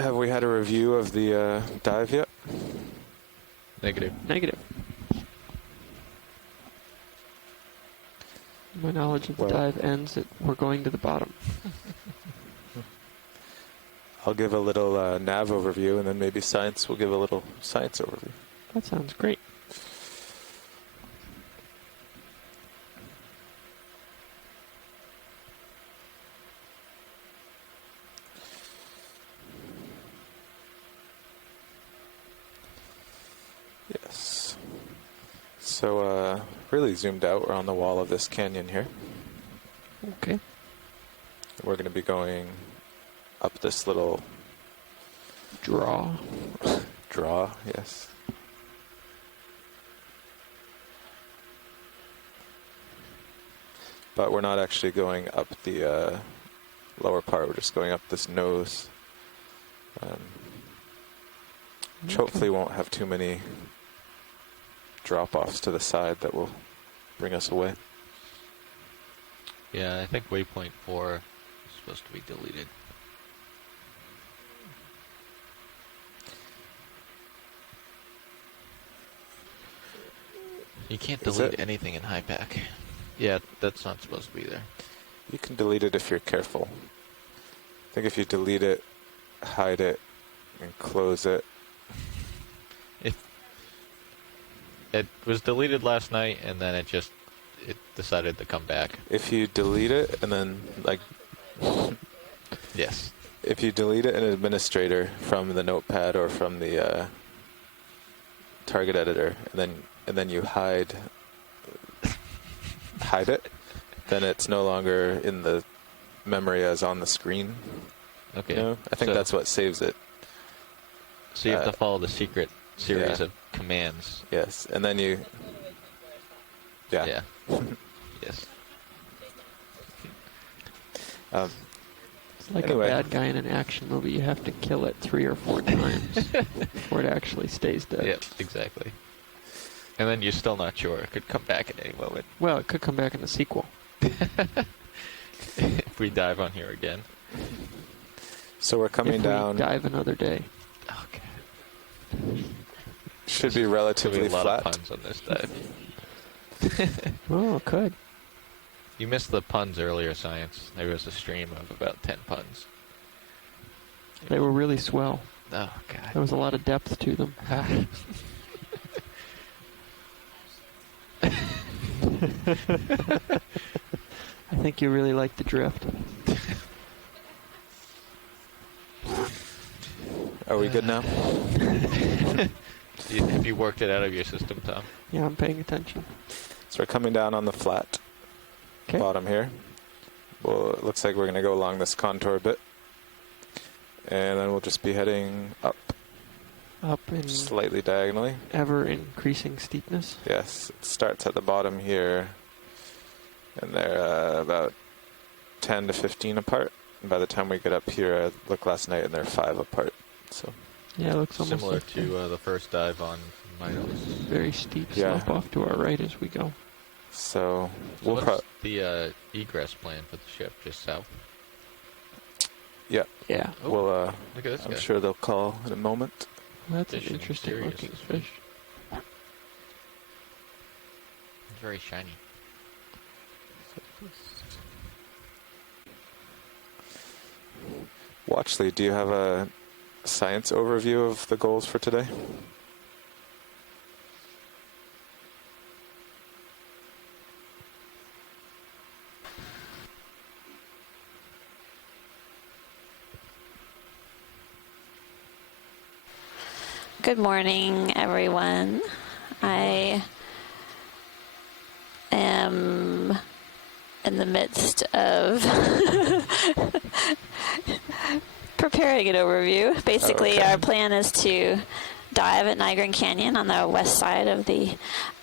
Have we had a review of the dive yet? Negative. Negative. My knowledge of the dive ends at we're going to the bottom. I'll give a little nav overview, and then maybe science will give a little science overview. That sounds great. Yes. So, really zoomed out, we're on the wall of this canyon here. Okay. We're going to be going up this little Draw. draw, yes. But we're not actually going up the lower part, we're just going up this nose. Which hopefully won't have too many drop-offs to the side that will bring us away. Yeah, I think waypoint 4 is supposed to be deleted. You can't delete anything in HiPAC. Yeah, that's not supposed to be there. You can delete it if you're careful. I think if you delete it, hide it, and close it. It was deleted last night, and then it decided to come back. If you delete it, and then, like... Yes. If you delete it in administrator from the notepad or from the target editor, and then you hide it, then it's no longer in the memory as on the screen. Okay. You know? I think that's what saves it. So you have to follow the secret series of commands. Yes, and then you... Yeah. Yeah. Yes. It's like a bad guy in an action movie. You have to kill it 3 or 4 times before it actually stays dead. Yep, exactly. And then you're still not sure. It could come back at any moment. Well, it could come back in the sequel. If we dive on here again. So we're coming down... If we dive another day. Okay. Should be relatively flat. flat. A lot of puns on this dive. Well, it could. You missed the puns earlier, Science. There was a stream of about 10 puns. They were really swell. Oh, God. There was a lot of depth to them. I think you really like the drift. Are we good now? Have you worked it out of your system, Tom? Yeah, I'm paying attention. So we're coming down on the flat bottom here. Well, it looks like we're going to go along this contour a bit. And then we'll just be heading up. Up in slightly diagonally. Ever increasing steepness? Yes, it starts at the bottom here. And they're about 10 to 15 apart. And by the time we get up here, I looked last night and they're 5 apart. So yeah, it looks almost similar like to the first dive on Minos. Very steep slope off to our right as we go. So we'll what's the egress plan for the ship? Just south? Yeah. Yeah. Oh, we'll, look at this I'm guy. sure they'll call in a moment. Well, that's an interesting looking fish. It's very shiny. Watchley, do you have a science overview of the goals for today? Good morning, everyone. I am in the midst of preparing an overview. Basically, our plan is to dive at Nygren Canyon on the west side of the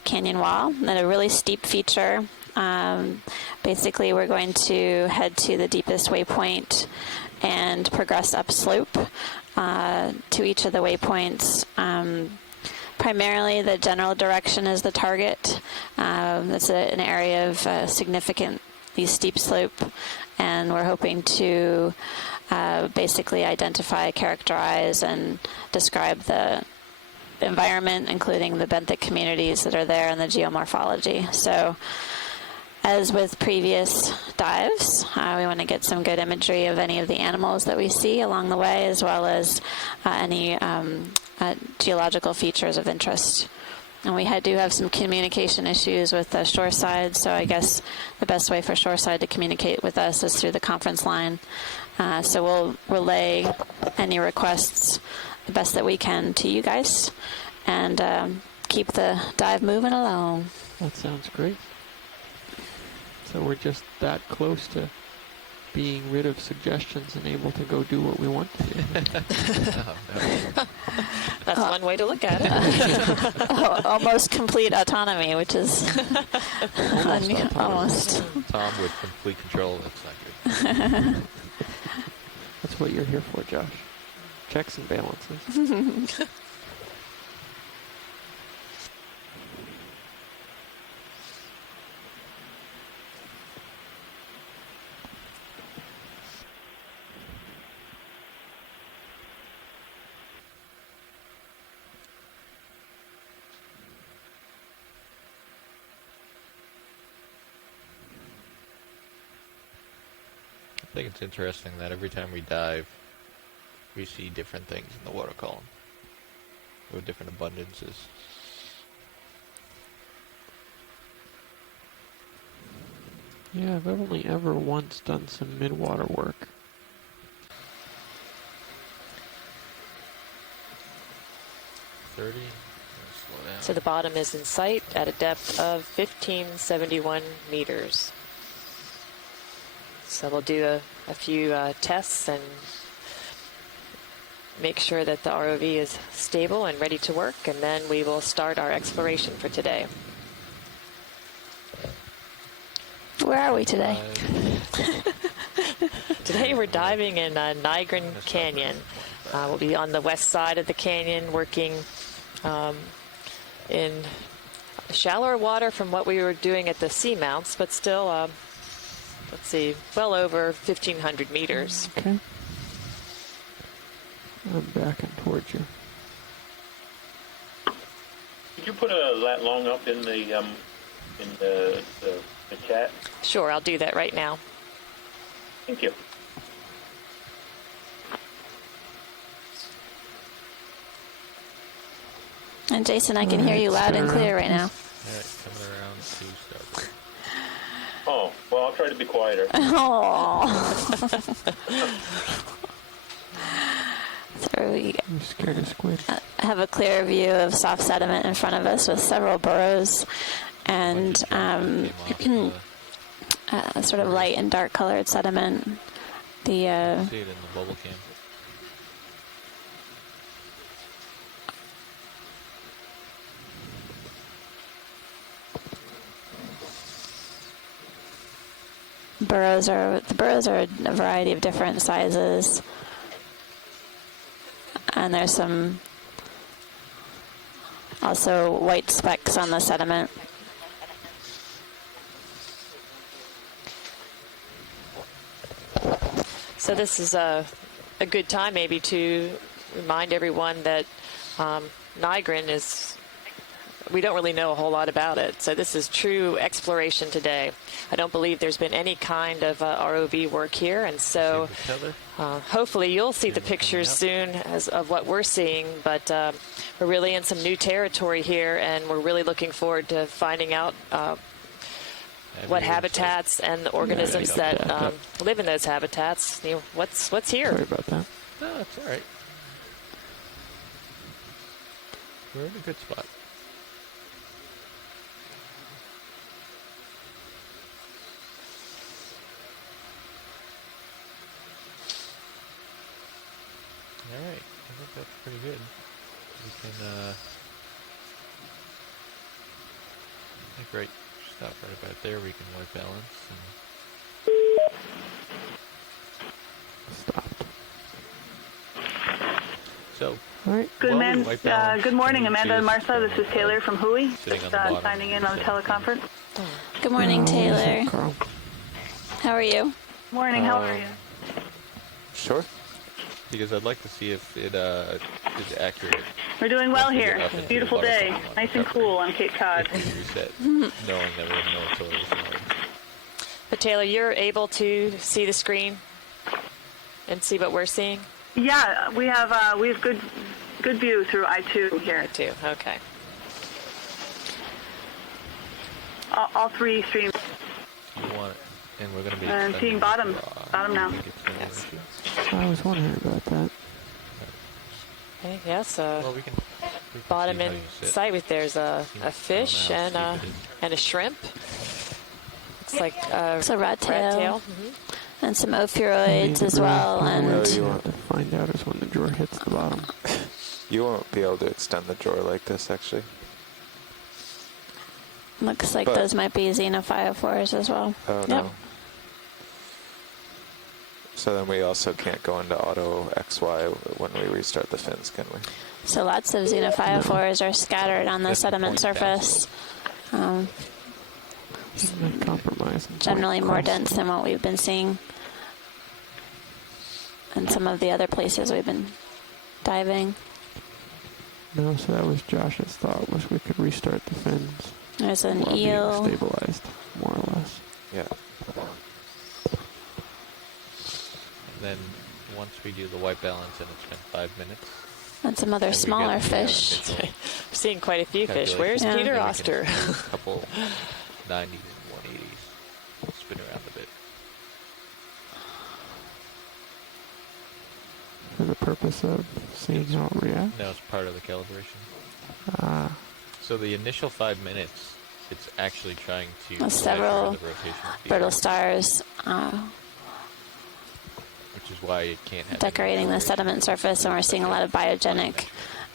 canyon wall, at a really steep feature. Basically, we're going to head to the deepest waypoint and progress upslope to each of the waypoints. Primarily, the general direction is the target. That's an area of significant the steep slope, and we're hoping to basically identify, characterize, and describe the environment, including the benthic communities that are there and the geomorphology. So, as with previous dives, we want to get some good imagery of any of the animals that we see along the way, as well as any geological features of interest. And we do have some communication issues with the shoreside, so I guess the best way for shoreside to communicate with us is through the conference line. So we'll relay any requests the best that we can to you guys, and keep the dive moving along. That sounds great. So we're just that close to being rid of suggestions and able to go do what we want to do. Oh, no. That's one way to look at it. Almost complete autonomy, which is almost. Tom with complete control. That's not good. That's what you're here for, Josh. Checks and balances. I think it's interesting that every time we dive, we see different things in the water column with different abundances. Yeah, I've only ever once done some mid-water work. Slow down. So the bottom is in sight at a depth of 1571 meters. So we'll do a few tests and make sure that the ROV is stable and ready to work, and then we will start our exploration for today. Where are we today? Today we're diving in Nygren Canyon. We'll be on the west side of the canyon, working in shallower water from what we were doing at the seamounts, but still, let's see, well over 1,500 meters. Okay. I'm backing towards you. Could you put a lat long up in the chat? Sure, I'll do that right now. Thank you. And Jason, I can hear you loud and clear right now. Alright, coming around to starboard. Oh, well, I'll try to be quieter. So we I'm scared of squid. have a clear view of soft sediment in front of us with several burrows and sort of light and dark colored sediment. The See it in the bubble cam. burrows are a variety of different sizes, and there's some also white specks on the sediment. So this is a good time maybe to remind everyone that Nygren is, we don't really know a whole lot about it. So this is true exploration today. I don't believe there's been any kind of ROV work here. And so hopefully you'll see the pictures soon of what we're seeing. But we're really in some new territory here, and we're really looking forward to finding out what habitats and the organisms that live in those habitats. You know, what's here? Sorry about that. No, it's all right. We're in a good spot. All right, I think that's pretty good. We can, I think right, stop right about there. We can white balance and Stopped. so. All right. Good morning, Amanda and Martha. This is Taylor from Hui. Sitting Just on the bottom. signing in on the teleconference. Good morning, Taylor. Carl. How are you? Morning. How are you? Sure. Because I'd like to see if it is accurate. We're doing well Once we get here. up into the Beautiful water day. column on Nice and recovery. cool on Cape Cod. If we reset, knowing that we're in no soil solid. But Taylor, you're able to see the screen and see what we're seeing? Yeah, we have good view through I-2 here. I do. Okay. All three streams. You want it, and we're going to be. And extending seeing bottom now. Yes. I was wondering about that. Okay, yes. Well, we can Bottom see how in you sit. sight with there's a fish I don't know how and steep and a shrimp. Looks like It's a rat tail. rat tail. Mm-hmm. And some ophiuroids as well. The And way you you want- have to find out is when the drawer hits the bottom. You won't be able to extend the drawer like this, actually. looks like But- those might be xenophyophores as well. Oh, Yep. no. So then we also can't go into auto XY when we restart the fins, can we? So lots of xenophyophores are scattered on the That's the sediment point down surface. Not compromise. Generally more dense than what we've been seeing in some of the other places we've been diving. No, so that was Josh's thought, was we could restart the fins There's an while being eel. stabilized, more or less. Yeah. And then once we do the white balance, and it's been 5 minutes. And some other and we smaller get the, fish. mid-height I'm seeing quite a few fish. calculation, Where's Yeah. Peter then we Oster? can do a couple 90s and 180s. Spin around a bit. For the purpose of seeing how it reacts. Now it's part of the calibration. Ah, So the initial 5 minutes, it's actually trying to Well, several measure the rotation speed, Brittle stars which is why it can't have decorating the any sediment surface, and we're seeing a lot of biogenic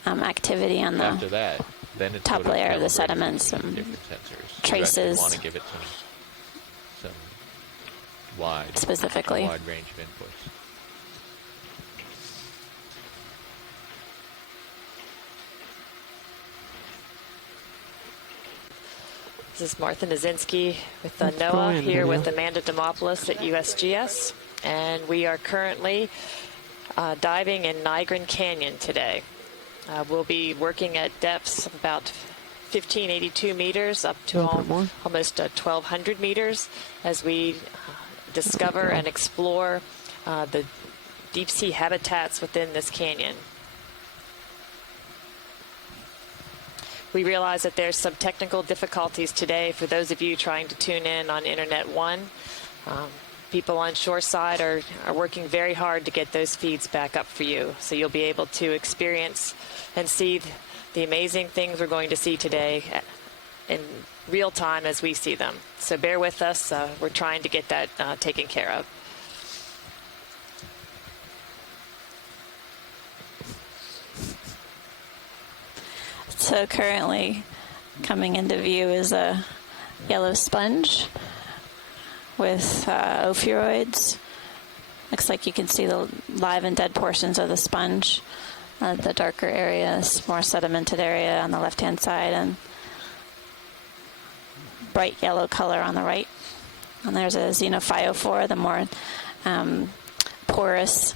activity on After the that, then it's top sort of layer of the calibrated sediments between and different sensors. traces. You want to give it some wide specifically. wide range of inputs. This is Martha Nazinski with Let's go NOAA in, here with video. Amanda Demopoulos at USGS. And we are currently diving in Nygren Canyon today. We'll be working at depths of about 1582 meters up to little bit more. almost 1200 meters as we discover and explore the deep sea habitats within this canyon. We realize that there's some technical difficulties today for those of you trying to tune in on Internet 1. People on shoreside are working very hard to get those feeds back up for you, so you'll be able to experience and see the amazing things we're going to see today in real time as we see them. So bear with us. We're trying to get that taken care of. So currently coming into view is a yellow sponge with ophiuroids. Looks like you can see the live and dead portions of the sponge. The darker areas, more sedimented area on the left-hand side, and bright yellow color on the right. And there's a xenophyophore, the more porous,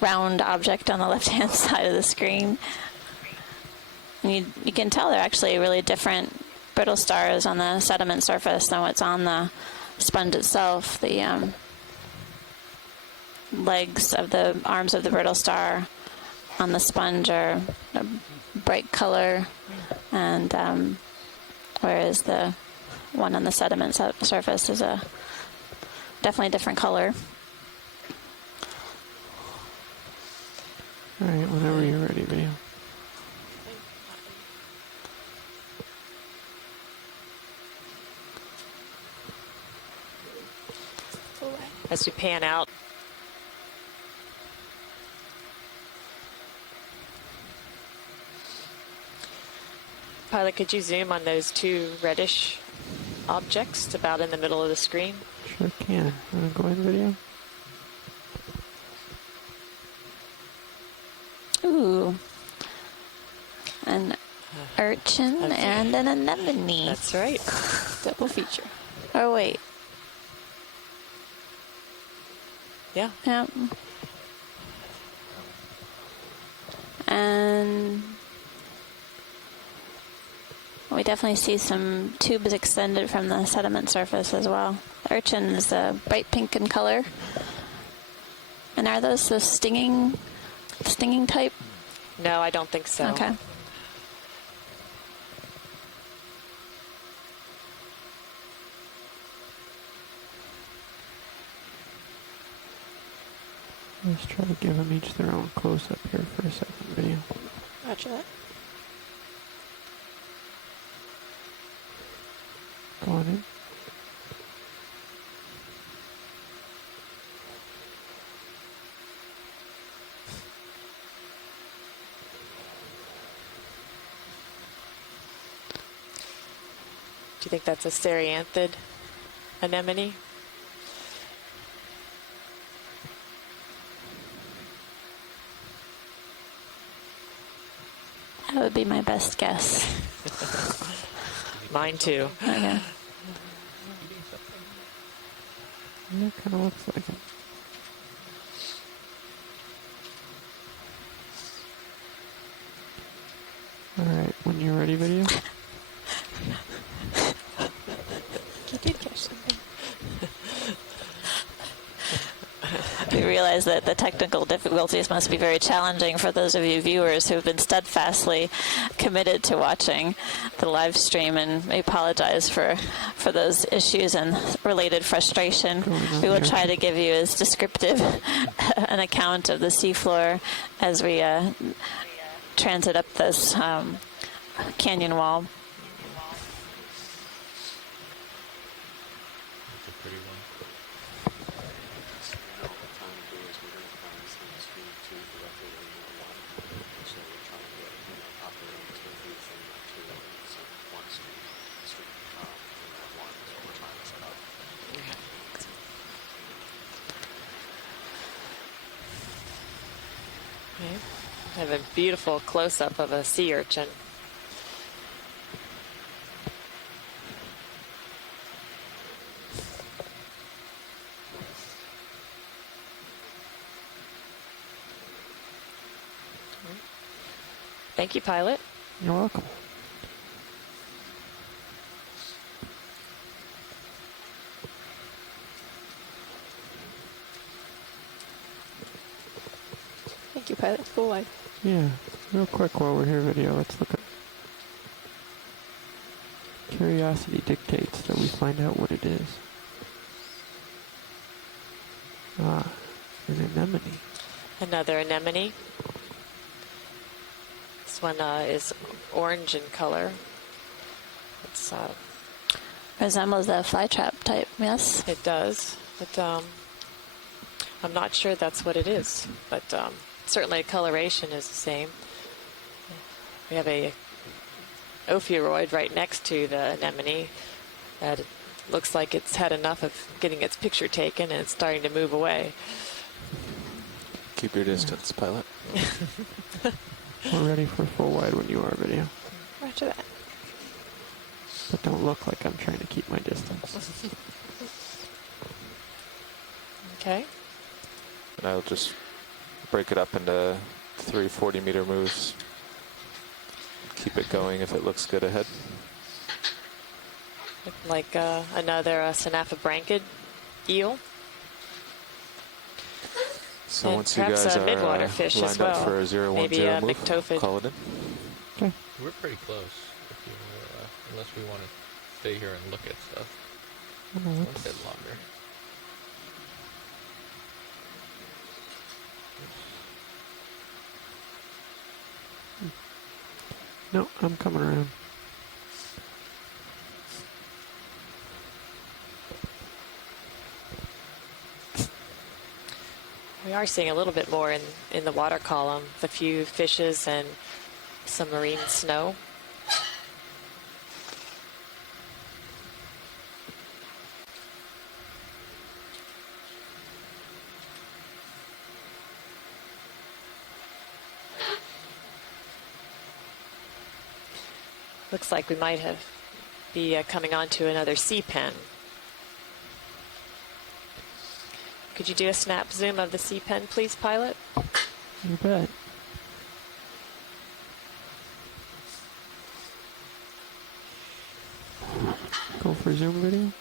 round object on the left-hand side of the screen. And you can tell they're actually really different brittle stars on the sediment surface than what's on the sponge itself. The legs of the arms of the brittle star on the sponge are a bright color, and whereas the one on the sediment surface is a definitely different color. all right, whenever you're ready, video. As we pan out, Pilot, could you zoom on those two reddish objects about in the middle of the screen? Sure can. Want to go in video? Ooh. An urchin and an anemone. That's right. Double feature. Oh, wait. Yeah. Yeah. And we definitely see some tubes extended from the sediment surface as well. The urchin is bright pink in color. And are those the stinging type? No, I don't think so. Okay. Let's try to give them each their own close-up here for a second video. Roger that. Go on in. Do you think that's a stereanthid anemone? That would be my best guess. Mine too. Okay. Yeah, it kind of looks like it. Alright, when you're ready, video. You did catch something. We realize that the technical difficulties must be very challenging for those of you viewers who have been steadfastly committed to watching the live stream, and we apologize for those issues and related frustration. We will try to give you as descriptive an account of the seafloor as we transit up this canyon wall. It's a pretty one. Okay. I have a beautiful close-up of a sea urchin. Thank you, pilot. You're welcome. Thank you, pilot. Full wide. Yeah, real quick while we're here, video, let's look at... Curiosity dictates that we find out what it is. Ah, an anemone. Another anemone. This one is orange in color. It's Resembles the flytrap type, yes? it does, but I'm not sure that's what it is. But certainly coloration is the same. We have a ophiuroid right next to the anemone that looks like it's had enough of getting its picture taken and it's starting to move away. Keep your distance, pilot. We're ready for full wide when you are, video. Roger that. But don't look like I'm trying to keep my distance. Okay. And I'll just break it up into 3 40-meter moves. Keep it going if it looks good ahead. Like another Synaphobranchid eel. So And once you perhaps guys a are midwater fish as lined well. up for a 010 Maybe a move, myctophid. call it in. Okay. We're pretty close. If you, unless we want to stay here and look at stuff. Oh, A that's- bit longer. No, I'm coming around. We are seeing a little bit more in the water column, a few fishes and some marine snow. Looks like we might be coming onto another sea pen. Could you do a snap zoom of the sea pen, please, pilot? You bet. Go for zoom video.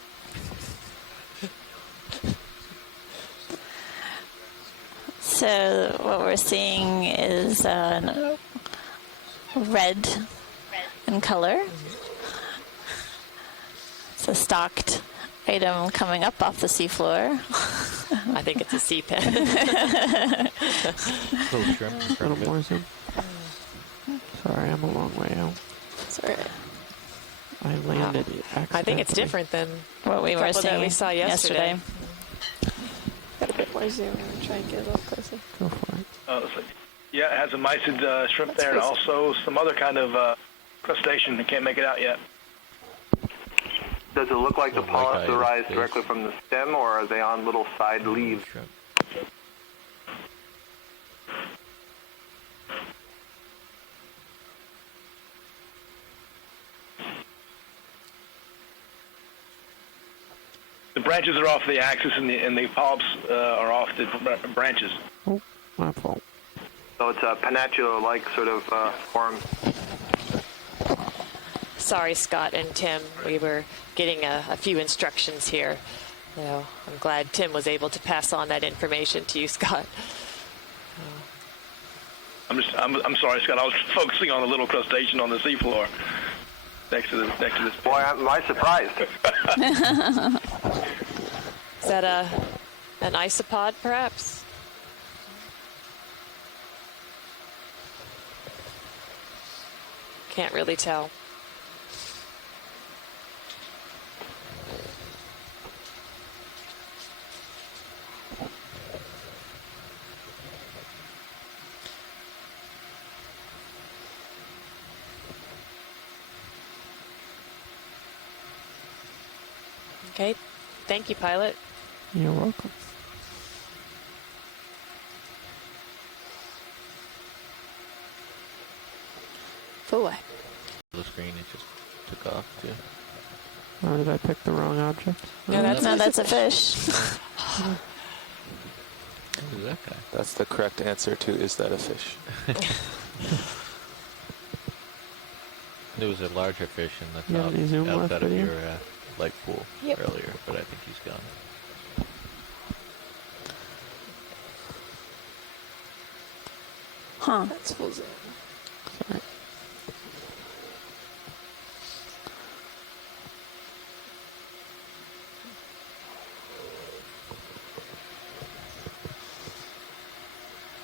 So what we're seeing is red in color. It's a stocked item coming up off the seafloor. I think it's a sea pen. Little shrimp in A front little of it. more zoom. Sorry, I'm a long way out. Sorry. I landed I think it's accidentally. different than What we were couple that seeing we saw yesterday. Got a bit more zoom and try and get a little closer. Go for it. Yeah, it has a mysid shrimp there, and also some other kind of crustacean that can't make it out yet. Does it look like the Well, like polyps I arise did. directly from the stem, or are they on little side leaves? Shrimp. The branches are off the axis, and the polyps are off the branches. Oh, my fault. So it's a pennatula-like sort of form. Sorry, Scott and Tim. We were getting a few instructions here. So I'm glad Tim was able to pass on that information to you, Scott. I'm sorry, Scott. I was focusing on a little crustacean on the seafloor next to this. Boy, am I surprised. Is that an isopod, perhaps? Can't really tell. Okay, thank you, pilot. You're welcome. Full way. The screen, it just took off too. Or did I pick the wrong object? No, That's a fish. Who's that guy? That's the correct answer to is that a fish? There was a larger fish in the You have top any zoom left outside of video? your light pool Yep. earlier, but I think he's gone. Huh. That's full zoom. Sorry.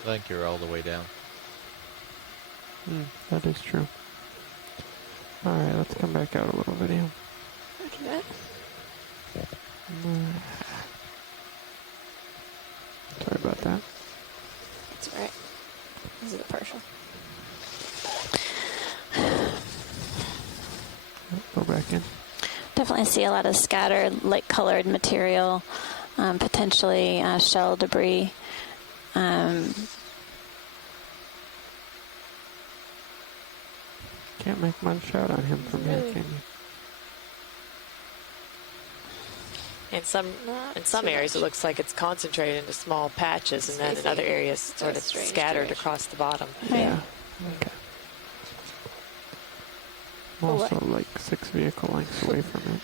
I think you're all the way down. That is true. Alright, let's come back out a little video. Roger that. Sorry about that. That's all right. This is a partial. Go back in. Definitely see a lot of scattered, light-colored material, potentially shell debris. Can't make much out on him from here, can you? In some areas, it looks like it's concentrated into small patches, and then in other areas, sort of scattered across the bottom. Yeah. Okay. I'm also like 6 vehicle lengths away from it.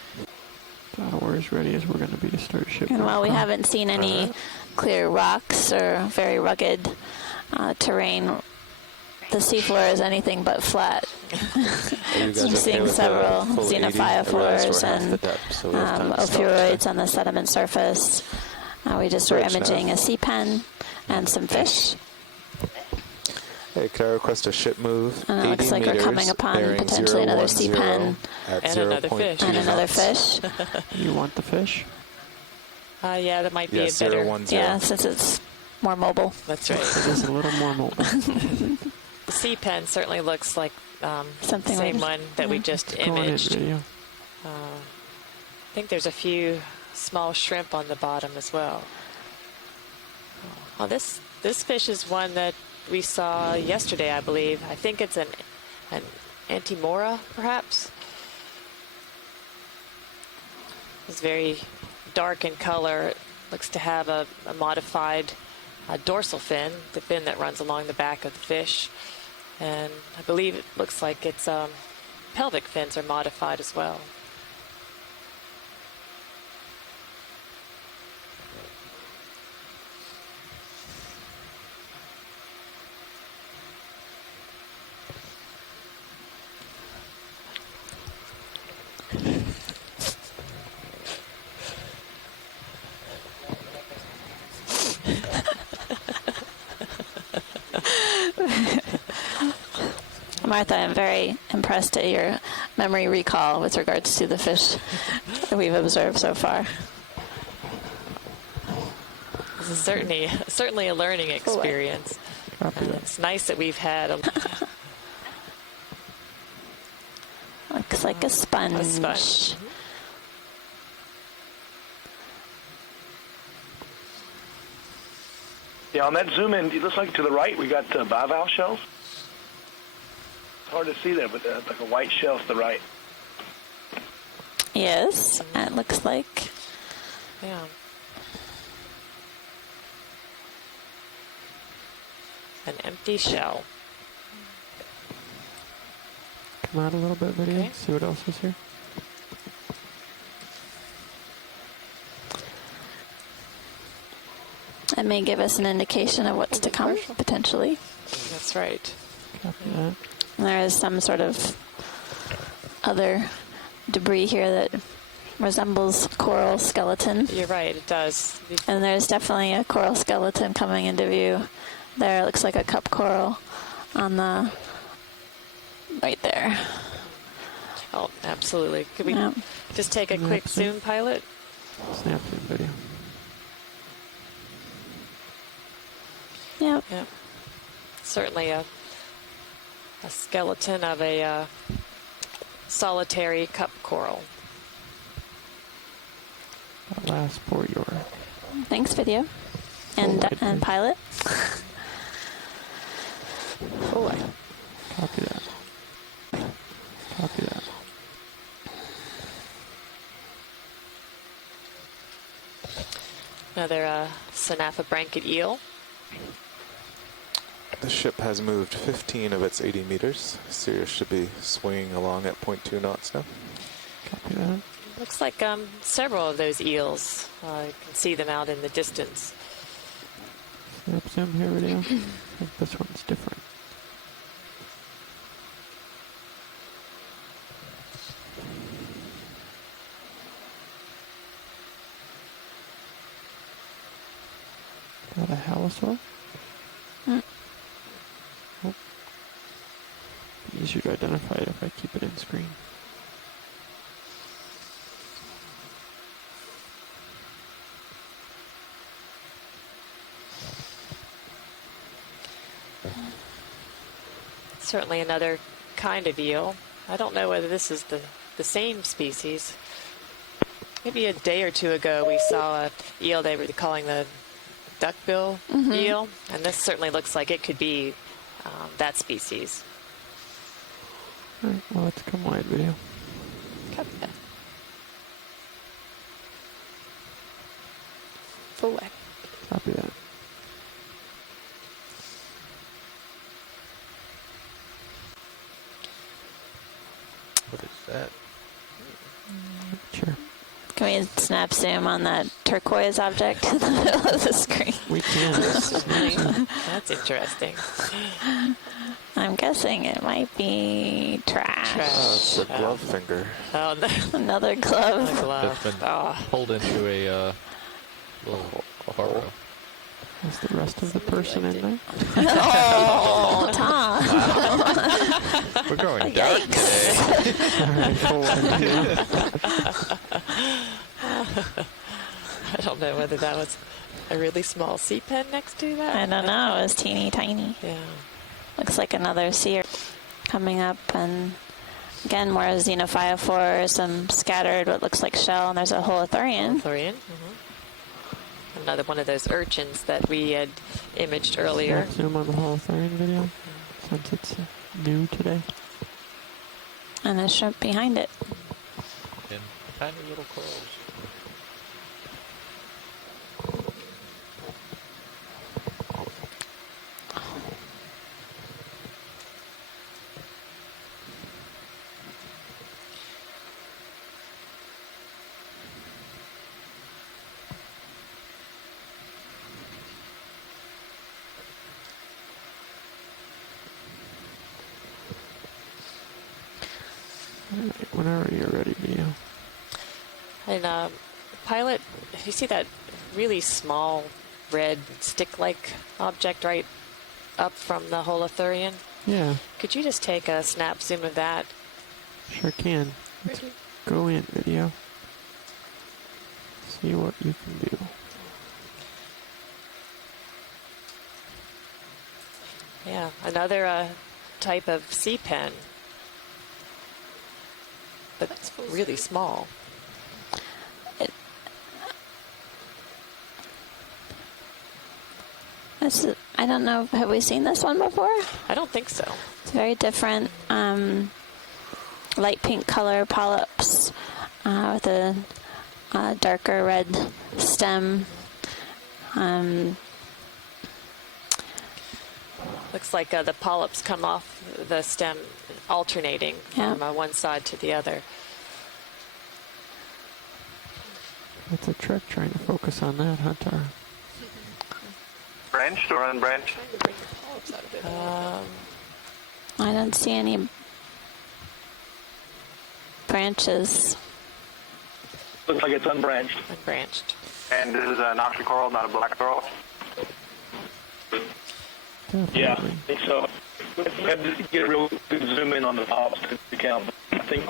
So we're as ready as we're going to be to start shipping. And while we haven't seen any clear rocks or very rugged terrain, the seafloor is anything but flat. Are you guys I'm okay seeing with several a full 80? I realize xenophyrophores we're half the and depth, so we have time to stop. ophiuroids on the sediment surface. We just were Rich imaging now. a sea pen and some fish. Hey, can I request a ship move? It 80 looks like we're meters, coming upon bearing potentially another sea 010 pen at And another 0.2 fish. and another knots. fish. You want the fish? Yeah, that might be Yes, a better. 010. Yeah, since it's more mobile. That's right. It is a little more mobile. The sea pen certainly looks like the Something same like- one that we just Go on in, imaged. video. I think there's a few small shrimp on the bottom as well. Oh, this fish is one that we saw yesterday, I believe. I think it's an antimora, perhaps. It's very dark in color. looks to have a modified dorsal fin, the fin that runs along the back of the fish. And I believe it looks like its pelvic fins are modified as well. Martha, I'm very impressed at your memory recall with regards to the fish that we've observed so far. This is certainly a learning experience. It's nice that we've had Looks like a sponge. a sponge. Yeah, on that zoom in, it looks like to the right we got bivalve shells. It's hard to see there, but like a white shell to the right. Yes, it looks like. Yeah. An empty shell. Come out a little bit, video. Okay. See what else is here. It may give us an indication of what's to come, potentially. That's right. Copy that. There is some sort of other debris here that resembles coral skeleton. You're right, it does. And there's definitely a coral skeleton coming into view. There, it looks like a cup coral on the right there. Oh, absolutely. Could we Yep. just take a quick zoom, pilot? Snap zoom video. Yep. Yep. Certainly a skeleton of a solitary cup coral. Last pour your. Thanks, video. And pilot. Oh, Copy that. Copy that. another Synapha eel. The ship has moved 15 of its 80 meters. Sirius should be swinging along at 0.2 knots now. Copy that. Looks like several of those eels. You can see them out in the distance. Snap zoom here, video. I think this one's different. Got a halosaur? Oh. Easier to identify it if I keep it in screen. Certainly another kind of eel. I don't know whether this is the same species. Maybe a day or two ago we saw a eel they were calling the duckbill eel, and this certainly looks like it could be that species. All right, well, let's come wide, video. Copy that. Full way. Copy that. What is that? Sure. Can we snap zoom on that turquoise object in the middle of the screen? We can. That's interesting. I'm guessing it might be trash. Oh, it's a glove finger. Oh, no. Another glove. A glove. That's been Oh. pulled into a little burrow. Is the rest of the person in there? Oh, Tom. We're going dark today. All right, full wide video. I don't know whether that was a really small sea pen next to that. I don't know. It was teeny tiny. Yeah. Looks like another sea coming up, and again more xenophyophore, some scattered what looks like shell, and there's a holothurian. Holothurian. Another one of those urchins that we had imaged earlier. Snap zoom on the holothurian video, since it's new today. And a shrimp behind it. And tiny little corals. And pilot, you see that really small red stick-like object right up from the Holothurian? Yeah, Could you just take a snap zoom of that? sure can. Let's go in video. See what you can do. Yeah, another type of sea pen, but really small. I don't know. Have we seen this one before? I don't think so. It's very different. Light pink color polyps with a darker red stem. Looks like the polyps come off the stem alternating from one side to the other. It's a trick trying to focus on that, Hunter. Branched or unbranched? Trying to bring the polyps out of it. I don't see any branches. Looks like it's unbranched. Unbranched. And this is an octocoral, not a black coral? Definitely. Yeah, I think so. We have to get a real good zoom in on the polyps to count. I think,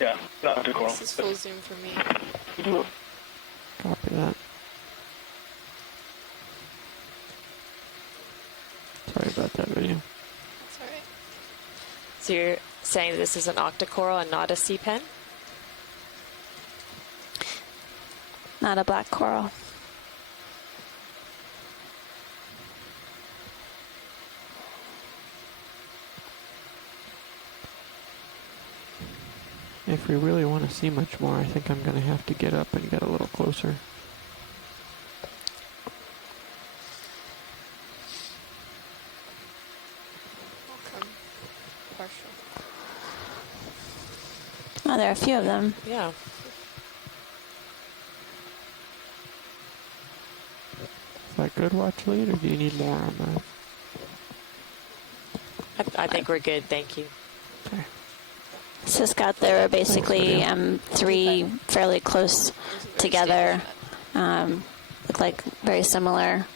yeah, not the coral. This is full zoom for me. Copy that. Sorry about that video. That's all right. So you're saying this is an octocoral and not a sea pen? Not a black coral. If we really want to see much more, I think I'm going to have to get up and get a little closer. Partial. Oh, there are a few of them. Yeah. Is that good, watch lead, or do you need more on that? I think we're good, thank you. Okay. So Scott, there are basically three fairly close together. Look like very similar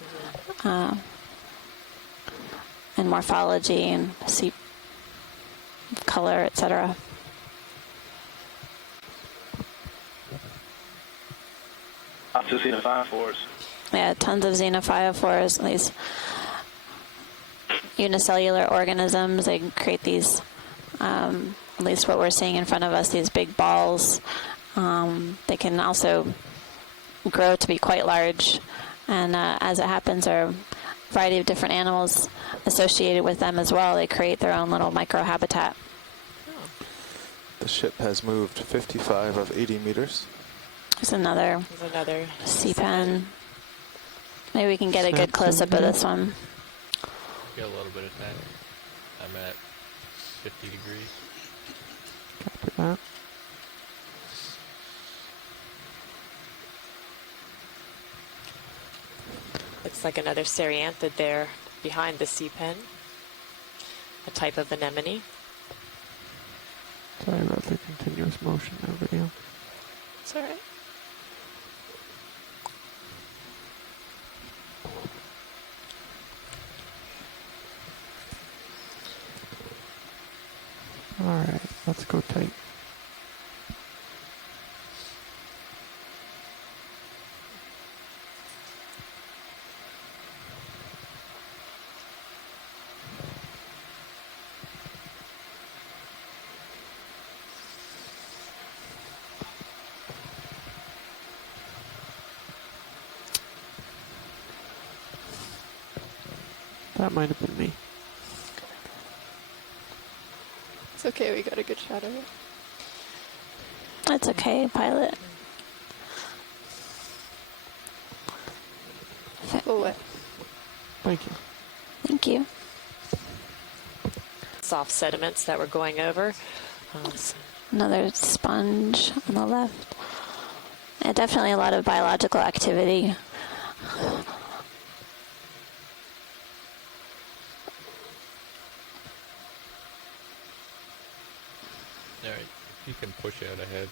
in morphology and sea color, etc. Lots of xenophyophores. Yeah, tons of xenophyophores, these unicellular organisms. They create these, at least what we're seeing in front of us, these big balls. They can also grow to be quite large, and as it happens, there are a variety of different animals associated with them as well. They create their own little microhabitat. The ship has moved 55 of 80 meters. There's another sea pen. Maybe we can get a good close-up of this one. Got a little bit of time. I'm at 50 degrees. Copy that. Looks like another Cereanthid there behind the sea pen. A type of anemone. Sorry about the continuous motion in the video. It's all right. Alright, let's go tight. That might have been me. It's okay, we got a good shot of it. That's okay, pilot. Oh, what? Thank you. Thank you. Soft sediments that we're going over. Another sponge on the left. Yeah, definitely a lot of biological activity. Alright, if you can push out ahead,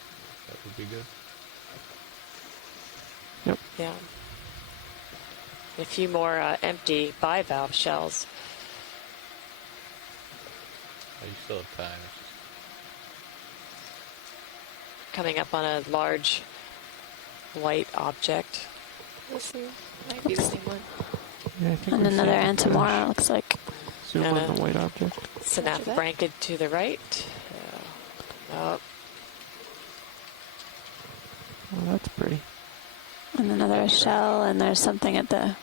that would be good. Yep. Yeah. A few more empty bivalve shells. Oh, you still have time. It's just Coming up on a large white object. This one might be the same one. Yeah, I think And we're another seeing the Antamora, flash. looks like. Zoom And on the white object. Synapobranchid to the right. Oh, Oh, that's pretty. And another shell, and there's something at the is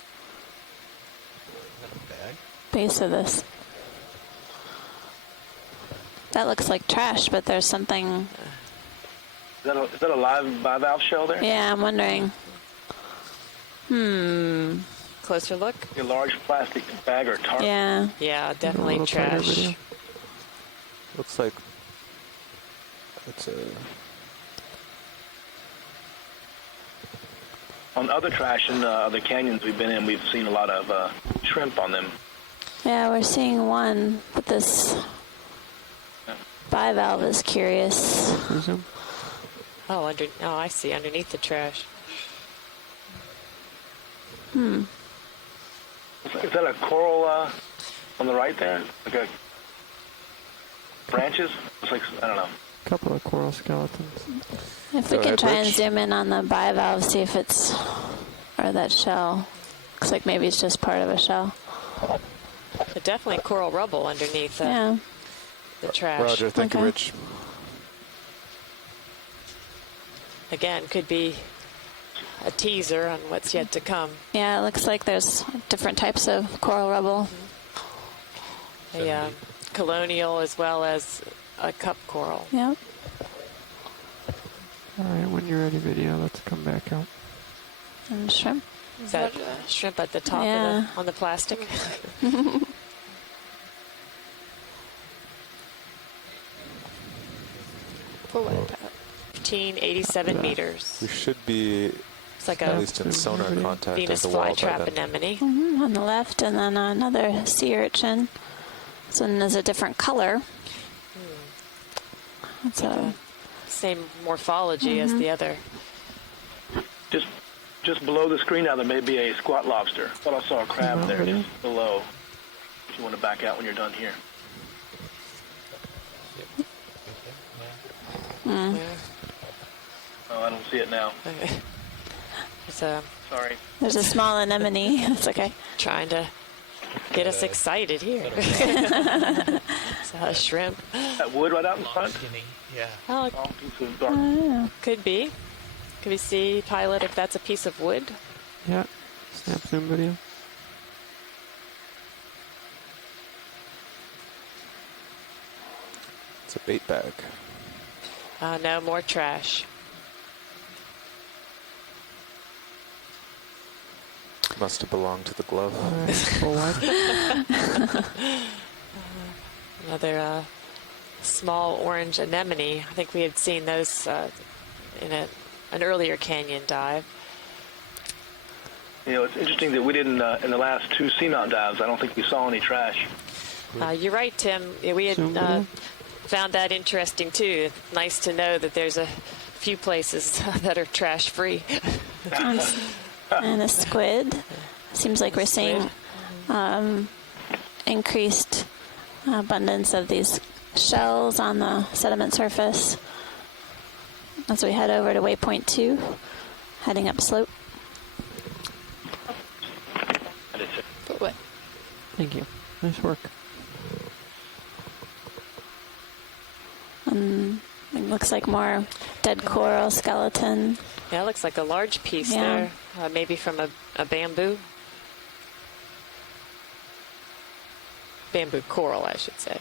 that a bag? base of this. That looks like trash, but there's something. Is that a live bivalve shell there? Yeah, I'm wondering. closer look. A large plastic bag or tarp. Yeah, A definitely little tighter trash. video. Looks like it's a. On other trash in other canyons we've been in, we've seen a lot of shrimp on them. Yeah, we're seeing one, but this bivalve is curious. Zoom. Oh, I see underneath the trash. Is that a coral on the right there? Like a branches? It's like, I don't know. A couple of coral skeletons. If we Go can ahead, try and Rich. zoom in on the bivalve, see if it's, or that shell. Looks like maybe it's just part of a shell. But definitely coral rubble underneath Yeah. the trash. Roger, thank you, Okay. Rich. Again, could be a teaser on what's yet to come. Yeah, it looks like there's different types of coral rubble. A colonial as well as a cup coral. Yep. All right, when you're ready, video, let's come back out. And shrimp. Is that shrimp at the top Yeah. of on the plastic? For what about? 1587 meters. We should be It's like at a least in sonar contact Venus of the wall by flytrap then. anemone. On the left, and then another sea urchin. This one is a different color. It's a, Same morphology as the other. Just below the screen now, there may be a squat lobster. Thought I saw a crab there Really? just below. If you want to back out when you're done here. Oh, I don't see it now. It's a Sorry. there's a small anemone. It's okay. trying to get us excited here. It's a shrimp. That wood right out in front? Skinny. Yeah. Oh, Long piece of dark. could be. Could we see, pilot, if that's a piece of wood? Yeah. Snap zoom video. It's a bait bag. No, more trash. Must have belonged to the glove. All right, full wide. Another small orange anemone. I think we had seen those in an earlier canyon dive. You know, it's interesting that we didn't, in the last two seamount dives, I don't think we saw any trash. You're right, Tim. Yeah, we had Zoom video. found that interesting, too. Nice to know that there's a few places that are trash-free. And a squid. Seems like we're seeing increased abundance of these shells on the sediment surface as we head over to waypoint 2, heading up slope. For what? Thank you. Nice work. It looks like more dead coral skeleton. Yeah, it looks like a large piece Yeah. there, maybe from a bamboo. Bamboo coral, I should say.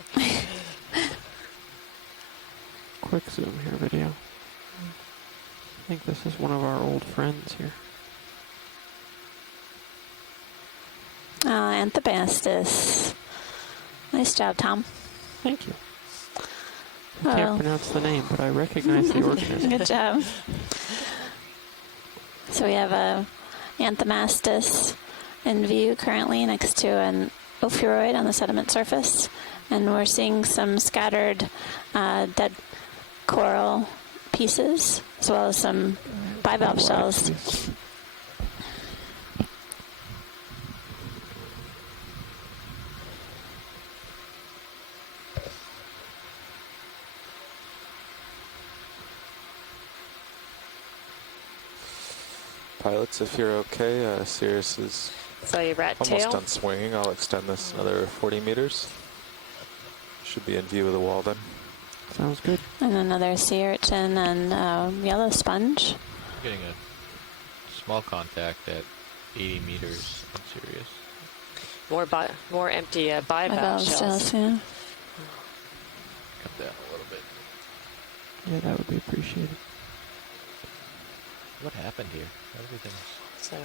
Quick zoom here, video. I think this is one of our old friends here. Anthomastus. Nice job, Tom. Thank you. I can't Oh. pronounce the name, but I recognize the organism. Good job. So we have a Anthomastus in view currently next to an ophiuroid on the sediment surface, and we're seeing some scattered dead coral pieces as well as some bivalve shells. pilots, if you're okay. Sirius is So your rat almost tail. done swinging. I'll extend this another 40 meters. Should be in view of the wall then. Sounds good. And another sea urchin and yellow sponge. We're getting a small contact at 80 meters on Sirius. More empty bivalve shells. Yeah. Come down a little bit. Yeah, that would be appreciated. What happened here? Everything's So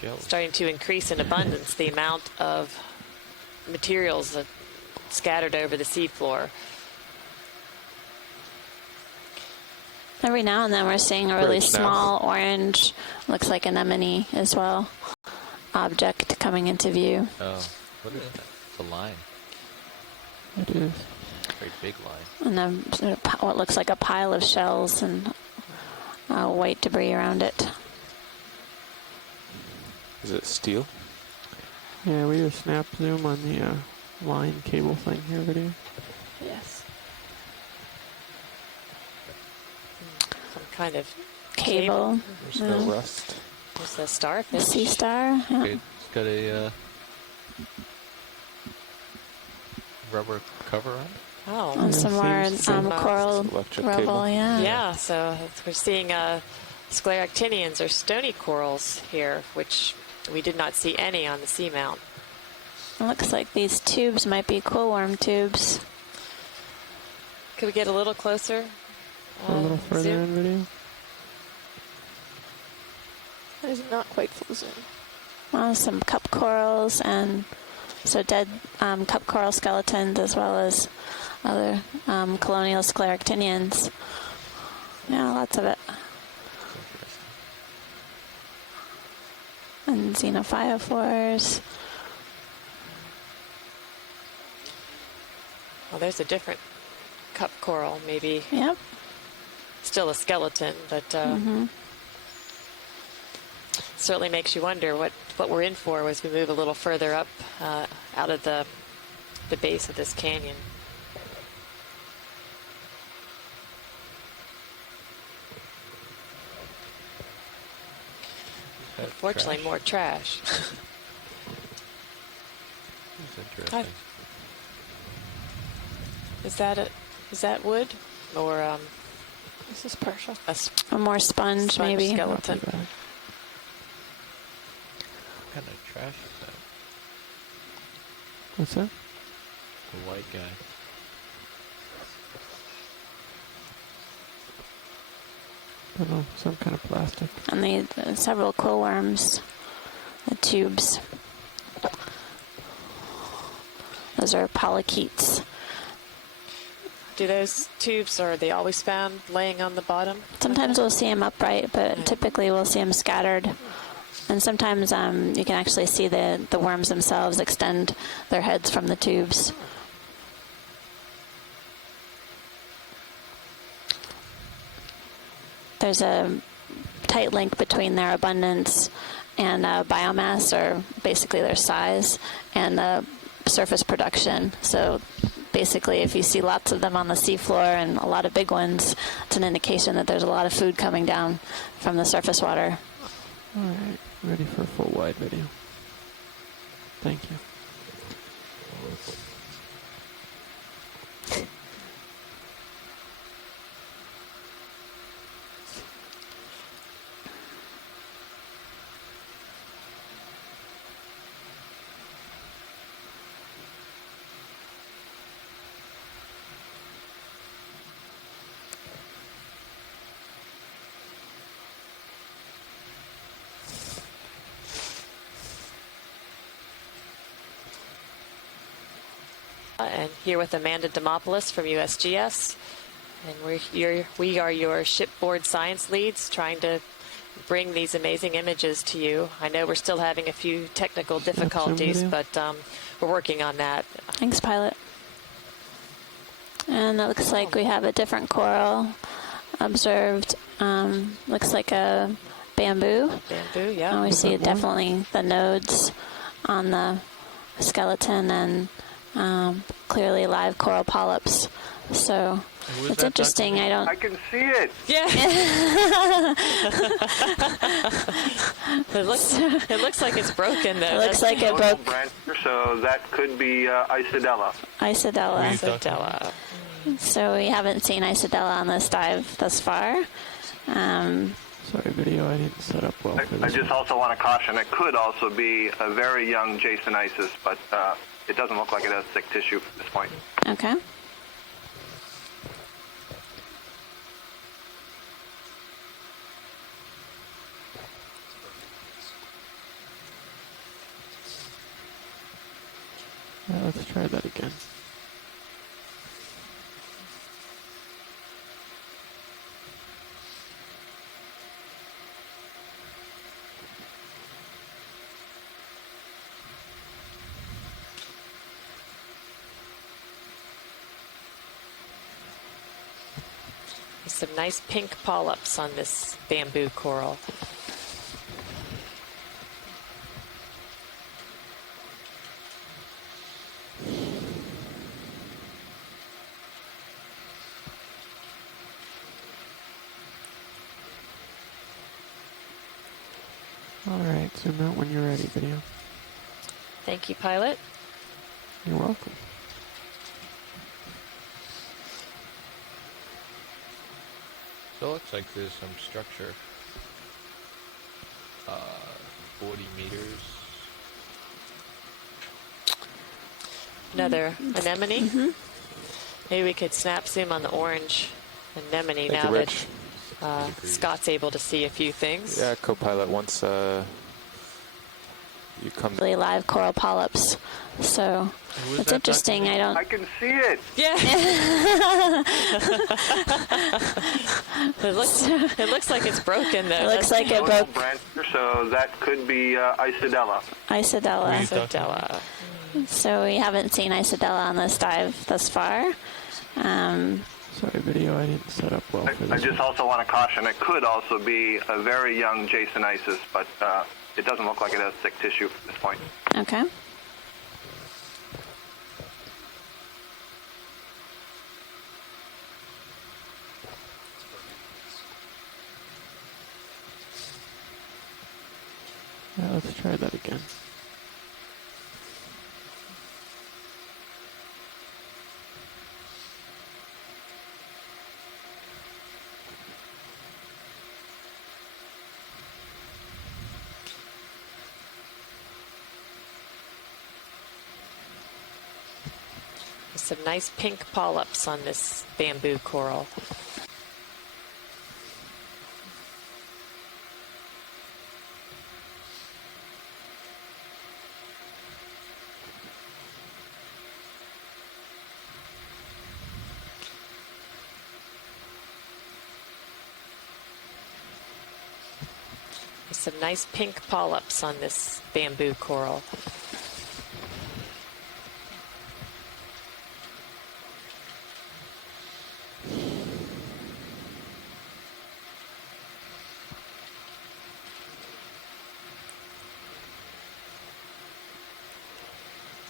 shells. starting to increase in abundance the amount of materials that scattered over the seafloor. Every now and then we're seeing a really Bridge now. small orange, looks like anemone as well, object coming into view. Oh, what is that? It's a line. It is. Very big line. And then what looks like a pile of shells and white debris around it. Is it steel? Yeah, we just snap zoom on the line cable thing here video. Yes. Some kind of Cable. There's no Yeah. rust. There's a The starfish. sea star. Yeah. Okay, it's got a rubber cover on it. Oh. And some more seems coral Electric rubble, cable. yeah. Yeah, so we're seeing scleractinians or stony corals here, which we did not see any on the seamount. It looks like these tubes might be coolworm tubes. Could we get a little closer? A little further zoom? in video. That is not quite full zoom. Well, some cup corals and so dead cup coral skeletons as well as other colonial scleractinians. Yeah, lots of it. And xenophyophores. Well, there's a different cup coral, maybe Yep. still a skeleton, but certainly makes you wonder what we're in for as we move a little further up out of the base of this canyon. Unfortunately, Trash. more trash. It's interesting. Is that wood or This is partial. A more sponge, maybe. skeleton? Not too bad. What kind of trash is that? What's that? The white guy. I don't know, some kind of plastic. And the several coolworms, the tubes. Those are polychaetes. Do those tubes, are they always found laying on the bottom? Sometimes we'll see them upright, but typically we'll see them scattered. And sometimes you can actually see the worms themselves extend their heads from the tubes. There's a tight link between their abundance and biomass, or basically their size, and surface production. So basically, if you see lots of them on the seafloor and a lot of big ones, it's an indication that there's a lot of food coming down from the surface water. All right, ready for a full wide video. Thank you. And here with Amanda Demopoulos from USGS. And we are your shipboard science leads, trying to bring these amazing images to you. I know we're still having a few technical difficulties, but we're working on that. Thanks, pilot. And it looks like we have a different coral observed. Looks like a bamboo. Bamboo, yeah. And we see definitely the nodes on the skeleton and clearly live coral polyps. So Who is It's that interesting. talking? I I can see it. Yeah. It looks like it's broken though. It looks like it Nodal broke. branch, so that could be Isidella. Isidella. Who are you talking Isodella. So we haven't seen Isidella on this dive thus far. Sorry, video, I didn't set up well for I this. just also want to caution, it could also be a very young Jasonisis, but it doesn't look like it has thick tissue at this point. Okay. Yeah, let's try that again. There's some nice pink polyps on this bamboo coral. Alright, zoom out when you're ready, video. Thank you, pilot. You're welcome. So it looks like there's some structure. 40 meters. Another anemone. Maybe we could snap zoom on the orange anemone Thank now you, that Rich. Scott's able to see a few things. Yeah, co-pilot, once you come Really live coral polyps. So Who is it's that interesting. talking? I I can see it. Yeah. It looks like it's broken though. It looks like it Nodal broke. branch, so that could be Isidella. Isidella. Who are you talking? Isodella. So we haven't seen Isidella on this dive thus far. Sorry, video, I didn't set up well for I this. just also want to caution, it could also be a very young Jasonisis, but it doesn't look like it has thick tissue at this point. Okay. Yeah, let's try that again. There's some nice pink polyps on this bamboo coral. There's some nice pink polyps on this bamboo coral.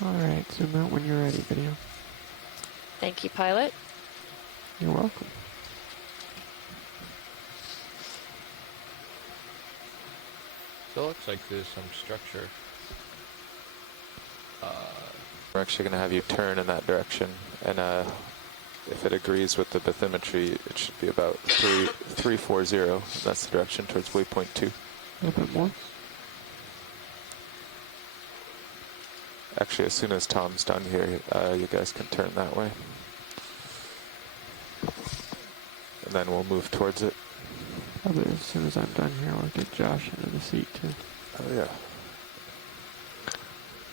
Alright, zoom out when you're ready, video. Thank you, pilot. You're welcome. So it looks like there's some structure. We're actually going to have you turn in that direction, and if it agrees with the bathymetry, it should be about 340. That's the direction towards waypoint 2. A little bit more. Actually, as soon as Tom's done here, you guys can turn that way. And then we'll move towards it. Probably as soon as I'm done here, I'll get Josh into the seat too. Oh, yeah.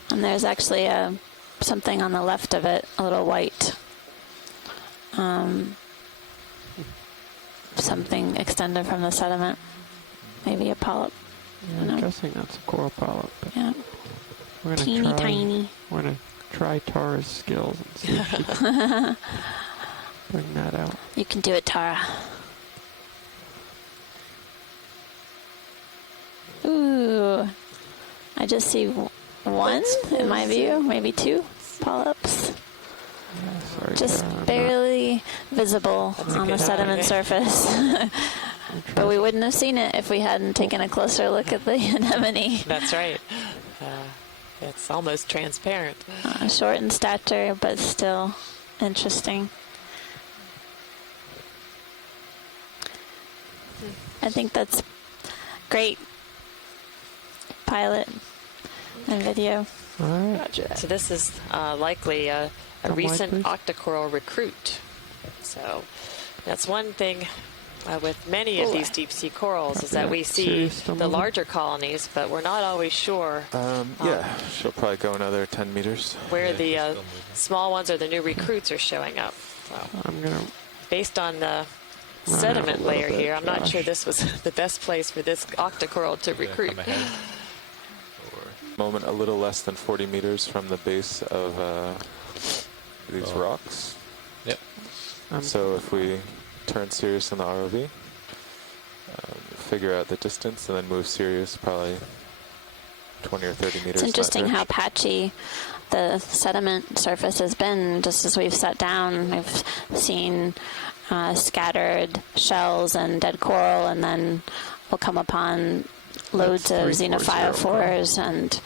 And there's actually something on the left of it, a little white. Something extended from the sediment. Maybe a polyp. Yeah, No. I'm guessing that's a coral polyp. But Yeah. we're gonna Teeny try, tiny. We're gonna try Tara's skills and see if she can bring that out. You can do it, Tara. Ooh. I just see one in my view, maybe two polyps. Yeah, sorry, Just Tara, I'm not- barely clearly visible on the sediment surface. But we wouldn't have seen it if we hadn't taken a closer look at the anemone. That's right. It's almost transparent. Short in stature, but still interesting. I think that's great. Pilot and video. All right. Gotcha. So this is likely a Come recent wide, octocoral recruit. So that's one thing with many of these deep sea corals is that we see the larger colonies, but we're not always sure Yeah, she'll probably go another 10 meters. where the small ones or the new recruits are showing up. So I'm gonna based on the run out sediment a layer little bit, here, I'm not sure Josh. this was the best place for this octocoral to recruit. Come ahead. Moment a little less than 40 meters from the base of these rocks. Yep. So if we turn Sirius in the ROV, figure out the distance, and then move Sirius probably 20 or 30 meters. It's interesting how patchy the sediment surface has been. Just as we've sat down, we've seen scattered shells and dead coral, and then we'll come upon loads of xenophyophores, and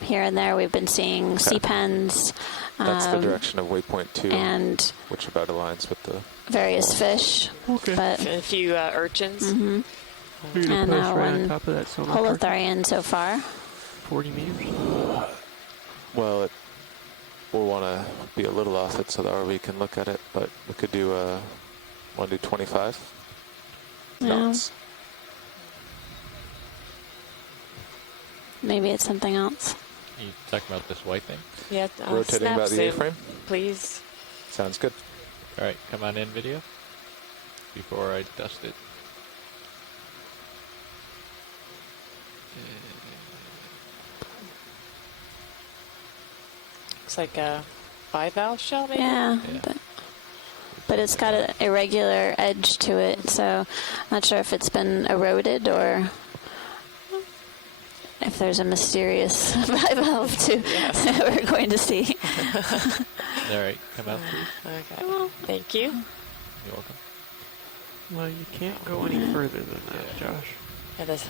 here and there we've been seeing sea pens. That's the direction of waypoint 2, and which about aligns with the various fish. Okay. But And a few urchins. You're gonna and post right on one top of that sonar target? holothurian so far. 40 meters. Well, we'll want to be a little off it so the ROV can look at it, but we could do want to do 25 knots. Maybe it's something else. You talking about this white thing? Yeah, Rotating snap about the zoom, A-frame. please. Sounds good. All right, come on in, video. Before I dust it. Looks like a bivalve shell, maybe? Yeah, Yeah. but it's got an irregular edge to it, so I'm not sure if it's been eroded or if there's a mysterious bivalve too we're going to see. All right, come out, please. Okay. Thank you. You're welcome. Well, you can't go any further than that, Josh. Yeah, this,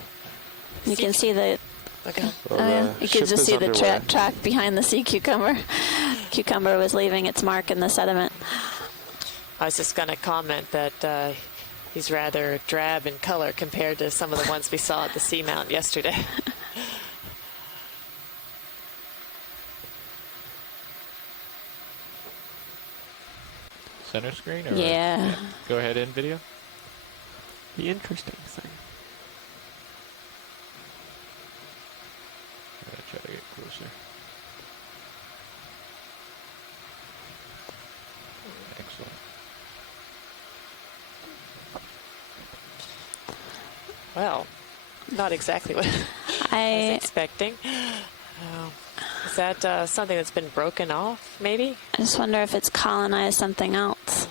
You can see the okay. Well, oh yeah, the you ship can just is see the underway. track behind the sea cucumber. Cucumber was leaving its mark in the sediment. I was just going to comment that he's rather drab in color compared to some of the ones we saw at the seamount yesterday. Center screen? Or Yeah. Go ahead in video. The interesting thing. I'm going to try to get closer. Excellent. Well, not exactly what I was expecting. Is that something that's been broken off, maybe? I just wonder if it's colonized something else.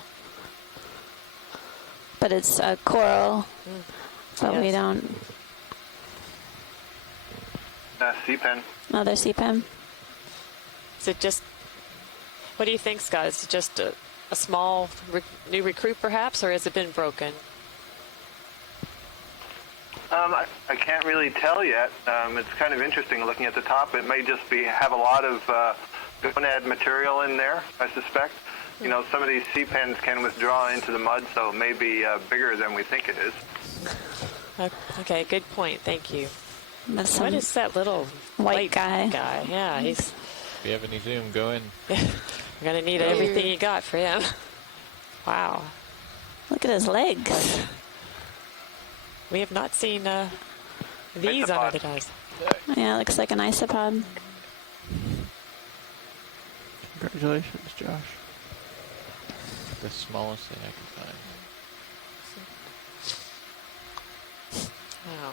But it's a coral, but we Yes. don't. Sea pen. Another sea pen. Is it just, what do you think, Scott? Is it just a small new recruit, perhaps, or has it been broken? I can't really tell yet. It's kind of interesting looking at the top. It may just have a lot of gonad material in there, I suspect. You know, some of these sea pens can withdraw into the mud, so it may be bigger than we think it is. Okay, good point. Thank you. That's What some is that little white guy. Yeah, he's. If you have any zoom, go in. We're going to need everything you got for him. Wow. Look at his legs. We have not seen these on other dives. Yeah, it looks like an isopod. Congratulations, Josh. The smallest thing I can find. Wow.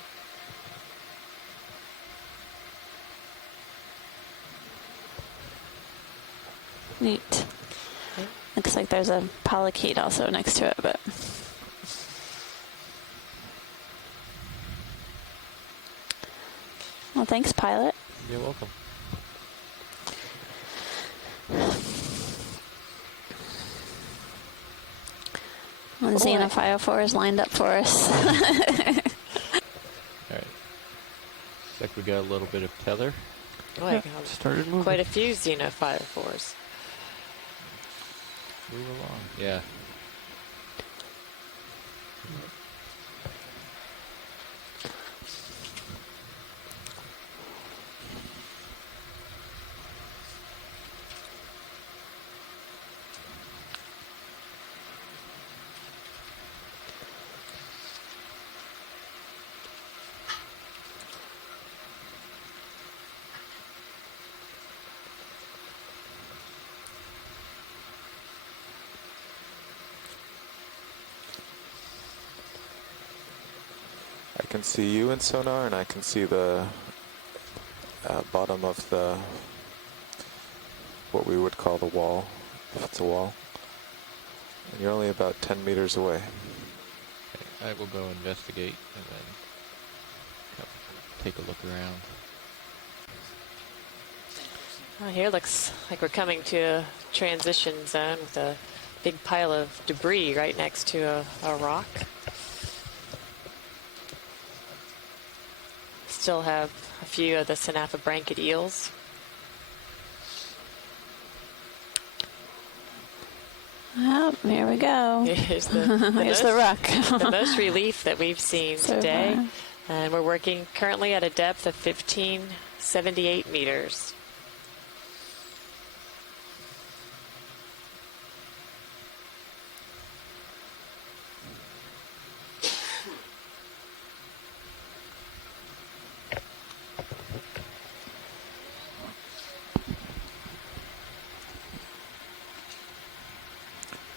Neat. Looks like there's a polychaete also next to it, but. Well, thanks, pilot. You're welcome. When Xena 504 is lined up for us. All right. Looks like we got a little bit of tether. Boy, Started moving. quite a few Xena 504s. Move along. Yeah. I can see you in sonar, and I can see the bottom of the, what we would call the wall, if it's a wall. And you're only about 10 meters away. Okay, I will go investigate and then take a look around. Here looks like we're coming to a transition zone with a big pile of debris right next to a rock. Still have a few of the Synaphabranchid eels. Oh, here we go. Here's the Here's the rock. the most relief that we've seen So today. far. And we're working currently at a depth of 1578 meters.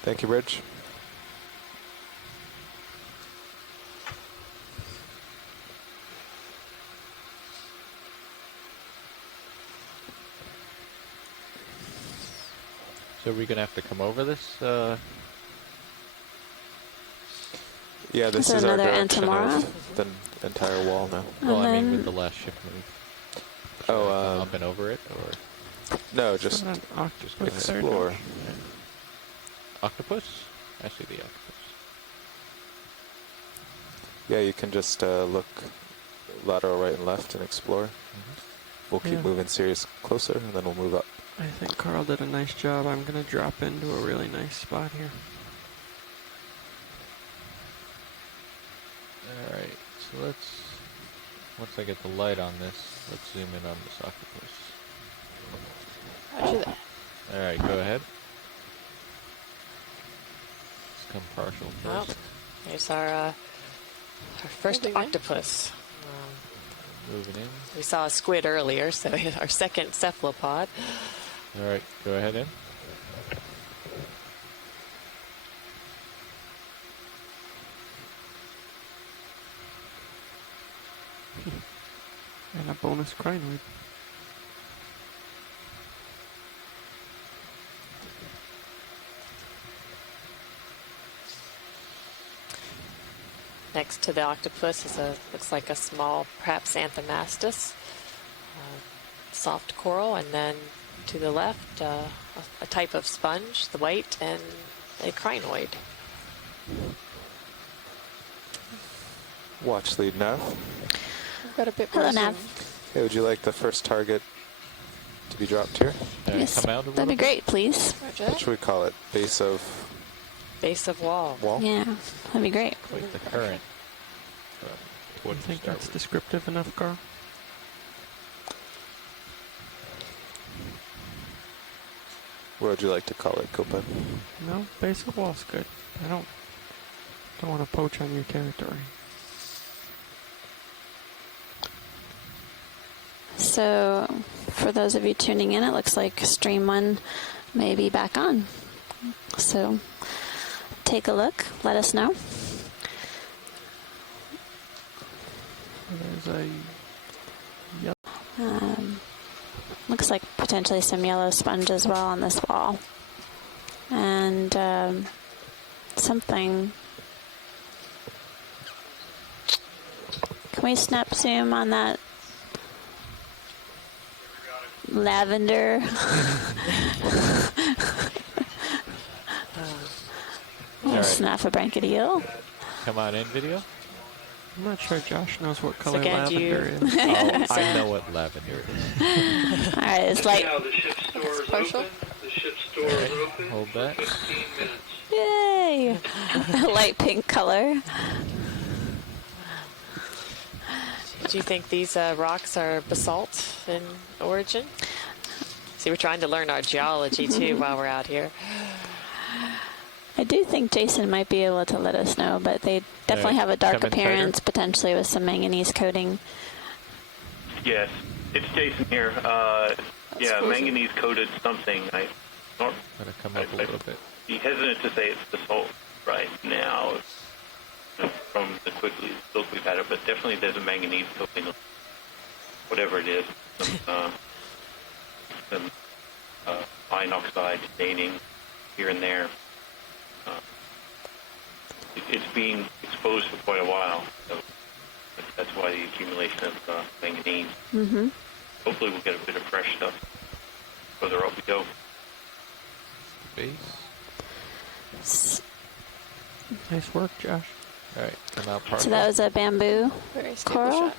Thank you, Bridge. So are we gonna have to come over this? Yeah, this Is is there our another direction Entomara? of the entire wall now. Well, I mean, then- with the last ship move. Oh, Up and over it, or no, just An octopus there, explore. Josh. octopus? I see the octopus. Yeah, you can just look lateral right and left and explore. We'll keep Yeah. moving Sirius closer, and then we'll move up. I think Carl did a nice job. I'm going to drop into a really nice spot here. Alright, so once I get the light on this, let's zoom in on this octopus. Roger that. Alright, go ahead. Let's come partial Well, first. there's our first Moving in. octopus. Moving in. We saw a squid earlier, so our second cephalopod. Alright, go ahead in. And a bonus crinoid. Next to the octopus is looks like a small, perhaps Anthomastus, soft coral, and then to the left, a type of sponge, the white, and a crinoid. Watch lead nav. We've got a bit more Hello, zoom. Nav. Hey, would you like the first target to be dropped here? Yes, Come out a that'd little be bit. great, please. Roger What that. should we call it? Base of Base of wall. wall? Yeah, that'd be great. Wait, the current. You Towards the think that's starboard. descriptive enough, Carl? What would you like to call it, Copa? No, base of wall's good. I don't want to poach on your territory. So, for those of you tuning in, it looks like Stream 1 may be back on. So, take a look. Let us know. There's a Looks like potentially some yellow sponge as well on this wall. And something. Can we snap zoom on that lavender? Alright, snaffabranket eel. Come on in, video. I'm not sure Josh knows what color again, do you- lavender is. Oh, I know what lavender is. All right, it's like, Now the ship's door is partial. open. The ship's door is open. Hold that. 15 minutes. yay, light pink color. Do you think these rocks are basalt in origin? See, we're trying to learn our geology too while we're out here. I do think Jason might be able to let us know, but they definitely have a dark come in tighter. appearance, potentially with some manganese coating. Yes, it's Jason here. Yeah, manganese coated something. I don't. Gotta come up a little bit. Be hesitant to say it's basalt right now from the quick look we've had it, but definitely there's a manganese coating, whatever it is, some iron oxide staining here and there. It's been exposed for quite a while, so that's why the accumulation of manganese. Mm-hmm. Hopefully we'll get a bit of fresh stuff further up we go. Base. Nice work, Josh. All right, come out partial. So that was a bamboo Very stable coral. shot.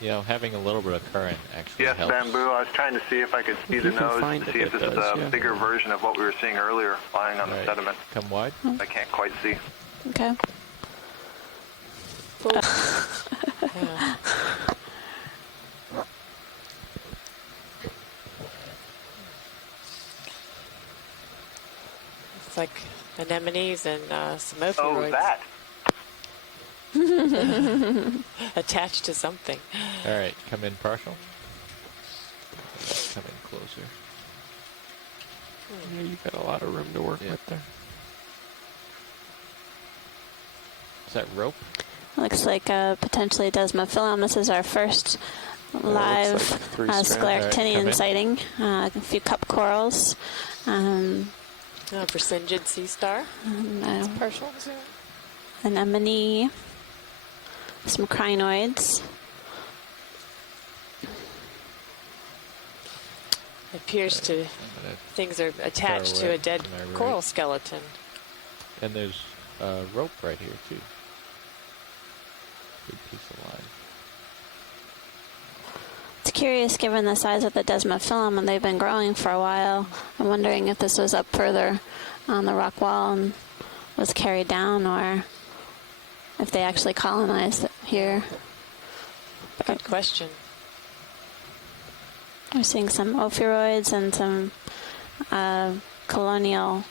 You know, having a little bit of current actually Yes, helps. bamboo. I was trying to see if I could see You the can nose find to it. see if It this is does, a yeah. bigger version of what we were seeing earlier lying on All the right, sediment. come wide. I can't quite see. Okay. Yeah. It's like anemones and some ophiuroids Oh, that. attached to something. All right, come in partial. Come in closer. Yeah, you've got a lot of room to work Yeah. with there. Is that rope? Looks like potentially desmophyllum. This is our first live looks like three-strand. scleractinian All right, come in. sighting. A few cup corals. Persingid sea star. Partial zoom. Anemone. Some crinoids. It appears to I'm gonna, things are attached to away a dead to my right. coral skeleton. and there's rope right here too. Big piece of line. It's curious, given the size of the desmophyllum, and they've been growing for a while. I'm wondering if this was up further on the rock wall and was carried down, or if they actually colonized it here. Good question. We're seeing some ophiuroids and some colonial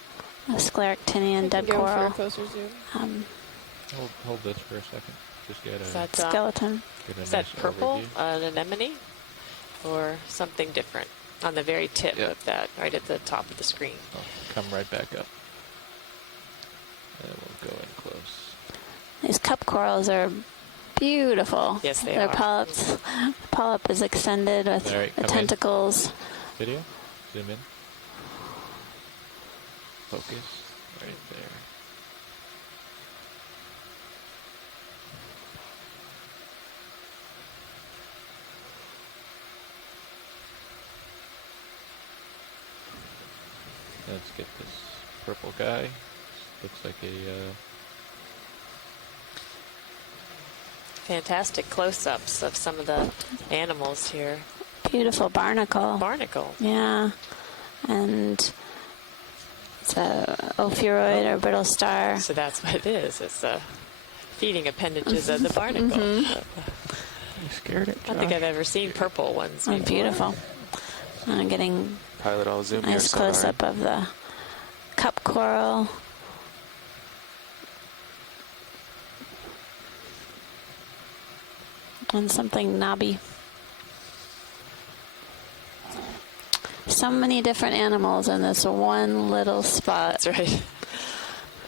scleractinian dead Go for a coral closer zoom. Hold this for a second. Just get a, Is that, skeleton. get a is that nice purple, overview. an anemone, or something different on the very tip Yeah. of that, right at the top of the screen? Oh, come right back up. And we'll go in close. These cup corals are beautiful. Yes, they Their are. polyps. The polyp is extended with All right, the come in. tentacles. Video. Zoom in. Focus. Right there. Let's get this purple guy. Looks like a Fantastic close-ups of some of the animals here. Beautiful barnacle. Barnacle. Yeah. And it's a ophiuroid or brittle star. So that's what it is. It's the feeding appendages of the barnacle. You scared it, I don't think Josh. I've ever seen purple ones Oh, before. beautiful. Getting Pilot, I'll zoom your nice sonar. close up of the cup coral. And something knobby. So many different animals in this one little spot. That's right.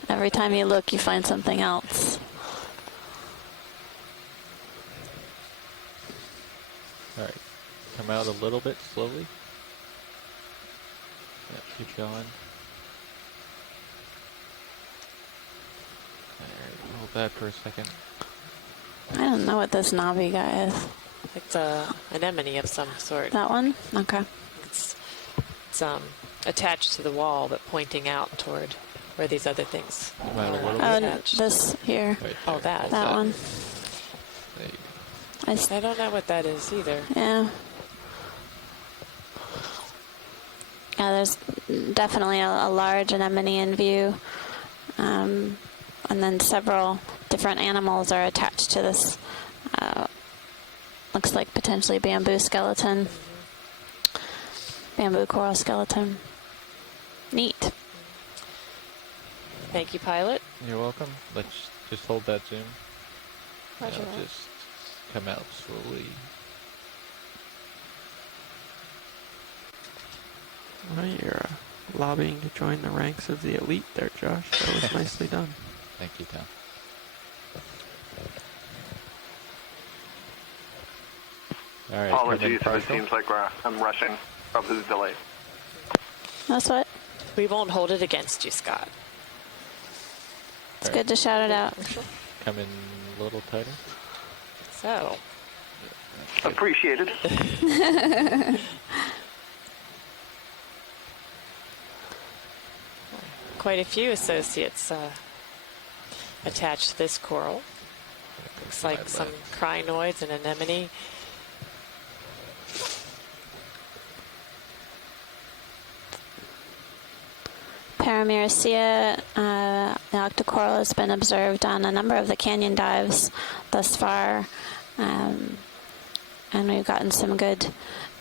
Every time you look, you find something else. All right. Come out a little bit slowly. Yeah, keep going. All right, hold that for a second. I don't know what this knobby guy is. It's a anemone of some sort. That one? Okay. It's attached to the wall, but pointing out toward where these other things Come out a are little Oh, bit. attached. this here. Right Oh, there. that. That one. There you I I don't know what that is either. Yeah. Yeah, there's definitely a large anemone in view. And then several different animals are attached to this. Looks like potentially bamboo skeleton. Bamboo coral skeleton. Neat. Thank you, pilot. go. You're welcome. Let's just hold that zoom. Roger I'll that. just come out slowly. Well, you're lobbying to join the ranks of the elite there, Josh. That was nicely done. Thank you, Tom. All right. come in Apologies if it partial. seems like I'm rushing. Probably the delay. That's what. We won't hold it against you, Scott. It's good to shout it out. Come in a little tighter. So, Appreciated. quite a few associates attached to this coral. Looks like some crinoids and anemone. Paramyricea, the octocoral has been observed on a number of the canyon dives thus far. And we've gotten some good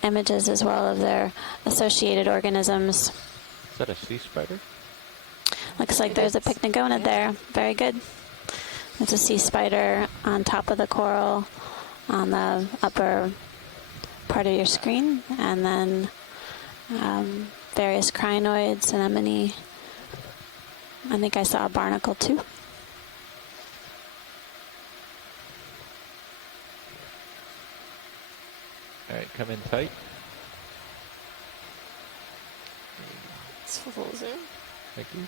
images as well of their associated organisms. Is that a sea spider? Looks like there's a pycnogonid there. Very good. There's a sea spider on top of the coral on the upper part of your screen. And then various crinoids, anemone. I think I saw a barnacle too. All right, come in tight. It's full zoom. Thank you.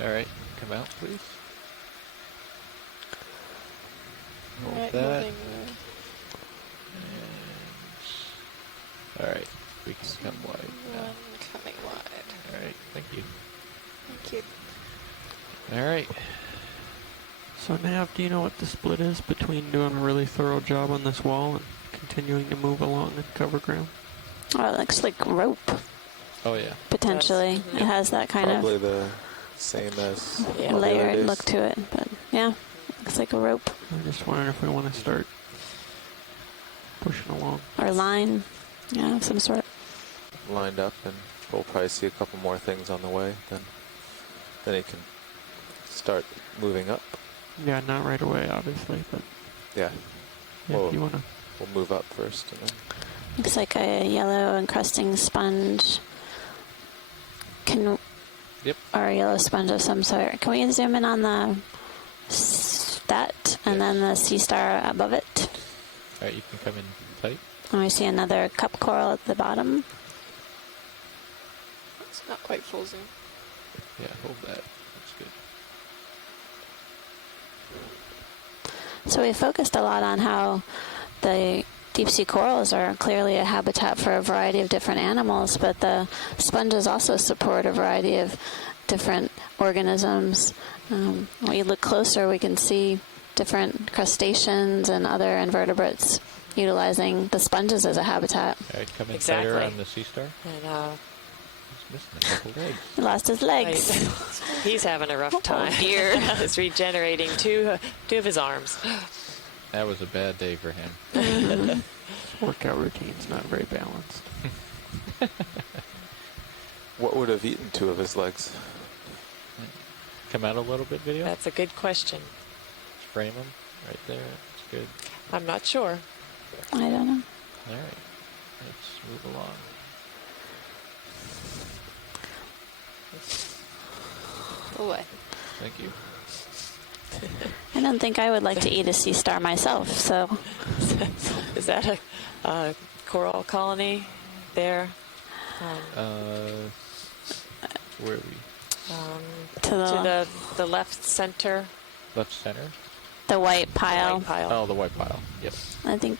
All right, come out, please. Hold Right, that. moving, All right, we can come wide now. one coming wide. All right, thank you. Thank you. All right. So, Nav, do you know what the split is between doing a really thorough job on this wall and continuing to move along and cover ground? Oh, it looks like rope, Oh yeah. potentially. It has that kind Probably of the same as all the other layered days. look to it. But yeah, looks like a rope I'm just wondering if we want to start pushing along. or line. Yeah, of some sort. Lined up, and we'll probably see a couple more things on the way. Then he can start moving up. Yeah, not right away, obviously, but Yeah, yeah, Whoa. if you want to. we'll move up first, and then Looks like a yellow encrusting sponge. Yep. Or a yellow sponge of some sort. Can we zoom in on that and then the sea star above it? All right, you can come in tight. And we see another cup coral at the bottom. It's not quite full zoom. Yeah, hold that. That's good. So we focused a lot on how the deep sea corals are clearly a habitat for a variety of different animals, but the sponges also support a variety of different organisms. When we look closer, we can see different crustaceans and other invertebrates utilizing the sponges as a habitat. All right, come in Exactly. tighter on the sea star. And He's missing a couple legs. He lost his legs. he's having a rough time. dear. He's regenerating two of his arms. That was a bad day for him. Workout routine's not very balanced. what would have eaten two of his legs? Come out a little bit, video. That's a good question. Frame him right there. That's good. I'm not sure. I don't know. All right, let's move along. Away. Thank you. I don't think I would like to eat a sea star myself, so Is that a coral colony there? Where are we? To the left center. Left center? the white pile. White pile. Oh, the white pile. Yep. I think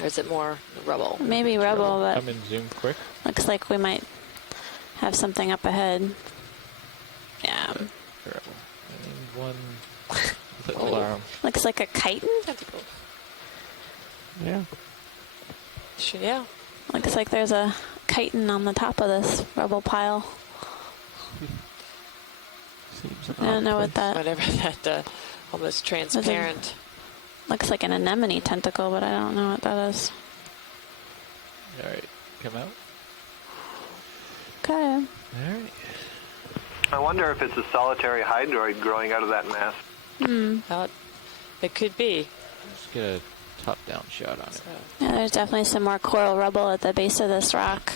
Or is it more rubble? maybe rubble, but Come and zoom quick. looks like we might have something up ahead. Yeah. Rubble. And one little arm. Looks like a chitin. Yeah. Yeah. Looks like there's a chitin on the top of this rubble pile. Seems I don't know what that Whatever that almost transparent. looks like. An anemone tentacle, but I don't know what that is. All right. Come out. Okay. All right. I wonder if it's a solitary hydroid growing out of that mass. It could be. Let's get a top-down shot on it. Yeah, there's definitely some more coral rubble at the base of this rock.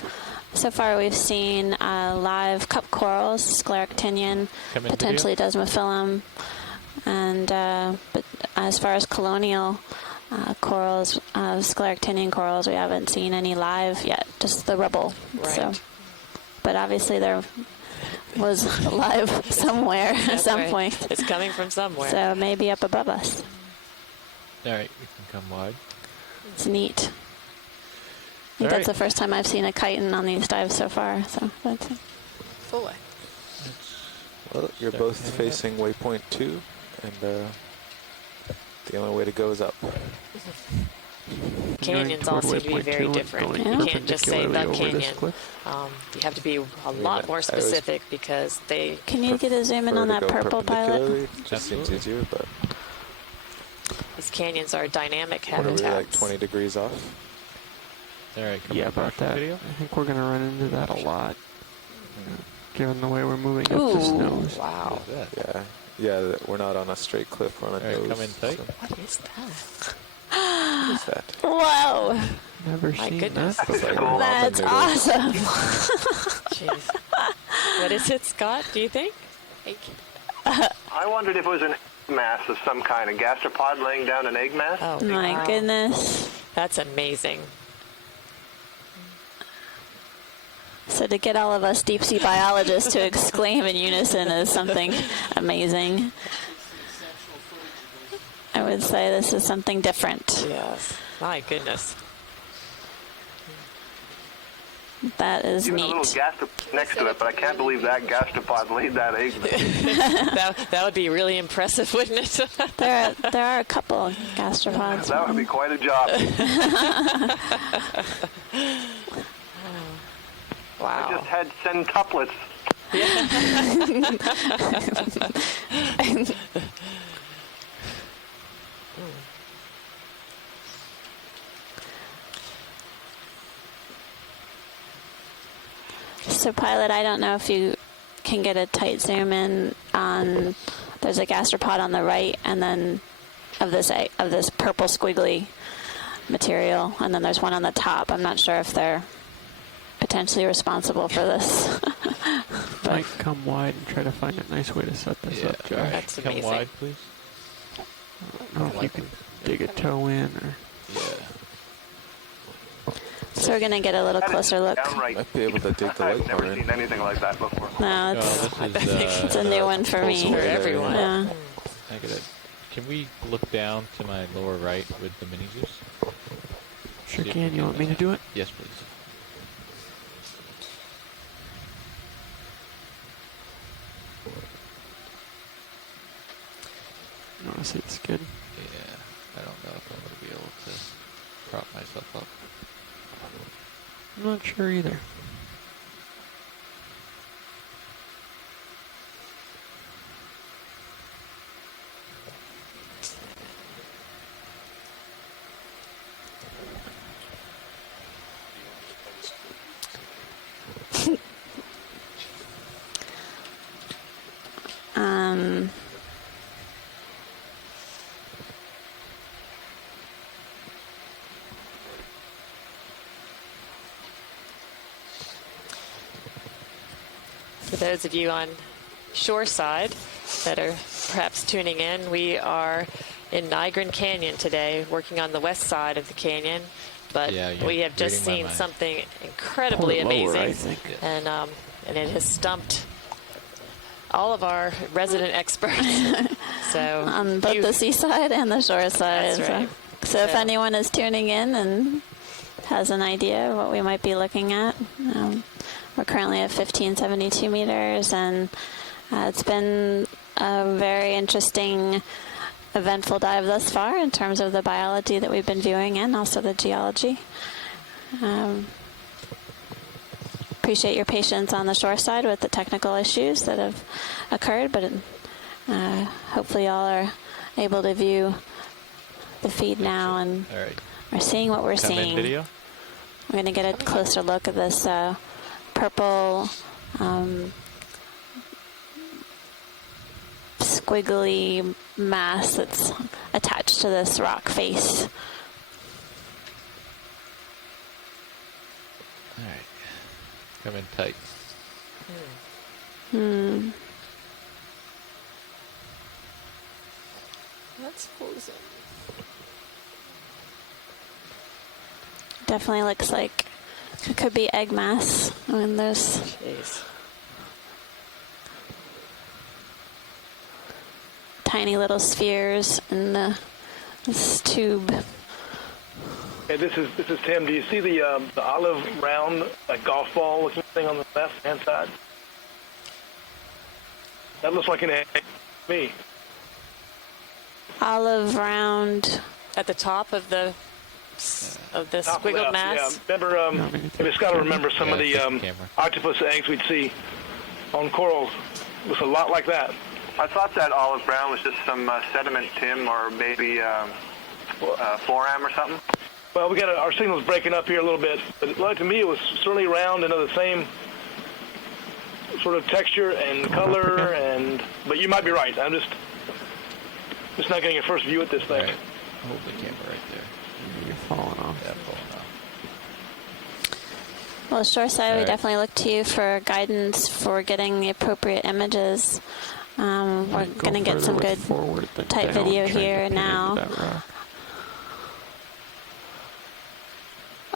So far, we've seen live cup corals, scleractinian, Come in potentially video. desmophyllum, and but as far as colonial corals, scleractinian corals, we haven't seen any live yet. Just the rubble. Right. So, but obviously there was live somewhere at That's some right. point. It's coming from somewhere. So maybe up above us. All right. We can come wide. It's neat. I think All that's right. the first time I've seen a chitin on these dives so far. So that's Full way. Well, you're Start both heading up. facing waypoint 2, and the only way to go is up. Canyons all seem to be very different. You can't just say the canyon. You have to be a lot more specific because they. Can you get a zoom in on that purple pilot? It just seems easier, but These canyons are dynamic what are we, habitats. like 20 degrees off? All right. Come Yeah, on, about watch the that. video. I think we're going to run into that a lot, given the way we're moving up the Ooh. snows. Wow. What is that? Yeah, we're not on a straight cliff, we're on a All right, nose. come in tight. so- What is that? What is that? Whoa! Never My seen goodness. that. It's like Cool. ramen That's noodles. awesome. Jeez. What is it, Scott? Do you think? I wondered if it was an egg mass of some kind, a gastropod laying down an egg mass. Oh, My wow. goodness. That's amazing. So to get all of us deep sea biologists to exclaim in unison is something amazing. I would say this is something different. Yes. My goodness. That is Even a little neat. gastropod next to it, but I can't believe that gastropod laid that egg mass. That would be really impressive, wouldn't it? There are a couple gastropods. That would be quite a job. I Wow. just had centuplets. So pilot, I don't know if you can get a tight zoom in on. There's a gastropod on the right, and then of this purple squiggly material, and then there's one on the top. I'm not sure if they're potentially responsible for this. But Might come wide and try to find a nice way to set this up, All Josh. right. That's Come amazing. wide, please. I don't know if you can dig a toe in or... Yeah. so we're gonna get a little closer look. Downright. Might be able to dig the I've light never bar in. seen anything like that before. No, Oh, it's this is it's a new one for me. For everyone. Yeah. I gotta. Can we look down to my lower right with the mini Zeus? Sure See if can. we You want me to do it? Yes, please. You want to see it's good? Yeah. I don't know if I'm gonna be able to prop myself up. I'm not sure either. Um, For those of you on shoreside that are perhaps tuning in, we are in Nygren Canyon today, working on the west side of the canyon. But Yeah, you're we have just reading my seen mind. something incredibly Pull it lower, amazing, I think. and it has stumped all of our resident experts. So on both the seaside and the shore side. That's right. So if anyone is tuning in and has an idea of what we might be looking at, we're currently at 1572 meters, and it's been a very interesting, eventful dive thus far in terms of the biology that we've been viewing and also the geology. Appreciate your patience on the shore side with the technical issues that have occurred, but hopefully y'all are able to view the feed now and are seeing what we're seeing. Video. We're going to get a closer look at this purple squiggly mass that's attached to this rock face. All right. Come in tight. That's full zoom. Definitely looks like it could be egg mass. I mean, there's tiny little spheres in this tube. Hey, this is Tim. Do you see the olive round, like golf ball looking thing on the left hand side? That looks like an egg to me. Olive round at the top of the squiggled mass. Yeah, remember, maybe Scott will remember some of the octopus eggs we'd see on corals. It looks a lot like that. I thought that olive brown was just some sediment, Tim, or maybe floram or something. Well, we got our signal's breaking up here a little bit, but it looked to me it was certainly round and of the same sort of texture and color, but you might be right. I'm just not getting a first view at this thing. Right. Hold the camera right there. You're falling off. Yeah, falling off. Well, shoreside, we definitely look to you for guidance for getting the appropriate images. We're going to get some good tight video here now.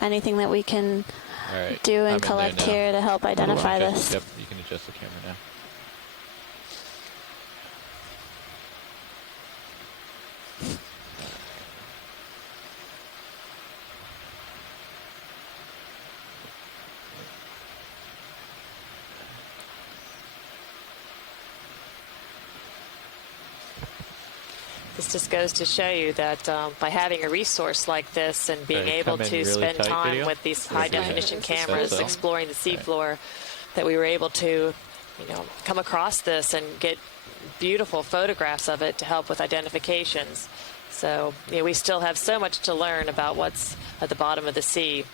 Anything that we can do and collect here to help identify this. Yep, you can adjust the camera now. This just goes to show you that by having a resource like this and being able to really spend time video? with these high-definition cameras exploring the seafloor, that we were able to, come across this and get beautiful photographs of it to help with identifications. So, we still have so much to learn about what's at the bottom of the sea,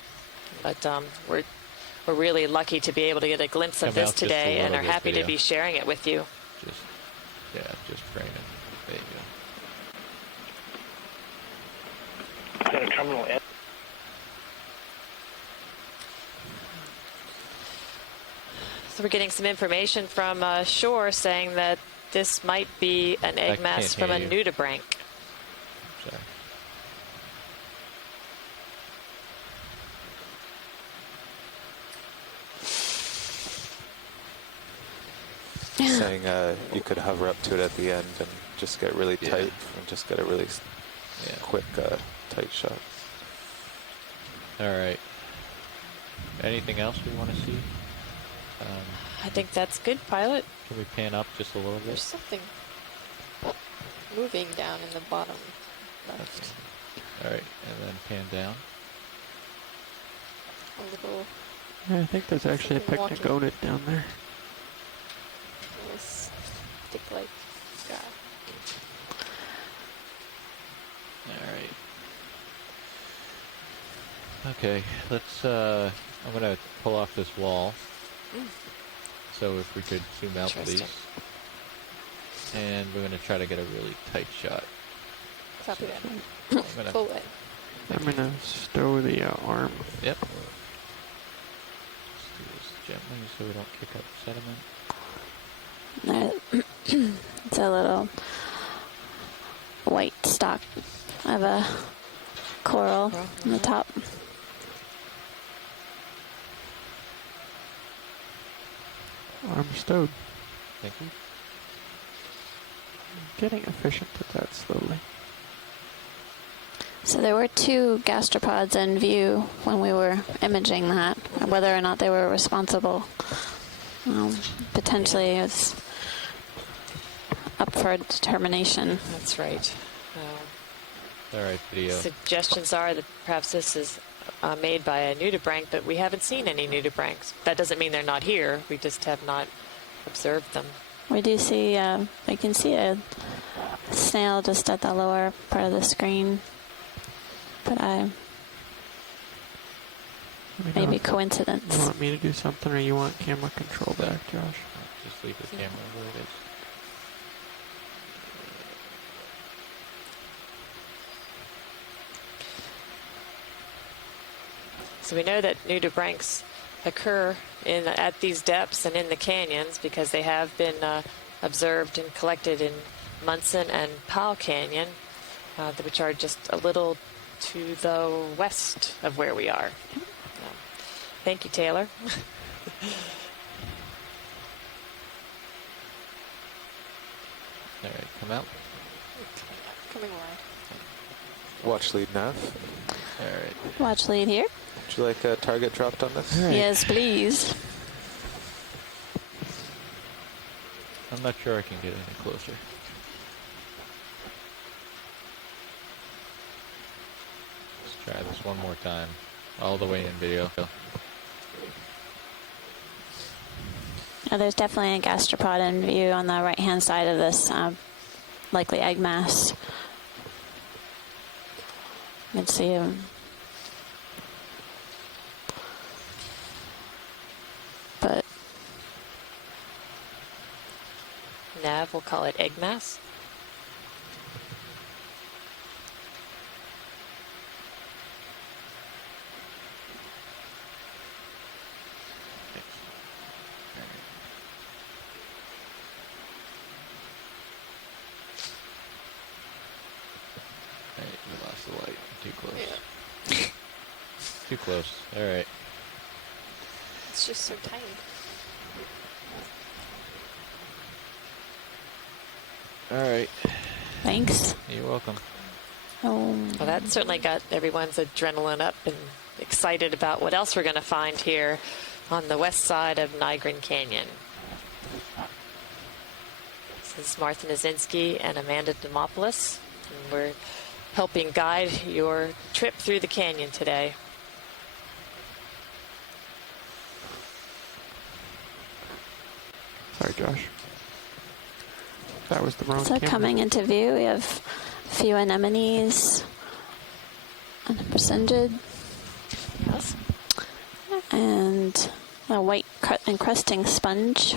but we're really lucky to be able to get a glimpse of this today and are happy to be sharing it with you. Just frame it. There you go. Terminal end. So we're getting some information from shore saying that this might be an egg mass from a nudibranch. Sorry. Saying you could hover up to it at the end and just get really tight and just get a really quick tight shot. All right. Anything else we want to see? I think that's good, pilot. Can we pan up just a little bit? There's something moving down in the bottom left. All right, and then pan down. A little. Yeah, I think there's actually a picnic gonad down there. Stick-like guy. All right. Okay, let's. I'm gonna pull off this wall. So if we could zoom out, please. And we're gonna try to get a really tight shot. Copy that. I'm Full way. I'm gonna stow the arm. Yep. Let's do this gently so we don't kick up sediment. It's a little white stalk of a coral on the top. Arm stowed. Thank you. Getting efficient at that slowly. So there were 2 gastropods in view when we were imaging that. Whether or not they were responsible potentially is up for determination. That's right. All right, video. Suggestions are that perhaps this is made by a nudibranch, but we haven't seen any nudibranchs. That doesn't mean they're not here. We just have not observed them. We do see, I can see a snail just at the lower part of the screen. But maybe coincidence. You want me to do something, or you want camera control back, Josh? Just leave the camera where it is. So we know that nudibranchs occur at these depths and in the canyons because they have been observed and collected in Munson and Powell Canyon, which are just a little to the west of where we are. Thank you, Taylor. All right, come out. Coming wide. Watch lead nav. All right. Watch lead here. Would you like a target dropped on this? Right. Yes, please. I'm not sure I can get any closer. Let's try this one more time. All the way in video. There's definitely a gastropod in view on the right-hand side of this, likely egg mass. You can see him. But Nav, we'll call it egg mass. We lost the light. Too close. Too close. All right. It's just so tiny. All right. thanks. You're welcome. Oh, Well, that certainly got everyone's adrenaline up and excited about what else we're going to find here on the west side of Nygren Canyon. This is Martha Nazinski and Amanda Demopoulos, and we're helping guide your trip through the canyon today. Sorry, Josh. That was the wrong so camera. coming into view, we have a few anemones and a percengid. Yes. And a white encrusting sponge.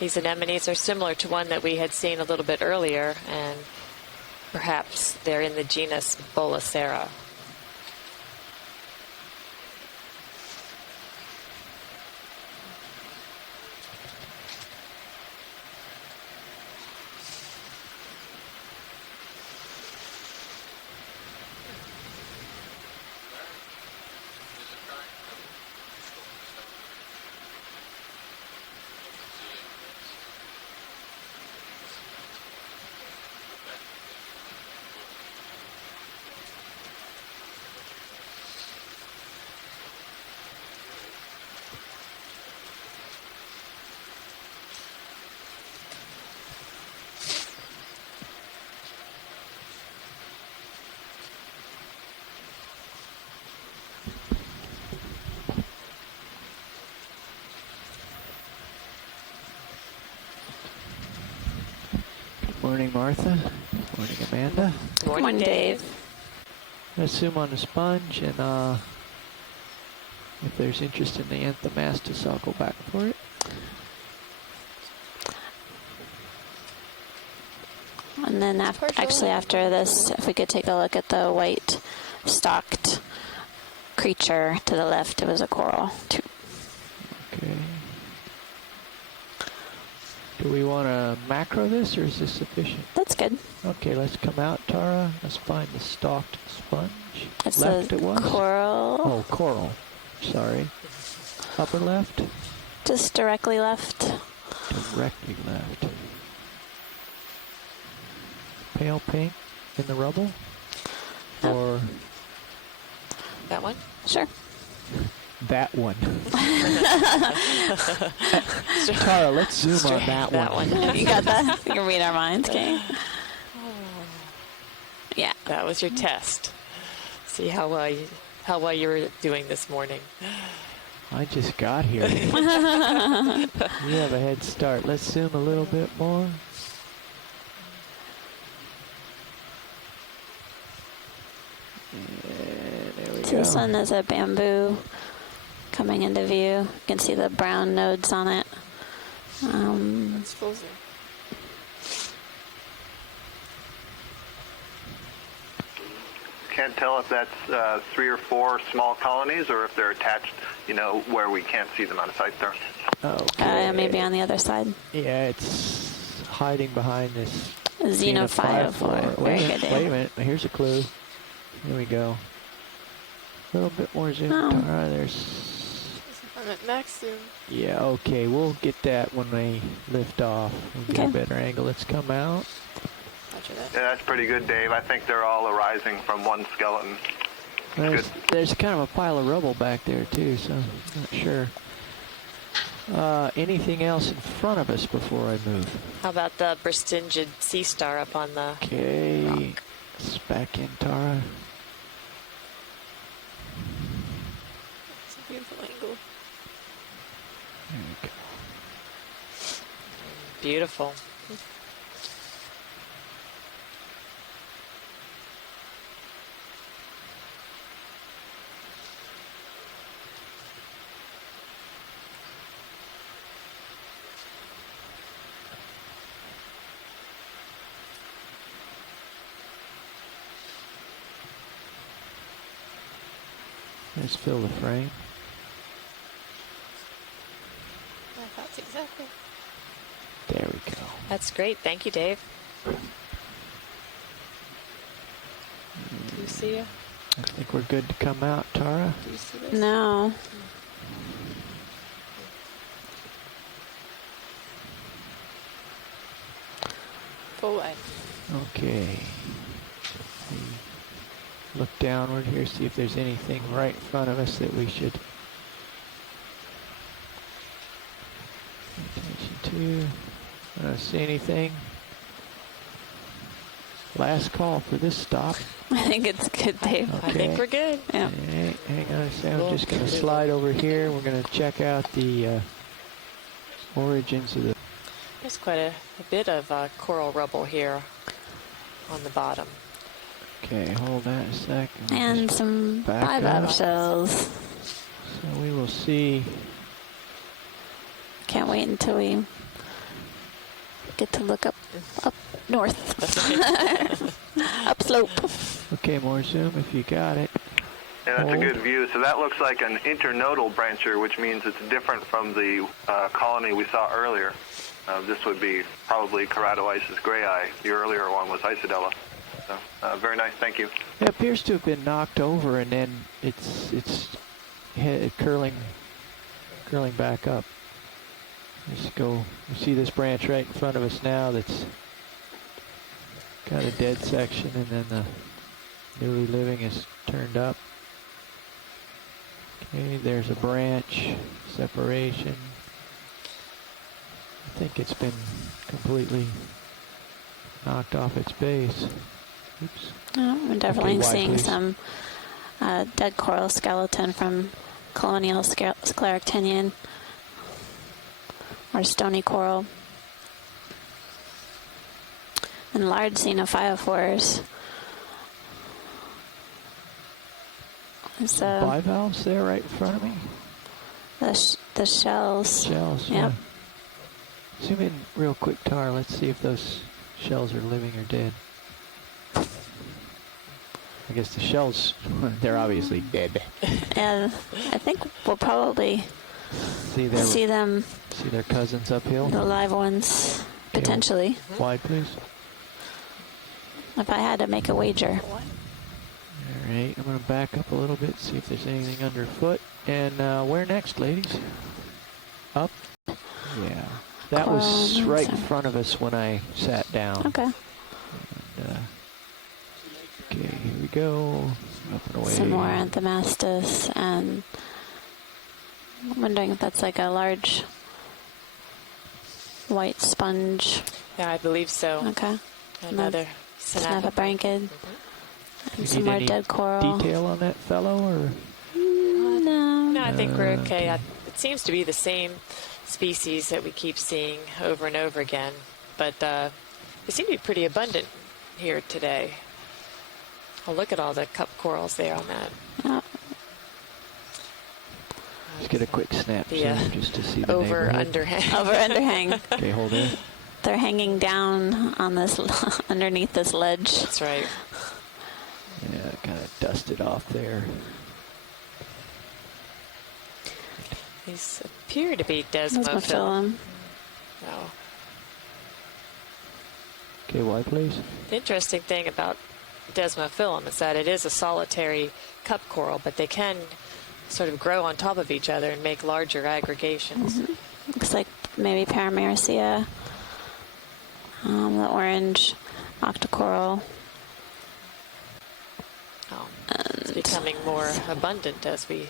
These anemones are similar to one that we had seen a little bit earlier, and perhaps they're in the genus Bolacera. Morning, Martha. Morning, Amanda. Good Morning, Dave. I assume on the sponge, and if there's interest in the anthomastus, I'll go back for it. And then actually after this, if we could take a look at the white stalked creature to the left, it was a coral too. Okay. Do we want to macro this, or is this sufficient? That's good. Okay, let's come out, Tara. Let's find the stalked sponge. It's Left a it was? coral. Oh, coral. Sorry. Upper left? Just directly left. Directly left. Pale pink in the rubble? Or That one? Sure. that one? Tara, let's zoom on that one. You got that? You can read our minds, okay? Yeah. That was your test. See how well you were doing this morning. I just got here. You have a head start. Let's zoom a little bit more. And there we So go. this one is a bamboo coming into view. You can see the brown nodes on it. That's full zoom. Can't tell if that's 3 or 4 small colonies or if they're attached, you know, where we can't see them out of sight there. Okay. Maybe on the other side. Yeah, it's hiding behind this Xenophyrophore. Wait Very a good. minute, wait a minute. Here's a clue. Here we go. A little bit more zoom, Oh. Tara. There's... I'm at max zoom. Yeah, okay. We'll get that when we lift off. We'll get a Okay. better angle. Let's come out. Roger that. Yeah, that's pretty good, Dave. I think they're all arising from one skeleton. There's kind of a pile of rubble back there, too, so I'm not sure. Anything else in front of us before I move? How about the Bristingid sea star up on the Okay. rock? Let's back in, Tara. It's a beautiful angle. There we go. Beautiful. Let's fill the frame. My thoughts exactly. There we go. That's great. Thank you, Dave. Do you see it? I think we're good to come out, Tara. Do you see this? No. Full wide. Okay. Look downward here, see if there's anything right in front of us that we should pay attention to. I don't see anything. Last call for this stop. I think it's good, Dave. Okay. I think we're good. Yeah. Hey, hang on a second. I'm just going to slide over here. We're going to check out the origins of the... There's quite a bit of coral rubble here on the bottom. Okay, hold that a second. We'll And just some back bivalve up. shells. So we will see. Can't wait until we get to look up north. Upslope. Okay, more zoom if you got it. Yeah, that's a Hold. good view. So that looks like an internodal brancher, which means it's different from the colony we saw earlier. This would be probably Keratoisis grayi. The earlier one was Isidella. So, very nice. Thank you. It appears to have been knocked over, and then it's curling back up. Let's go. You see this branch right in front of us now that's got a dead section, and then the newly living is turned up. Okay, there's a branch separation. I think it's been completely knocked off its base. Oops. Oh, we're definitely wide, seeing please. some dead coral skeleton from colonial scleractinian or stony coral. And large xenophyrophores. So Bivalves there right in front of me. the shells. Shells, Yep. yeah. Zoom in real quick, Tar. Let's see if those shells are living or dead. I guess the shells, they're obviously dead. And I think we'll probably See their See them, see their cousins uphill. the live ones, potentially. Wide, please. If I had to make a wager. All right, I'm going to back up a little bit, see if there's anything underfoot. And where next, ladies? Up? Yeah. That was Coral, right in front of us when I sat down. Okay. And, okay, here we go. Up and away. Some more Anthemastus, and I'm wondering if that's like a large white sponge. Yeah, I believe so. Okay. Another Snapper-branched. You And some need more any dead coral. detail on that fellow, or? No. I think we're okay. It seems to be the same species that we keep seeing over and over again, but they seem to be pretty abundant here today. Oh, look at all the cup corals there on that. Oh. Let's get a quick snap The, zoom just to see the over neighborhood. underhang. Over underhang. Okay, hold it. They're hanging down on this underneath this ledge. That's right. Yeah, kind of dusted off there. These appear to be desmophyllum. Desmophyllum. Oh. Okay, wide, please. The interesting thing about desmophyllum is that it is a solitary cup coral, but they can sort of grow on top of each other and make larger aggregations. Looks like maybe Paramericea. The orange octocoral. Oh, it's becoming more abundant as we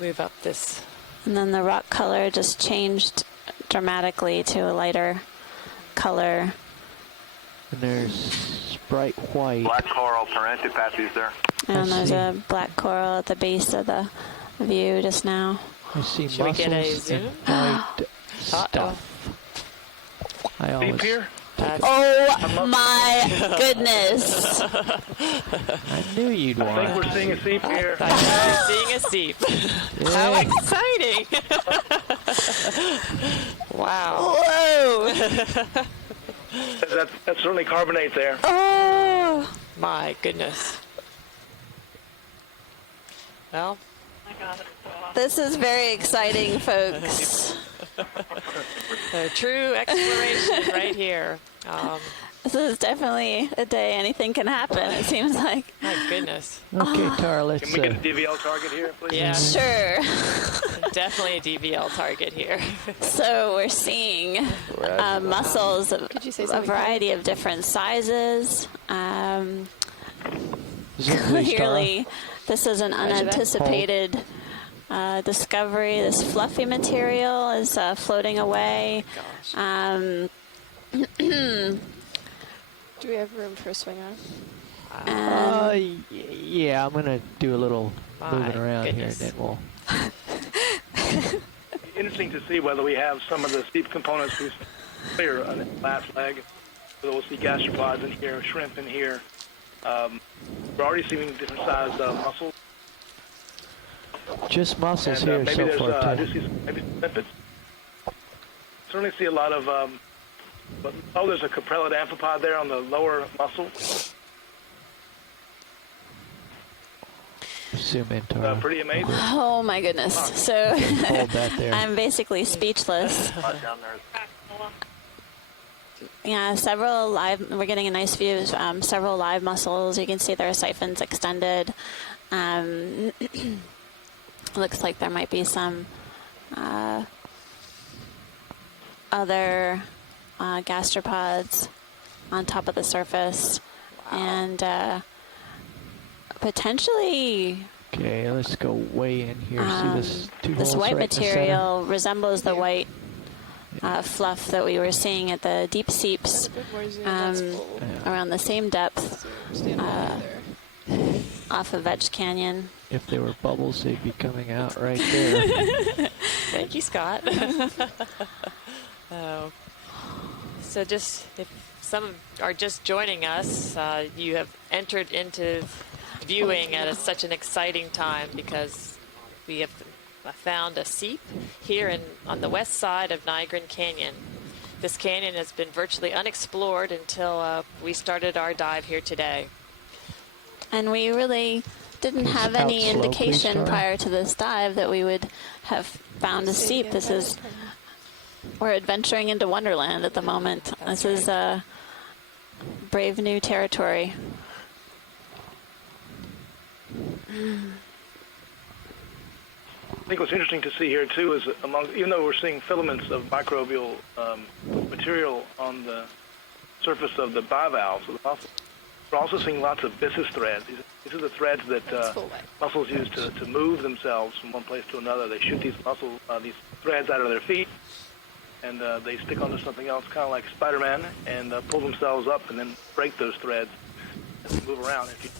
move up this. And then the rock color just changed dramatically to a lighter color. And there's bright white. Black coral parentipathes there. And I there's see. a black coral at the base of the view just now. I see Should we get a mussels zoom? and white stuff. I always, Deep here? Oh my goodness. I knew you'd I think want we're seeing a seep here. I'm seeing a seep. How exciting! Wow. Whoa. That's certainly carbonate there. Oh. My goodness. Well, This is very exciting, folks. a true exploration right here. This is definitely a day anything can happen, it seems like. My goodness. Okay, Tara, let's. Can we get a DVL target here, please? Yeah, Sure. definitely a DVL target here. So we're seeing mussels of Could you say a something? variety of different sizes. zoom, please, Tara. Clearly, this is an unanticipated discovery. This fluffy material is floating away. Do we have room for a swing on? And Yeah, I'm gonna do a little moving around goodness. here, and then we'll. Interesting to see whether we have some of the steep components we clear on the last leg. So we'll see gastropods in here, shrimp in here. We're already seeing different sized mussels. Just mussels And here maybe so there's far, I too. do see maybe some limpets. Certainly see a lot of. There's a caprellid amphipod there on the lower mussel. Zoom in, Tara. Pretty amazing. oh my goodness. So Hold that there. I'm basically speechless. Down there. Yeah, several live. We're getting a nice view of several live mussels. You can see their siphons extended. Looks like there might be some other gastropods on top of the surface, and potentially Okay, let's go way in here. See this two this holes white right in the center? material resembles the white fluff that we were seeing at the deep seeps A bit more zoom, that's full. around the same depth Stand over there. off of Vetch Canyon. If there were bubbles, they'd be coming out right there. Thank you, Scott. Oh. So just if some are just joining us, you have entered into viewing at such an exciting time because we have found a seep here on the west side of Nygren Canyon. This canyon has been virtually unexplored until we started our dive here today. And we really didn't Please have out any slow, please, indication Tara. prior to this dive that we would have found a seep. This is, we're adventuring into Wonderland at the moment. This is brave new territory. I think what's interesting to see here too is even though we're seeing filaments of microbial material on the surface of the bivalves of the mussels, we're also seeing lots of byssus threads. These are the threads that mussels use to move themselves from one place to another. They shoot these these threads out of their feet, and they stick onto something else, kind of like Spider-Man, and pull themselves up and then break those threads as they move around. If you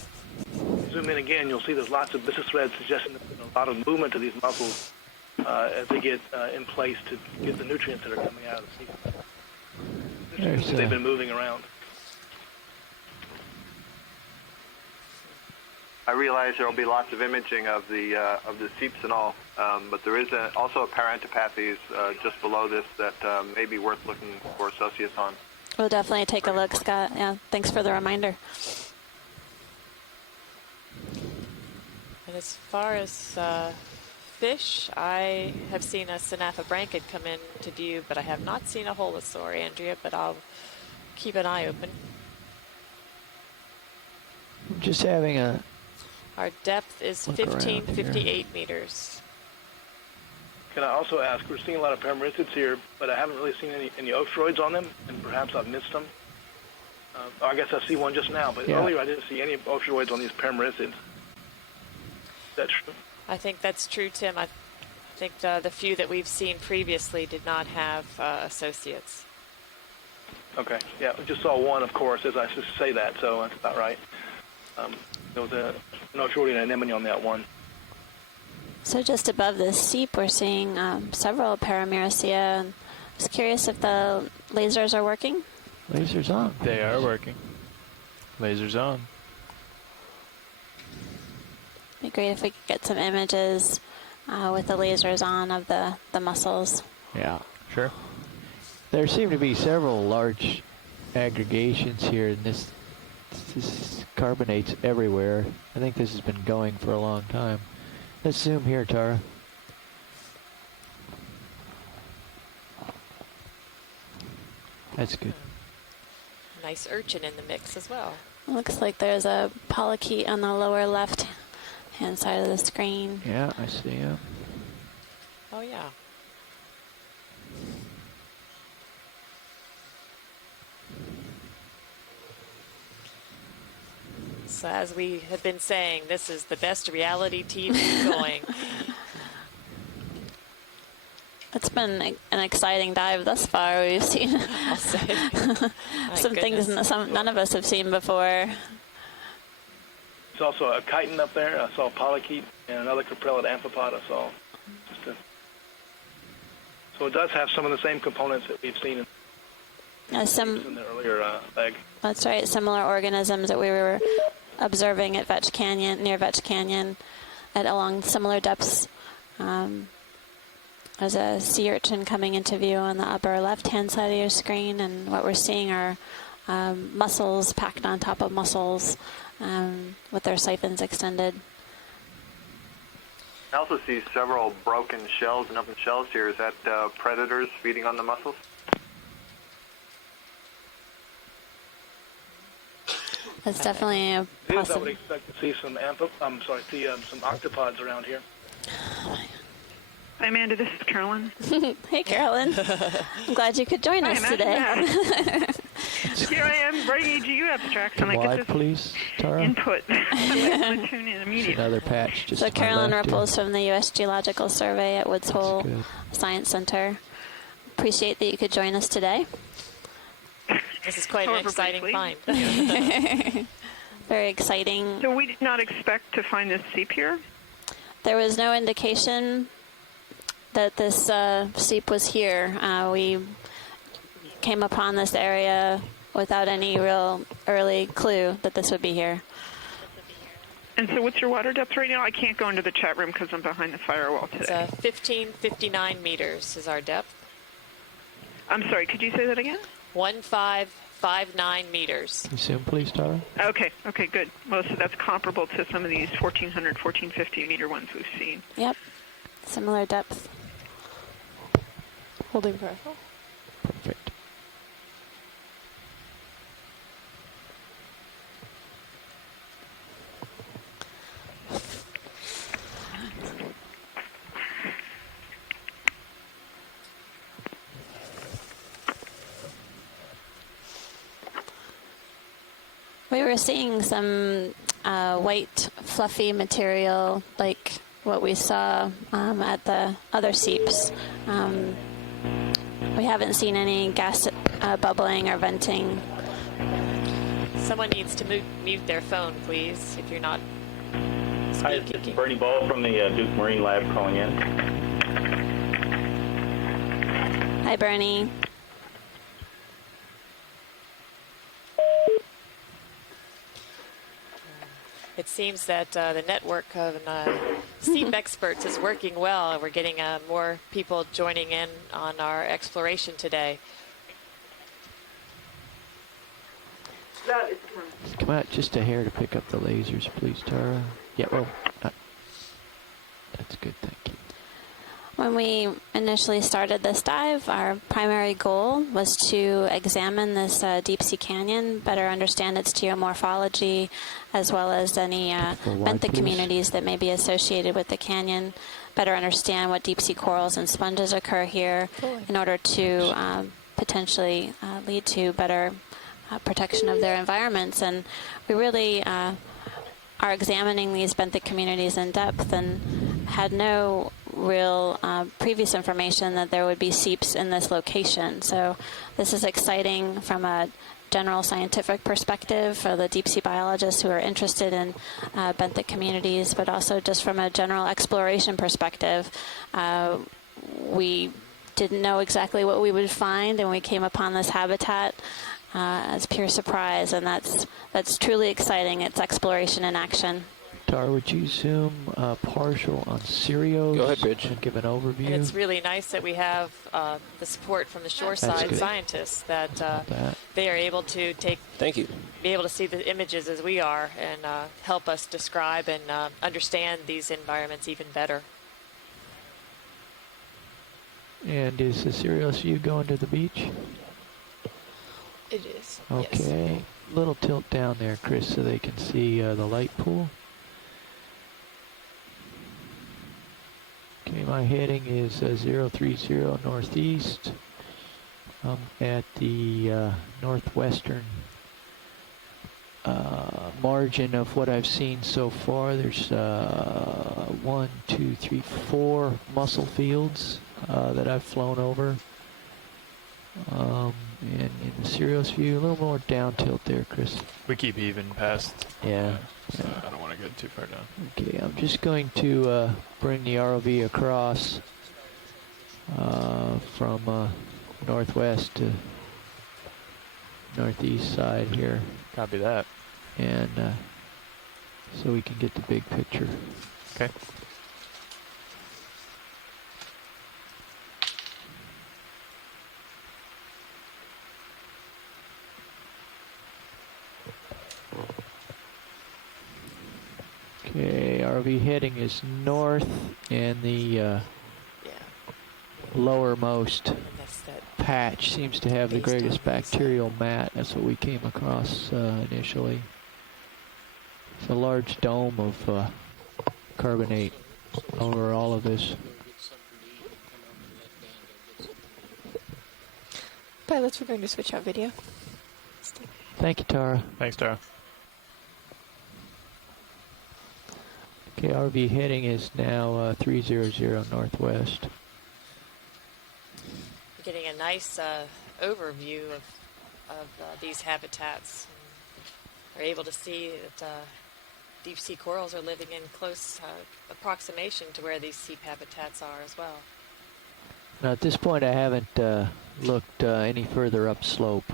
zoom in again, you'll see there's lots of byssus threads suggesting that there's a lot of movement to these mussels as they get in place to get the nutrients that are coming out of the sea. They've been moving around. I realize there will be lots of imaging of the seeps and all, but there is also a parentopathes just below this that may be worth looking for associates on. We'll definitely take a look, Scott. Yeah, thanks for the reminder. And as far as fish, I have seen a Synaphobranchid come into view, but I have not seen a holosaur, Andrea, but I'll keep an eye open. I'm just having a... Our depth is 1558 meters. Can I also ask, we're seeing a lot of perameristids here, but I haven't really seen any ophtroids on them, and perhaps I've missed them. I guess I see one just now, but earlier I didn't see any ophtroids on these perameristids. Is that true? I think that's true, Tim. I think the few that we've seen previously did not have associates. Okay, yeah, we just saw one, of course, as I say that, so that's about right. There was an ophtroid and anemone on that one. So just above the seep, we're seeing several Paramyricea. I was curious if the lasers are working. Lasers on. They are working. Lasers on. It'd be great if we could get some images with the lasers on of the mussels. Yeah. Sure. There seem to be several large aggregations here, and this carbonates everywhere. I think this has been going for a long time. Let's zoom here, Tara. That's good. Nice urchin in the mix as well. Looks like there's a polychaete on the lower left-hand side of the screen. Yeah, I see him. Oh, yeah. So as we have been saying, this is the best reality TV going. It's been an exciting dive thus far. We've seen I'll say. some things none of us have seen before. There's also a chitin up there. I saw a polychaete and another caprellid amphipod I saw. So it does have some of the same components that we've seen in the earlier leg. That's right. Similar organisms that we were observing at Vetch Canyon, near Vetch Canyon, along similar depths. There's a sea urchin coming into view on the upper left-hand side of your screen, and what we're seeing are mussels packed on top of mussels with their siphons extended. I also see several broken shells and open shells here. Is that predators feeding on the mussels? That's definitely a I would possibility. expect to see some some octopods around here. Hi, Amanda. This is Carolyn. Hey, Carolyn. I'm glad you could join us today. Here I am writing EGU abstracts, and I get this please, Tara. input. I'm going to tune in immediately. Another patch just So to my Carolyn left here. Ripples from the U.S. Geological Survey at Woods Hole good. Science Center. Appreciate that you could join us today. This is quite an However exciting briefly. find. Very exciting. So we did not expect to find this seep here? There was no indication that this seep was here. We came upon this area without any real early clue that this would be here. And so what's your water depth right now? I can't go into the chat room because I'm behind the firewall It's today. 1559 meters is our depth. I'm sorry, could you say that again? 1559 meters. Zoom, please, Tara. Okay, good. Well, so that's comparable to some of these 1,400, 1,450 meter ones we've seen. Yep, similar depth. Holding partial. Perfect. We were seeing some white, fluffy material like what we saw at the other seeps. We haven't seen any gas bubbling or venting. Someone needs to mute their phone, please, if you're not Hi, speaking. it's Bernie Ball from the Duke Marine Lab calling in. Hi, Bernie. It seems that the network of SEEP experts is working well. We're getting more people joining in on our exploration today. Come out just a hair to pick up the lasers, please, Tara. Yeah, well, that's good, thank you. When we initially started this dive, our primary goal was to examine this deep sea canyon, better understand its geomorphology, as well as any benthic communities that may be associated with the canyon, better understand what deep sea corals and sponges occur here in order to potentially lead to better protection of their environments. And we really are examining these benthic communities in depth and had no real previous information that there would be seeps in this location. So this is exciting from a general scientific perspective for the deep sea biologists who are interested in benthic communities, but also just from a general exploration perspective. We didn't know exactly what we would find, and we came upon this habitat as pure surprise, and that's truly exciting. It's exploration in action. Tara, would you zoom partial on Sirios? Go ahead, Bridge. And give an overview? And it's really nice that we have the support from the shoreside scientists that they are able to be able to see the images as we are and help us describe and understand these environments even better. And is the Sirios view going to the beach? It is. Okay. Yes. Little tilt down there, Chris, so they can see the light pool. Okay, my heading is 030 northeast. I'm at the northwestern margin of what I've seen so far. There's 1, 2, 3, 4 mussel fields that I've flown over. And in the Sirios view, a little more down tilt there, Chris. We keep even past. Yeah. So I don't want to get too far down. Okay, I'm just going to bring the ROV across from northwest to northeast side here. Copy that. And so we can get the big picture. Okay. Okay, RV heading is north, and the lowermost patch seems to have the greatest bacterial mat. That's what we came across initially. It's a large dome of carbonate over all of this. Pilots, we're going to switch out video. Thank you, Tara. Thanks, Tara. Okay, RV heading is now 300 northwest. We're getting a nice overview of these habitats. We're able to see that deep sea corals are living in close approximation to where these seep habitats are as well. Now, at this point, I haven't looked any further upslope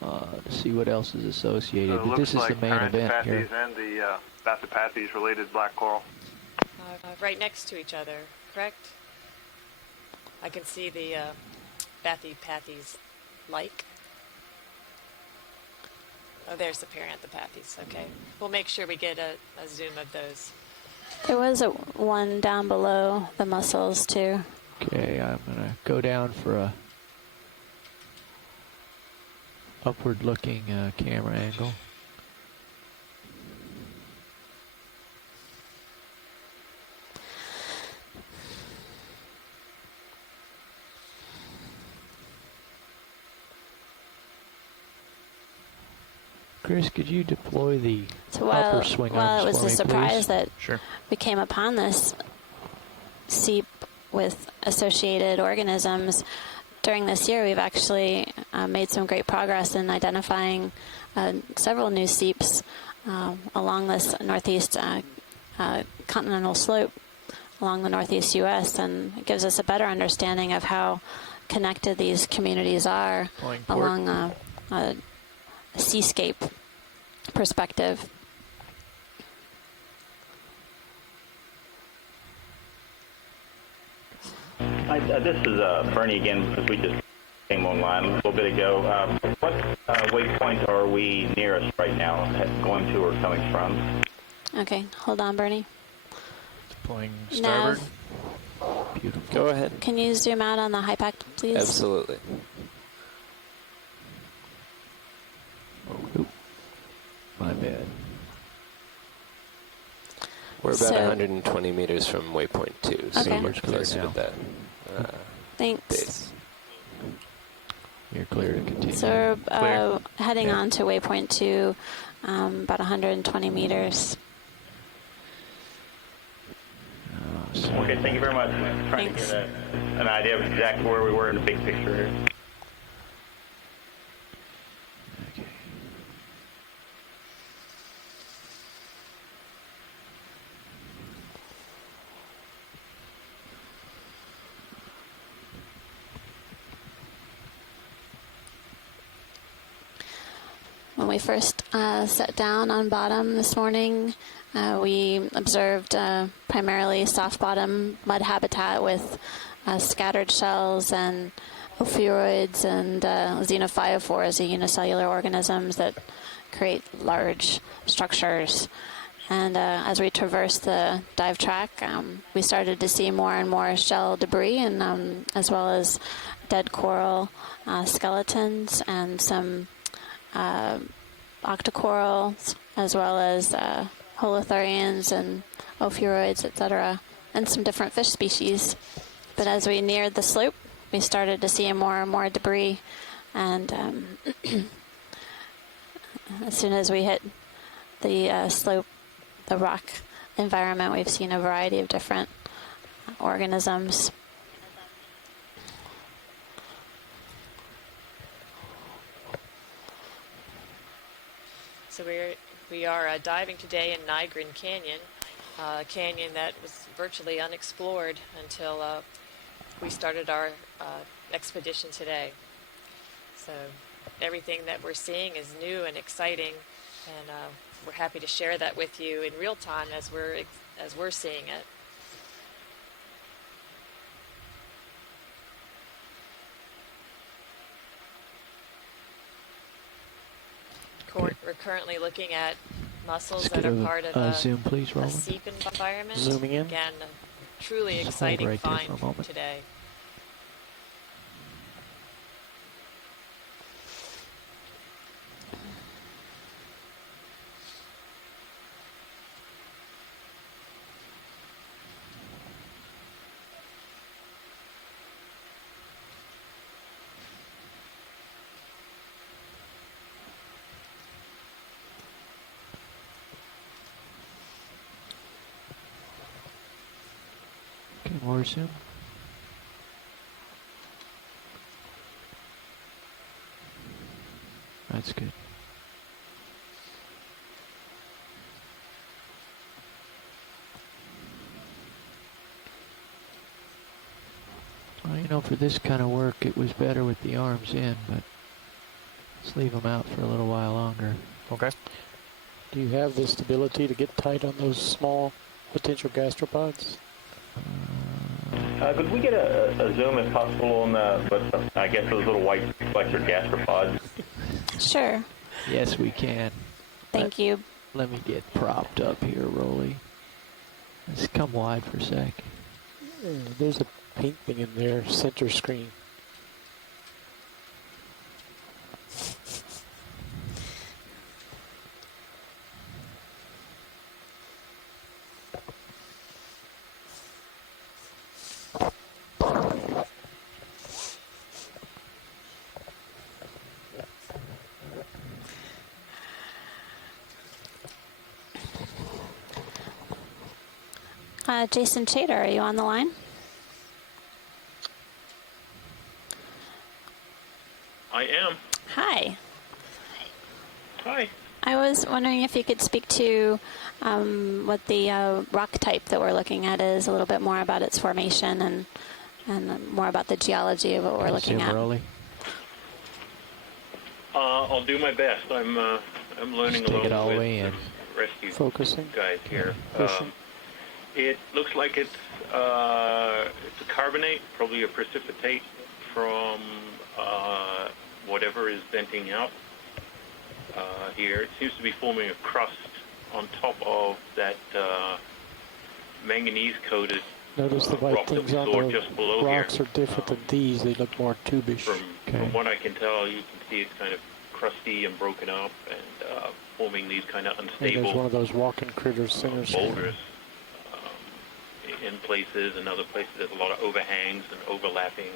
to see what else is associated. So it but this looks is like the main event here. and the Bathypathes related black coral. Right next to each other, correct? I can see the Bathypathes like. Oh, there's the Paranthropathes. Okay. We'll make sure we get a zoom of those. There was one down below the mussels, too. Okay, I'm gonna go down for a upward looking camera angle. Chris, could you deploy the upper swing arms it was for a me, surprise please? that Sure. we came upon this seep with associated organisms. During this year, we've actually made some great progress in identifying several new seeps along this northeast continental slope along the northeast U.S., and it gives us a better understanding of how connected these communities are along a seascape perspective. This is Bernie again, because we just came online a little bit ago. What waypoint are we nearest right now, going to or coming from? Okay, hold on, Bernie. Deploying starboard. Beautiful. Go ahead. Can you zoom out on the HIPAC, please? Absolutely. Oop. My bad. We're about 120 meters from waypoint 2, so Okay. we're closer to that Thanks. base. You're clear to continue. So we're heading on to waypoint 2, about 120 meters. Okay, thank you very much. Trying to get an idea of exactly where we were in the big picture here. Okay. When we first sat down on bottom this morning, we observed primarily soft bottom mud habitat with scattered shells and ophiuroids and xenophyophores, the unicellular organisms that create large structures. And as we traversed the dive track, we started to see more and more shell debris, and as well as dead coral skeletons and some octocorals, as well as holothurians and ophiuroids, etc., and some different fish species. But as we neared the slope, we started to see more and more debris, and as soon as we hit the slope, the rock environment, we've seen a variety of different organisms. So we are diving today in Nygren Canyon, a canyon that was virtually unexplored until we started our expedition today. So everything that we're seeing is new and exciting, and we're happy to share that with you in real time as we're seeing it. We're currently looking at mussels that are part of a zoom, please, a seep environment. Zooming in. Again, a truly Just hold exciting right there for find a moment. today. Okay, more zoom. That's good. Well, you know, for this kind of work, it was better with the arms in, but let's leave them out for a little while longer. Okay. Do you have the stability to get tight on those small potential gastropods? Could we get a zoom, if possible, on I guess those little white flexor gastropods? Sure. Yes, we can. Thank you. Let me get propped up here, Rolly. Let's come wide for a sec. There's a pink thing in there, center screen. Jason Chater, are you on the line? I am. Hi. Hi. I was wondering if you could speak to what the rock type that we're looking at is, a little bit more about its formation and more about the geology of what we're looking at. I'll do my best. I'm learning Just take it along all the with way in. the rescue Focusing. guys here. Pushing. It looks like it's a carbonate, probably a precipitate from whatever is venting out here. It seems to be forming a crust on top of that manganese-coated Notice the white rock that we things on saw the just below rocks here. are different than these. They look more tubish. From what I can tell, you can see it's kind of crusty and broken up and forming these kind of Maybe unstable there's one of those walking critters, center screen. boulders in places, and other places there's a lot of overhangs and overlapping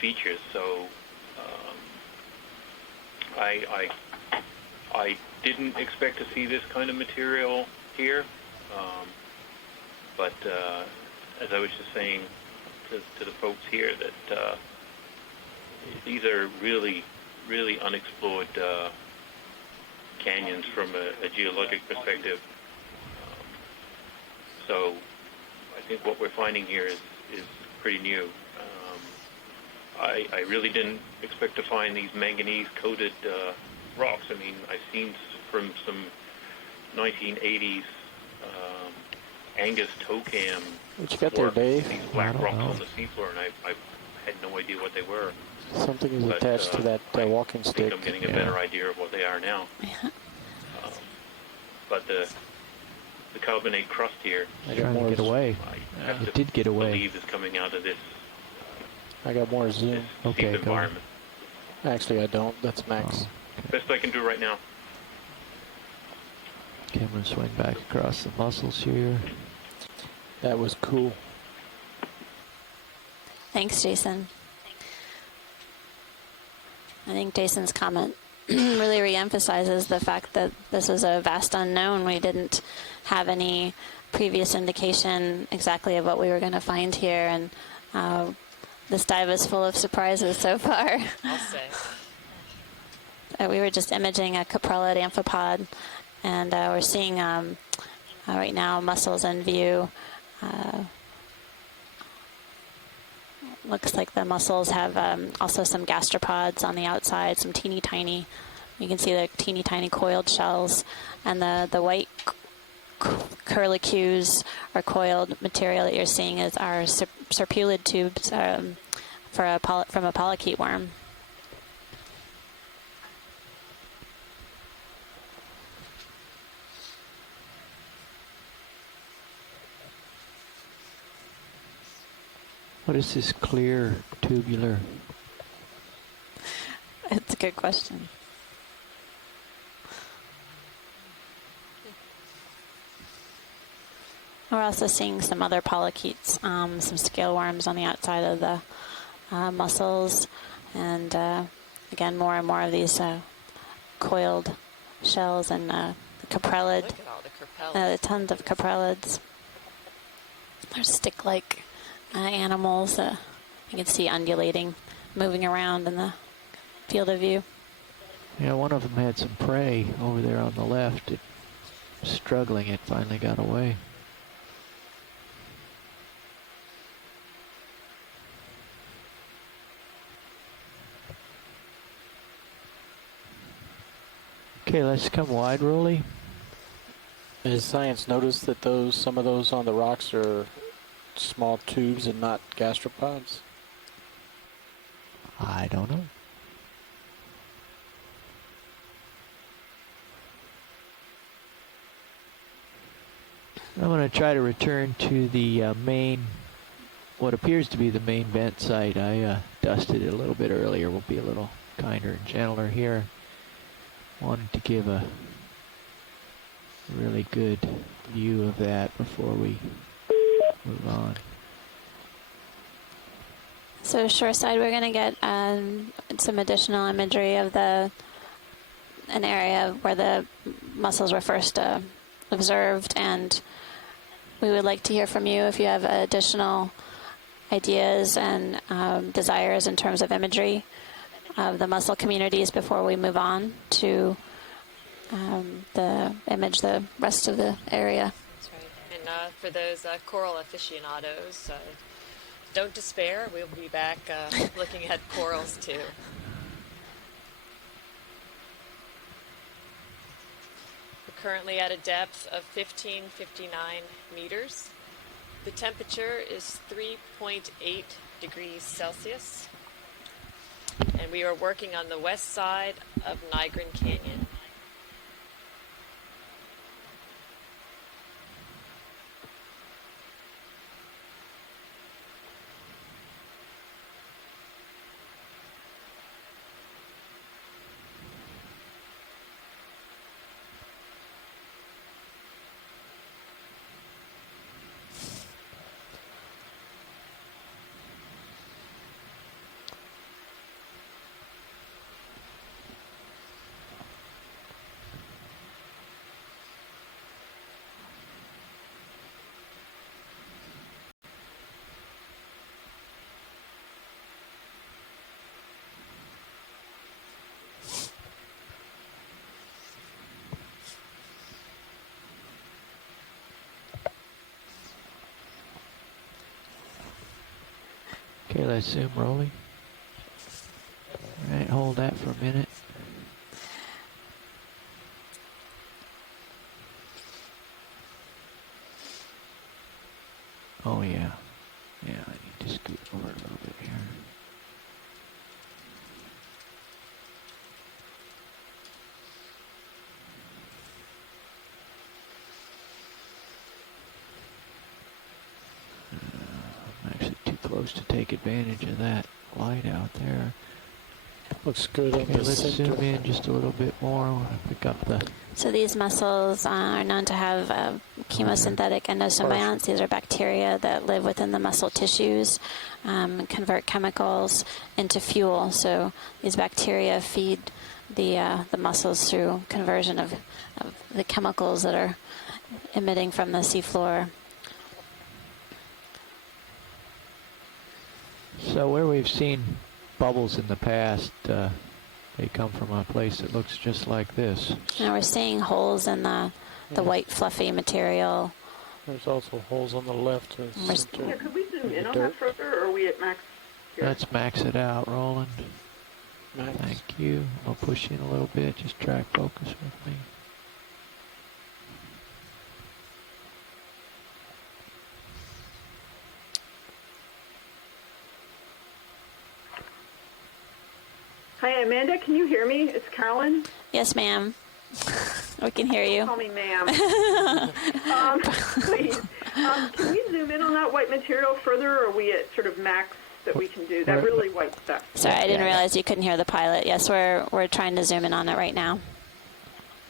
features. So I didn't expect to see this kind of material here, but as I was just saying to the folks here, that these are really, really unexplored canyons from a geologic perspective. So I think what we're finding here is pretty new. I really didn't expect to find these manganese-coated rocks. I mean, I've seen from some 1980s Angus Tocam What you got there, Dave? these black rocks on the seafloor, and I had no idea what they were. Something is attached to that walking I stick. think I'm getting a better idea of what they are now. But the carbonate crust here, Trying to get away. It did get I away. believe is coming out of this I got more zoom. Okay, deep go. environment. Actually, I don't. That's max. Best I can do right now. Okay, I'm going to swing back across the muscles here. That was cool. Thanks, Jason. I think Jason's comment really reemphasizes the fact that this was a vast unknown. We didn't have any previous indication exactly of what we were going to find here, and this dive is full of surprises so far. I'll say. We were just imaging a caprellid amphipod, and we're seeing right now mussels in view. Looks like the mussels have also some gastropods on the outside, some teeny tiny. You can see the teeny tiny coiled shells, and the white curlicues or coiled material that you're seeing is our serpulid tubes from a polychaete worm. What is this clear tubular? It's a good question. We're also seeing some other polychaetes, some scale worms on the outside of the mussels, and again, more and more of these coiled shells and caprellid. Look at all the caprellid. Tons of caprellids. They're stick-like animals. You can see undulating, moving around in the field of view. Yeah, one of them had some prey over there on the left. It was struggling. It finally got away. Okay, let's come wide, Rolly. Has science noticed that some of those on the rocks are small tubes and not gastropods? I don't know. I'm going to try to return to the main what appears to be the main vent site. I dusted it a little bit earlier. We'll be a little kinder and gentler here. Wanted to give a really good view of that before we move on. So shoreside, we're going to get some additional imagery of an area where the mussels were first observed, and we would like to hear from you if you have additional ideas and desires in terms of imagery of the mussel communities before we move on to the rest of the area. That's right. And for those coral aficionados, don't despair. We'll be back looking at corals too. We're currently at a depth of 1559 meters. The temperature is 3.8 degrees Celsius. And we are working on the west side of Nygren Canyon. Okay, let's zoom rolling. All right, hold that for a minute. Oh yeah. Yeah, I need to scoot over a little bit here. I'm actually too close to take advantage of that light out there. Looks good on Okay, the let's center. zoom in just a little bit more. I want to pick up the... So these mussels are known to have chemosynthetic endosymbionts. These are bacteria that live within the mussel tissues and convert chemicals into fuel. So these bacteria feed the mussels through conversion of the chemicals that are emitting from the seafloor. So where we've seen bubbles in the past, they come from a place that looks just like this. Now we're seeing holes in the white fluffy material. There's also holes on the left. Yeah, could we zoom in on that further, or are we at max here? Let's max it out, Roland. Max. Thank you. I'll push in a little bit. Just track focus with me. Hi, Amanda, can you hear me? It's Carolyn. Yes, ma'am. We can hear you. Don't call me ma'am. Please. Can we zoom in on that white material further, or are we at sort of max that we can do? That really white stuff. Sorry, I didn't realize you couldn't hear the pilot. Yes, we're trying to zoom in on it right now.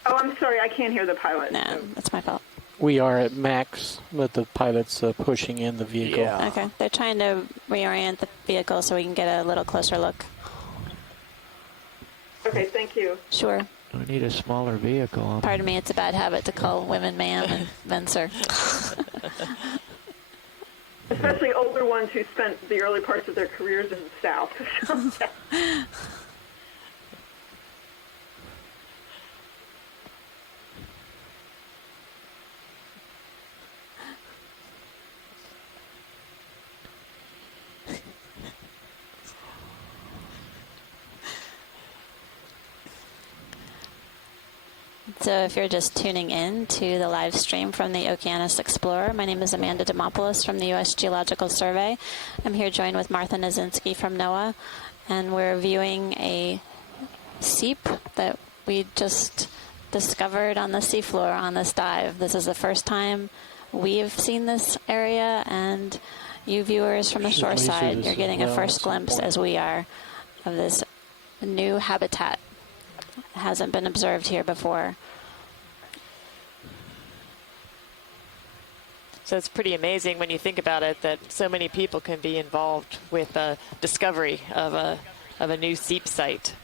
Oh, I'm sorry, I can't hear the pilot. No, that's my fault. We are at max, but the pilot's pushing in the vehicle. Yeah. Okay, they're trying to reorient the vehicle so we can get a little closer look. Okay, thank you. Sure. We need a smaller vehicle. Pardon me, it's a bad habit to call women ma'am and then sir. Especially older ones who spent the early parts of their careers in the South. So if you're just tuning in to the live stream from the Okeanos Explorer, my name is Amanda Demopoulos from the U.S. Geological Survey. I'm here joined with Martha Nazinski from NOAA, and we're viewing a seep that we just discovered on the seafloor on this dive. This is the first time we've seen this area, and You viewers from the Should shore laser side, this you're as getting a well first at some glimpse, point. as we are, of this new habitat. It hasn't been observed here before. So it's pretty amazing when you think about it that so many people can be involved with the discovery of a new seep site.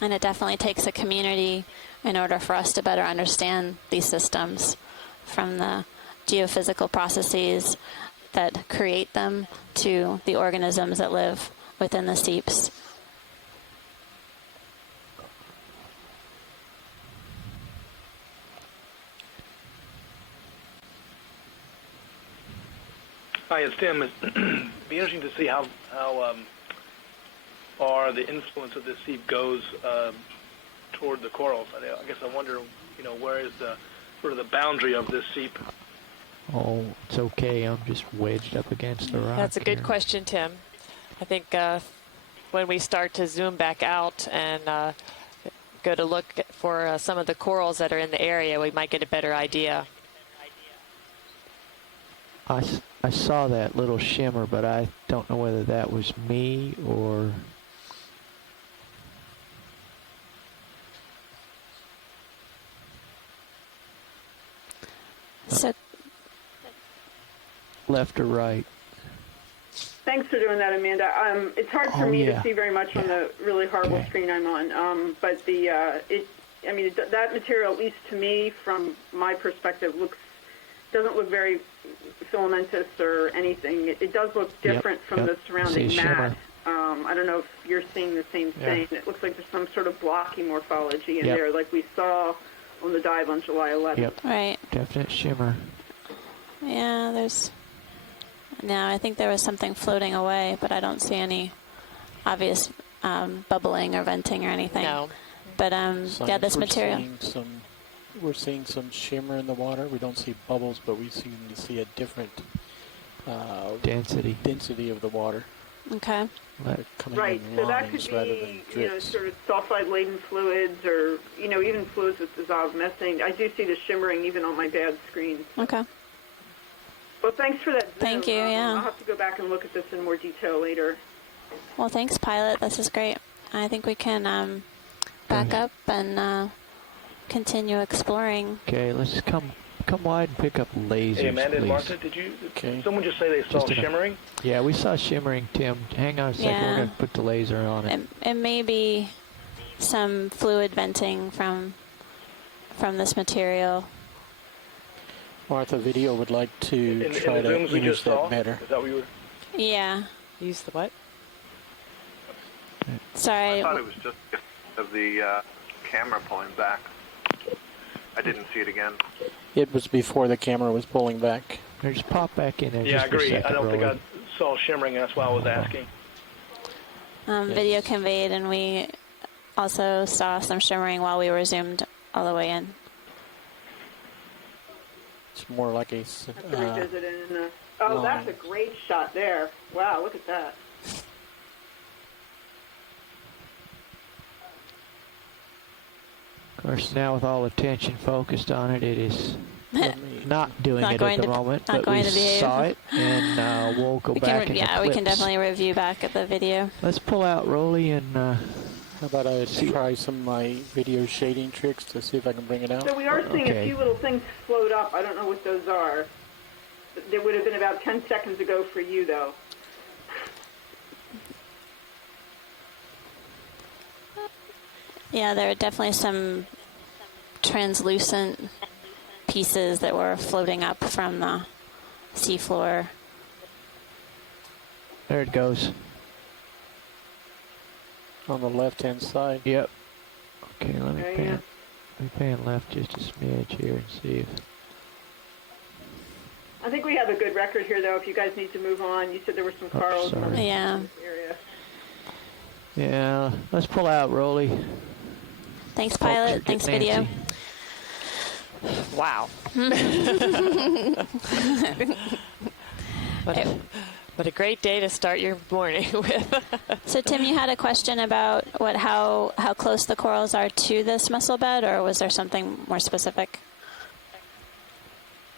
And it definitely takes a community in order for us to better understand these systems, from the geophysical processes that create them to the organisms that live within the seeps. Hi, it's Tim. It'd be interesting to see how far the influence of this seep goes toward the corals. I guess I wonder, where is the sort of the boundary of this seep? Oh, it's okay. I'm just wedged up against the rock. That's a good here. question, Tim. I think when we start to zoom back out and go to look for some of the corals that are in the area, we might get a better idea. I saw that little shimmer, but I don't know whether that was me or... So, left or right? Thanks for doing that, Amanda. It's hard for me to see very much on the really horrible screen I'm on. But that material, at least to me, from my perspective, doesn't look very filamentous or anything. It does look different from the surrounding mat. I don't know if you're seeing the same thing. It looks like there's some sort of blocky morphology in there, like we saw on the dive on July 11th. Yep. right. Definite shimmer. Yeah, no, I think there was something floating away, but I don't see any obvious bubbling or venting or anything. No. But this material. We're seeing some shimmer in the water. We don't see bubbles, but we seem to see a different density of the water. Okay. Right, so that could be, sort of sulfide-laden fluids, or even fluids with dissolved methane. I do see the shimmering even on my bad screen. Okay. Well, thanks for that zoom. Thank you. Yeah. I'll have to go back and look at this in more detail later. Well, thanks, pilot. This is great. I think we can back up and continue exploring. Okay, let's come wide and pick up lasers, Hey, Amanda and please. Martha, did someone just say they saw shimmering? Yeah, we saw shimmering, Tim. Hang on a second. We're going to put the laser on it. It may be some fluid venting from this material. Martha, video would like to try in the to zooms we use just that saw? better. Is that what you were... Yeah. Use the what? Sorry. I thought it was just of the camera pulling back. I didn't see it again. It was before the camera was pulling back. Just pop back in there. Yeah, just I agree. For a second, I don't think Roland. I saw shimmering. That's why I was asking. Video conveyed, and we also saw some shimmering while we were zoomed all the way in. It's more like a... Have to revisit it in the... Oh, that's a great shot there. Wow, look at that. Of course, now with all attention focused on it, it is not doing it at the moment. But we saw it, and we'll go back in the clips. We can definitely review back at the video. Let's pull out Rolly and... How about I try some of my video shading tricks to see if I can bring it out? So we are seeing a few little things float up. I don't know what those are. They would have been about 10 seconds ago for you, though. Yeah, there are definitely some translucent pieces that were floating up from the seafloor. There it goes. On the left-hand side? Yep. Okay, let me pan left just a smidge here and see if... I think we have a good record here, though, if you guys need to move on. You said there were some corals in this area. Yeah, let's pull out, Rolly. Thanks, pilot. Thanks, video. Wow. What a great day to start your morning with. So, Tim, you had a question about how close the corals are to this mussel bed, or was there something more specific?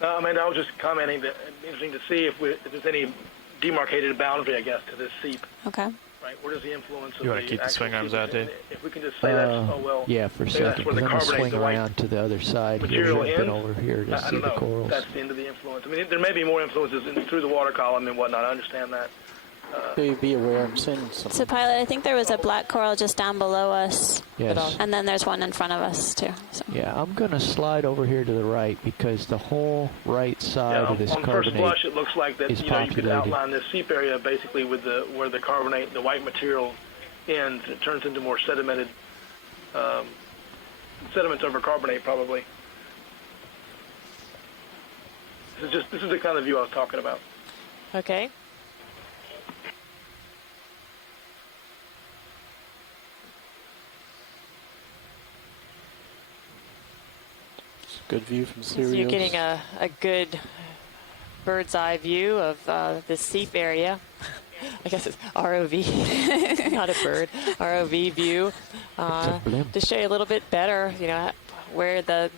No, I mean, I was just commenting that it'd be interesting to see if there's any demarcated boundary, I guess, to this seep. Okay. Right, where does the influence of You want to keep the actual swing arms seep- out, Dave? If we can just say that's, oh, well, Yeah, for a maybe that's second, where because the I'm going to carbonate, swing the white around to the other side here. material We've been ends. over here to I see don't the know. corals. That's the end of the influence. I mean, there may be more influences through the water column and whatnot. I understand that. So be aware I'm seeing some. So, Pilot, I think there was a black coral just down below us. Yes. And then there's one in front of us, too. So. Yeah, I'm going to slide over here to the right because the whole right side of this on first carbonate blush, it looks like that is you could populated. outline this seep area basically with where the carbonate, the white material ends. It turns into more sedimented sediments over carbonate, probably. This is the kind of view I was talking about. Okay. Good view from Sirius. So you're getting a good bird's eye view of the seep area. I guess it's ROV, not a bird. ROV view to show you a little bit better, you know, where the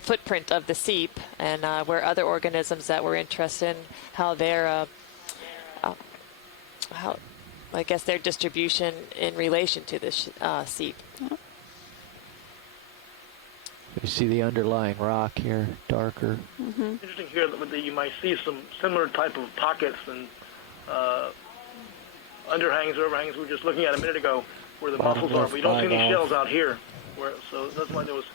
footprint of the seep and where other organisms that we're interested in, how their how I guess their distribution in relation to this seep. Yeah. You see the underlying rock here, darker. Interesting here that you might see some similar type of pockets and underhangs or overhangs we were just looking at a minute ago where the mussels are, but you don't see any shells out here. So that's why there was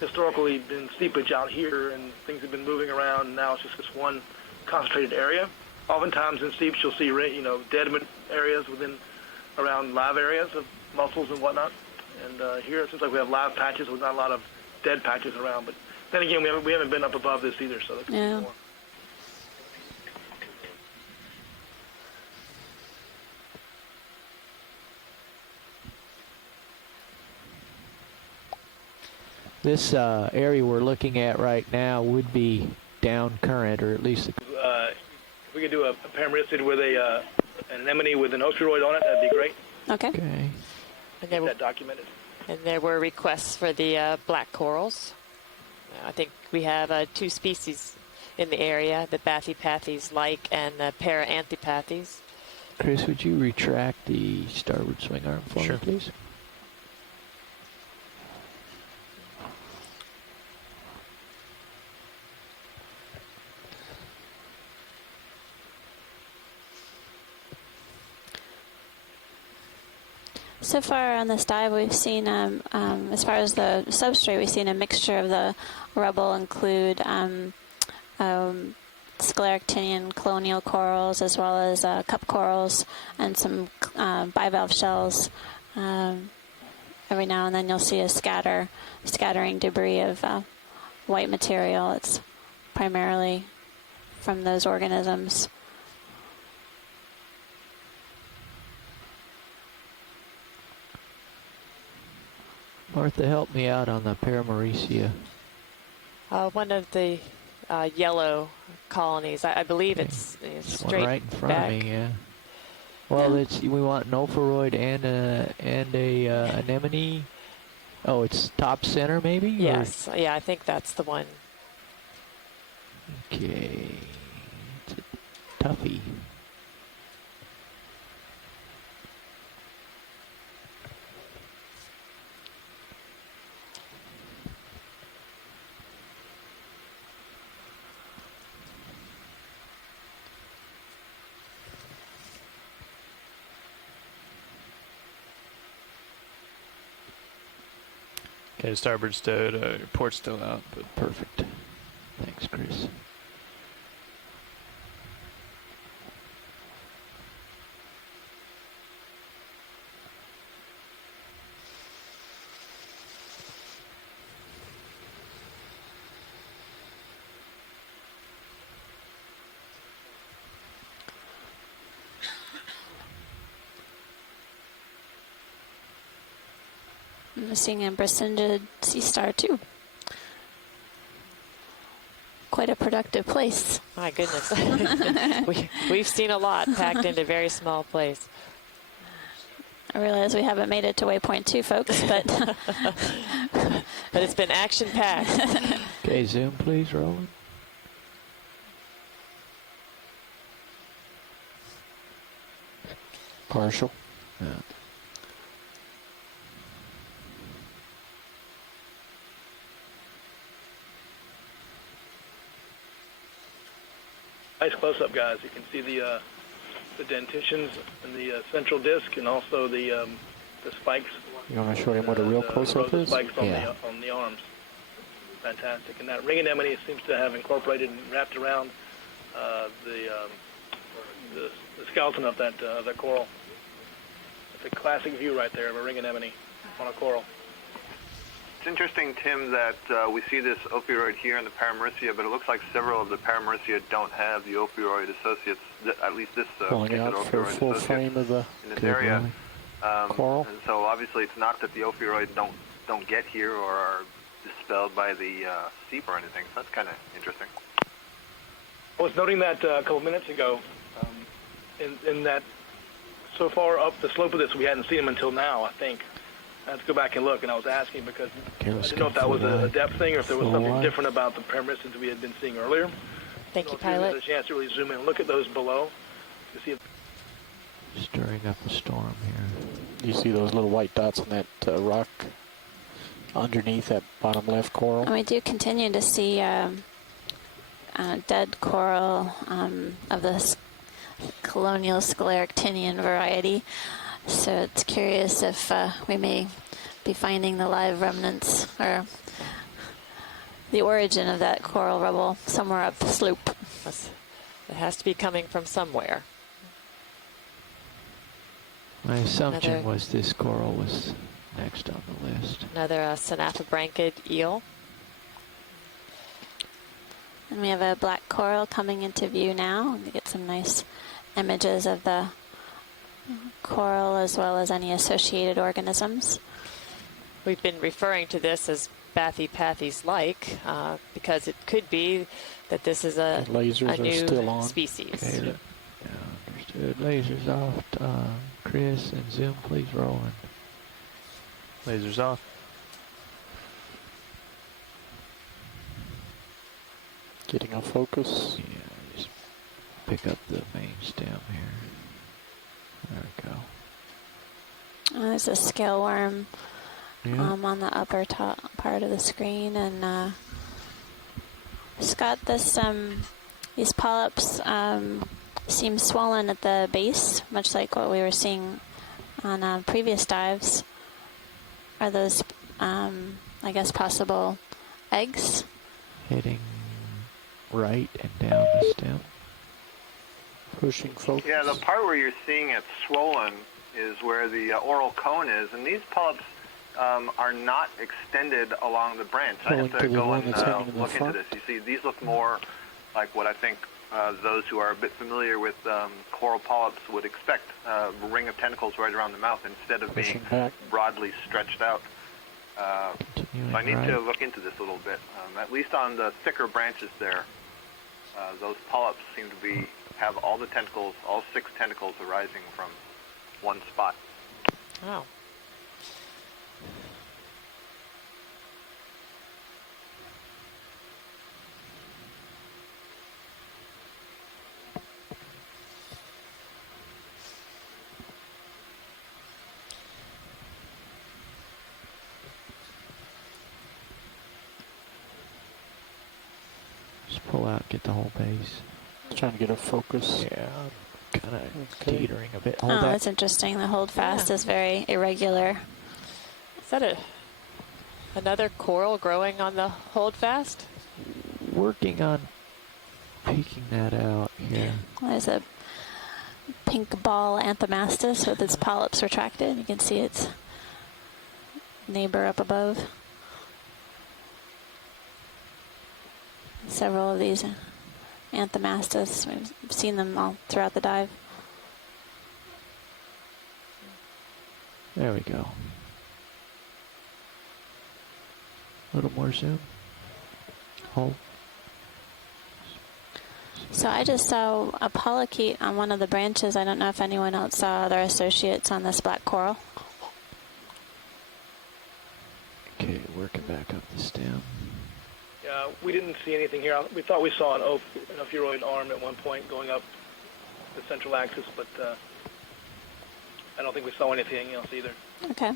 historically been seepage out here and things have been moving around, and now it's just this one concentrated area. Oftentimes in seeps you'll see, you know, dead areas around live areas of mussels and whatnot. And here it seems like we have live patches with not a lot of dead patches around. But then again, we haven't been up above this either, so that's more. This area we're looking at right now would be down current, or at least If we could do a parametricid with an anemone with an osteroid on it, that'd be great. Okay. Okay. And get that documented. And there were requests for the black corals. I think we have 2 species in the area, the Bathypathes like and the Paraanthipathes. Chris, would you retract the starboard swing arm for me, please? So far on this dive, we've seen, as far as the substrate, we've seen a mixture of the rubble include scleractinian colonial corals, as well as cup corals and some bivalve shells. Every now and then you'll see a scattering debris of white material. It's primarily from those organisms. Martha, help me out on the Paramaricia. One of the yellow colonies. I believe it's straight one right in front back. of me, yeah. Well, we want an ophoroid and a anemone. Oh, it's top center, maybe? Yes, yeah, I think that's the one. Okay, it's a toughie. Okay, starboard stowed, your port's still out, but perfect. Thanks, Chris. I'm seeing a Brisingid sea star too. Quite a productive place. My goodness. We've seen a lot packed into a very small place. I realize we haven't made it to waypoint 2, folks, but but it's been action-packed. Okay, zoom please, Roland. Partial. Yeah. Nice close-up, guys. You can see the dentitions in the central disc, and also the spikes. You want to show him what a real close-up is? Spikes on the arms. Fantastic. And that ring anemone seems to have incorporated and wrapped around the skeleton of that coral. It's a classic view right there of a ring anemone on a coral. It's interesting, Tim, that we see this ophiuroid here in the Paramerissia, but it looks like several of the Paramerissia don't have the ophiuroid associates, at least this particular out for ophiuroid full associate frame of the in this area. coral. And so obviously it's not that the ophiuroid don't get here or are dispelled by the seep or anything, so that's kind of interesting. I was noting that a couple minutes ago, in that so far up the slope of this, we hadn't seen them until now, I think. I had to go back and look, and I was asking because I didn't know if that was a depth thing or if there was something different about the Paramerissia we had been seeing earlier. Thank you, If pilot. you had a chance to really zoom in and look at those below to see if Stirring up a storm here. You see those little white dots on that rock underneath that bottom left coral? And we do continue to see dead coral of the colonial scleractinian variety. So it's curious if we may be finding the live remnants or the origin of that coral rubble somewhere up the slope. It has to be coming from somewhere. My assumption was this coral was next on the list. Another synaphobranchid eel. And we have a black coral coming into view now. We get some nice images of the coral as well as any associated organisms. We've been referring to this as Bathypathes-like because it could be that this is a new species. Okay, understood. Lasers off. Chris and Zoom, please rolling. Lasers off. Getting a focus. Yeah, just pick up the main stem here. There we go. There's a scale worm on the upper top part of the screen, and it's got this. These polyps seem swollen at the base, much like what we were seeing on previous dives. Are those, I guess, possible eggs? Heading right and down the stem. Pushing focus. Yeah, the part where you're seeing it swollen is where the oral cone is, and these polyps are not extended along the branch. I have to go and look into this. You see, these look more like what I think those who are a bit familiar with coral polyps would expect, a ring of tentacles right around the mouth instead of being broadly stretched out. So I need to look into this a little bit. At least on the thicker branches there, those polyps seem to have all the tentacles, all 6 tentacles arising from one spot. Wow. Just pull out, get the whole base. Trying to get a focus. Yeah, I'm kind of teetering a bit. Hold that's interesting. The hold fast is very irregular. Is that another coral growing on the hold fast? Working on peeking that out here. There's a pink ball anthomastus with its polyps retracted. You can see its neighbor up above. Several of these anthomastus. We've seen them all throughout the dive. There we go. A little more zoom. Hold. So I just saw a polychaete on one of the branches. I don't know if anyone else saw other associates on this black coral. Okay, working back up the stem. we didn't see anything here. We thought we saw an ophiuroid arm at one point going up the central axis, but I don't think we saw anything else either. Okay.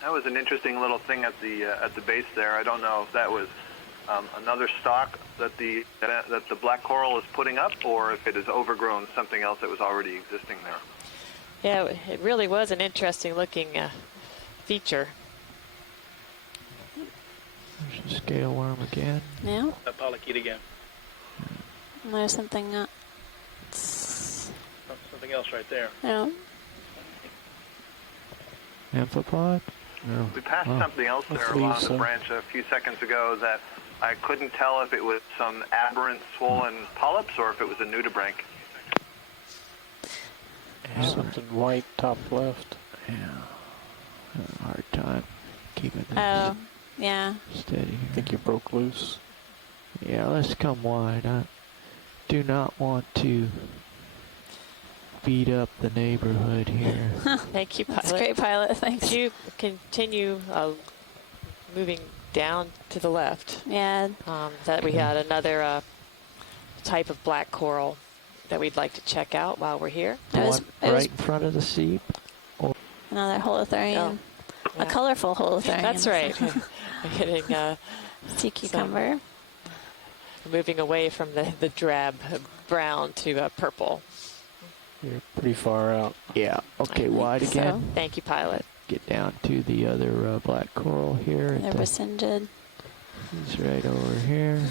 That was an interesting little thing at the base there. I don't know if that was another stock that the black coral is putting up, or if it is overgrown something else that was already existing there. Yeah, it really was an interesting looking feature. There's a scale worm again. Yeah. A polychaete again. And there's something Something else right there. Yeah. Amphipod? No. We passed something else there along the branch a few seconds ago that I couldn't tell if it was some aberrant swollen polyps or if it was a nudibranch. Something white top left. Yeah. Had a hard time keeping it yeah. steady. I think you broke loose. Yeah, let's come wide. I do not want to beat up the neighborhood here. Thank you, Pilot. That's great, Pilot. Thanks. Could you continue moving down to the left? Yeah. That we had another type of black coral that we'd like to check out while we're here. Right in front of the seep. Another holothurian. A colorful holothurian. That's right. We're getting sea cucumber. Moving away from the drab brown to purple. You're pretty far out. Yeah. Okay, wide again. So. Thank you, Pilot. Get down to the other black coral here. They're rescinded. He's right over here.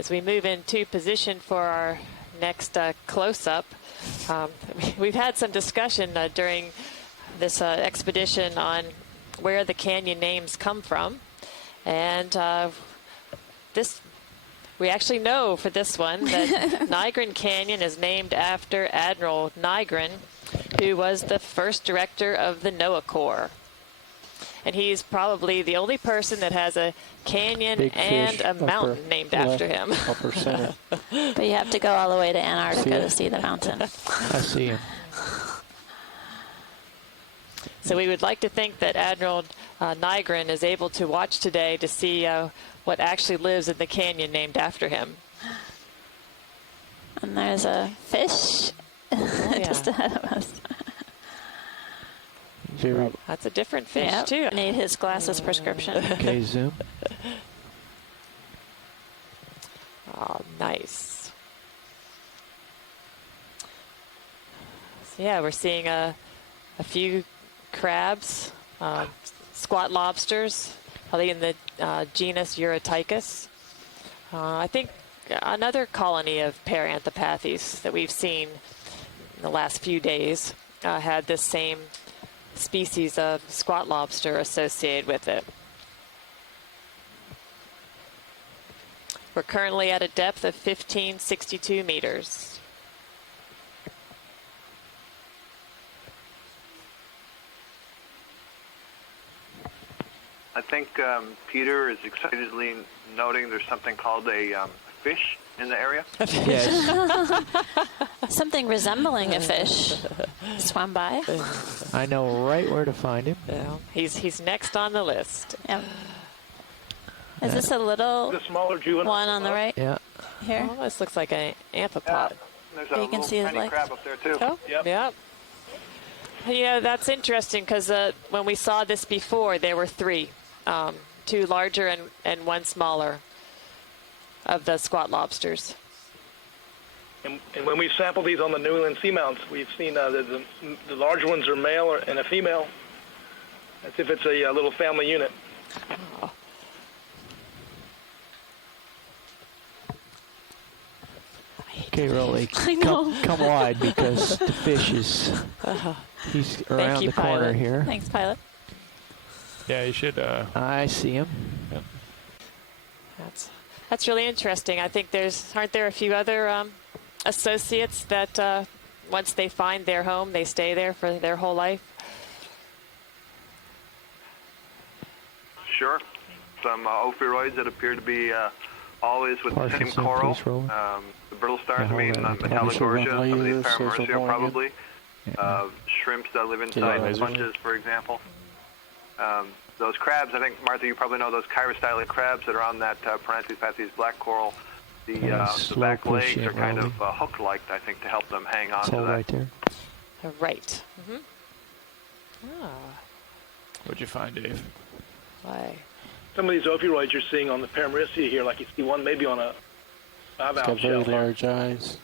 As we move into position for our next close-up, we've had some discussion during this expedition on where the canyon names come from. And we actually know for this one that Nygren Canyon is named after Admiral Nygren, who was the first director of the NOAA Corps. And he's probably the only person that has a canyon and a mountain named after him. Upper center. But you have to go all the way to Antarctica to see the mountain. I see him. So we would like to think that Admiral Nygren is able to watch today to see what actually lives in the canyon named after him. And there's a fish just ahead of us. That's a different fish, too. Need his glasses prescription. Okay, zoom. Oh, nice. So, yeah, we're seeing a few crabs, squat lobsters, probably in the genus Eurotychus. I think another colony of Paranthropathes that we've seen in the last few days had this same species of squat lobster associated with it. We're currently at a depth of 1562 meters. I think Peter is excitedly noting there's something called a fish in the area. Yes. Something resembling a fish swam by. I know right where to find him. Yeah. He's next on the list. Yep. Is this a little smaller one on the right? Yeah. Here? Oh, this looks like an amphipod. There's a You can little see his tiny legs. crab up there too. Oh, yep. Yeah, that's interesting because when we saw this before, there were three, two larger and one smaller of the squat lobsters. And when we sample these on the New England seamounts, we've seen the larger ones are male and a female, as if it's a little family unit. Oh. Okay, Rolly, come wide because the fish is, he's around the corner Pilot. here. Thanks, Pilot. Yeah, you should. I see him. Yep. That's really interesting. I think aren't there a few other associates that once they find their home, they stay there for their whole life? Sure. Some ophiuroids that appear to be always with the same coral. The brittle startamine, Metallogorgia, some of these Paramercia probably. Shrimps that live inside sponges, for example. Those crabs, I think, Martha, you probably know those chirostylid crabs that are on that Paranthropathes black coral. the back legs are kind of hook-like, I think, to help them hang on to that. Right there. Right. What'd you find, Dave? Why? Some of these ophiuroids you're seeing on the Paramerissia here, like you see one maybe on a bivalve It's got very shell. large eyes.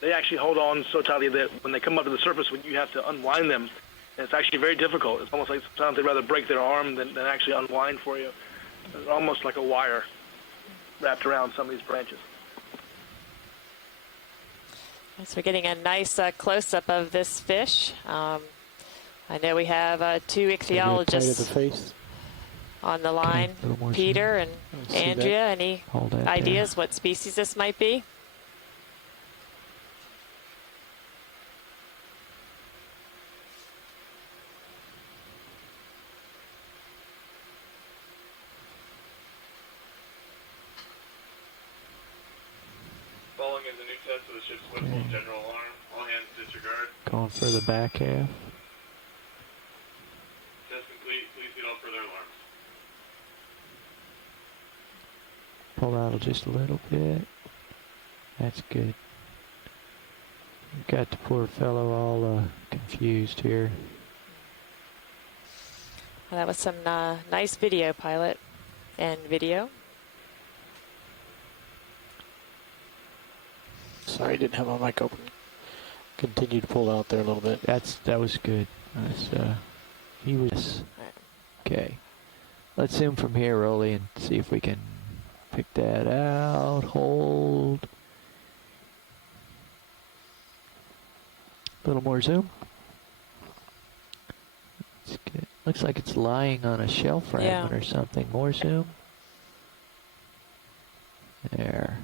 They actually hold on so tightly that when they come up to the surface, when you have to unwind them, and it's actually very difficult. It's almost like sometimes they'd rather break their arm than actually unwind for you. It's almost like a wire wrapped around some of these branches. So we're getting a nice close-up of this fish. I know we have two ichthyologists on the line. Peter and Andrea, any ideas what species this might be? Following is a new test of the ship's swivel general alarm. All hands disregard. Going for the back half. Test complete. Please get all further alarms. Pull out just a little bit. That's good. We've got the poor fellow all confused here. Well, that was some nice video, pilot, and video. Sorry, I didn't have my mic open. Continue to pull out there a little bit. That was good. He was okay. Let's zoom from here, Rolly, and see if we can pick that out. Hold. A little more zoom. That's good. Looks like it's lying on a shell fragment or something. More zoom. There.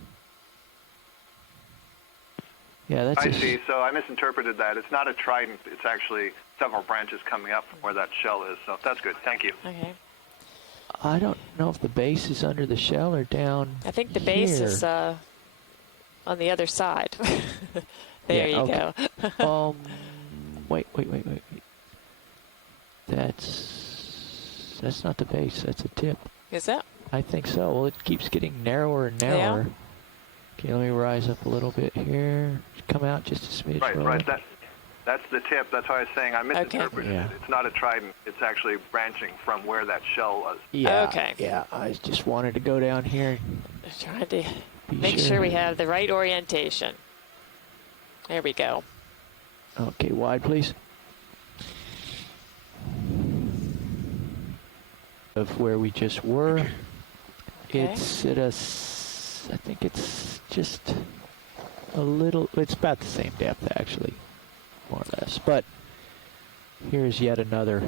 Yeah, that's I see. So I misinterpreted that. It's not a trident. It's actually several branches coming up from where that shell is. So that's good. Thank you. Okay. I don't know if the base is under the shell or down. I think the base is on the other side. There you go. Wait. That's not the base. That's a tip. Is that? I think so. Well, it keeps getting narrower and narrower. Yeah. Okay, let me rise up a little bit here. Come out just a smidge. Right. That's the tip. That's why I was saying I misinterpreted it. It's not a trident. It's actually branching from where that shell was. Yeah. Okay. Yeah, I just wanted to go down here. Trying to make sure we have the right orientation. There we go. Okay, wide, please. Of where we just were. Okay. It's at I think it's just a little, it's about the same depth actually, more or less. But here's yet another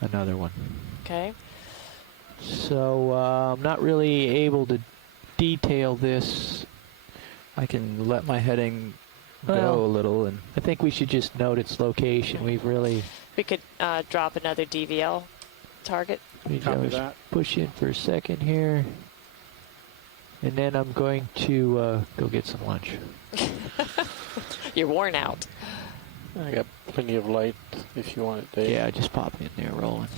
one. Okay. So I'm not really able to detail this. I can let my heading go a little, and I think we should just note its location. We could drop another DVL target. Copy that. Push in for a second here. And then I'm going to go get some lunch. You're worn out. I got plenty of light if you want it, Dave. Yeah, just pop in there, Roland.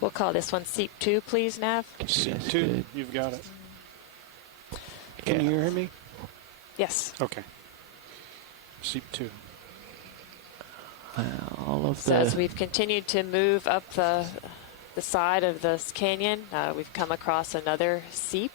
We'll call this one Seep 2, please, Nav. Seep 2, you've got it. Can you hear me? Yes. Okay. Seep 2. So as we've continued to move up the side of this canyon, we've come across another seep.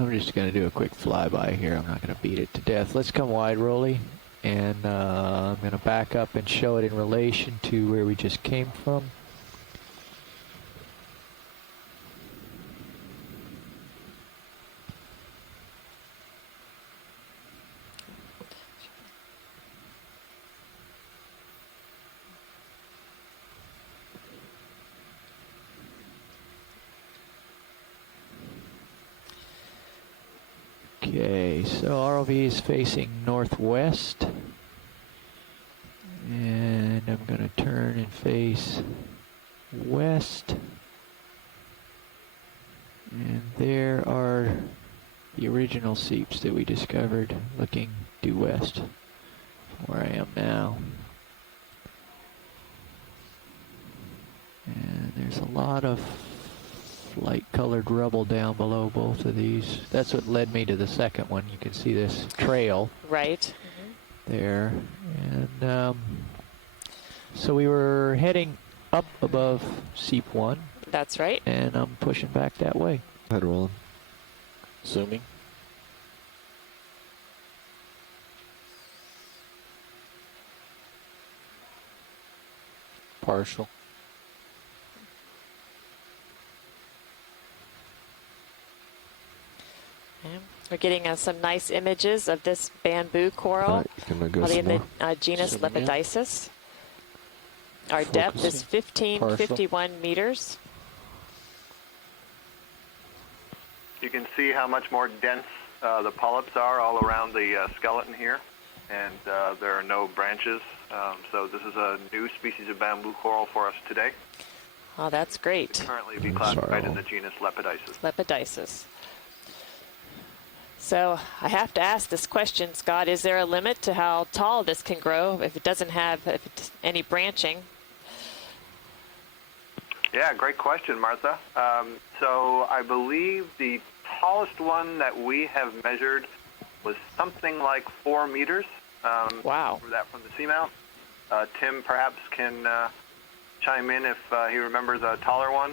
I'm just going to do a quick flyby here. I'm not going to beat it to death. Let's come wide, Rolly. And I'm going to back up and show it in relation to where we just came from. Okay, so ROV is facing northwest, and I'm going to turn and face west, and there are the original seeps that we discovered looking due west. where I am now. And there's a lot of light-colored rubble down below both of these. That's what led me to the second one. You can see this trail. Right. There. And so we were heading up above Seep 1. That's right. And I'm pushing back that way. Head rolling. Zooming. Partial. We're getting some nice images of this bamboo coral in the genus Lepidopsis. Our depth is 1551 meters. You can see how much more dense the polyps are all around the skeleton here, and there are no branches. So this is a new species of bamboo coral for us today. Oh, that's great. It currently be classified in the genus Lepidopsis. Lepidopsis. So I have to ask this question, Scott. Is there a limit to how tall this can grow if it doesn't have any branching? Yeah, great question, Martha. So I believe the tallest one that we have measured was something like 4 meters. Wow. For that from the seamount. Tim perhaps can chime in if he remembers a taller one.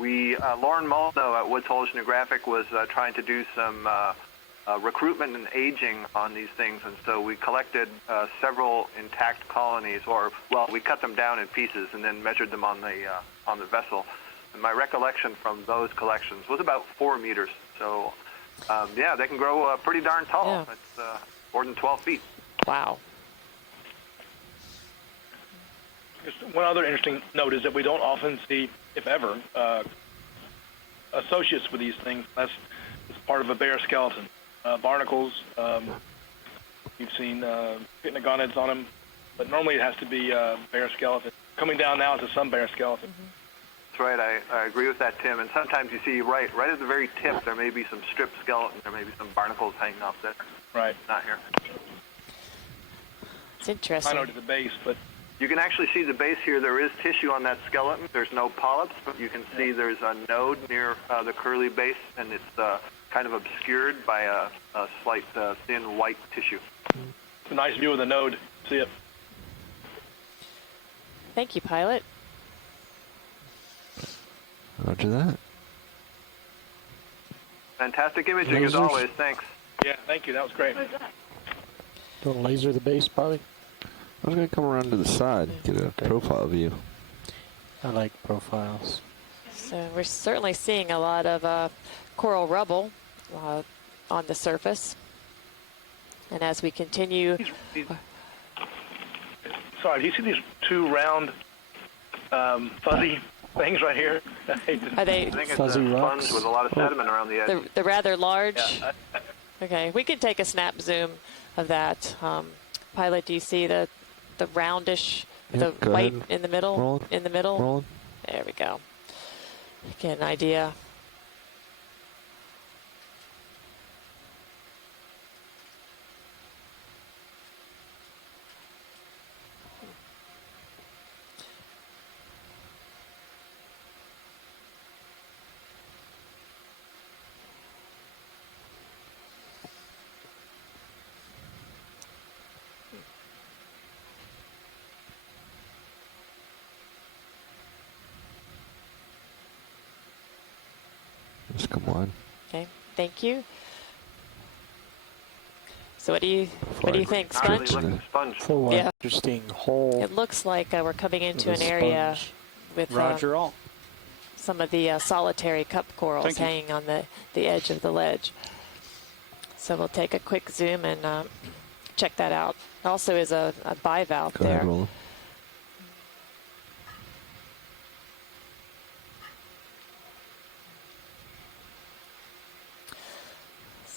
Lauren Molno at Woods Hole Oceanographic was trying to do some recruitment and aging on these things, and so we collected several intact colonies, we cut them down in pieces and then measured them on the vessel. And my recollection from those collections was about 4 meters. So, yeah, they can grow pretty darn tall. Yeah. It's more than 12 feet. Wow. Just one other interesting note is that we don't often see, if ever, associates with these things. That's part of a bear skeleton. Barnacles, you've seen pycnogonids on them, but normally it has to be bear skeleton. Coming down now is some bear skeleton. That's right. I agree with that, Tim. And sometimes you see right at the very tip, there may be some strip skeleton. There may be some barnacles hanging off there. Right. Not here. It's interesting. I know to the base, but you can actually see the base here. There is tissue on that skeleton. There's no polyps, but you can see there's a node near the curly base, and it's kind of obscured by a slight thin white tissue. It's a nice view of the node. See it. Thank you, pilot. Roger that. Fantastic imaging as always. Thanks. Yeah, thank you. That was great. Don't laser the base, probably. I was going to come around to the side, get a profile view. I like profiles. So we're certainly seeing a lot of coral rubble on the surface. And as we continue... Sorry, do you see these two round fuzzy things right here? Are they I think it's fuzzy a rocks? sponge with a lot of sediment around the edge. they're rather large? Yeah, Okay, we can take a snap zoom of that. Pilot, do you see the roundish, Yep, the go white ahead. in the middle? Roll it. In the middle? Roll it. There we go. Get an idea. Just come on. Okay, thank you. So what do you think, Not really Sponge? looking sponge. Full Yeah. interesting hole. It looks like we're coming into with an a area sponge. with Roger all. some of the solitary cup corals Thank you. hanging on the edge of the ledge. So we'll take a quick zoom and check that out. Also is a bivalve Go there. ahead, roll it.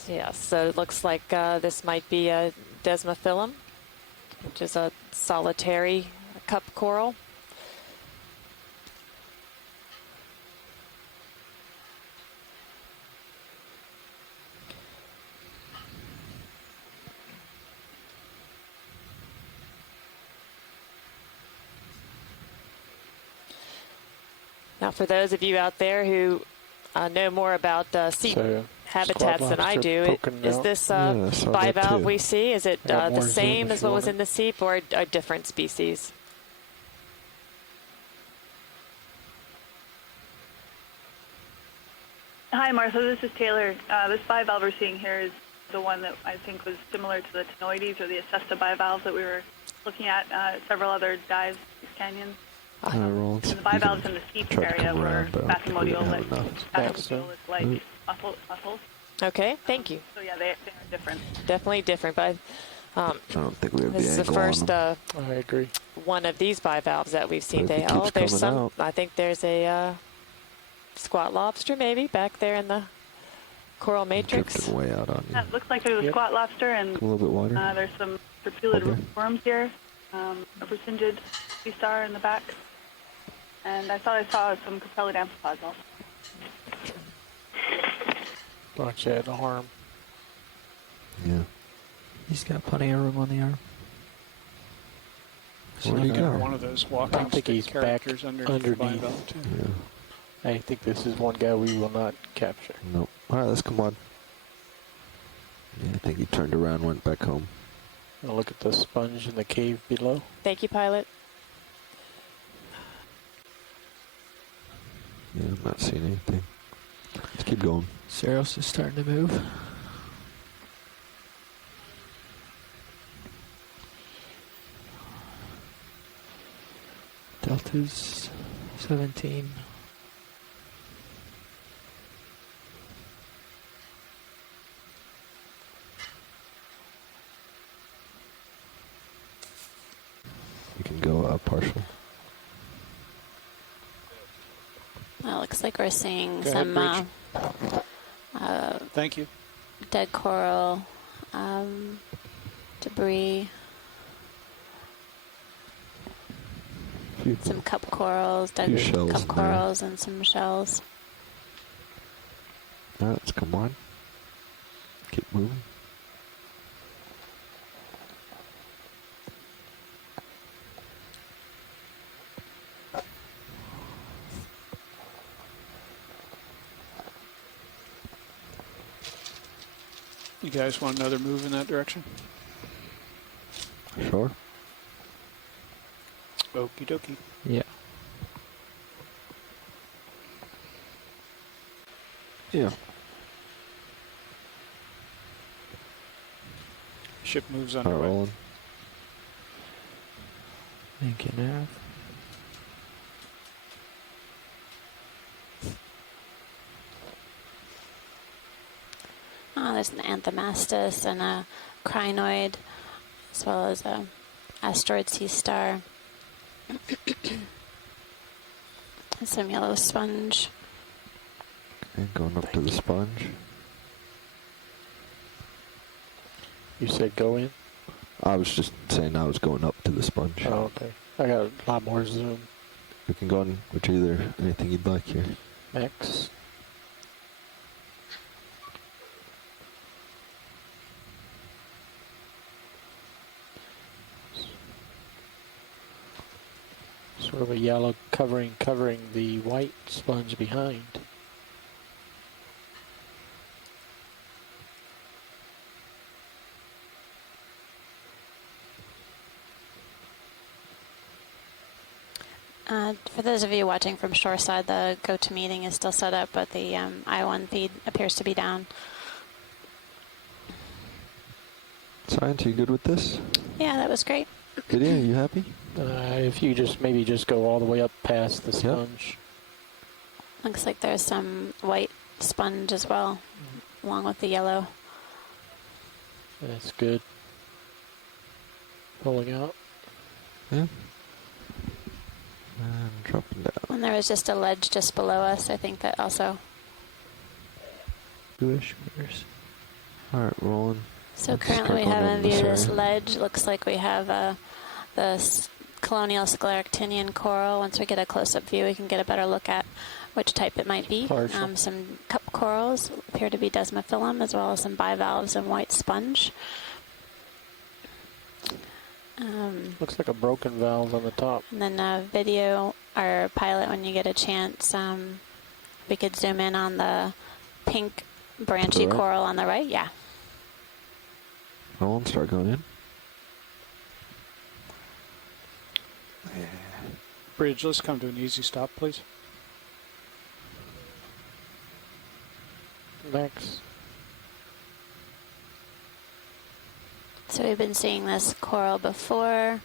Yeah, so it looks like this might be a Desmophyllum, which is a solitary cup coral. Now, for those of you out there who know more about seep habitats than I do, is this bivalve we see, is it the same as what was in the seep or a different species? Hi, Martha. This is Taylor. This bivalve we're seeing here is the one that I think was similar to the tenoides or the Acesta bivalves that we were looking at. Several other dives, canyons. And the bivalves in the steep area were bathymodial-like mussels. Okay, thank you. So yeah, they are different. Definitely different, but I don't think we have this the is the first I agree. one of these bivalves that we've seen. But if it keeps There's coming some. out. I think there's a squat lobster maybe back there in the coral matrix. Drifting way out on you. Yeah, it looks like there's a squat lobster and Come a little bit wider. There's some serpulid worms here, a resingid sea star in the back, and I thought I saw some capellid amphipods also. Bunch of arm. Yeah. He's got plenty of room on the arm. Where'd he go? One of those walking I think stick he's back characters underneath. The bivalve, too. Yeah. I think this is one guy we will not capture. Nope. All right, let's come on. Yeah, I think he turned around, went back home. I'll look at the sponge in the cave below. Thank you, pilot. Yeah, I'm not seeing anything. Let's keep going. Ceros is starting to move. Delta's 17. You can go partial. Well, it looks like we're seeing Go ahead, some Thank you. dead coral, debris, some cup corals, dead shells cup in there. corals, and some shells. All right, let's come on. Keep moving. You guys want another move in that direction? Sure. Okie dokie. Yeah. Yeah. Ship moves All right, underway. rolling. Thank you, Nav. Oh, there's an anthomastus and a crinoid, as well as a asteroid sea star. Some yellow sponge. Okay, going up to the sponge. You said go in? I was just saying I was going up to the sponge. Oh, okay. I got a lot more zoom. We can go on with either anything you'd like here. Max. Sort of a yellow covering the white sponge behind. For those of you watching from shoreside, the GoToMeeting is still set up, but the I1 feed appears to be down. Science, you good with this? Yeah, that was great. Lydia, you happy? If you maybe just go all the way up past the sponge. Looks like there's some white sponge as well, along with the yellow. That's good. Pulling out. Yeah. And dropping down. And there was just a ledge just below us. I think that also. 2-ish meters. All right, rolling. So Let's currently start we going have in over view this this area. ledge. Looks like we have the colonial scleractinian coral. Once we get a close-up view, we can get a better look at which type it might be. Some cup corals appear to be desmophyllum, as well as some bivalves and white sponge. Looks like a broken valve on the top. And then video or pilot when you get a chance. We could zoom in on the pink branchy right. coral on the right. Yeah. Roll and start going in. Bridge, let's come to an easy stop, please. Thanks. So we've been seeing this coral before.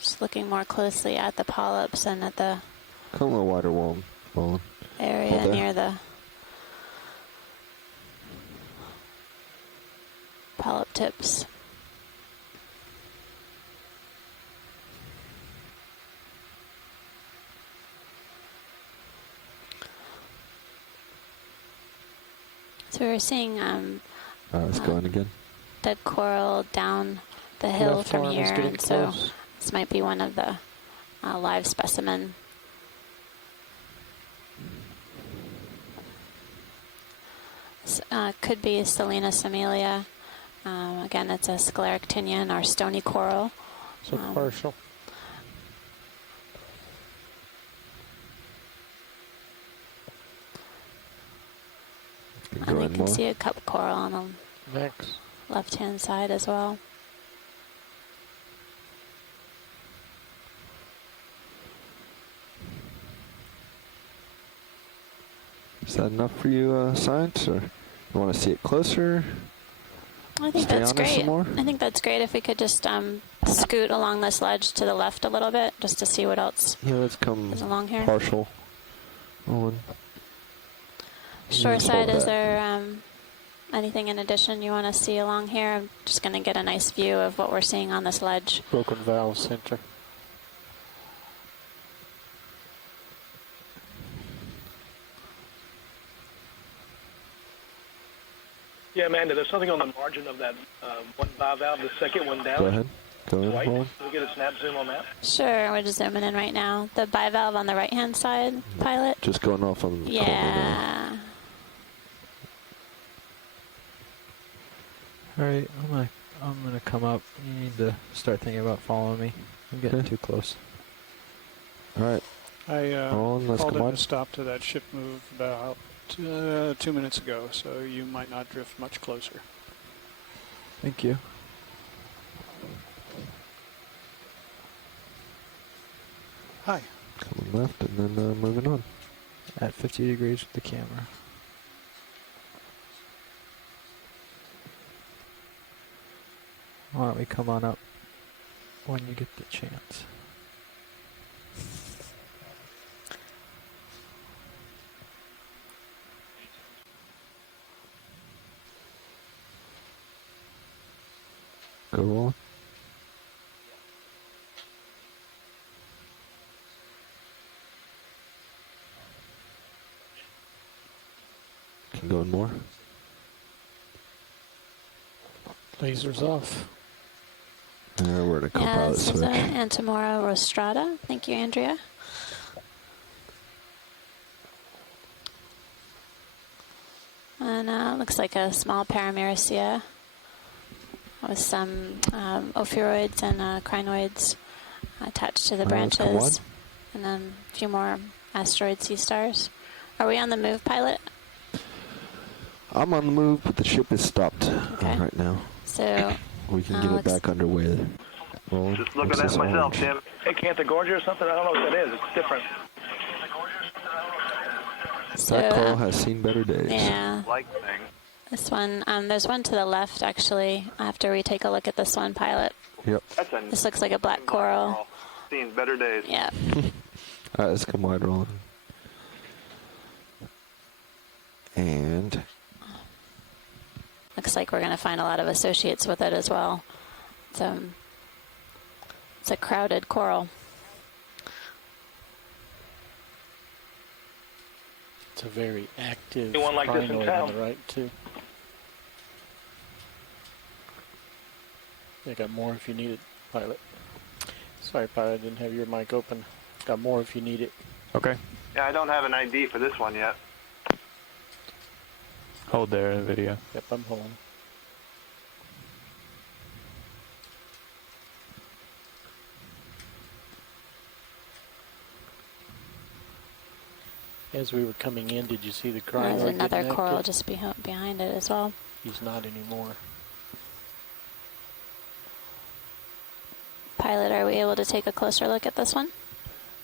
Just looking more closely at the polyps and at the Come a little wider, Wallen. area near the polyp tips. So we're seeing Let's go in again. dead coral down the hill Left from arm is here, getting and so close. this might be one of the live specimen. This, could be Selena semilia. Again, it's a scleractinian or stony coral. So partial. And you can see a cup coral on the Next. left-hand side as well. Is that enough for you, Science, or you want to see it closer? I think Stay that's on there some great. more? I think that's great if we could just scoot along this ledge to the left a little bit, just to see what else Yeah, let's come is along here. partial. Rolling. Shore Let's side, hold is that. there anything in addition you want to see along here? I'm just going to get a nice view of what we're seeing on this ledge. Broken valve center. Yeah, Amanda, there's something on the margin of that one bivalve, the second one down. Go ahead. Go in, White. Wallen. Can we get a snap zoom on that? Sure, we're just zooming in right now. The bivalve on the right-hand side, pilot? Just going off on the corner now. Yeah. All right, I'm gonna come up. You need to start thinking about following me. I'm getting too close. All right. I Rolling, let's called come it on. a stop to that ship move about 2 minutes ago, so you might not drift much closer. Thank you. Hi. Coming left and then moving on. At 50 degrees with the camera. Why don't we come on up when you get the chance? Go Wallen. Can go in more. Lasers off. We're to Yeah, co-pilot this is switch. Antimora rostrata. Thank you, Andrea. And looks like a small paramyricea with some ophiuroids and crinoids attached to the branches. And then a few more asteroid sea stars. Are we on the move, pilot? I'm on the move, but the ship is stopped right now. So We can get it back underway. Rolling. Just looking at myself, Tim. Hey, Cantha Gorgia or something? I don't know what that is. It's different. So, That coral has seen better days. yeah. Like thing. This one, there's one to the left, actually, after we take a look at this one, pilot. Yep. That's a This looks like a black coral. seen better days. Yeah. All right, let's come wide rolling. And Looks like we're going to find a lot of associates with it as well. It's a crowded coral. It's a very active Anyone like this in crinoid town? on the right, too. I got more if you need it, pilot. Sorry, pilot, I didn't have your mic open. Got more if you need it. Okay. Yeah, I don't have an ID for this one yet. Hold there in video. Yep, I'm holding. As we were coming in, did you see the crinoid There's another getting coral active? just behind it as well. He's not anymore. Pilot, are we able to take a closer look at this one?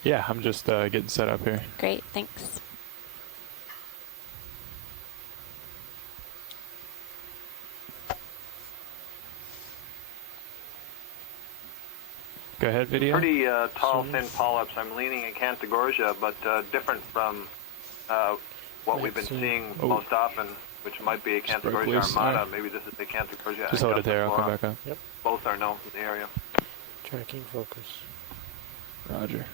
Yeah, I'm just getting set up here. Great, thanks. Go ahead, video. Pretty tall, thin polyps. I'm leaning Acanthogorgia, but different from what we've been seeing most often, which might be Acanthogorgia armata. Maybe this is Acanthogorgia. Just hold it there. I'll come back up. Yep. Both are known in the area. Tracking focus. Roger.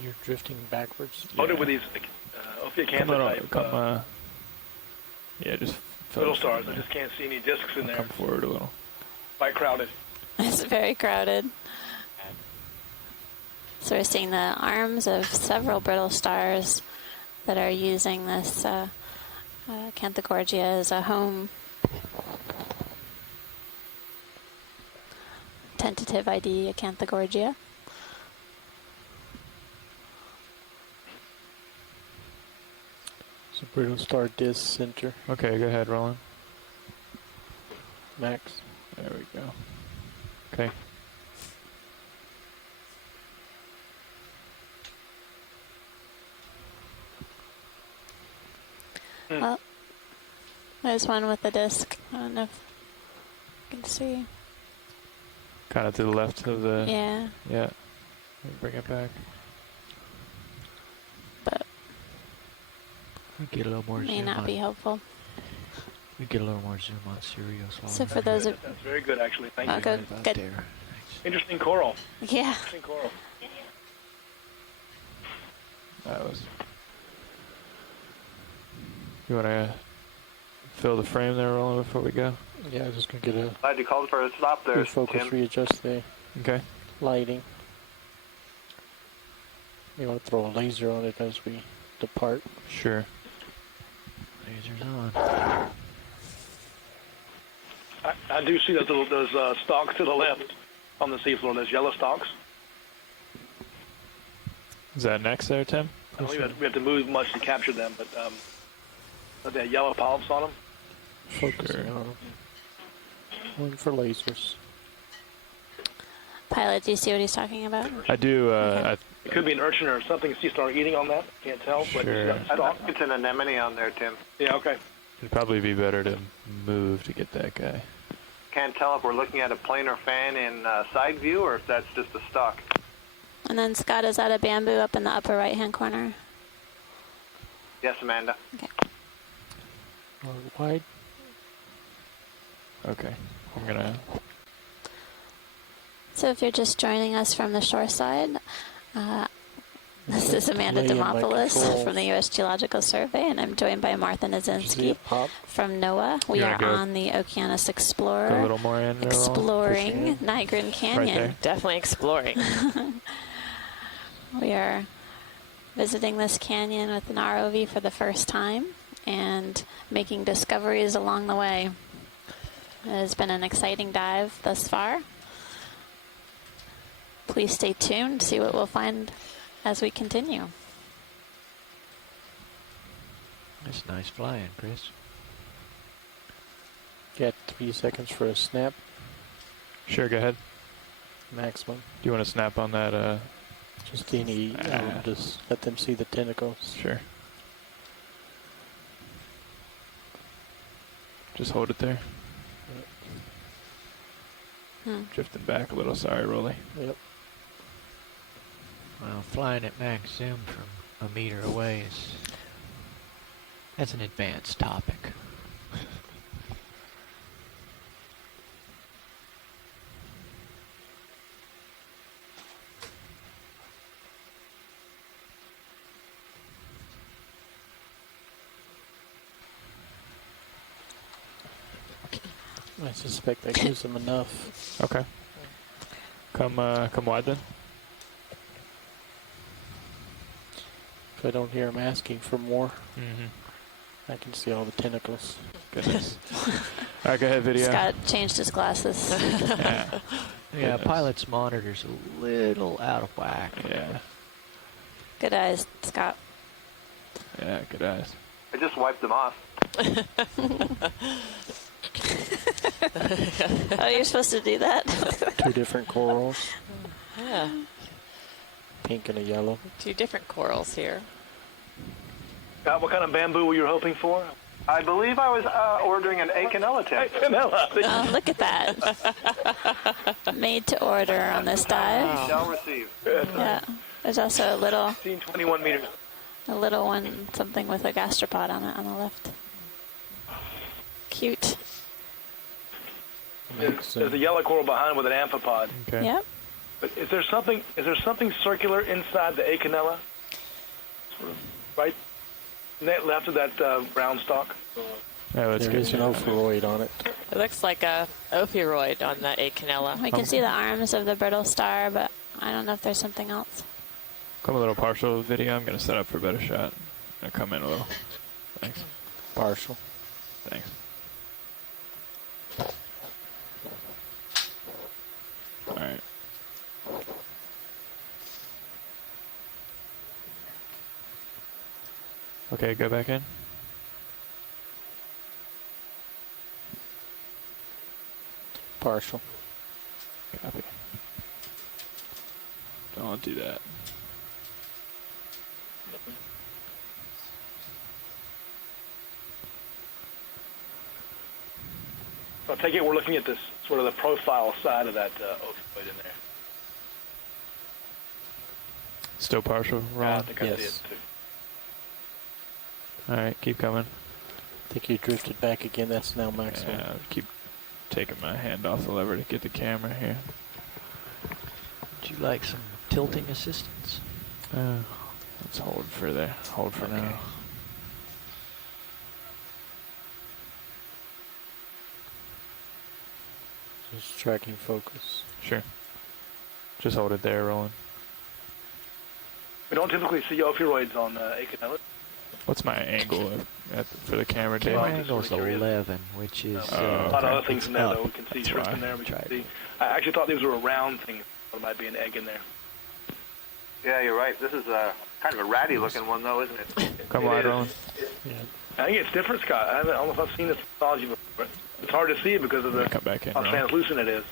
You're drifting backwards. Loaded with these Ophiocantha type yeah, just little stars. I just can't see any discs in there. Come forward a little. Quite crowded. It's very crowded. So we're seeing the arms of several brittle stars that are using this Acanthogorgia as a home. Tentative ID Acanthogorgia. So brittle star disk center. Okay, go ahead, Roland. Max. There we go. Okay. Well, there's one with the disc. I don't know if you can see. Kind of to the left of the... Yeah. Yeah. Bring it back. But we get a little more may zoom not on. be helpful. We get a little more zoom on Sirius. So for those of... That's very good, actually. Thank you. Good. Good. There. Interesting coral. Yeah. Interesting coral. That was... You want to fill the frame there, Roland, before we go? Yeah, I'm just going to get a... Glad you called for a stop there, refocus, Tim. readjust the lighting. You want to throw a laser on it as we depart? Sure. Laser's on. I do see those stalks to the left on the seafloor, those yellow stalks. Is that next there, Tim? I don't think we have to move much to capture them, but they have yellow polyps on them. Focusing on them. Going for lasers. Pilot, do you see what he's talking about? I do. It could be an urchin or something. See, start eating on that. Can't tell. But Sure. I think it's an anemone on there, Tim. Yeah, okay. It'd probably be better to move to get that guy. Can't tell if we're looking at a planar fan in side view or if that's just a stalk. And then Scott, is that a bamboo up in the upper right-hand corner? Yes, Amanda. Okay. Wide. Okay. I'm going to... So if you're just joining us from the shore side, this is Amanda Demopoulos from the U.S. Geological Survey, and I'm joined by Martha Nazinski from NOAA. We are on the Okeanos Explorer, Go a little more in there, exploring Nygren Canyon. Right Definitely exploring. We are visiting this canyon with an ROV for the first time and making discoveries along the way. It has been an exciting dive thus far. Please stay tuned to see what we'll find as we continue. That's nice flying, Chris. Got 3 seconds for a snap. Sure, go ahead. Maximum. Do you want to snap on that? Just any, just let them see the tentacles. Sure. Just hold it there. Drifting back a little. Sorry, Rolly. Yep. Well, flying at max zoom from a meter away is... That's an advanced topic. I suspect that gives them enough. Okay. Come wide then. If I don't hear them asking for more. I can see all the tentacles. Goodness. All right, go ahead, video. Scott changed his glasses. Yeah, pilot's monitor's a little out of whack. Yeah. Good eyes, Scott. Yeah, good eyes. I just wiped them off. Oh, you're supposed to do that? 2 different corals, Yeah, pink and a yellow. 2 different corals here. What kind of bamboo were you hoping for? I believe I was ordering an Okeanos tent. Oh, look at that. Made to order on this dive. Shall receive. Yeah. There's also a little 21 meters. one, something with a gastropod on it on the left. Cute. There's a yellow coral behind with an amphipod. Okay. Yep. But is there something circular inside the Okeanos? Sort of right left of that brown stalk. Yeah, There is an ophiroid on it. It looks like a ophiroid on the Okeanos. We can see the arms of the brittle star, but I don't know if there's something else. Come a little partial video. I'm gonna set up for a better shot. I'll come in a little. Thanks. Partial. Thanks. All right. Okay, go back in. Partial. Copy. Don't do that. So I take it we're looking at this sort of the profile side of that opioid in there. Still partial, Yeah, I Ron? think I see it too. All right, keep coming. I think you drifted back again. That's now maximum. Yeah, keep taking my hand off the lever to get the camera here. Would you like some tilting assistance? Let's hold for there. Hold for now. Just tracking focus. Sure. Just hold it there, Roland. We don't typically see ophiroids on Okeanos. What's my angle for the camera, Dave? My angle's 11, which is... A lot of other things in there, up. though. We can see shrimp why in there. We I can see. I actually thought these were a round thing. There might be an egg in there. Yeah, you're right. This is kind of a ratty-looking one, though, isn't it? Come wide, Roland. Yeah. I think it's different, Scott. I don't know if I've seen this mythology before. It's hard to see it because of Come back in, how Roland. translucent it is.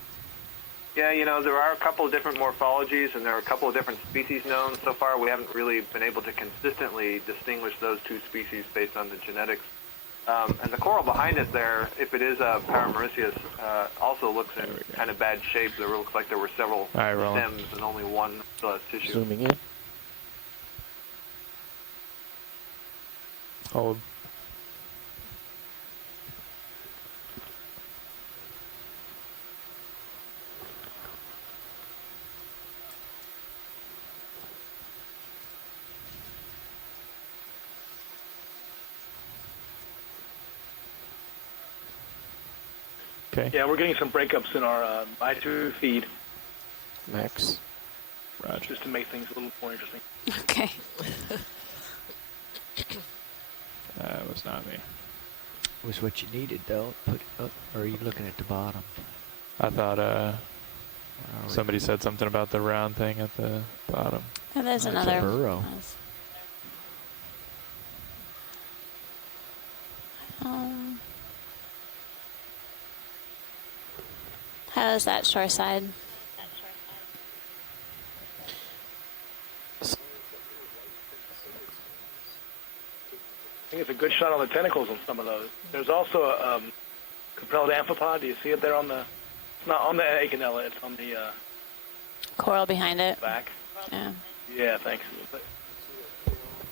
Yeah, you know, there are a couple of different morphologies, and there are a couple of different species known. So far, we haven't really been able to consistently distinguish those 2 species based on the genetics. And the coral behind it there, if it is a Parameriscius, also looks in kind of bad shape. There looks like there were several stems and only one still has tissue. Zooming in. Hold. Okay. Yeah, we're getting some breakups in our I2 feed. Max. Roger. Just to make things a little more interesting. Okay. That was not me. Was what you needed, though. Put up, or are you looking at the bottom? I thought somebody said something about the round thing at the bottom. And there's That's another a burrow. How is that shore side? I think it's a good shot on the tentacles on some of those. There's also a compelled amphipod. Do you see it there on the... It's not on the Okeanos, it's on the... Coral behind it. Back. Yeah. Yeah, thanks.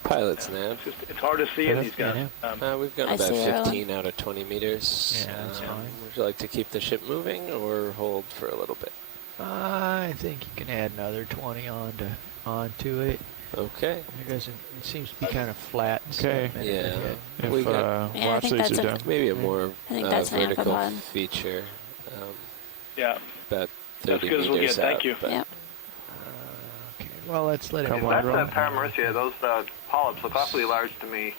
Pilot's nav. It's hard to see in these guys. We've got I about see it. 15 out of 20 meters. Yeah, that's fine. Would you like to keep the ship moving or hold for a little bit? I think you can add another 20 onto it. Okay. It seems to be kind of flat. Okay. Yeah. If, We got Yeah, I watch think these that's are a- done. maybe a more I think that's an vertical amphipod. feature. Yeah. About That's 30 good as we'll meters get. Thank out, you. but- Yep. Okay. Well, let's let it Come go. on, That's Roland. Parameriscia. Those polyps look awfully large to me.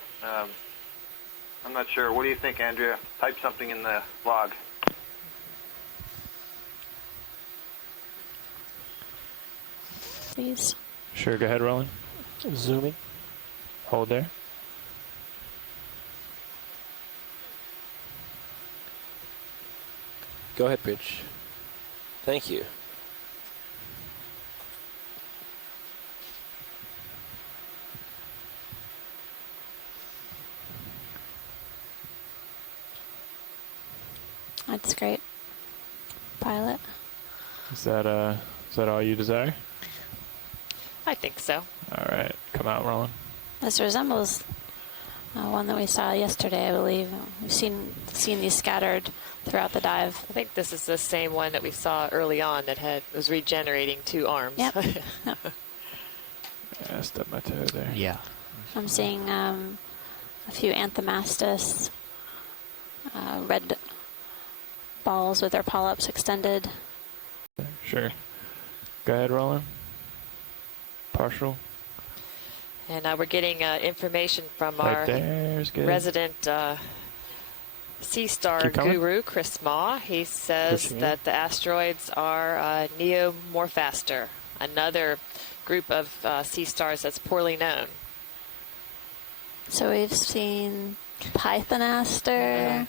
I'm not sure. What do you think, Andrea? Type something in the log. Please. Sure, go ahead, Roland. Zooming. Hold there. Go ahead, Bridge. Thank you. That's great. Pilot. Is that all you desire? I think so. All right, come out, Roland. This resembles one that we saw yesterday, I believe. We've seen these scattered throughout the dive. I think this is the same one that we saw early on that was regenerating 2 arms. Yep. Yeah, I stubbed my toe there. Yeah. I'm seeing a few Anthomastus, red balls with their polyps extended. Sure. Go ahead, Roland. Partial. And we're getting information from Right our there's good. resident Sea Star guru, Chris Ma. He says that the asteroids are Neomorphaster, another group of sea stars that's poorly known. So we've seen Pythonaster,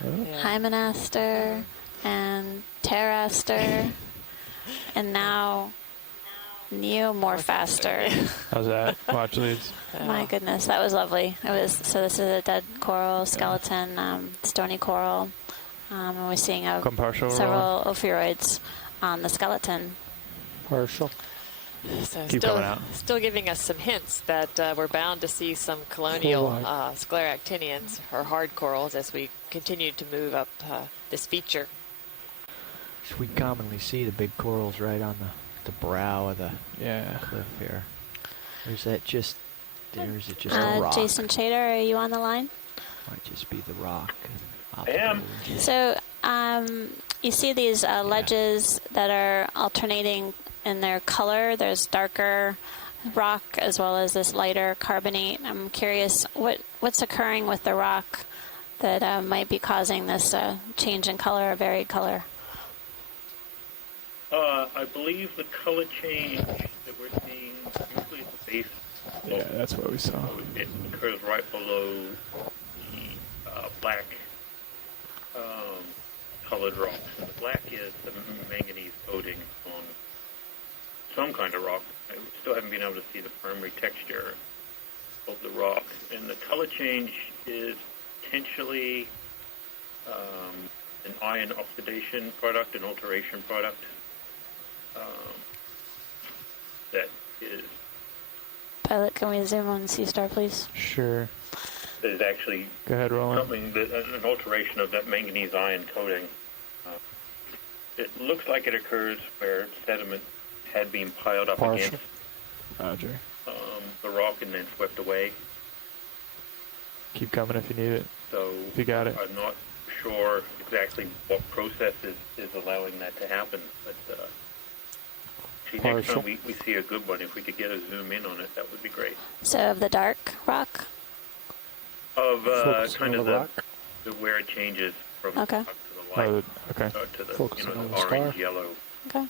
Hymenaster, and Pteraster, and now Neomorphaster. How's that? Watch leads. My goodness, that was lovely. It was. So this is a dead coral skeleton, stony coral, and we're seeing several ophiuroids on the skeleton. Partial. So Keep coming out. Still giving us some hints that we're bound to see some colonial scleractinians or hard corals as we continue to move up this feature. We commonly see the big corals right on the brow of the cliff here. Or is it just a rock? Jason Chater, are you on the line? Might just be the rock. I am. So you see these ledges that are alternating in their color. There's darker rock as well as this lighter carbonate. I'm curious what's occurring with the rock that might be causing this change in color, a varied color. I believe the color change that we're seeing usually at the base. Yeah, that's what we saw. It occurs right below the black colored rocks. And the black is the manganese coating on some kind of rock. I still haven't been able to see the primary texture of the rock. And the color change is potentially an ion oxidation product, an alteration product. That is. Pilot, can we zoom on Sea Star, please? Sure. There's actually Go ahead, Roland. something an alteration of that manganese ion coating. It looks like it occurs where sediment had been piled up against Roger. the rock and then swept away. Keep coming if you need it. So if you got it. I'm not sure exactly what process is allowing that to happen, but next time we see a good one, if we could get a zoom in on it, that would be great. So of the dark rock? Of kind of the where it changes from dark to the light, to the orange, yellow. Okay.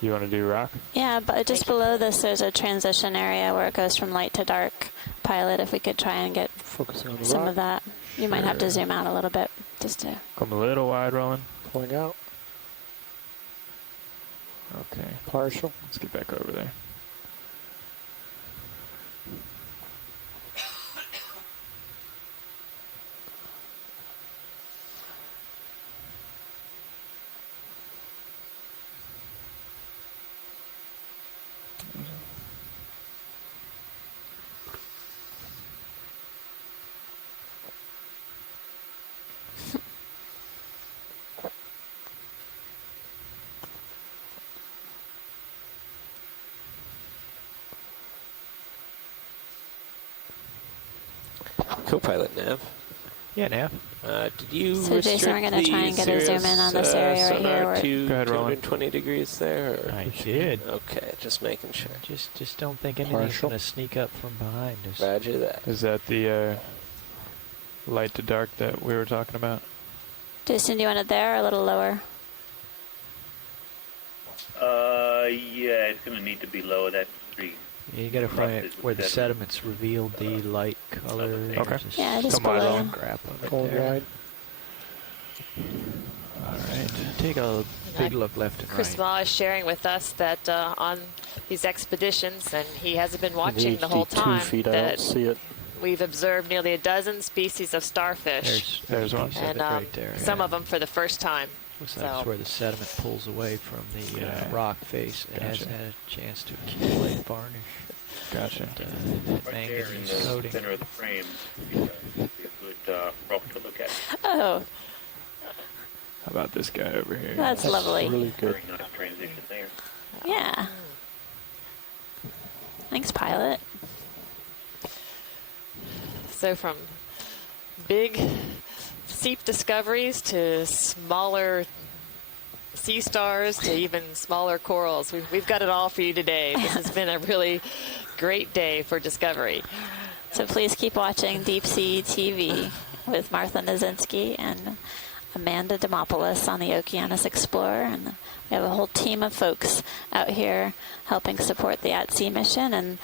You want to do rock? Yeah, but just below this, there's a transition area where it goes from light to dark. Pilot, if we could try and get some of that. You might have to zoom out a little bit just to... Come a little wide, Roland. Pulling out. Okay. Partial. Let's get back over there. Co-pilot Nav. Yeah, Nav. Did you So Jason, we're going to try and get a zoom in on this area right here. Where to 220 degrees there? Or? I did. Okay, just making sure. Just don't think anything's going to sneak up from behind us. Roger that. Is that the light to dark that we were talking about? Jason, do you want it there or a little lower? Yeah, it's going to need to be lower. That's 3. Yeah, you got to find it where the sediments revealed the light color. Okay. Yeah, just below you. Crap of it Cold there. ride. All right, take a big look left and Chris right. Ma is sharing with us that on these expeditions, and he hasn't been watching the whole HD 2 time, feet, I that don't see it. we've observed nearly a dozen species of starfish. There's one. And right there. some of them for the first time. Looks like it's where the sediment pulls away from the rock face. It hasn't had a chance to accumulate varnish. Gotcha. Right there in Manganese the coating. center of the frame would be a good rock to look at. Oh, How about this guy over here? that's lovely. Really good. Very nice transition there. Yeah. Thanks, pilot. So from big seep discoveries to smaller sea stars to even smaller corals, we've got it all for you today. This has been a really great day for discovery. So please keep watching Deep Sea TV with Martha Nazinski and Amanda Demopoulos on the Okeanos Explorer. And we have a whole team of folks out here helping support the at-sea mission, and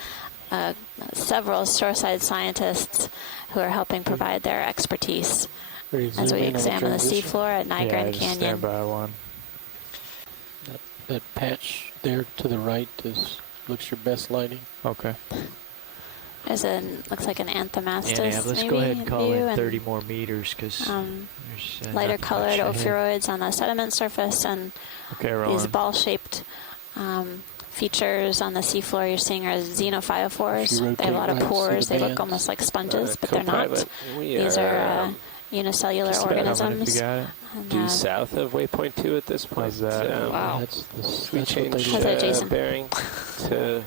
several shoreside scientists who are helping provide their expertise as we examine the seafloor at Nygren Canyon. Stand by one. That patch there to the right looks your best lighting. Okay. There's looks like an anthomastus. Yeah, let's maybe go ahead and call view, in 30 more meters because there's lighter not colored much ahead. ophiuroids on the sediment surface, and Okay, these rolling. ball-shaped features on the seafloor you're seeing are xenophyophores. They have a lot of rotate right, pores. see They the look bands? almost like sponges, but they're not. Co-pilot, we These are unicellular just about how many If you organisms. got it. And, due south of waypoint 2 at this point. How's that? Wow. We That's change How's that, Jason? bearing to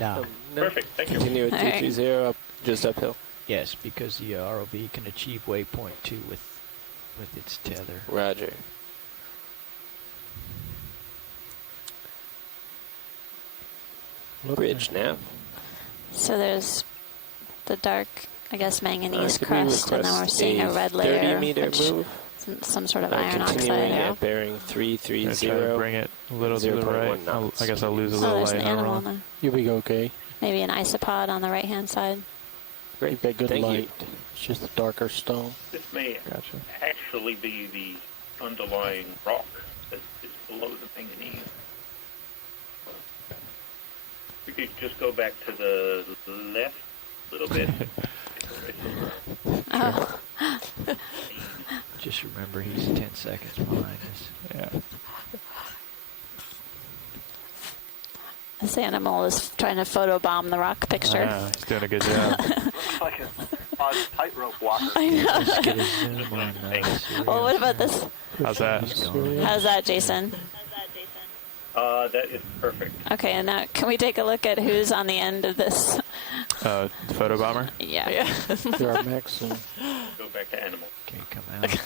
No. Perfect, thank you. continue at All right. 230 up, just uphill. Yes, because the ROV can achieve waypoint 2 with its tether. Roger. Bridge now. So there's the dark, I guess, manganese Could we crust, and then we're request seeing a red layer, 30-meter which move? some sort of iron Continuing oxide. at bearing I'm gonna try to 330. bring it a little to the 0.1 right. knots. I guess I'll lose a Oh, little there's light an now. animal Ron. there. You'll be okay. Maybe an isopod on the right-hand side. You've got good Thank you. light. It's just a darker stone. This may Gotcha. actually be the underlying rock that is below the manganese. We could just go back to the left a little bit. Oh. Just remember he's 10 seconds behind us. Yeah. This animal is trying to photobomb the rock picture. Yeah, he's doing a good job. Looks like an odd tightrope walker. I know. Let's get a zoom on Well, what about this? How's that? How's that, Jason? That is perfect. Okay, and now can we take a look at who's on the end of this? Photo bomber? Yeah. You're our max and Go back to animal. Okay, come out.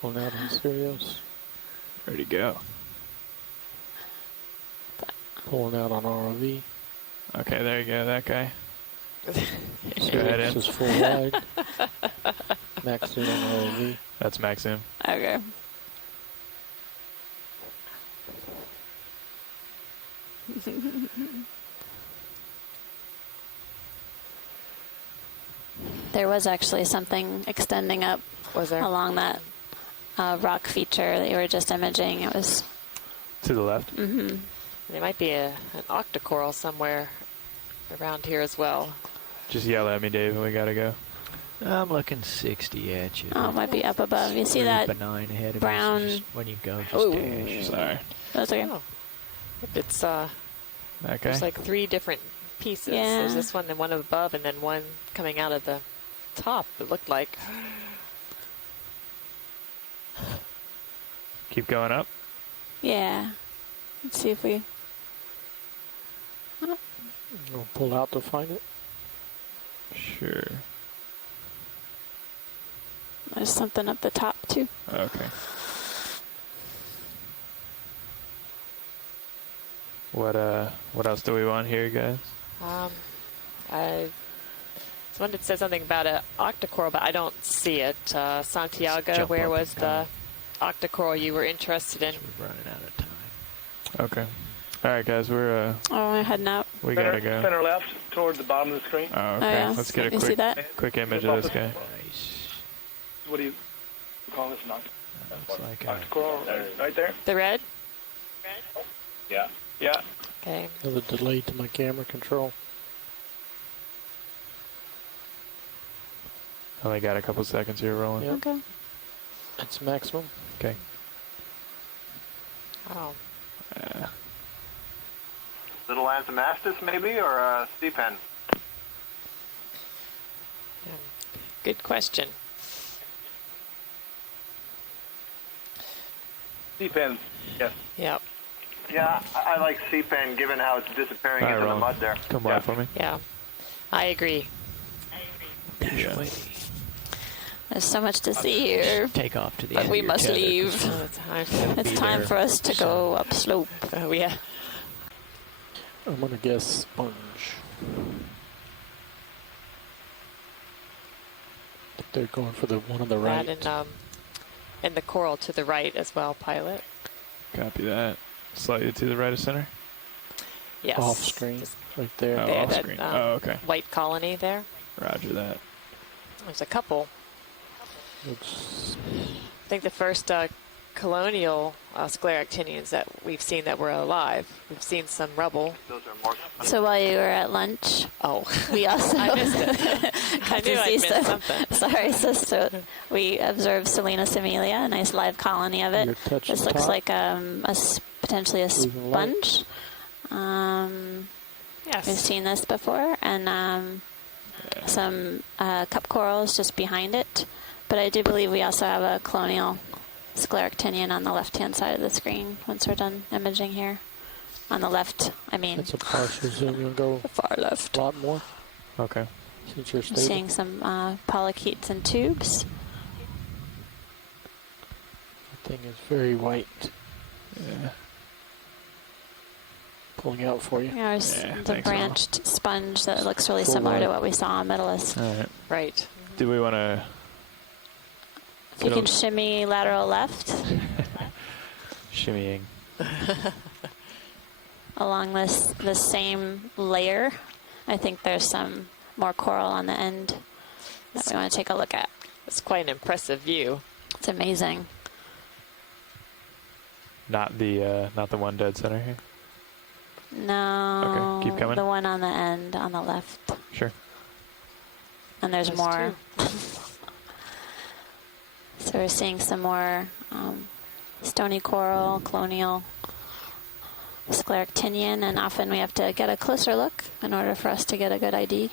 pulling out on Sirius. Where'd he go? Pulling out on ROV. Okay, there you go, that guy. Go ahead Sirius in. is full wide. Max in on ROV. That's max zoom. Okay. There was actually something extending up along that rock feature that you were just imaging. It was to the left. Mm-hmm. There might be an octocoral somewhere around here as well. Just yell at me, Dave, and we gotta go. I'm looking 60 at you. Oh, it might be up above. You see Really that benign ahead of brown? you, so just when you go, just Oh, dash. Sorry. That's okay. Oh. It's That guy? there's like 3 different pieces. Yeah. There's this one, then one above, and then one coming out of the top. It looked like. Keep going up. Yeah. Let's see if we. We'll pull out to find it. Sure. There's something up the top too. Okay. What else do we want here, guys? I Someone that said something about an octocoral, but I don't see it. Santiago, where was the octocoral you were interested in? We're running out of time. Okay. All right, guys, we're we're heading out. We gotta go. Center left, toward the bottom of the screen. Oh, okay. Yeah. Let's get a You see that? quick image of this guy. Nice. What do you call this? Looks like Octocoral, right there. The red? Yeah. Yeah. Okay. Another delay to my camera control. Only got a couple seconds here rolling. Yep. Okay. That's maximum. Okay. Oh. Little Antimastis maybe, or a C-pen? Good question. C-pen, yes. Yep. Yeah, I like C-pen given how it's disappearing into the mud there. Come by for me. Yeah. I agree. Yeah. There's so much to see here. Take off to the But end we of your must tether. leave. It's time for us to go up slope. Oh, yeah. I'm going to guess sponge. If they're going for the one on the right. That and the coral to the right as well, pilot. Copy that. Slightly to the right of center. Yes. Off screen, right there. Oh, There, off that, screen. Oh, okay. White colony there. Roger that. There's a couple. Looks I think the first colonial scleractinians that we've seen that were alive. We've seen some rubble. Those are more. So while you were at lunch, we also I missed it. I knew I missed something. Sorry, sister. We observed Selena similia, a nice live colony of it. This looks top. like potentially a Moving light. sponge. Yes. We've seen this before, and some cup corals just behind it. But I do believe we also have a colonial scleractinian on the left-hand side of the screen once we're done imaging here. On the left, I mean. That's a partial zoom. You'll go the far left. A lot more. Okay. Since you're I'm stable. seeing some polychaetes and tubes. That thing is very white. Yeah. Pulling out for you. Yeah, there's the branched sponge that looks really Full similar light. to what we saw on Medalist. All right. Right. Do we want to? If you can shimmy lateral left Shimmying. along this same layer, I think there's some more coral on the end that we want to take a look at. It's quite an impressive view. It's amazing. Not the one dead center here. No. Okay, keep coming. The one on the end on the left. Sure. And there's There's more. So we're seeing some more stony coral, colonial scleractinian, and often we have to get a closer look in order for us to get a good ID.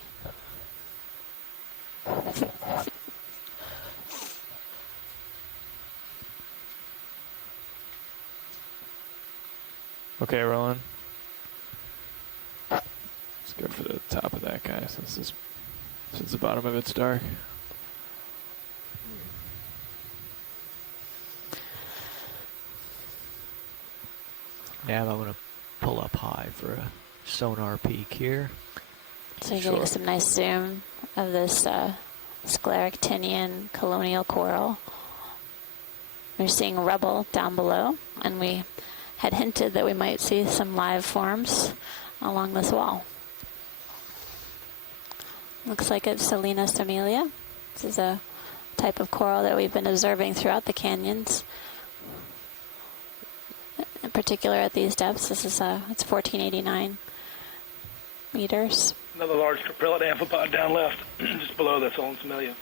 Okay, Roland. Let's go for the top of that guy since the bottom of it's dark. Now I'm going to pull up high for a sonar peek here. So you're getting some nice zoom of this scleractinian colonial coral. We're seeing rubble down below, and we had hinted that we might see some live forms along this wall. Looks like it's Selena similia. This is a type of coral that we've been observing throughout the canyons. In particular at these depths, this is it's 1489 meters. Another large capillate amphipod down left, just below the Solon similia.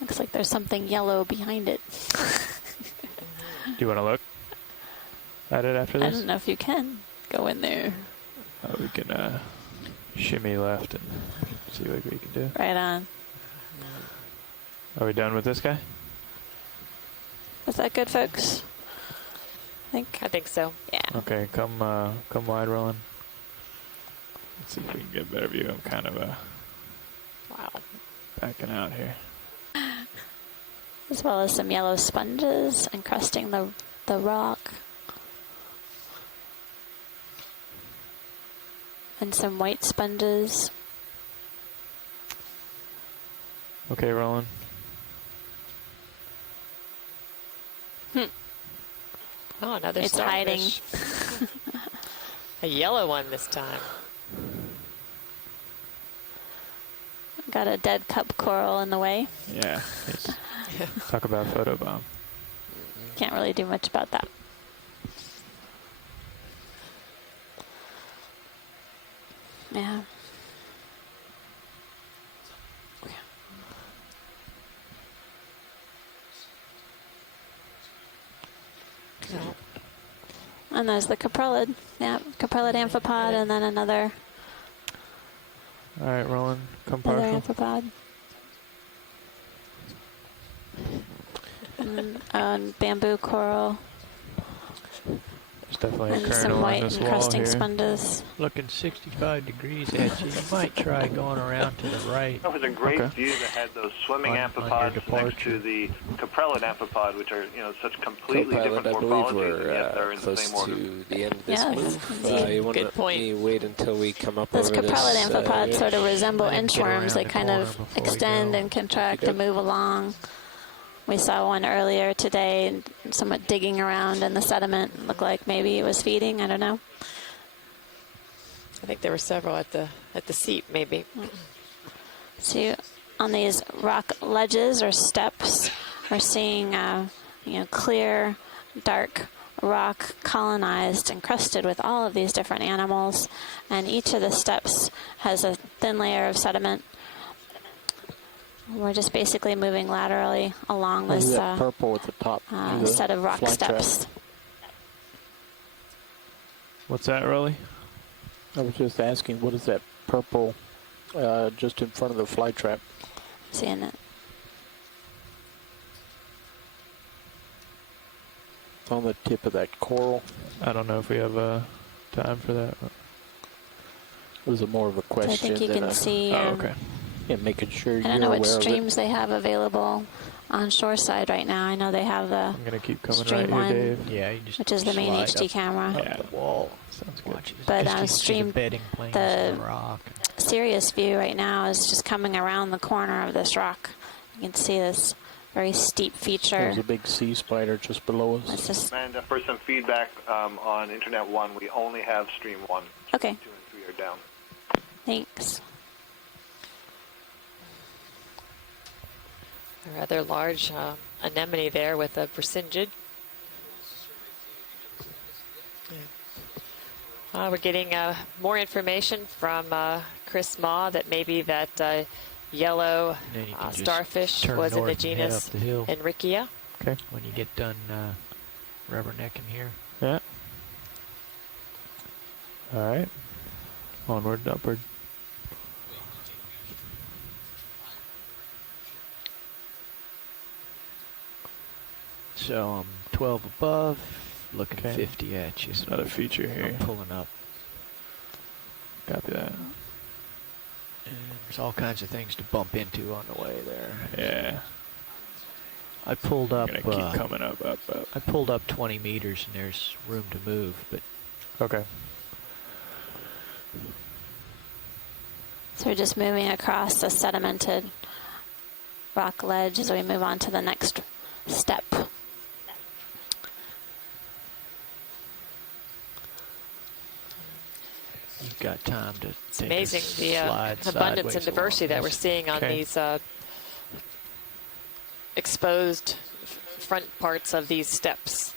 Looks like there's something yellow behind it. Do you want to look at it after I this? don't know if you can go in there. We can shimmy left and see what we can do. Right on. Are we done with this guy? Was that good, folks? I think so. Yeah. Okay, come wide, Roland. Let's see if we can get a better view. I'm kind of Wow. backing out here. As well as some yellow sponges encrusting the rock. and some white sponges. Okay, Roland. Oh, another It's hiding. starfish. A yellow one this time. Got a dead cup coral in the way. Yeah. Talk about photobomb. Can't really do much about that. Yeah. And there's the caprellid. Yeah, caprellid amphipod, and then another All right, Roland, come other partial. amphipod. And bamboo coral. There's definitely a And current some along white this wall encrusting here. sponges. Looking 65 degrees at you. You might try going around to the right. That was a great view that had those swimming amphipods next to the caprellid amphipod, which are, you know, such completely different I believe morphologies, and yet we're they're in the close same order. to the end of this Yeah, move. You want me wait until we come up Those over this? caprellid amphipods sort of resemble Let him get around inchworms. They the kind corner of before we extend go. and contract and Okey-doke. move along. We saw one earlier today, somewhat digging around in the sediment. Looked like maybe it was feeding. I don't know. I think there were several at the seat, maybe. So on these rock ledges or steps, we're seeing clear, dark rock colonized and crusted with all of these different animals, and each of the steps has a thin layer of sediment. We're just basically moving laterally along What is this that purple at the top? The set of rock fly trap? steps. What's that, Rolly? I was just asking, what is that purple just in front of the fly trap? Seeing it. It's on the tip of that coral. I don't know if we have time for that. Was it more of a question? I think you than can a, see. Yeah, making sure I don't you're know aware which of it. streams they have available on shoreside right now. I know they have the I'm gonna keep coming stream right one, here, Dave. Yeah, you just which is the main slide HD up, camera. up the wall. Sounds good. But stream stream bedding planes the and rock. serious view right now is just coming around the corner of this rock. You can see this very steep feature. There's a big sea spider just below us. It's just And for some feedback on Internet 1, we only have Stream 1. Okay. 2 and 3 are down. Thanks. A rather large anemone there with a persingid. We're getting more information from Chris Ma that maybe that yellow starfish was in the genus Enrichia. Okay. When you get done rubbernecking here. Yeah. All right. Onward, upward. So I'm 12 above, looking Okay. 50 at you. There's another feature here. I'm pulling up. Copy that. And there's all kinds of things to bump into on the way there. Yeah. I pulled up. I'm gonna keep coming up. I pulled up 20 meters, and there's room to move. But okay. So we're just moving across the sedimented rock ledge as we move on to the next step. you've got time to. It's amazing the abundance and diversity that we're seeing on these exposed front parts of these steps.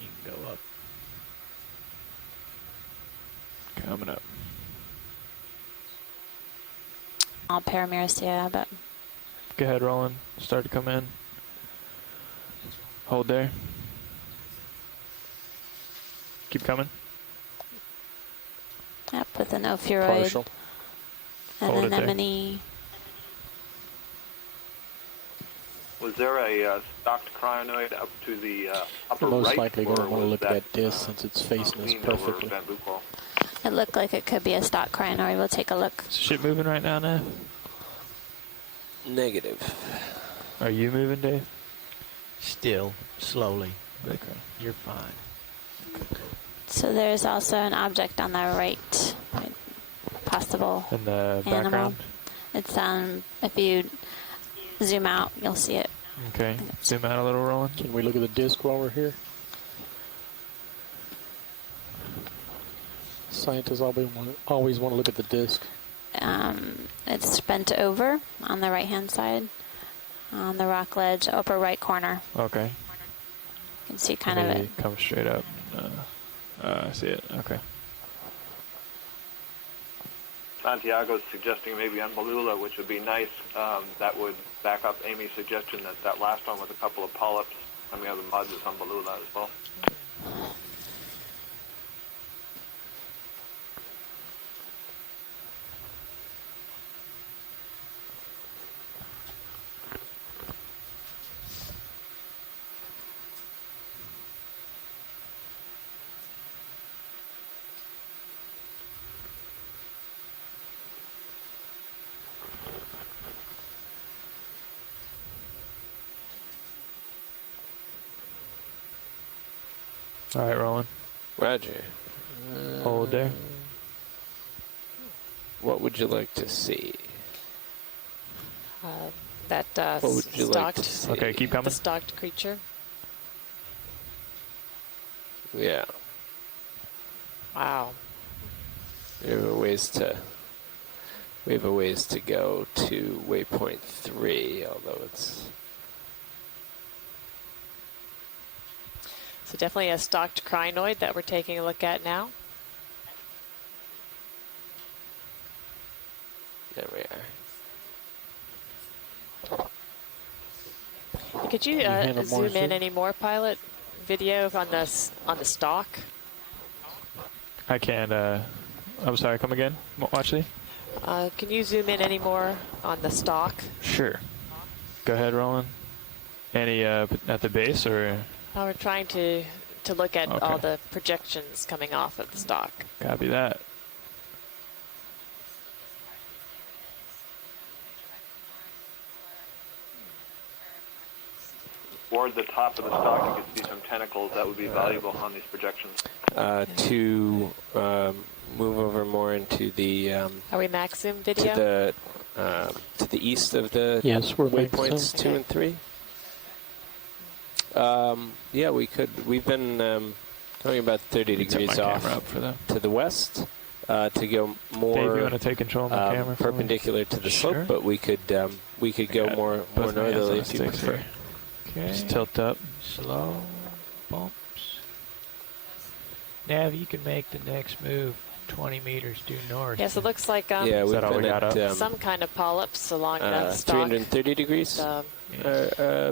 You can go up. Coming up. All Paramyristia, but Go ahead, Roland. Start to come in. Hold there. Keep coming. yep, with an ophiuroid, Partial. an Hold it there. anemone. Was there a stocked crinoid up to the upper Most right? likely going to or want to was look at that disc since it's facing us leaned over perfectly. bamboo claw? It looked like it could be a stock crinoid. We'll take a look. Is shit moving right now, Nev? Negative. Are you moving, Dave? Still, slowly. But Okay. you're fine. So there's also an object on the right possible In the animal. background? It's if you zoom out, you'll see it. Okay. Zoom out a little, Roland. Can we look at the disc while we're here? Scientists always want to look at the disc. It's bent over on the right-hand side, on the rock ledge, upper right corner. Okay. You can see kind of it. Come straight up. I see it. Okay. Santiago's suggesting maybe Unbalula, which would be nice. That would back up Amy's suggestion that that last one with a couple of polyps coming out of the mud is Unbalula as well. All right, Roland. Roger. Hold there. What would you like to see? That What would you like to stocked, see? Okay, keep the coming. stocked creature. Yeah. Wow. We have a ways to go to waypoint 3, although it's So definitely a stocked crinoid that we're taking a look at now. there we are. Could you zoom in any more, pilot? Video on the stock. I can. I'm sorry. Come again. Watch the. Can you zoom in any more on the stock? Sure. Go ahead, Roland. Any at the base or? We're trying to look at all Okay. the projections coming off of the stock. Copy that. Toward the top of the stock, you could see some tentacles that would be valuable on these projections. To move over more into the Are we max zoom video? to the east of the Yes, we're max waypoints zoom. 2 and 3. Yeah, we could. We've been going about 30 Let me set degrees my off camera up for them. to the west to go more Dave, you want to take control of the camera for me? perpendicular to the Sure. slope, but we could go more Both my hands northerly on if the you sticks prefer. here. Okay. Just tilt up. Slow bumps. Nav, you can make the next move 20 meters due north. Yes, it looks like Yeah, we've been at some kind of polyps along the stock. 330 degrees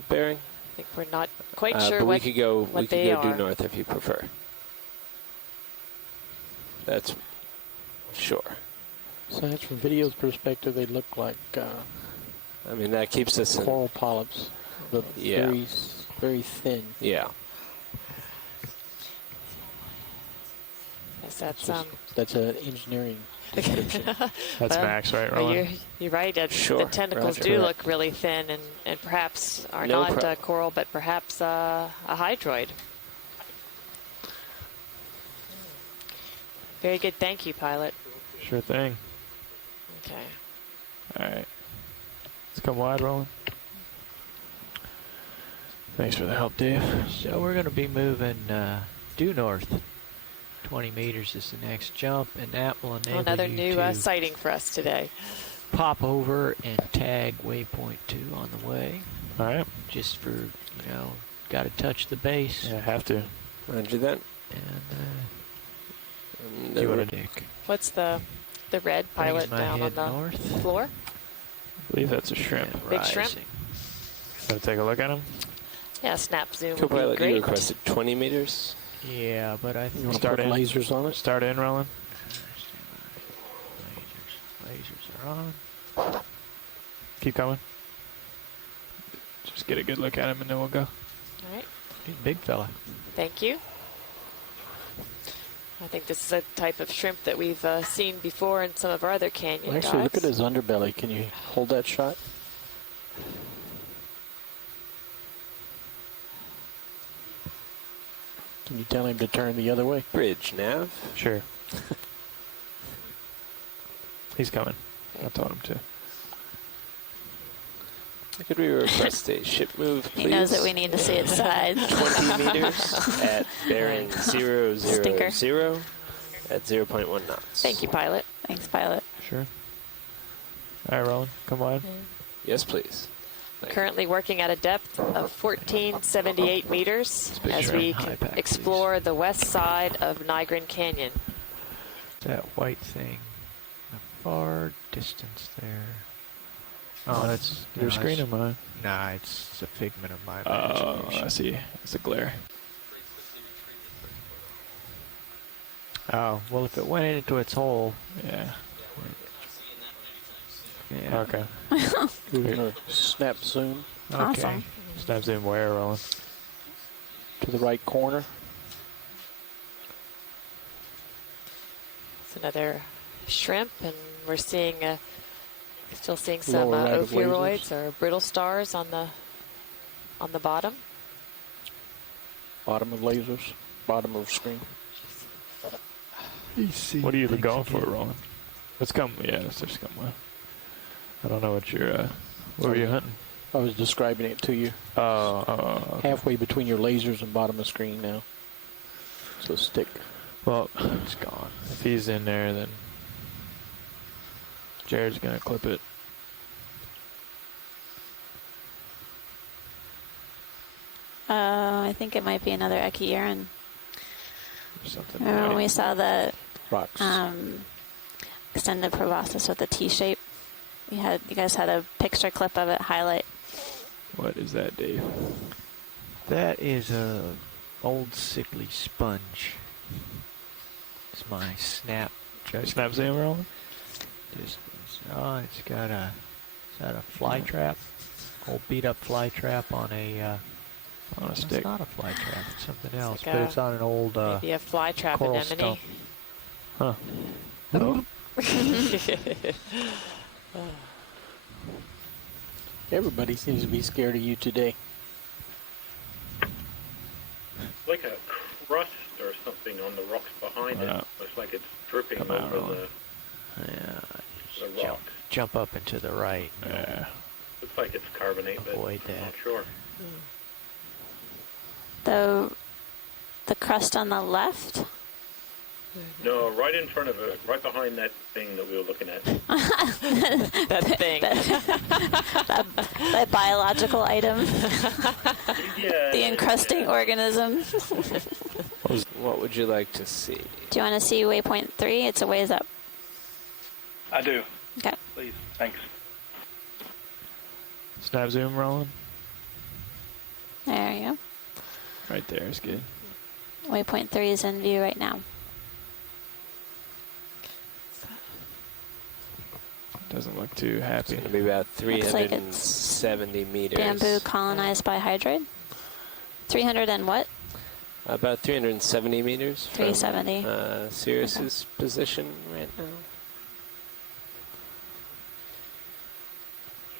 bearing. I think we're not quite sure but what, we could go what they are. due north if you prefer. That's sure. Science from video's perspective, they look like I mean, that keeps us in, coral polyps, but Yeah. very thin. yeah. Yes, that's That's an engineering description. That's max, right, Roland? You're right. Sure, The tentacles Roger. do look really thin and perhaps are No not problem. coral, but perhaps a hydroid. Very good. Thank you, pilot. Sure thing. Okay. All right. Let's come wide, Roland. Thanks for the help, Dave. So we're going to be moving due north. 20 meters is the next jump, and that will enable Another you new to sighting for us today. pop over and tag waypoint 2 on the way. All right. Just for, got to touch the base. Yeah, have to. Roger that. And You want to dick. What's the red pilot my down on head the north. floor? I believe that's a shrimp. Big shrimp? Gotta take a look at him. Yeah, snap zoom would be Co-pilot, you great. requested 20 meters. Yeah, but I think You want to Start put in. lasers on it? Start in, Roland. lasers are on. Keep coming. Just get a good look at him and then we'll go. All right. He's a big fella. Thank you. I think this is a type of shrimp that we've seen before in some of our other canyon Actually, look dives. at his underbelly. Can you hold that shot? Can you tell him to turn the other way? Bridge, Nav. Sure. He's coming. I told him to. Could we request a ship move, please? He knows that we need to see its side. 20 meters at bearing 000 Stinker. at 0.1 knots. Thank you, pilot. Thanks, pilot. Sure. All right, Roland, come wide. Yes, please. Currently working at a depth of 1478 meters as we explore the west side of Nygren Canyon. That white thing, a far distance there. Oh, that's your screen or mine? Nah, it's a figment of my Oh, imagination. I see. It's a glare. Oh, well, if it went into its hole. Yeah. Yeah. Okay. We're going to snap zoom. Okay. Awesome. Snap zoom where, Roland? To the right corner. It's another shrimp, and we're seeing still seeing some Lower right of ophiuroids or brittle stars on the bottom. Bottom of lasers. Bottom of screen. What are you going for, Roland? Let's come. Yeah, let's just come with. I don't know what you're. What were you hunting? I was describing it to you. Okay. Halfway between your lasers and bottom of screen now. So stick. Well, it's gone. If he's in there, then Jared's gonna clip it. I think it might be another Okeanos. Something. Remember when we saw the rocks. extended proboscis with the T-shape? You guys had a picture clip of it highlight. What is that, Dave? That is a old sickly sponge. It's my snap. Snap zoom, Roland? Distance. Oh, it's got a fly trap? Old beat up fly trap on a stick. It's not a fly trap. It's something else, like but it's on an old maybe a fly trap coral anemone. stump. Huh. Oh. Everybody seems to be scared of you today. Like a crust or something on the rocks behind it. Looks like it's dripping over the rock. Jump up and to the right. Yeah. Looks like it's carbonate, Avoid but that. I'm not sure. The crust on the left. No, right in front of it, right behind that thing that we were looking at. That thing. that biological item. Yeah. The encrusting organism. What would you like to see? Do you want to see waypoint 3? It's a ways up. I do. Okay. Please. Thanks. Snap zoom, Roland? There you go. Right there is good. Waypoint 3 is in view right now. Doesn't look too happy. It's going to be about Looks like 370 meters. Bamboo colonized by hydroid. 300 and what? About 370 meters. 370. From, Sirius's position right now.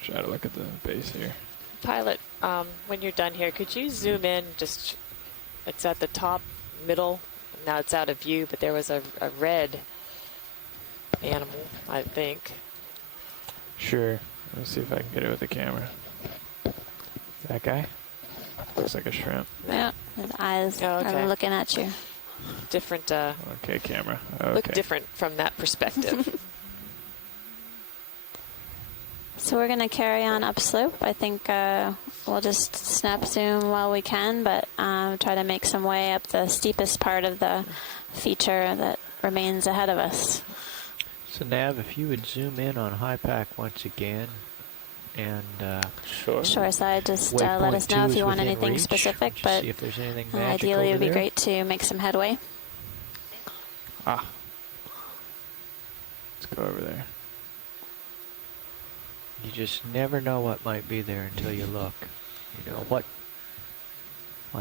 Try to look at the base here. Pilot, when you're done here, could you zoom in? Just, it's at the top, middle. Now it's out of view, but there was a red animal, I think. Sure. Let's see if I can get it with the camera. That guy? Looks like a shrimp. Yeah, his eyes are looking at you. Different. Okay, camera. Okay. Look different from that perspective. So we're going to carry on upslope. I think we'll just snap zoom while we can, but try to make some way up the steepest part of the feature that remains ahead of us. So Nav, if you would zoom in on high pack once again, and Sure side, just let us know if you want anything specific, but see if there's anything ideally it would be there. great to make some headway. Let's go over there. You just never know what might be there until you look. You know, what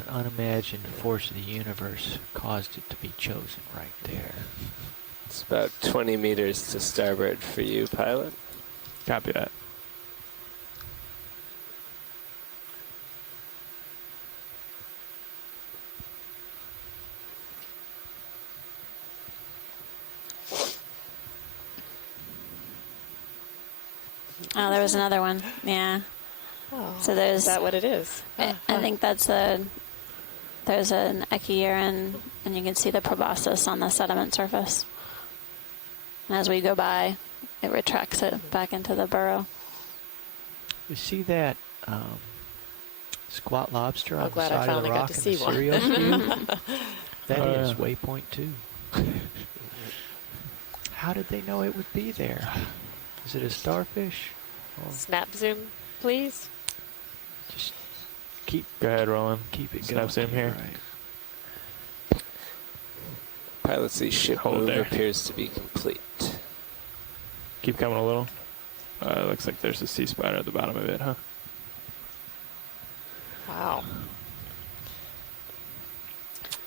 unimagined force of the universe caused it to be chosen right there? It's about 20 meters to starboard for you, pilot. Copy that. Oh, there was another one. Yeah. Oh, So there's. is that what it is? I think that's there's an Echiuran, and you can see the proboscis on the sediment surface. And as we go by, it retracts it back into the burrow. You see that squat lobster on the glad I side of the finally got rock to in see the one. cereal cube? That Oh, is yeah. waypoint 2. How did they know it would be there? Is it a starfish? Snap zoom, please. Just keep. Go ahead, Roland. Keep it Snap going. zoom here. Right. Pilot sees ship Hold move there. appears to be complete. Keep coming a little. Looks like there's a sea spider at the bottom of it, huh? Wow.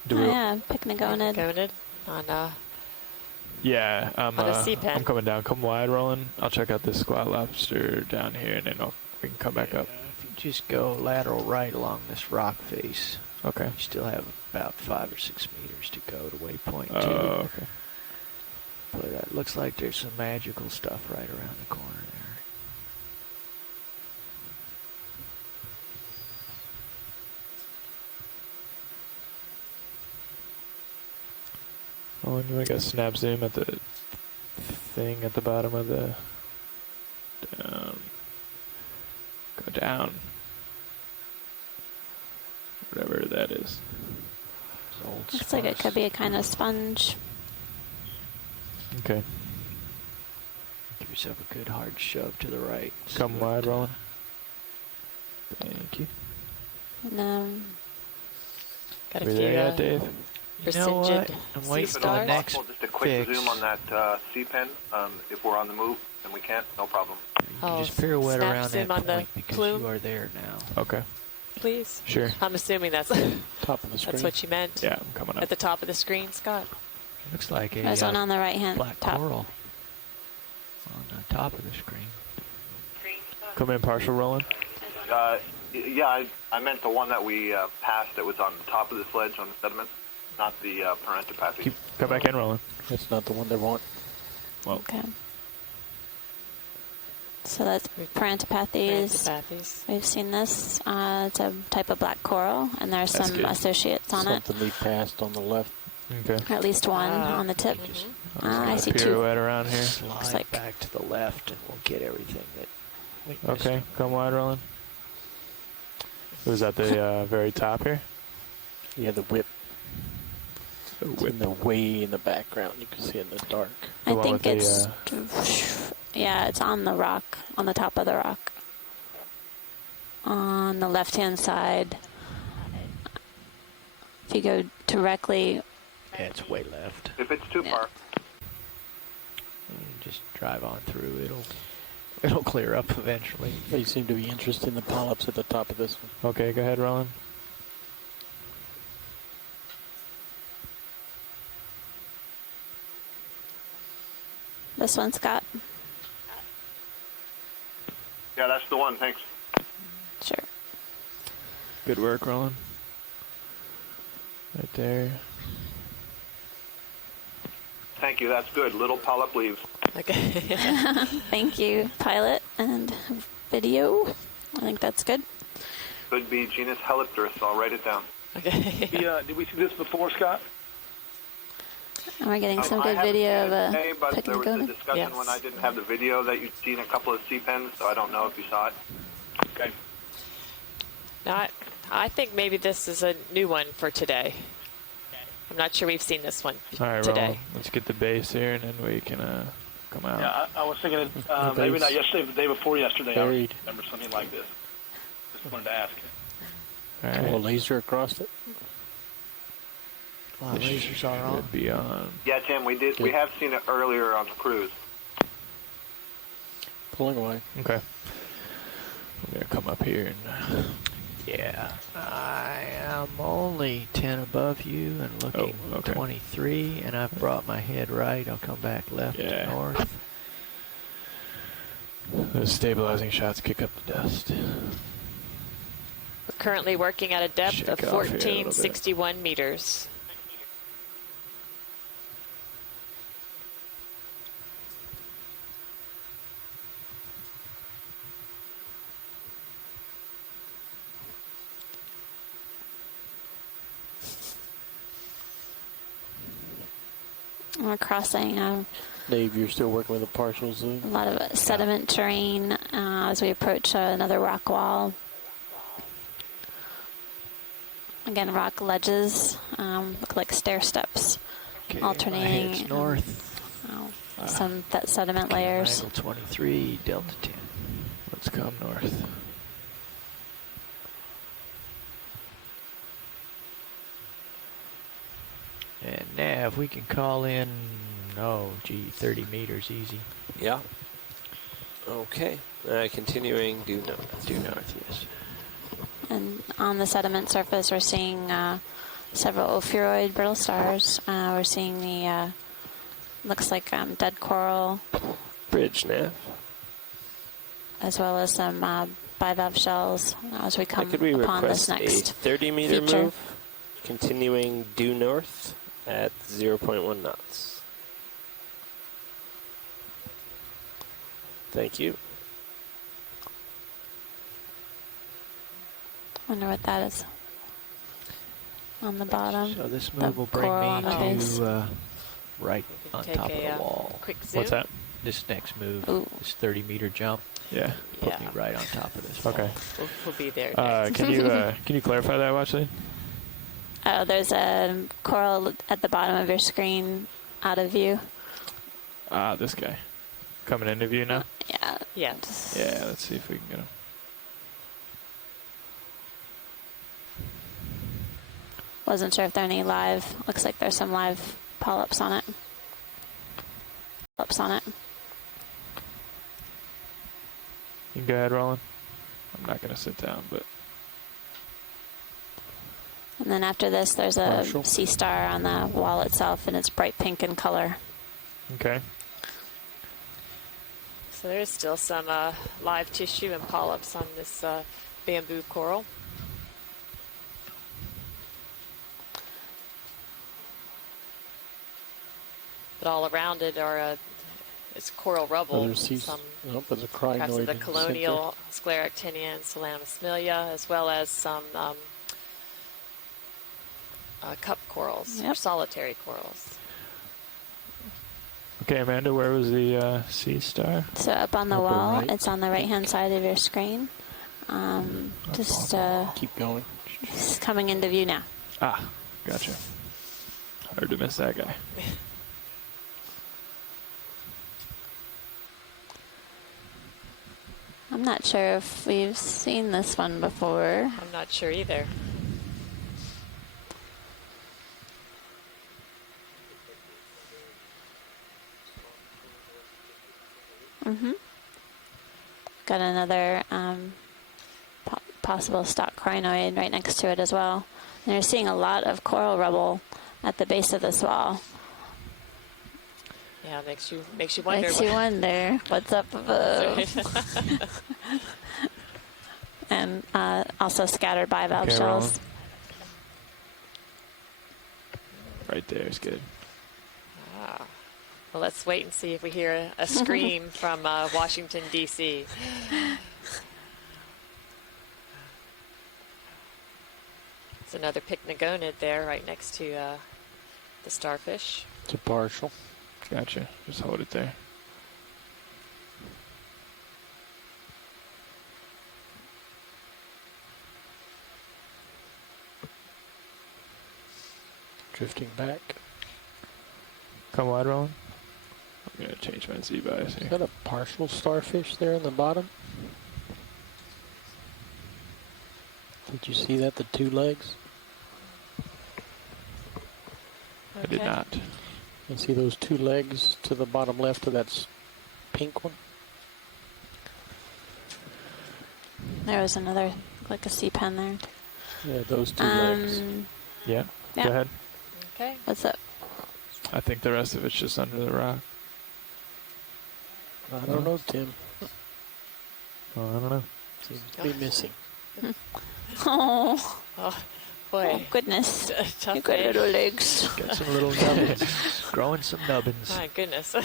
Do we- Yeah, Pycnogonid. Pycnogonid on Yeah, On a sea pen. I'm coming down. Come wide, Roland. I'll check out this squat lobster down here, and then we can come back up. If you just go lateral right along this rock face, Okay. you still have about 5 or 6 meters to go to waypoint 2. Oh, okay. But it looks like there's some magical stuff right around the corner there. Oh, and we got snap zoom at the thing at the bottom of the down. Go down. Whatever that is. Looks like it could be a kind of sponge. Okay. Give yourself a good hard shove to the right. Come wide, Roland. Thank you. And, got a We few there yet, Dave? You know what? I'm sea waiting for the stars. next Just a quick fix. zoom on that C-pen. If we're on the move and we can't, no problem. You can just pirouette snap around zoom that on the point because plume. you are there now. Okay. please. Sure. I'm assuming that's top of the screen. that's what you meant. Yeah, I'm coming up. At the top of the screen, Scott. Looks like a There's one on the right hand black top. coral on the top of the screen. Come in partial, Roland. Yeah, I meant the one that we passed that was on the top of the sledge on the sediment, not the parentopathy. Come back in, Roland. That's not the one they want. Well, Okay. So that's parentopathies. Parentopathies. We've seen this. It's a type of black coral, and there's That's some good. associates on it. Something we passed on the left. Okay. At least one on the tip. I see two. Pirouette around here. Slide like- back to the left, and we'll get everything that we missed. Okay, come wide, Roland. Was that the very top here? Yeah, the whip. The It's whip. in the way in the background. You can see it in the dark. I one think with it's the, yeah, it's on the rock, on the top of the rock, on the left-hand side. If you go directly, Yeah, it's way left. If it's too far. You just drive on through. It'll clear up eventually. They seem to be interested in the polyps at the top of this one. Okay, go ahead, Roland. this one, Scott. Yeah, that's the one. Thanks. Sure. Good work, Roland. Right there. Thank you. That's good. Little polyp leaves. Okay. Thank you, pilot and video. I think that's good. Could be genus Helipterus. I'll write it down. Okay. Did we see this before, Scott? And we're getting some I good haven't video seen of it a today, but there was a Pycnogonid. discussion when I didn't have the video that you'd seen a couple of C-pens, so I don't know if you saw it. Okay. Now, I think maybe this is a new one for today. I'm not sure we've seen this one All right, today. Roland. Let's get the base here, and then we can come out. Yeah, I was thinking maybe not yesterday, but the day before yesterday. Buried. I remember something like this. Just wanted to ask. All Throw a right. laser across it. Wow, lasers are on. Should be on. Yeah, Tim, we did. We have seen it earlier on the cruise. Pulling away. Okay. I'm gonna come up here and Yeah, I am only 10 above you and looking 23, and I've brought my head right. I'll come back left to north. Those stabilizing shots kick up the dust. We're currently working at a depth of Shake it off here a little bit. 1461 meters. We're crossing Dave, you're still working with a partial zoom? a lot of sediment terrain as we approach another rock wall. Again, rock ledges look like stair steps, alternating. My head's north. Some sediment layers. Angle 23, Delta 10. Let's come north. And Nav, we can call in, 30 meters easy. Yeah. Okay. Continuing due north. Due north, yes. And on the sediment surface, we're seeing several ophiuroid brittle stars. We're seeing the, looks like dead coral. Bridge nav. As well as some bivalve shells as we come Could we upon this request next a 30-meter feature. move? Continuing due north at 0.1 knots. Thank you. Wonder what that is on the bottom. So this The move will bring coral on the me base. to right on take top of a, the wall. quick zoom. What's that? This next move, Ooh. this 30-meter jump, Yeah. put me right on top of this wall. Okay. We'll be there. Can you clarify that, Watchley? There's a coral at the bottom of your screen, out of view. This guy. Coming into view now? Yeah. Yeah. Yeah, let's see if we can get him. Wasn't sure if there are any live. Looks like there's some live polyps on it. You can go ahead, Roland. I'm not going to sit down, but... And then after this, there's a Partial. sea star on the wall itself, and it's bright pink in color. Okay. So there is still some live tissue and polyps on this bamboo coral. But all around it are it's coral rubble. There's Some there's a perhaps crinoid of in the the colonial scleractinian Solanasmilia, as well as some cup corals, or solitary corals. Okay, Amanda, where was the sea star? So up on the Upper wall, right. it's on the right-hand side of your screen. Just keep going. It's coming into view now. Ah, gotcha. Hard to miss that guy. I'm not sure if we've seen this one before. I'm not sure either. Got another possible stock crinoid right next to it as well. And you're seeing a lot of coral rubble at the base of this wall. Yeah, makes you wonder. Makes you wonder what's up above. And also scattered bivalve Okay, shells. Roland. Right there is good. Well, let's wait and see if we hear a scream from Washington, D.C. There's another pycnogonid there right next to the starfish. It's a partial. Gotcha. Just hold it there. Drifting back. Come wide, Roland. I'm going to change my Z-bias Is here. that a partial starfish there in the bottom? Did you see that, the two legs? I did not. You see those two legs to the bottom left of that pink one? There was another like a sea pen there. Yeah, those two legs. Yeah. Yeah. Go ahead. Okay. What's up? I think the rest of it's just under the rock. I don't know, Tim. Oh, I don't know. Seems to be missing. Oh. Oh, boy. Oh, goodness. Tough You got day. little legs. Got some little nubbins. Growing some nubbins. My goodness.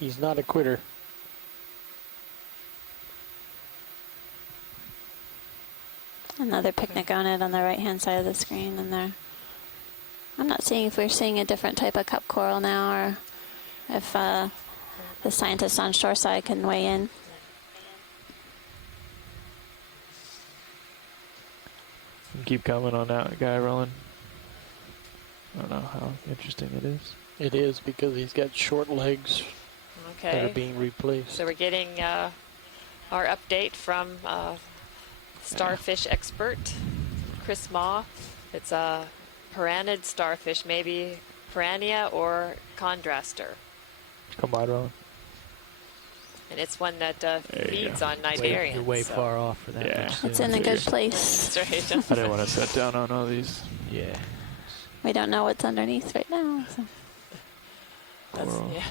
He's not a quitter. Another picnic gonad on the right-hand side of the screen, and there. I'm not seeing if we're seeing a different type of cup coral now, or if the scientists on shoreside can weigh in. Keep coming on that guy, Roland. I don't know how interesting it is. It is because he's got short legs that are Okay. being replaced. So we're getting our update from starfish expert Chris Ma. It's a piranid starfish, maybe piranha or chondraster. Come on, Roland. And it's one that feeds on You're Nigerians. way so. far off for that. Yeah. much It's soon. in a good place. That's right. I didn't want to set down on all these. Yeah. We don't know what's underneath right now. So. Coral. Yeah.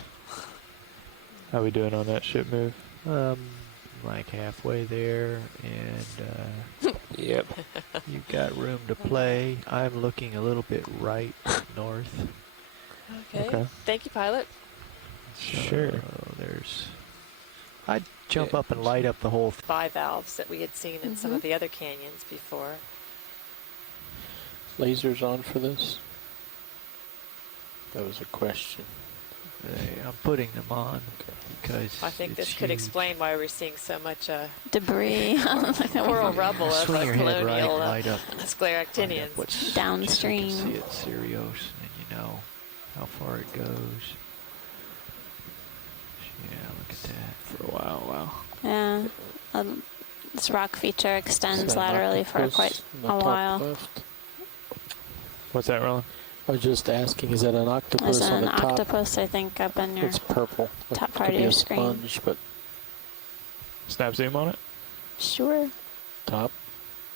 How we doing on that ship move? Like halfway there, and Yep. you've got room to play. I'm looking a little bit right north. Okay. Thank you, pilot. Sure. There's. I'd jump up and light up the whole thing. Bivalves that we had seen in some of the other canyons before. Lasers on for this? That was a question. I'm putting them on because I think it's this could huge. explain why we're seeing so much Debris. coral rubble of Swing your head right, colonial light up. scleractinians. What's Downstream. So you can see it serious, and you know how far it goes. Yeah, look at that. For a while, wow. Yeah. This rock feature extends Is that an laterally for octopus quite in the a top while. left? What's that, Roland? I was just asking, is that an octopus There's on an the top? octopus, I think, up in your It's purple. top It part could of be your a screen. sponge, but Snap zoom on it? Sure. top.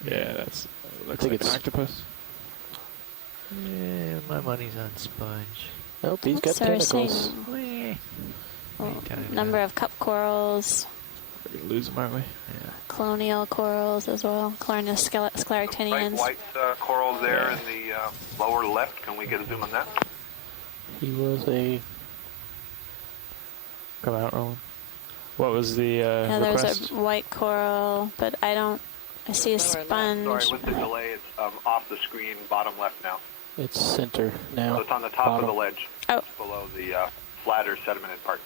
Yeah, that's looks think like an it's- octopus. Yeah, my money's on sponge. Nope, he's got So we're tentacles. seeing Well, number of cup corals, We're gonna lose them, aren't we? Yeah. colonial corals as well, colonial Bright scleractinians. white corals there in the lower left. Can we get a zoom on that? He was a Come out, Roland. What was the Yeah, request? there's a white coral, but I see a sponge. Sorry, with the delay, it's off the screen, bottom left now. It's center now. So it's on the top Bottom. of the ledge, Oh. just below the flatter sedimented part.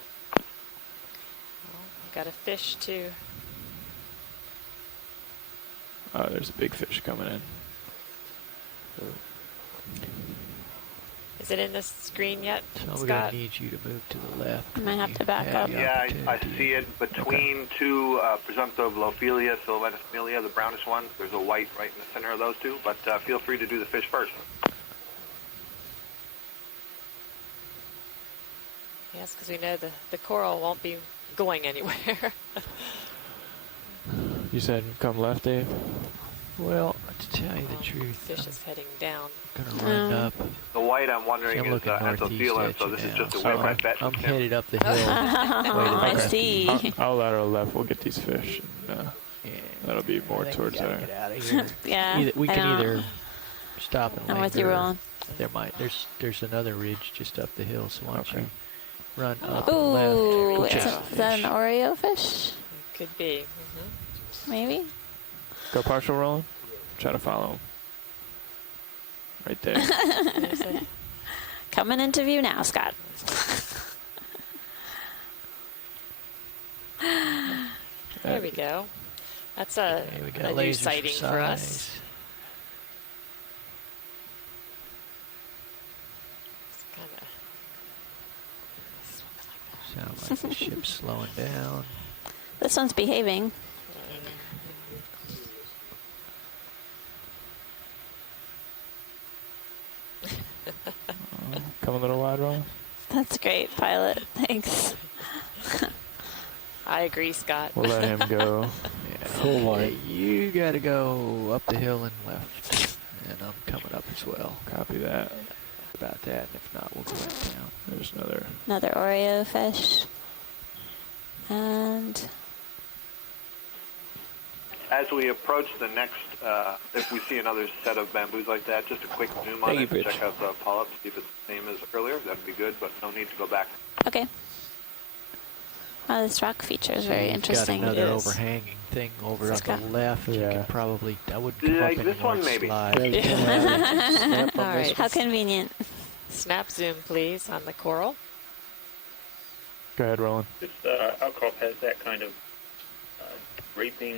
Got a fish too. Oh, there's a big fish coming in. Is it in the screen yet, So we're Scott? going to need you to move to the left. I might when have you to back up. the Yeah, I opportunity. see it between two presumptive Lophelia, Sylvanus Amelia, the brownish ones. There's a white right in the center of those two, but feel free to do the fish first. Yes, because we know the coral won't be going anywhere. You said come left, Dave? Well, to tell you the truth, Fish is heading down. I'm going to run up. The white, I'm wondering, I'm is looking northeast Anthophila, at so you this is now. just a So whip I bet. I'm headed up the hill. I Okay. see. I'll lateral left. We'll get these fish. And, Yeah, that'll be more I think towards we gotta our. get out of here. Yeah, We I can know. either stop and I'm with you, linger. Roland. There's another ridge just up the hill, so why don't Okay. you run up and left? Ooh, Go is chase that the an fish. Oreo fish? Could be. Maybe. Go partial, Roland. Try to follow him. Right there. There's a- Coming into view now, Scott. There we go. That's a, Okay, we a got new lasers sighting for us. size. It's kinda, Sound like the ship's slowing down. This one's behaving. Come a little wide, Roland. That's great, pilot. Thanks. I agree, Scott. We'll let him go. Full line. You gotta go up the hill and left. And I'm coming up as well. Copy that. About that, and if not, we'll go back down. There's another. Another Oreo fish. And As we approach the next, if we see another set of bamboos like that, just a quick zoom on it and check out the polyp, see if it's the same as earlier. That'd be good, but no need to go back. okay. Oh, this rock feature is very interesting. Got another overhanging thing over on the left. You can probably, I wouldn't come up this one maybe. Slide. All right. How convenient. Snap zoom, please, on the coral. Go ahead, Roland. This outcrop has that kind of draping,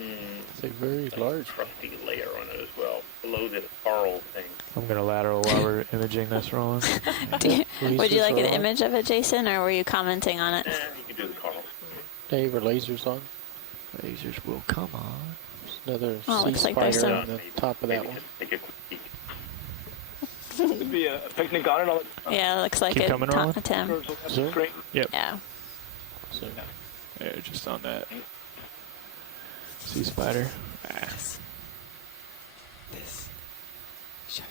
it's a very large, crusty layer on it as well, below the coral thing. I'm going to lateral while we're imaging this, Roland. Would you like an image of it, Jason, or were you commenting on it? You can do the coral. Dave, are lasers on? Lasers will come on. There's another Oh, sea looks like there's spider some- on the top of that one. Take a quick peek. Could be a picnic on it. Yeah, it looks like Keep it. coming, Roland? Tim. Zoom? Yep. Yeah. So, There, just on that. Sea spider. Ah. This. Show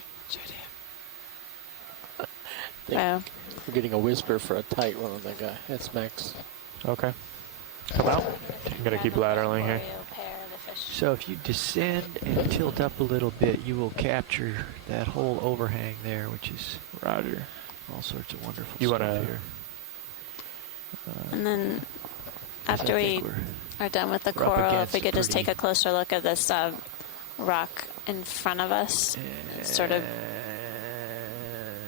him. Wow. we're getting a whisper for a tight one on that guy. That's Max. Okay. Come out. I'm going to keep lateraling here. So if you descend and tilt up a little bit, you will capture that whole overhang there, which is Roger. All sorts of wonderful You stuff wanna, here. And then after we are done with the we're up coral, if against we could just pretty- take a closer look at this rock in front of us, sort of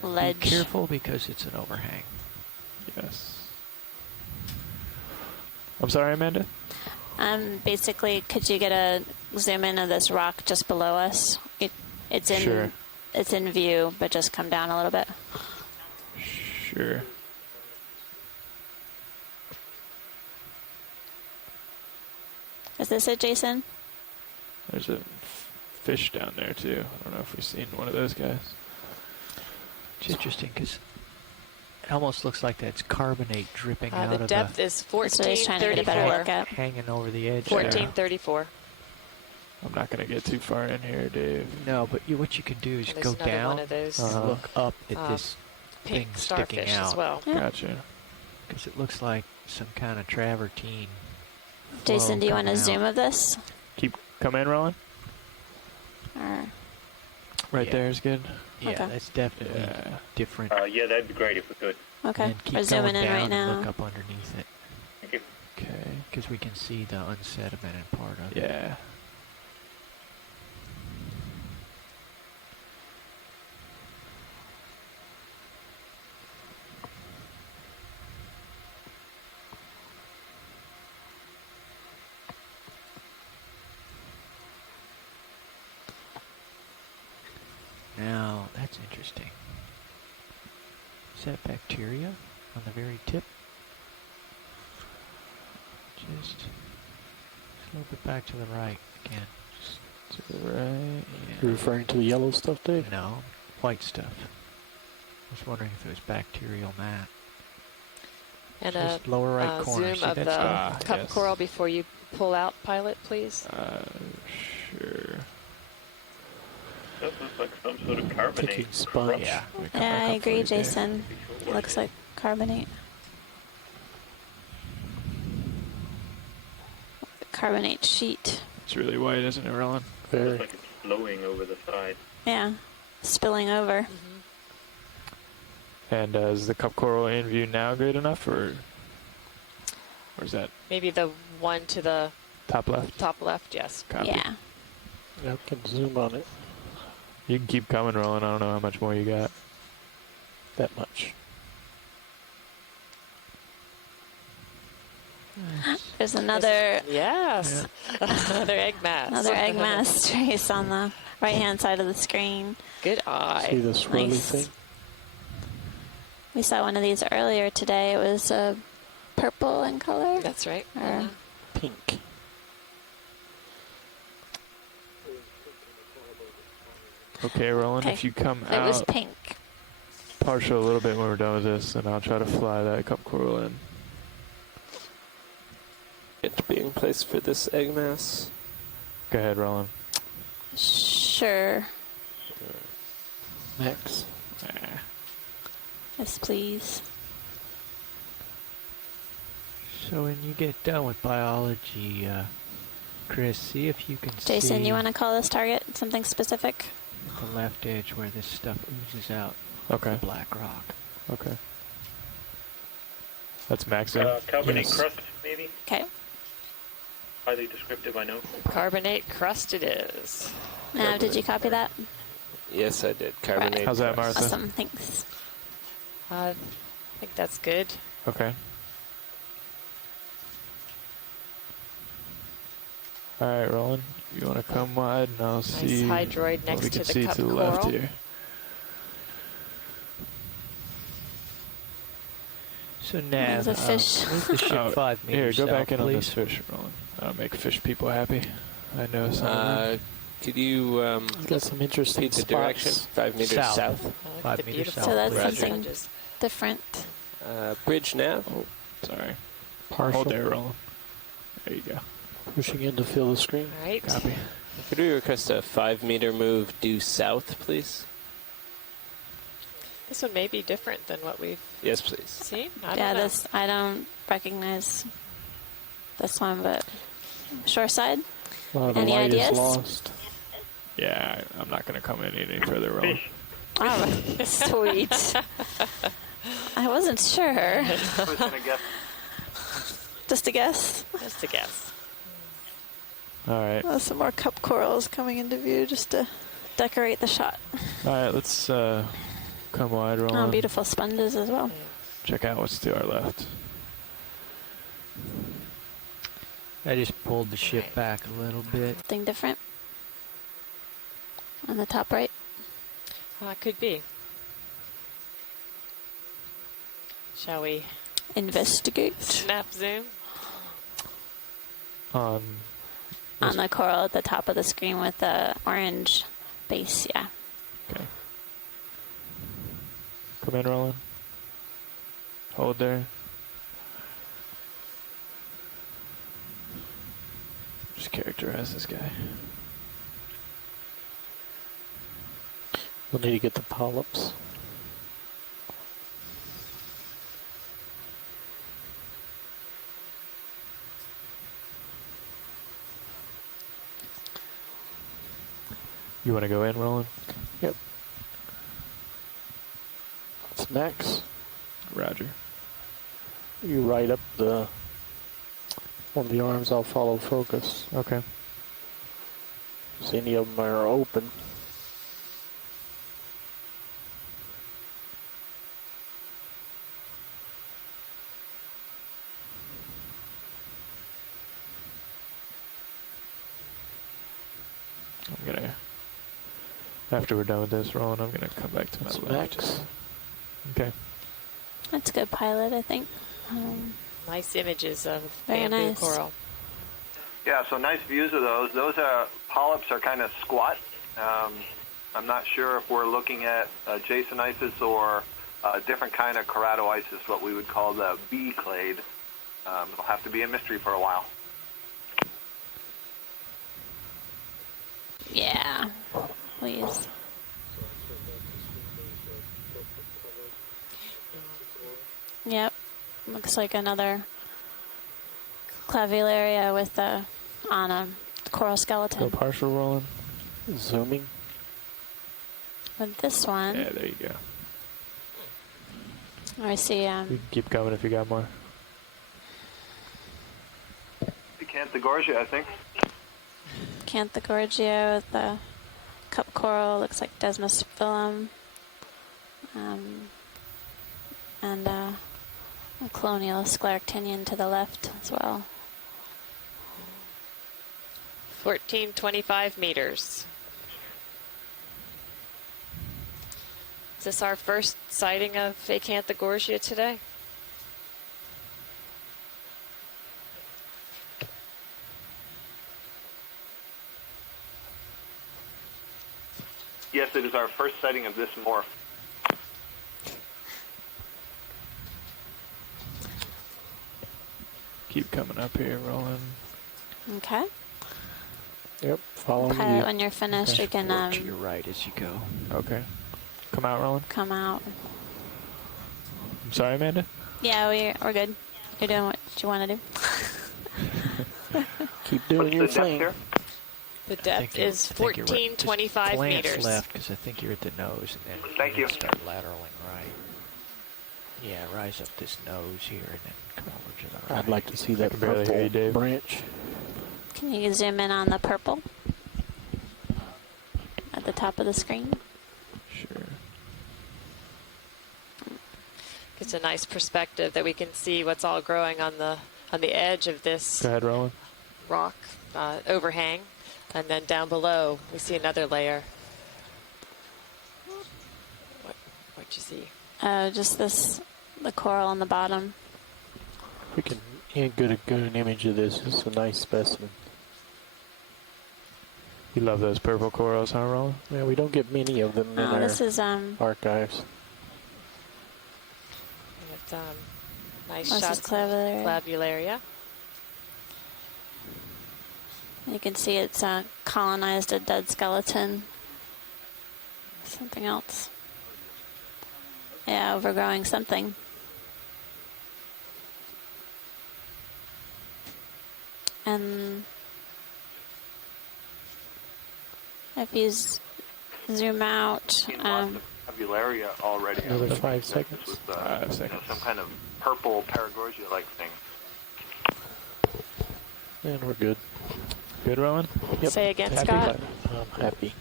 ledge. Be careful because it's an overhang. Yes. I'm sorry, Amanda? Basically, could you get a zoom in of this rock just below us? It's in Sure. It's in view, but just come down a little bit. Sure. Is this it, Jason? There's a fish down there, too. I don't know if we've seen one of those guys. It's interesting because it almost looks like that's carbonate dripping out The of depth the... is That's what he's trying to get a better look at. Hanging over the edge there. 1434. I'm not going to get too far in here, Dave. No, but what you can do is And go there's another down one of those, and look up at this pink thing sticking starfish out. as well. Yeah. Gotcha. Because it looks like some kind of travertine. Jason, flow do you want a coming zoom out. of this? Keep coming, Roland. Or Right Yeah. there is good. Yeah, Okay. that's definitely different. Yeah, that'd be great if we could. okay, And keep we're zooming going in down right and now. look up underneath it. Thank you. Okay. Because we can see the unsedimented part of it. Yeah. Now, that's interesting. Is that bacteria on the very tip? Just a little bit back to the right again. Just to the right. You're referring to the yellow stuff, Dave? No, white stuff. I was wondering if it was bacterial mat. And Just lower right corner. zoom See of that the stuff? cup yes. coral before you pull out, pilot, please. Sure. That looks like some sort of carbonate. Picking sponge. Yeah. Yeah, I agree, Jason. Looks like carbonate. Carbonate sheet. It's really white, isn't it, Roland? Very. Looks like it's flowing over the side. Yeah, spilling over. And is the cup coral in view now good enough, or is that Maybe the one to the top left? top left, yes. Copy. Yeah. I can zoom on it. You can keep coming, Roland. I don't know how much more you got. That much. There's another Yes. Another egg mass. another egg mass trace on the right-hand side of the screen. Good eye. See the swirly Nice. thing? We saw one of these earlier today. It was purple in color. That's right. Or Pink. Okay, Roland, Okay. if you come it was out pink. partial a little bit when we're done with this, and I'll try to fly that cup coral in. It being placed for this egg mass. Go ahead, Roland. Sure. Max. Yes, please. So when you get done with biology, Chris, see if you can Jason, see you want to call this target something specific? the left edge where this stuff oozes out. Okay. The black rock. Okay. That's Max in? Carbonate Yes. crust, maybe? Okay. Highly descriptive, I know. Carbonate crust it is. Now, did you copy that? Yes, I did. Carbonate. How's that, Martha? Awesome, thanks. I think that's good. Okay. All right, Roland. You want to come wide, and I'll see hydroid what next we to can the see cup to the left coral. here. So Nav, There's a fish. move the ship 5 Here, meters go south, back in on please. this fish, Roland. I'll make fish people happy. I know some of them. Could you Got some interesting repeat the spots. direction? 5 meters South. south. I like 5 the meters beautiful south, So that's Roger. something edges. different. Bridge nav. Oh, sorry. Partial. Hold there, Roland. There you go. Pushing in to fill the screen. All right. Copy. Could we request a 5-meter move due south, please? This one may be different than what we've Yes, please. seen. I Yeah, don't know. this I don't recognize this one, but shore side. A lot of the Any light ideas? is lost. Yeah, I'm not going to come in any further, Roland. Fish. Oh, sweet. I wasn't sure. I was going to guess. Just a guess. Just a guess. All right. Some more cup corals coming into view just to decorate the shot. All right, let's come wide, Roland. Oh, beautiful sponges as well. Check out what's to our left. I just pulled the ship back a little bit. Something different on the top right. Could be. Shall we Investigate. snap zoom? On the coral at the top of the screen with the orange base, yeah. Okay. Come in, Roland. Hold there. Just characterize this guy. We'll need to get the polyps. You want to go in, Roland? Yep. What's next? Roger. You right up the one of the arms. I'll follow focus. Okay. If any of them are open. I'm gonna. After we're done with this, Roland, I'm gonna come back to my What's left. next? Okay. That's a good pilot, I think. Nice images of Very bamboo nice. coral. Yeah, so nice views of those. Those polyps are kind of squat. I'm not sure if we're looking at jasonisis or a different kind of keratoisis, what we would call the B clade. It'll have to be a mystery for a while. Yeah, please. Yep, looks like another clavillaria with on a coral skeleton. Go partial, Roland. Zooming. With this one, Yeah, there you go. I see. You can keep coming if you got more. Acanthogorgia, I think. Canthogorgia with the cup coral, looks like Desmosphyllum, and a colonial scleractinian to the left as well. 1425 meters. Is this our first sighting of Acanthogorgia today? Yes, it is our first sighting of this morph. Keep coming up here, Roland. Okay. Yep, following Pilot, you. when you're finished, Okay. you can Work to your right as you go. Okay. Come out, Roland. come out. I'm sorry, Amanda. Yeah, we're good. You're doing what you want to do. Keep doing your thing. Here? The depth is 1425 meters. left, because I think you're at the nose, and then Thank you. start lateraling right. Yeah, rise up this nose here, and then come over to the right. I'd like to see that can barely hear you, purple Dave. branch. Can you zoom in on the purple at the top of the screen? Sure. It's a nice perspective that we can see what's all growing on the edge of this Go ahead, Roland. rock overhang, and then down below we see another layer. What'd you see? Just the coral on the bottom. We can get an image of this. It's a nice specimen. You love those purple corals, huh, Roland? Yeah, we don't get many of them in our This is archives. It's, nice this is shots. Clavularia. You can see it's colonized a dead skeleton. Something else. Yeah, overgrowing something. And if you zoom out, Clavularia already. Another 5 seconds. With, some kind of purple Paragorgia-like thing. And we're good. Good, Roland? Yep. Say again, Happy. Scott. I'm happy.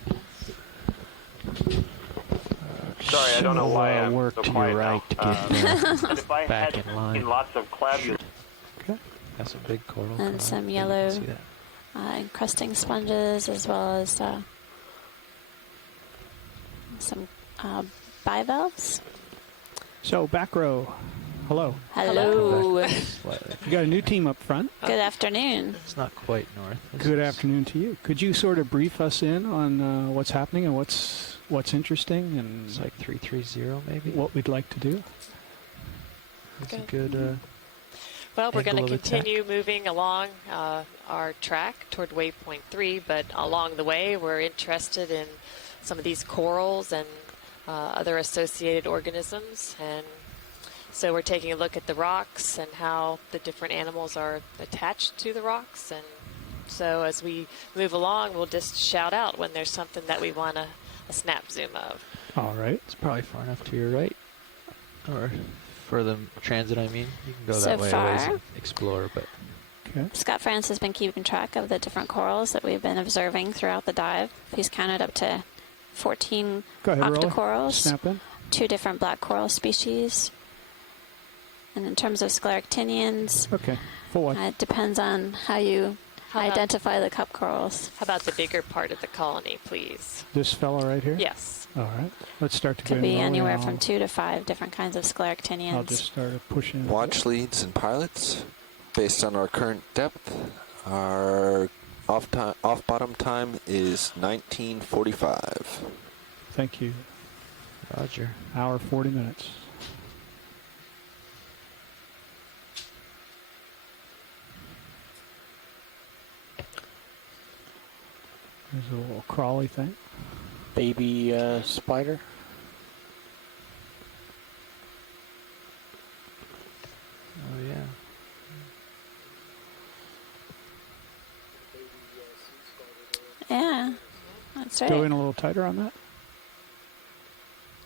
Sorry, I don't know why I'm work so to quiet your right now. to get If I back had in line. seen lots of clavularia. Okay. That's some big coral. and some yellow encrusting sponges, as well as some bivalves. So, back row. Hello. Hello. You got a new team up front. Good afternoon. It's not quite north. Good afternoon to you. Could you sort of brief us in on what's happening and what's interesting and It's like 330 maybe. what we'd like to do? It's a good. Well, we're going angle to of attack. continue moving along our track toward waypoint 3, but along the way we're interested in some of these corals and other associated organisms, and so we're taking a look at the rocks and how the different animals are attached to the rocks. And so as we move along, we'll just shout out when there's something that we want a snap zoom of. All right. It's probably far enough to your right, or for the transit. I mean, you can go So that way a ways far. and explore, but Scott France has been keeping track of the different corals that we've been observing throughout the dive. He's counted up to 14 Go ahead, Roller. octocorals, Snap in. 2 different black coral species. And in terms of scleractinians, Okay. For what? it depends on how you identify the cup corals. How about the bigger part of the colony, please? This fella right here? Yes. All right. Let's start to Could get be in. anywhere from 2 to 5 different kinds of scleractinians. I'll just start pushing. Watch leads and pilots, based on our current depth, our off bottom time is 19:45. Thank you. Roger. Hour 40 minutes. There's a little crawly thing. Baby spider. Oh yeah. Yeah, that's right. Go in a little tighter on that.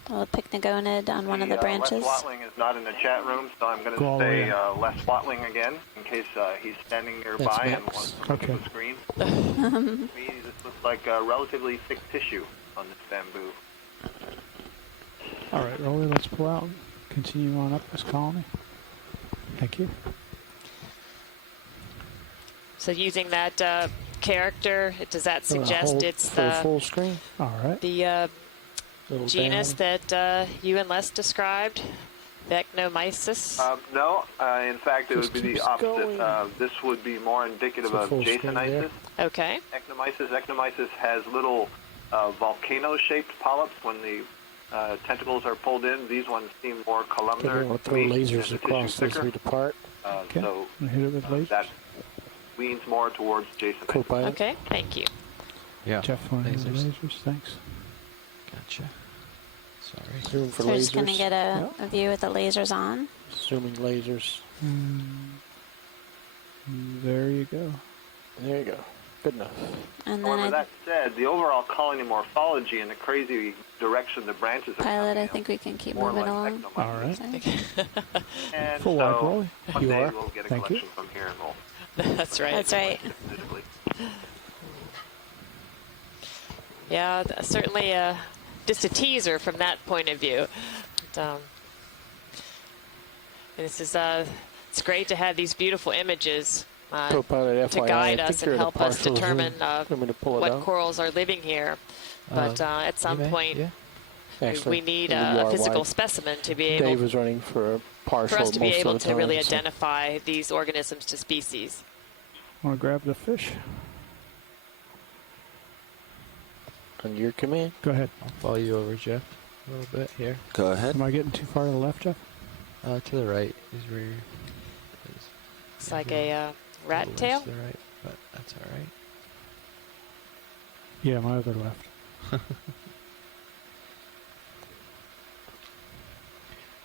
A little pycnogonid on one of the branches. Les Watling is not in the chat room, so I'm going Go all to the way say Les Watling again, in case he's standing nearby That's and Max. wants to look at the screen. To me, this looks like relatively thick tissue on this bamboo. All right, Roller, let's pull out. Continue on up this colony. Thank you. So using that character, does that suggest it's for the full screen? All right. the Little genus down. that you and Les described, Vecnomyces? No, in fact, it Just would be the keeps opposite. going. This would be more indicative So of full screen Jasonisis. Okay. Ectomyces has little volcano-shaped polyps when the tentacles are pulled in. These ones seem more columnar. We'll to throw me, lasers and the across tissue as thicker. we depart. So Hit it with lasers. that leans more towards Jasonisis. Co-pilot. Okay, thank you. Yeah. Jeff, flying Lasers. lasers. Thanks. Gotcha. Sorry. Zoom for So we're lasers. just going to get a view with the lasers on. Zooming lasers. There you go. There you go. Good enough. And However, then that said, the overall colony morphology and the crazy direction the branches are Pilot, I think we can keep more moving like along. All right. And Full so wide rolling. one You day are. we'll get a Thank you. collection from here and we'll That's right. That's right. visibly. Yeah, certainly just a teaser from that point of view. But, this is it's great to have these beautiful images Co-pilot to FYI, guide I us think you're and at a help us partial determine zoom. Want me to pull it what out? corals are living here. But at some point, Actually, we need you a are physical wide. specimen to be Dave able was running for a partial for us to be most able of the to really time, so- identify these organisms to species. Want to grab the fish? On your command. Go ahead. I'll follow you over, Jeff, a little bit here. Go ahead. Am I getting too far to the left, Jeff? To the right is where you're. It's like a rat tail. To the right, but that's all right. Yeah, my other left.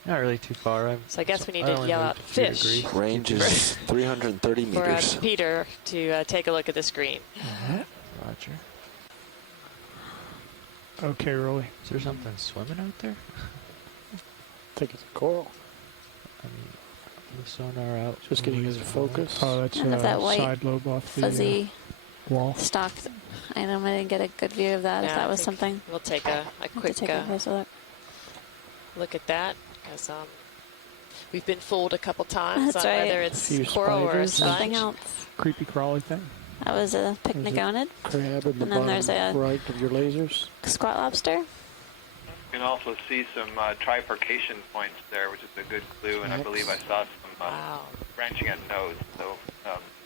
Not really too far. So I guess we need I to only yell moved out a few fish degrees. Range is 330 for meters. Peter to take a look at the screen. Roger. Okay, Rolly. Is there something swimming out there? I think it's a coral. I mean, the sonar out. Just getting into focus. Oh, that's And that white side lobe off the fuzzy wall. stock item. I didn't get a good view of that. Yeah, if that I was think something. We'll take a quick take a closer look. look at that, because we've been fooled a couple times That's on right. whether A it's few coral or spiders. Something sponge. else. Creepy crawly thing. That was a picniconid. Crab in the And then there's a bottom right of your lasers. squat lobster. You can also see some trifurcation points there, which is a good clue, and I believe I saw some branching at nodes. So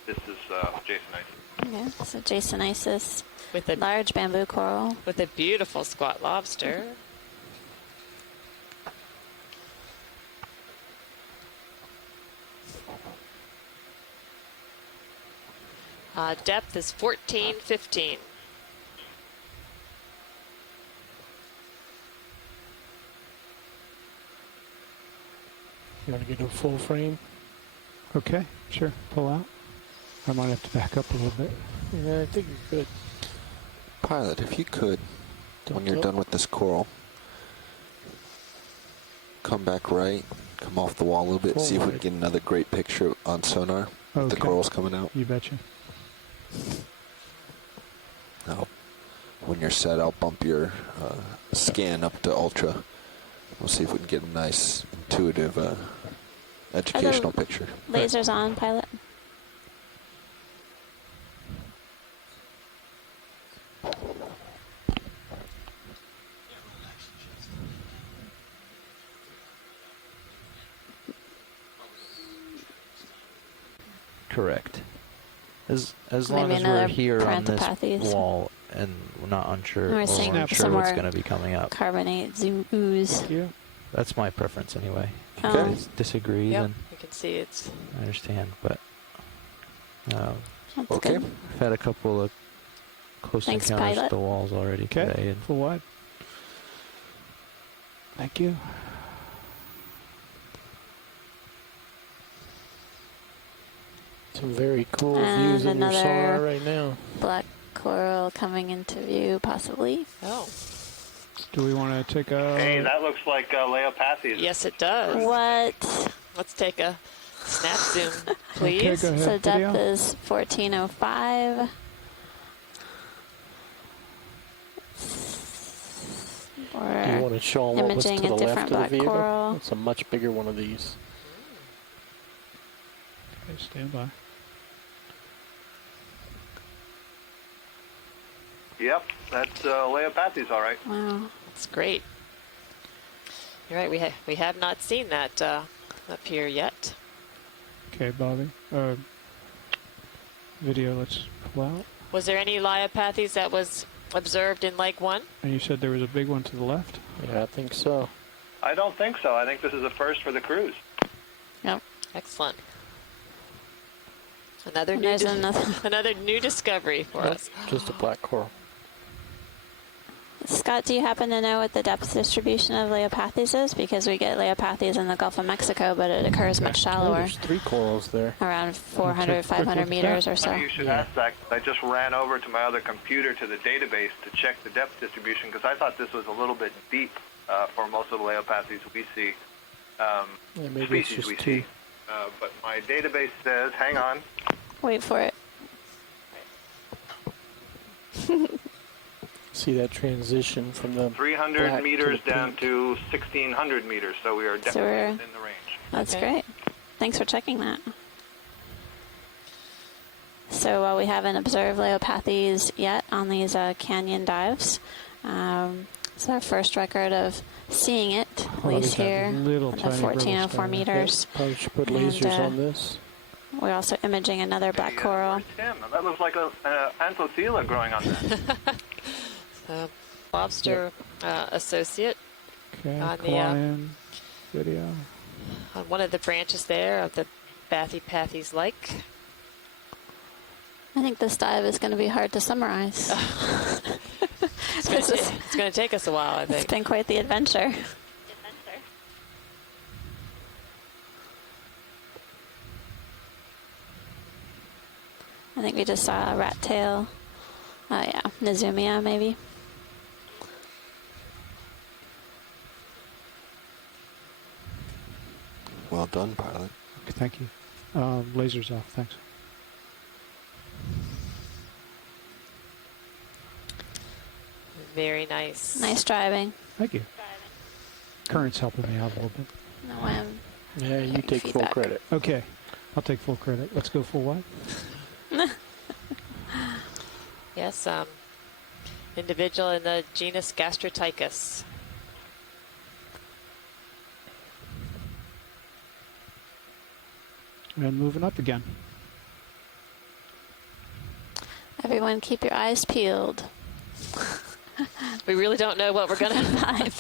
this is Jasonisis. Yeah, so Jasonisis with a large bamboo coral. With a beautiful squat lobster. Depth is 14, 15. You want to get a full frame? Okay, sure. Pull out. I might have to back up a little bit. Yeah, I think you could. Pilot, if you could, when you're done with this coral, come back right, come off the wall a little bit, see if we can get another great picture on sonar with the Okay. corals coming out. You betcha. When you're set, I'll bump your scan up to ultra. We'll see if we can get a nice, intuitive, educational picture. Lasers on, pilot. Correct. As long Maybe as we're another here on this Paranthropathes. wall and we're not unsure, We're or seeing unsure some what's more going to be coming up. Carbonate, ooze. That's my preference anyway. If Okay. you guys disagree, Yep, then you can see it's. I understand. But That's Okay. good. I've had a couple of close Thanks, encounters pilot. with the walls already today. And full wide. Thank you. Some very cool And views in your another sonar right now. black coral coming into view, possibly. Oh. Do we want to take a... Hey, that looks like Leopathes. Yes, it does. What? Let's take a snap zoom, please. go ahead. So depth Video. is 1405. Do you want to show them what was to imaging the a different left of the black vehicle? coral. It's a much bigger one of these. Okay, stand by. Yep, that's Leopathes, all right. Wow. That's great. You're right, we have not seen that up here yet. Okay, Bobby. Video, let's pull out. Was there any Leopathes that was observed in Lake 1? And you said there was a big one to the left? Yeah, I think so. I don't think so. I think this is a first for the cruise. Yep. Excellent. Another And new there's another. another new discovery for us. Just a black coral. Scott, do you happen to know what the depth distribution of Leopathes is? Because we get Leopathes in the Gulf of Mexico, but it occurs much shallower. There's 3 corals there. Around 400, 500 meters or so. Funny you should ask that. I just ran over to my other computer to the database to check the depth distribution because I thought this was a little bit deep for most of the Leopathes we see. Maybe it's just 2. But my database says, hang on. Wait for it. See that transition from the 300 meters to the down to 1,600 meters, so we are definitely in the range. That's great. Thanks for checking that. So while we haven't observed Leopathes yet on these canyon dives, it's our first record of seeing it, at least here, at the 1404 meters. Probably should put lasers on this. We're also imaging another black coral. That looks like an anthothela growing on that. Lobster associate on video. On one of the branches there of the Bathypathes Lake. I think this dive is going to be hard to summarize. It's going to take us a while, I think. It's been quite the adventure. I think we just saw a rat tail. Oh yeah, Nizumia maybe. Well done, pilot. Thank you. Lasers off, thanks. Very nice. Nice driving. Thank you. Current's helping me out a little bit. No, yeah, you take full credit. Okay, I'll take full credit. Let's go full what? Yes, individual in the genus Gastrotychus. And moving up again. Everyone keep your eyes peeled. We really don't know what we're going to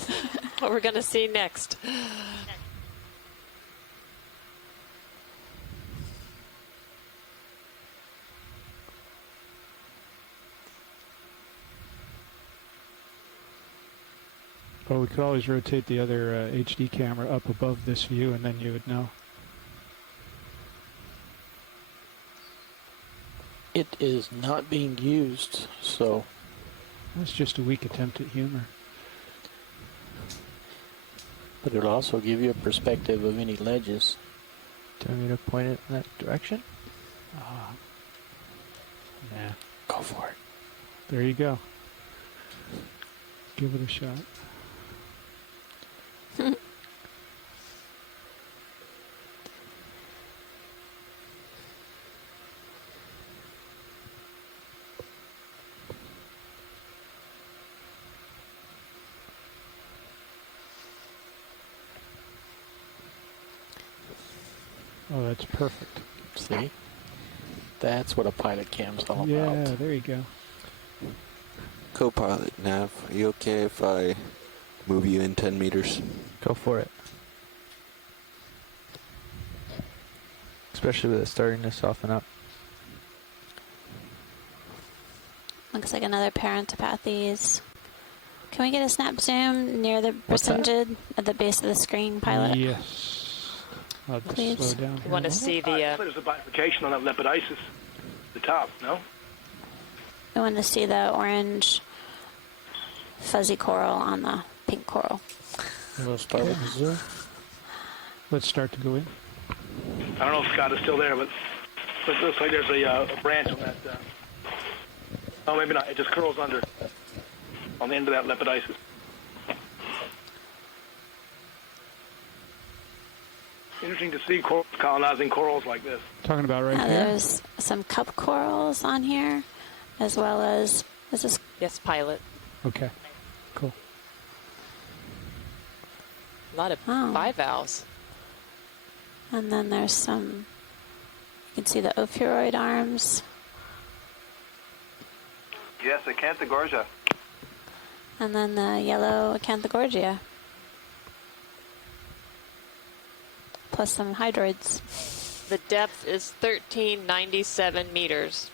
what we're going to see next. Well, we could always rotate the other HD camera up above this view, and then you would know. It is not being used, so... That's just a weak attempt at humor. But it'll also give you a perspective of any ledges. Do you want me to point it in that direction? Nah. Go for it. There you go. Give it a shot. Oh, that's perfect. See? That's what a pilot cam's all about. Yeah, there you go. Co-pilot, Nav, are you okay if I move you in 10 meters? Go for it. Especially with it starting to soften up. Looks like another Parentopathes. Can we get a snap zoom near the Brisingid at the base of the screen, pilot? Yes. I'll just Please. slow down. You want to see the... There's a bifurcation on that lepidisis, the top, no? We want to see the orange fuzzy coral on the pink coral. We'll start with the zoom. Let's start to go in. I don't know if Scott is still there, but it looks like there's a branch on that. Oh, maybe not. It just curls under on the end of that lepidisis. Interesting to see colonizing corals like this. Talking about right here? There's some cup corals on here, as well as... Is this... Yes, pilot. Okay, cool. A lot of bivalves. And then there's some... You can see the ophiuroid arms. Yes, Acanthogorgia. And then the yellow Acanthogorgia. Plus some hydroids. The depth is 1397 meters.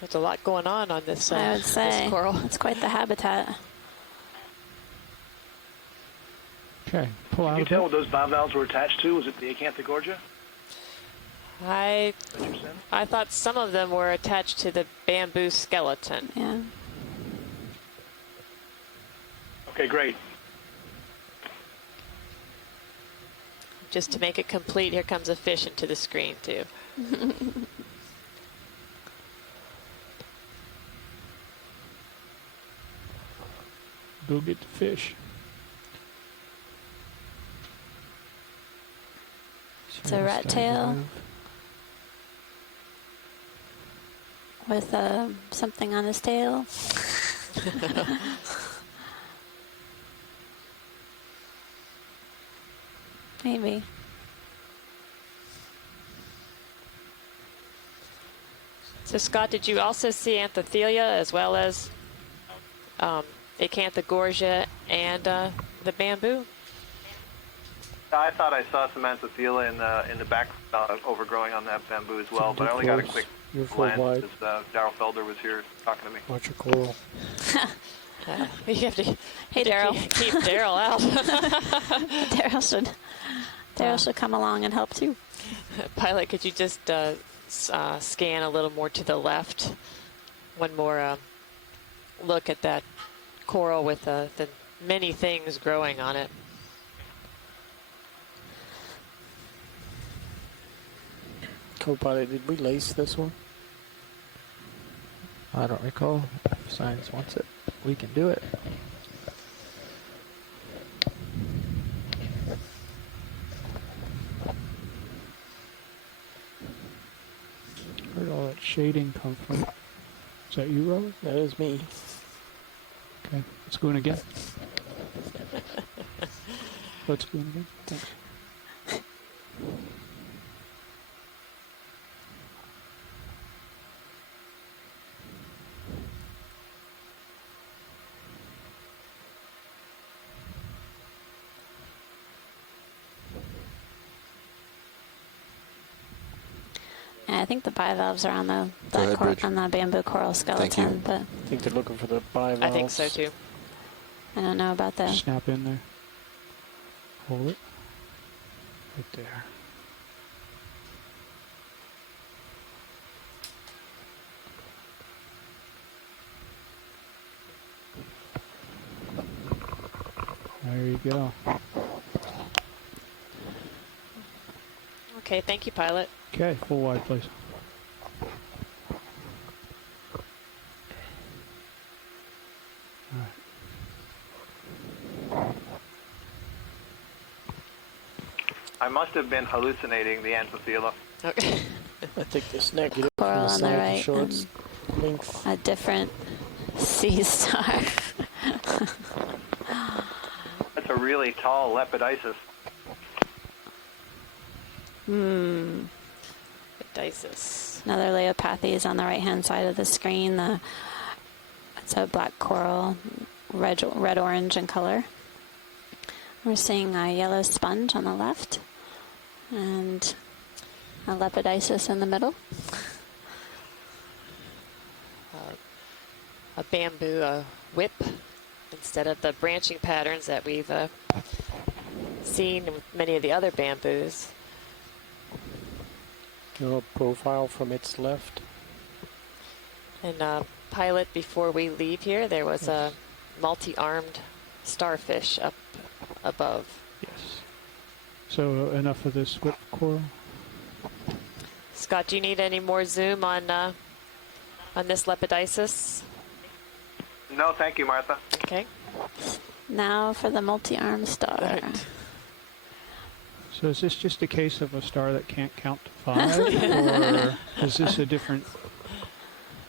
There's a lot going on this. I would say this coral. it's quite the habitat. Okay, pull out. Can you tell what those bivalves were attached to? Was it the Acanthogorgia? I thought some of them were attached to the bamboo skeleton. Yeah. Okay, great. Just to make it complete, here comes a fish into the screen too. Go get the fish. It's a rat tail with something on his tail. Maybe. So Scott, did you also see Anthethelia as well as Acanthogorgia and the bamboo? I thought I saw some Anthethelia in the back overgrowing on that bamboo as well, but I only got a quick glance as Darrell Felder was here talking to me. Watch your coral. You have to. Hey, Darrell. Keep Darrell out. Darrell should come along and help too. Pilot, could you just scan a little more to the left? One more look at that coral with the many things growing on it. Co-pilot, did we lace this one? I don't recall. If science wants it, we can do it. Where did all that shading come from? Is that you, Robert? That is me. Okay, let's go in again. Let's go in again. Thanks. Yeah, I think the bivalves are on the on the bamboo coral Thank skeleton, you. but I think they're looking for the bivalves. I think so too. I don't know about that. Snap in there. Hold it. Right there. There you go. Okay, thank you, pilot. Okay, full wide, please. I must have been hallucinating the Anthethelia. Okay. I think this negative Coral on the right. shorts length. A different sea star. That's a really tall Lepidisis. Lepidisis. Another Leopathes on the right-hand side of the screen. It's a black coral, red-orange in color. We're seeing a yellow sponge on the left, and a Lepidisis in the middle. A bamboo whip instead of the branching patterns that we've seen with many of the other bamboos. A profile from its left. And pilot, before we leave here, there was a multi-armed starfish up above. Yes. So enough of this whip coral. Scott, do you need any more zoom on this Lepidisis? No, thank you, Martha. Okay. Now for the multi-armed star. Right. So is this just a case of a star that can't count to 5, or is this a different?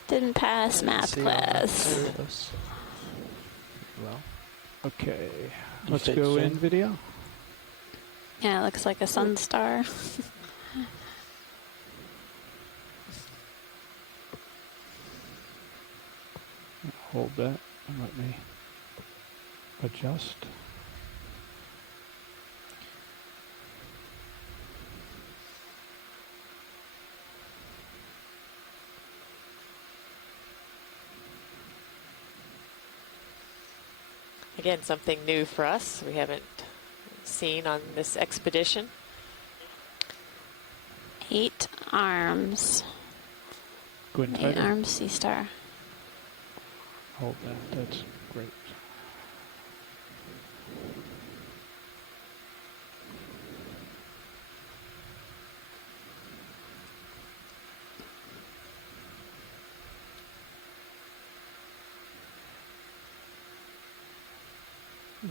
Didn't pass math class. Well, okay. Let's go in video. Yeah, it looks like a sun star. Hold that and let me adjust. Again, something new for us. We haven't seen on this expedition. 8 arms. Go ahead and 8 tighten. arms sea star. Hold that. That's great.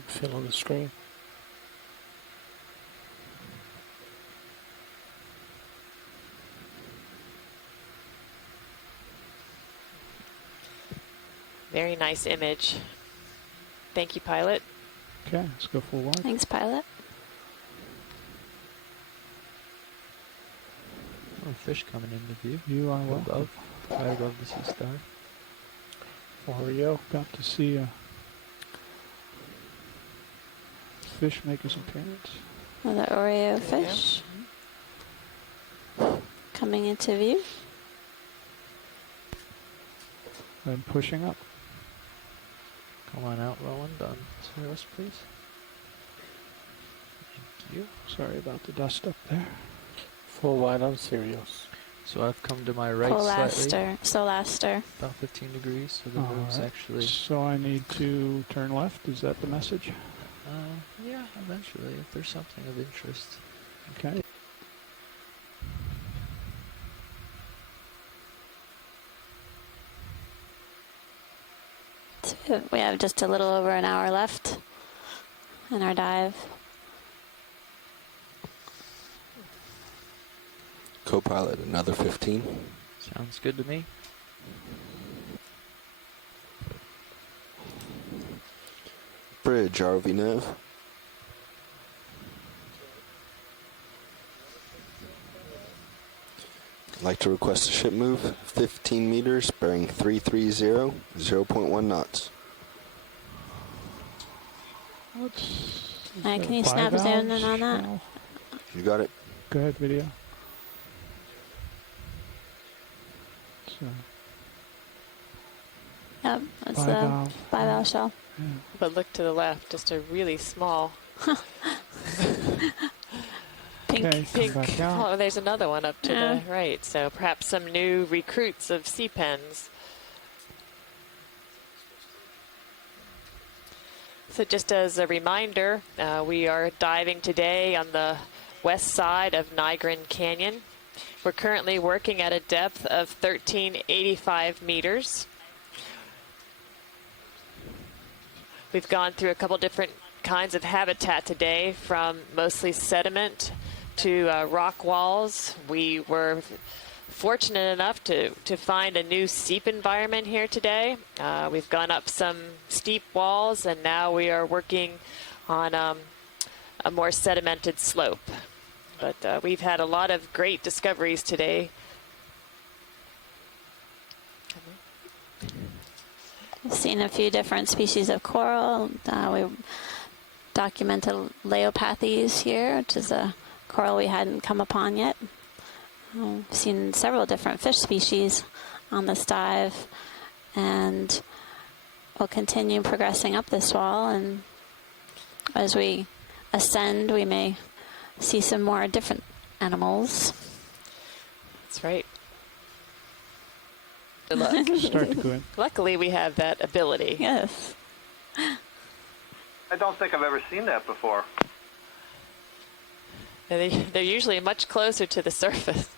Fill on the screen. Very nice image. Thank you, pilot. Okay, let's go full wide. Thanks, pilot. Oh, fish coming into view. You are welcome. Above, right above the sea star. Oreo. Got to see a fish make his appearance. Another Oreo fish coming into view. And pushing up. Come on out, Roland, on Cirrus, please. Thank you. Sorry about the dust up there. Full wide on Sirius. So I've come to my right slightly. Solaster. About 15 degrees, so the All move's right. actually... So I need to turn left. Is that the message? Yeah, eventually, if there's something of interest. Okay. So we have just a little over an hour left in our dive. Co-pilot, another 15. Sounds good to me. Bridge, ROV nav. I'd like to request a ship move, 15 meters, bearing 330, 0.1 knots. Can you snap zoom in on that? You got it? Go ahead, video. So, Yep, that's the bivalve shell. Yeah. But look to the left, just a really small pink. Okay, Pink. come back out. Oh, there's another one up to Yeah. the right. So perhaps some new recruits of sea pens. So just as a reminder, we are diving today on the west side of Nygren Canyon. We're currently working at a depth of 1385 meters. We've gone through a couple different kinds of habitat today, from mostly sediment to rock walls. We were fortunate enough to find a new seep environment here today. We've gone up some steep walls, and now we are working on a more sedimented slope. But we've had a lot of great discoveries today. We've seen a few different species of coral. We documented Leopathes here, which is a coral we hadn't come upon yet. We've seen several different fish species on this dive, and we'll continue progressing up this wall, and as we ascend we may see some more different animals. That's right. Good luck. Start to go in. Luckily, we have that ability. Yes. I don't think I've ever seen that before. They're usually much closer to the surface.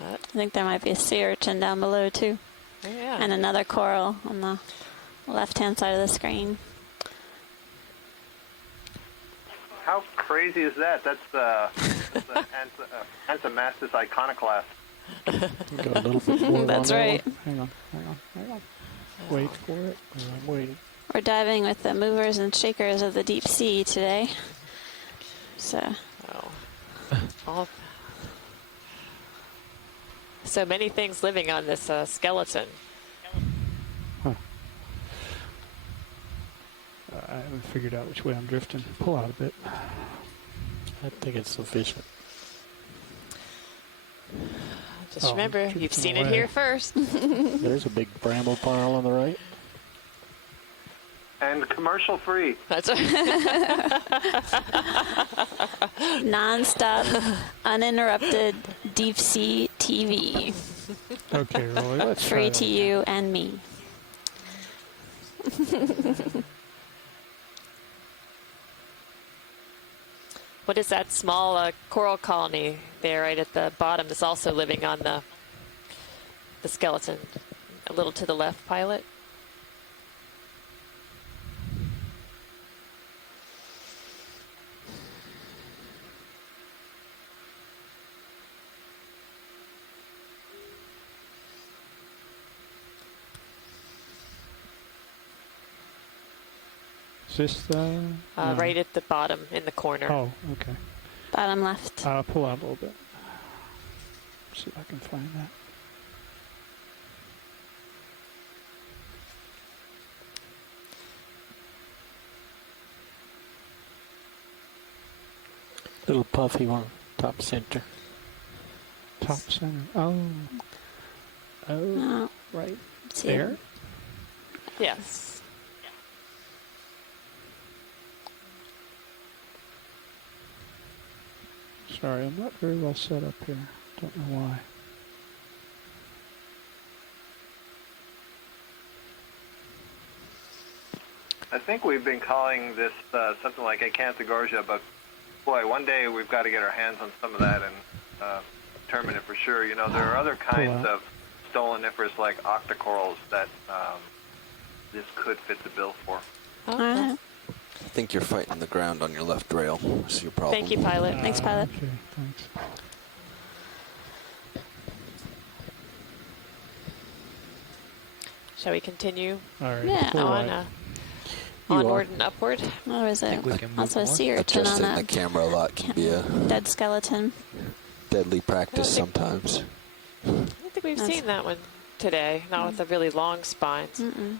I think there might be a sea urchin down below too. Yeah. And another coral on the left-hand side of the screen. How crazy is that? That's the Anthomastus iconoclast. Go a little bit more. That's on right. Hang on. Wait for it. I'm waiting. We're diving with the movers and shakers of the deep sea today. So. So many things living on this skeleton. Huh. I haven't figured out which way I'm drifting. Pull out a bit. I think it's sufficient. Just remember, you've seen it here first. There's a big bramble pile on the right. And commercial free. That's right. Non-stop, uninterrupted deep sea TV. Okay, Roy, let's Free try to that. you and me. What is that small coral colony there right at the bottom that's also living on the skeleton? A little to the left, pilot. Is this the... Right at the bottom in the corner. Oh, okay. Bottom left. Pull out a little bit. See if I can find that. Little puffy one, top center. Top center. Oh. Oh, right there? Yes. Sorry, I'm not very well set up here. Don't know why. I think we've been calling this something like Acanthogorgia, but boy, one day we've got to get our hands on some of that and determine it for sure. You know, there are other kinds of stoloniferous like octocorals that this could fit the bill for. Okay. I think you're fighting the ground on your left rail. That's your problem. Thank you, pilot. Thanks, pilot. Okay, thanks. Shall we continue? All right. Yeah. On onward and upward. Or is it also a sea urchin on Adjusting the that camera a lot can be a dead skeleton? deadly practice sometimes. I don't think we've seen that one today. Not with the really long spines. Mm-mm.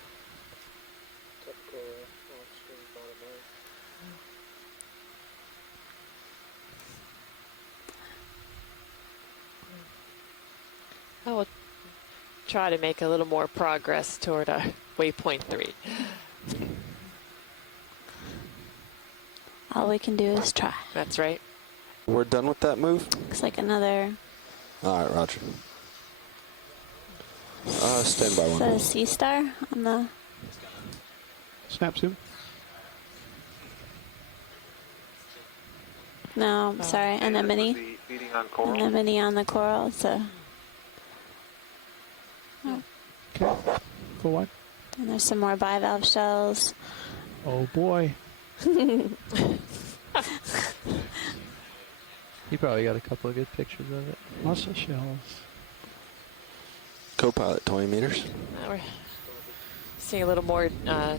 I will try to make a little more progress toward waypoint 3. All we can do is try. That's right. We're done with that move? Looks like another. All right, Roger. Stand by Is that a one. sea star on the? Snap zoom. No, sorry, anemone. Feeding on coral. Anemone on the coral. So. Okay. Full one. And there's some more bivalve shells. Oh boy. You probably got a couple of good pictures of it. Lots of shells. Co-pilot 20 meters. We're seeing a little more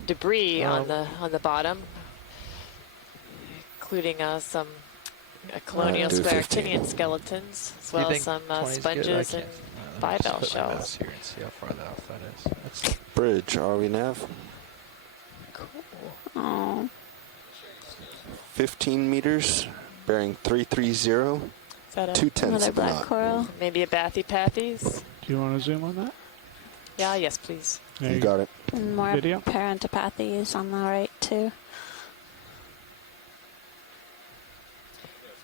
debris on the bottom, including some colonial do 15. scleractinian skeletons, as well as some 20 is good? sponges I and can't. bivalve Just put my mouse shells. here and see how far off that is. That's Bridge, RV nav. Oh. 15 meters, bearing 330, Is that 2/10 Another of a black knot. coral. maybe a Bathypathes? Do you want to zoom on that? Yeah, yes, please. There You got it. And more Video? parentopathes on the right too.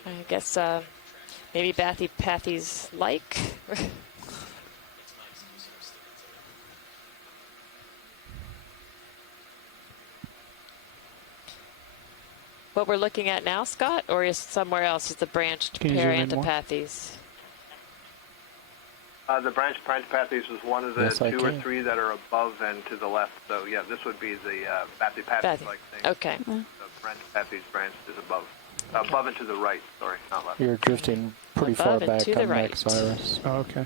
I guess maybe Bathypathes-like. What we're looking at now, Scott, or is somewhere else is the branched Can you zoom in more? parentopathes? The branched parentopathes is one of the Yes, I 2 or can. 3 that are above and to the left. So yeah, this would be the Bathypathes-like thing. Okay. The parentopathes branch is above. Above and to the right, sorry, not left. You're drifting pretty Above far and back to the on right. Max Iris. Oh, okay.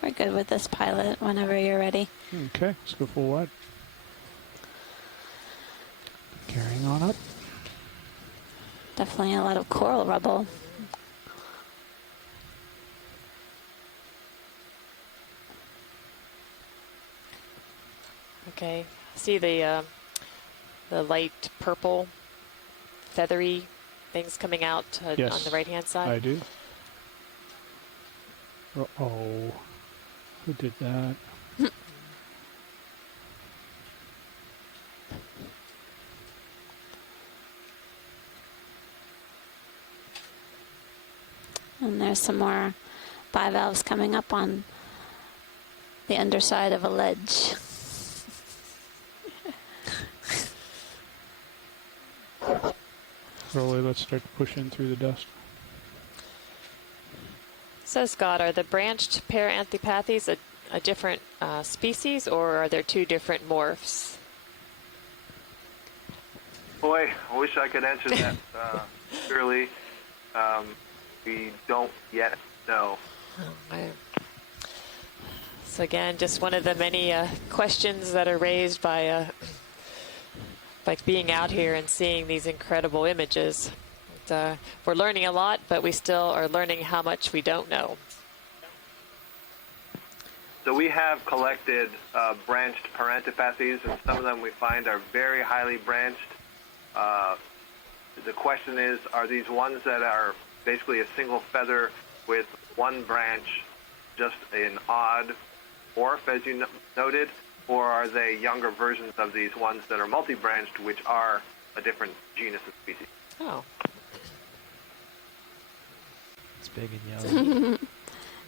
We're good with this pilot whenever you're ready. Okay, let's go full wide. Carrying on up. Definitely a lot of coral rubble. Okay, see the light purple, feathery things coming out Yes, on the right-hand side? I do. Uh-oh. Who did that? And there's some more bivalves coming up on the underside of a ledge. Rolly, let's start pushing through the dust. So Scott, are the branched Paranthropathes a different species, or are there two different morphs? Boy, I wish I could answer that clearly. We don't yet know. Okay. So again, just one of the many questions that are raised by being out here and seeing these incredible images. We're learning a lot, but we still are learning how much we don't know. So we have collected branched Paranthropathes, and some of them we find are very highly branched. The question is, are these ones that are basically a single feather with one branch, just an odd morph, as you noted, or are they younger versions of these ones that are multi-branched, which are a different genus of species? Oh. It's big and yellow.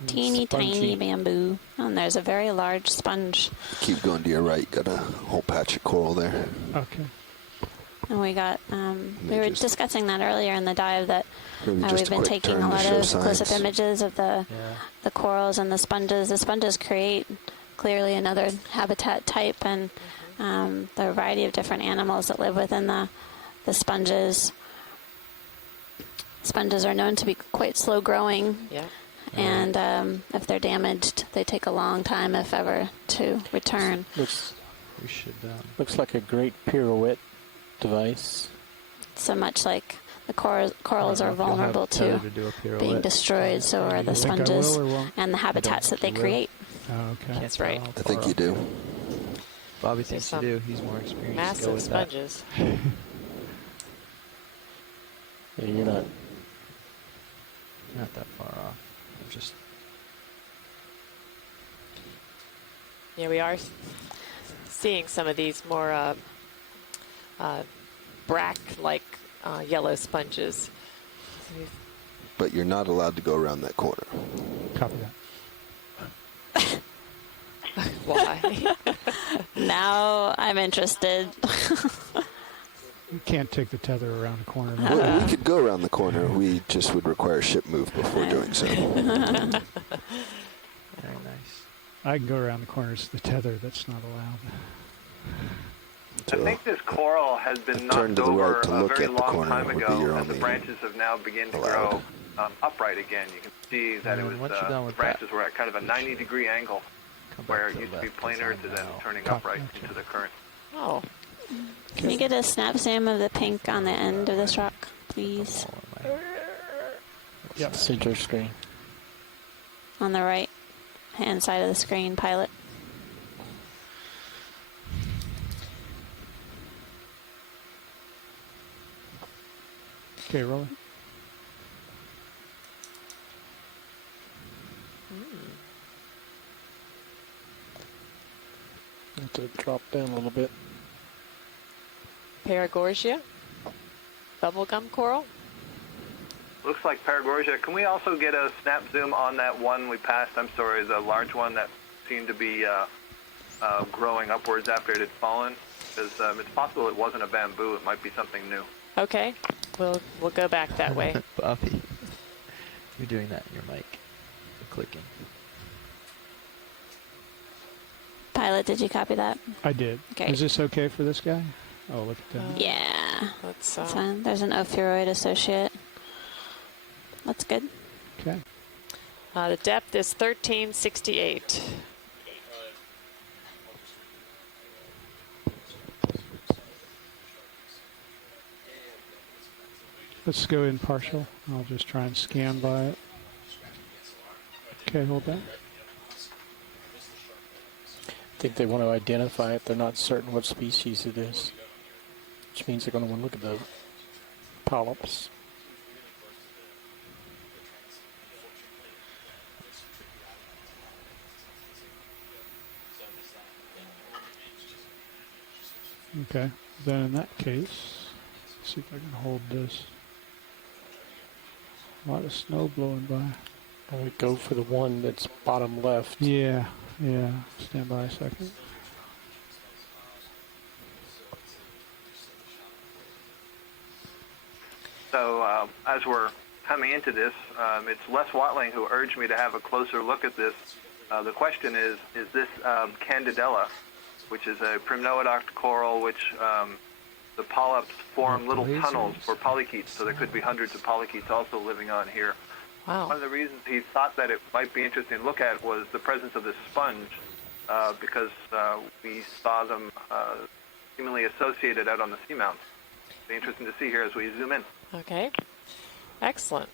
Teeny Spongy. tiny bamboo. Oh, and there's a very large sponge. Keep going to your right. Got a whole patch of coral there. Okay. And we got, we were discussing that earlier in the dive that Maybe just we've a been quick taking turn a to lot show of close-up science. images of the corals and the sponges. The sponges create clearly another habitat type, and the variety of different animals that live within the sponges. Sponges are known to be quite slow growing. Yeah. And if they're damaged, they take a long time, if ever, to return. Looks like a great pirouette device. So much like the corals are vulnerable to being destroyed, so are the sponges and the habitats that they create. Oh, okay. That's right. I think you do. Bobby thinks you do. He's more experienced. Massive Go with sponges. Yeah, you're not. Not that far off. I'm just. Yeah, we are seeing some of these more brack-like yellow sponges. But you're not allowed to go around that corner. Copy that. Why? Now I'm interested. You can't take the tether around the corner. Well, we could go around the corner. We just would require a ship move before doing so. Very nice. I can go around the corners. The tether, that's not allowed. I think this coral has been turn knocked to the over right to a look very at the long corner time would be ago, your and the only branches have now begun to allowed. grow upright again. You can see that it was once you're done the with branches were at kind of a 90-degree angle, where it used to be planar to then turning upright into the current. Oh. Can you get a snap zoom of the pink on the end of this rock, please? Yep. Center screen. On the right hand side of the screen, pilot. Okay, roll it. Have to drop down a little bit. Paragorgia? Bubblegum coral? Looks like Paragorgia. Can we also get a snap zoom on that one we passed? I'm sorry, the large one that seemed to be growing upwards after it had fallen. Because it's possible it wasn't a bamboo. It might be something new. Okay, we'll go back that way. Bobby, you're doing that in your mic. You're clicking. Pilot, did you copy that? I did. Okay. Is this okay for this guy? Oh, look at that. Yeah. That's fine. There's an ophiuroid associate. That's good. Okay. The depth is 1368. Let's go in partial. I'll just try and scan by it. Okay, hold that. I think they want to identify it. They're not certain what species it is, which means they're going to want to look at the polyps. Okay, then in that case, let's see if I can hold this. A lot of snow blowing by. And we go for the one that's bottom left. Yeah, yeah. Stand by a second. So as we're coming into this, it's Les Watling who urged me to have a closer look at this. The question is this Candidella, which is a primnoidoct coral, which the polyps form little tunnels for polychaetes, so there could be hundreds of polychaetes also living on here. Wow. One of the reasons he thought that it might be interesting to look at was the presence of this sponge, because we saw them seemingly associated out on the seamount. It'll be interesting to see here as we zoom in. Okay. Excellent.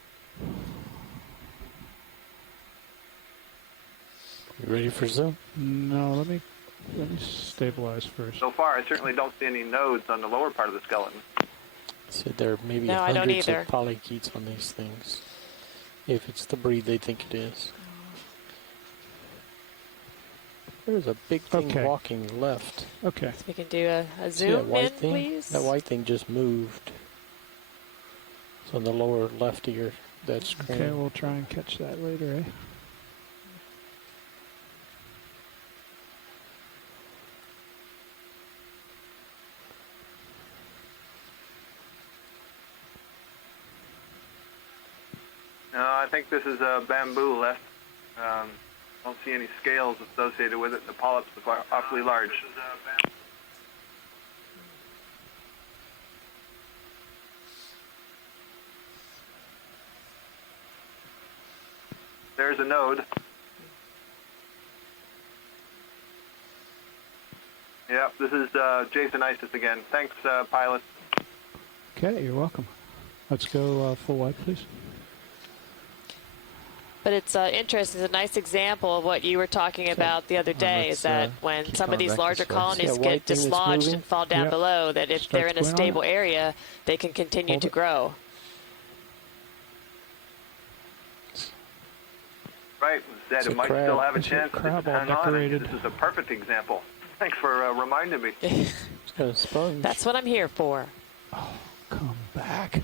You ready for zoom? No, let me stabilize first. So far, I certainly don't see any nodes on the lower part of the skeleton. So there may be hundreds of polychaetes on these things, if it's the breed they think it is. There's a big thing walking left. Okay. So we can do a zoom in, thing? please. That white thing just moved. It's on the lower left of that screen. Okay, we'll try and catch that later, eh? No, I think this is a bamboo left. Don't see any scales associated with it. The polyps are awfully large. There's a node. Yep, this is Jason Isis again. Thanks, pilot. Okay, you're welcome. Let's go full wide, please. But it's interesting. It's a nice example of what you were talking about the other day, is that when some of these larger colonies get dislodged and fall down below, that if they're in a stable area, they can continue to grow. Right, that it might still have a chance to hang on. This is a perfect example. Thanks for reminding me. It's got a sponge. That's what I'm here for. Oh, come back.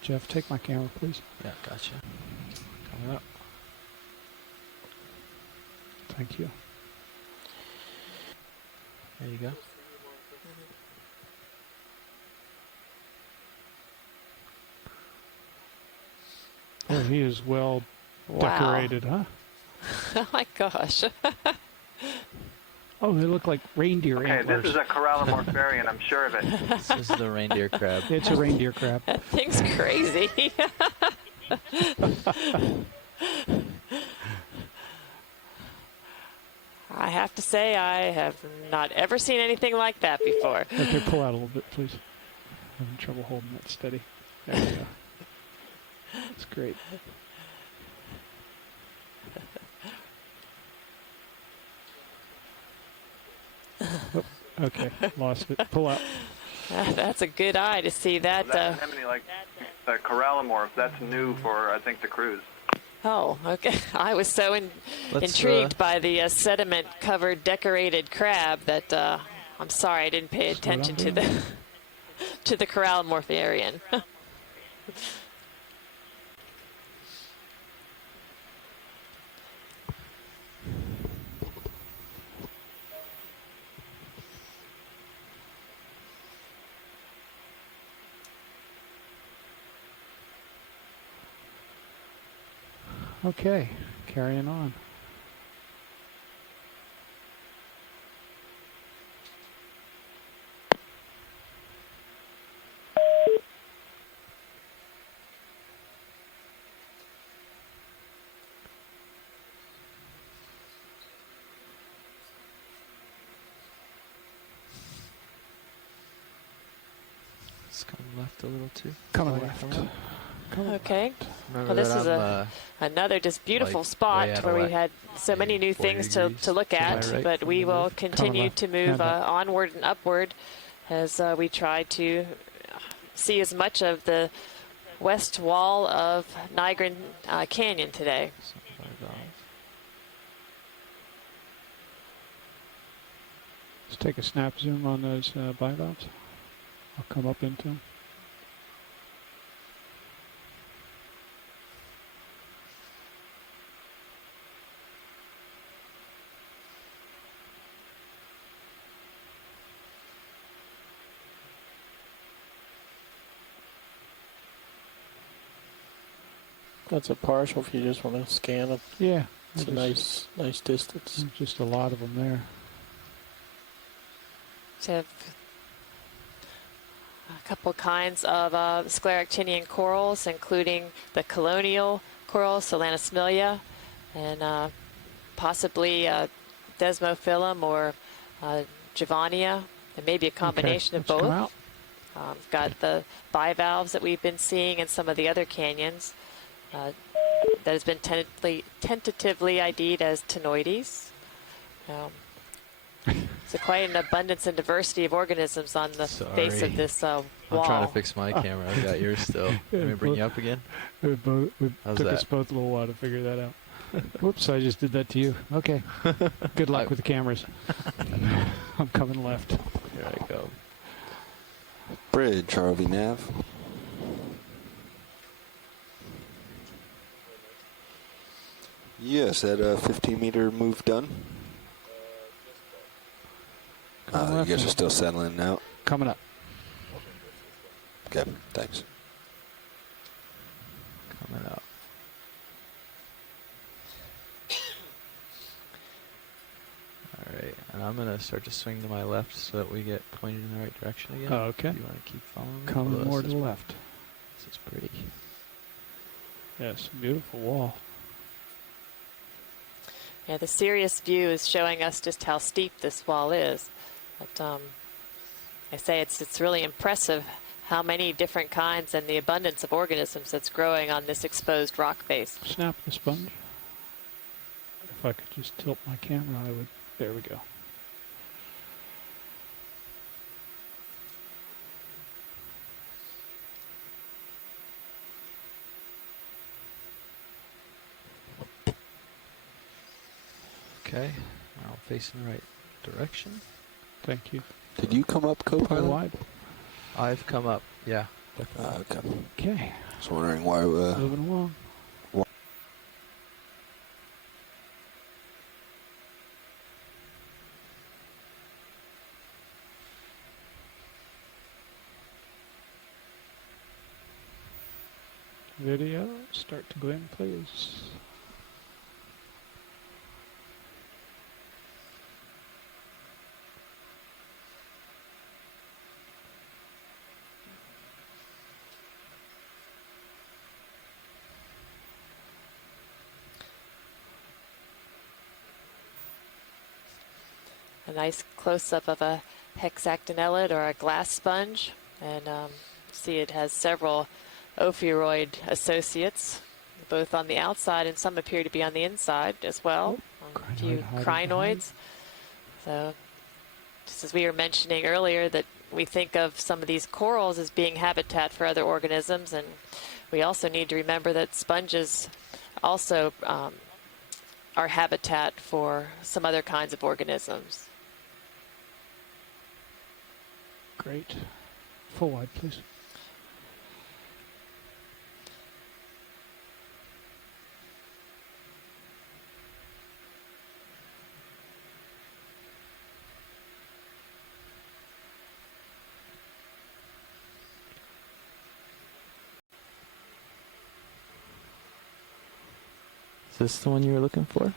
Jeff, take my camera, please. Yeah, gotcha. Coming up. Thank you. There you go. Oh, he is well decorated, huh? Oh my gosh. Oh, they look like reindeer antlers. This is a Corallimorpharian, I'm sure of it. This is the reindeer crab. It's a reindeer crab. That thing's crazy. I have to say, I have not ever seen anything like that before. Okay, pull out a little bit, please. I'm having trouble holding that steady. There we go. That's great. Oh, okay, lost it. Pull out. That's a good eye to see that. That's like the Corallimorph. That's new for, I think, the cruise. Oh, okay. I was so intrigued by the sediment-covered decorated crab that I'm sorry I didn't pay attention to the to the Corallimorpharian. Okay, carrying on. Let's come left a little too. Coming left. Okay. Remember Well, this that is another just beautiful like, way spot out of where we whack. had so many new 40 things degrees to look to my at, right but from we the will move. continue left. to move Hand up. onward and upward as we try to see as much of the west wall of Nygren Canyon today. Let's take a snap zoom on those bivalves. I'll come up into them. That's a partial if you just want to scan them. Yeah. It's a nice distance. There's just a lot of them there. So have a couple kinds of scleractinian corals, including the colonial coral, Solanasmilia, and possibly Desmophyllum or Giovannia. It may be a combination of let's come both. out. Got the bivalves that we've been seeing in some of the other canyons. That has been tentatively ID'd as tenoides. So quite an abundance and diversity of organisms on the face of this wall. I'm trying to fix my camera. I've got yours still. Let me bring you up again. It How's took that? us both a little while to figure that out. Whoops, I just did that to you. Okay. Good luck with the cameras. I'm coming left. Here I go. Bridge, ROV nav. Yes, that 15-meter move done. You guys are still settling out? Coming up. Okay, thanks. Coming up. Alright, and I'm going to start to swing to my left so that we get pointed in the right direction again. Oh, okay. You want to keep following me? Coming Although more this to is- the left. This is pretty. Yes, beautiful wall. Yeah, the Sirius view is showing us just how steep this wall is. But I say it's really impressive how many different kinds and the abundance of organisms that's growing on this exposed rock face. Snap the sponge. If I could just tilt my camera, I would. There we go. Okay, now facing the right direction. Thank you. Did you come up, How co-pilot? wide? I've come up, yeah. Definitely. Okay. Okay. I was wondering why. Moving along. Video, start to go in, please. A nice close-up of a hexactinellid or a glass sponge. And see it has several ophiuroid associates, both on the outside and some appear to be on the inside as well. A few crinoids. So just as we were mentioning earlier that we think of some of these corals as being habitat for other organisms, and we also need to remember that sponges also are habitat for some other kinds of organisms. Great. Full wide, please. Is this the one you were looking for?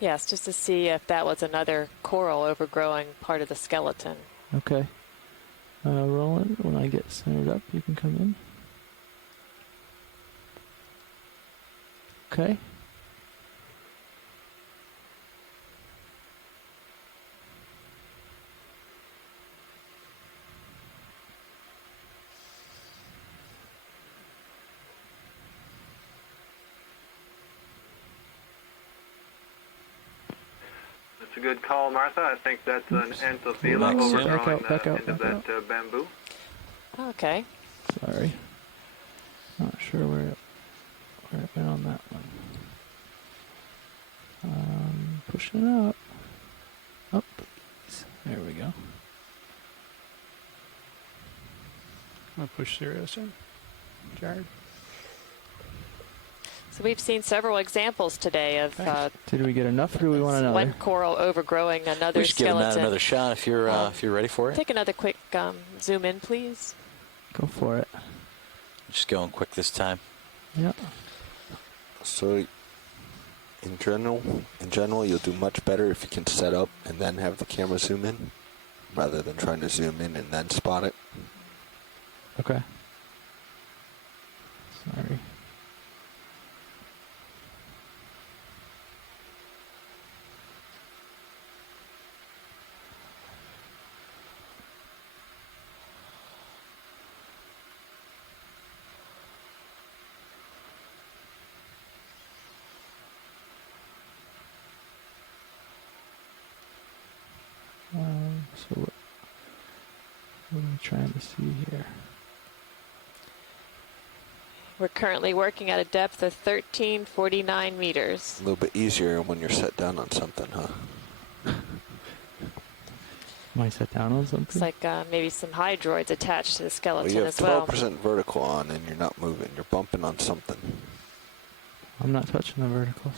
Yes, just to see if that was another coral overgrowing part of the skeleton. Okay. Roland, when I get centered up, you can come in. Okay. a good call, Martha. I think that's an Anthophila Relax, yeah. overgrowing Back out, into back that bamboo. Okay. Sorry. Not sure where it went on that one. Pushing it up. Up, please. There we go. I'll push Sirius in. Jared. So we've seen several examples today of Did we get enough, or do we want another? one coral overgrowing another We should give skeleton. that another shot if you're ready for it. Take another quick zoom in, please. Go for it. Just going quick this time. Yeah. So, in general, you'll do much better if you can set up and then have the camera zoom in, rather than trying to zoom in and then spot it. Okay. Sorry. So what am I trying to see here? We're currently working at a depth of 1349 meters. A little bit easier when you're set down on something, huh? Am I set down on something? It's like maybe some hydroids attached to the Well, skeleton you have as well. 12% vertical on and you're not moving. You're bumping on something. I'm not touching the verticals.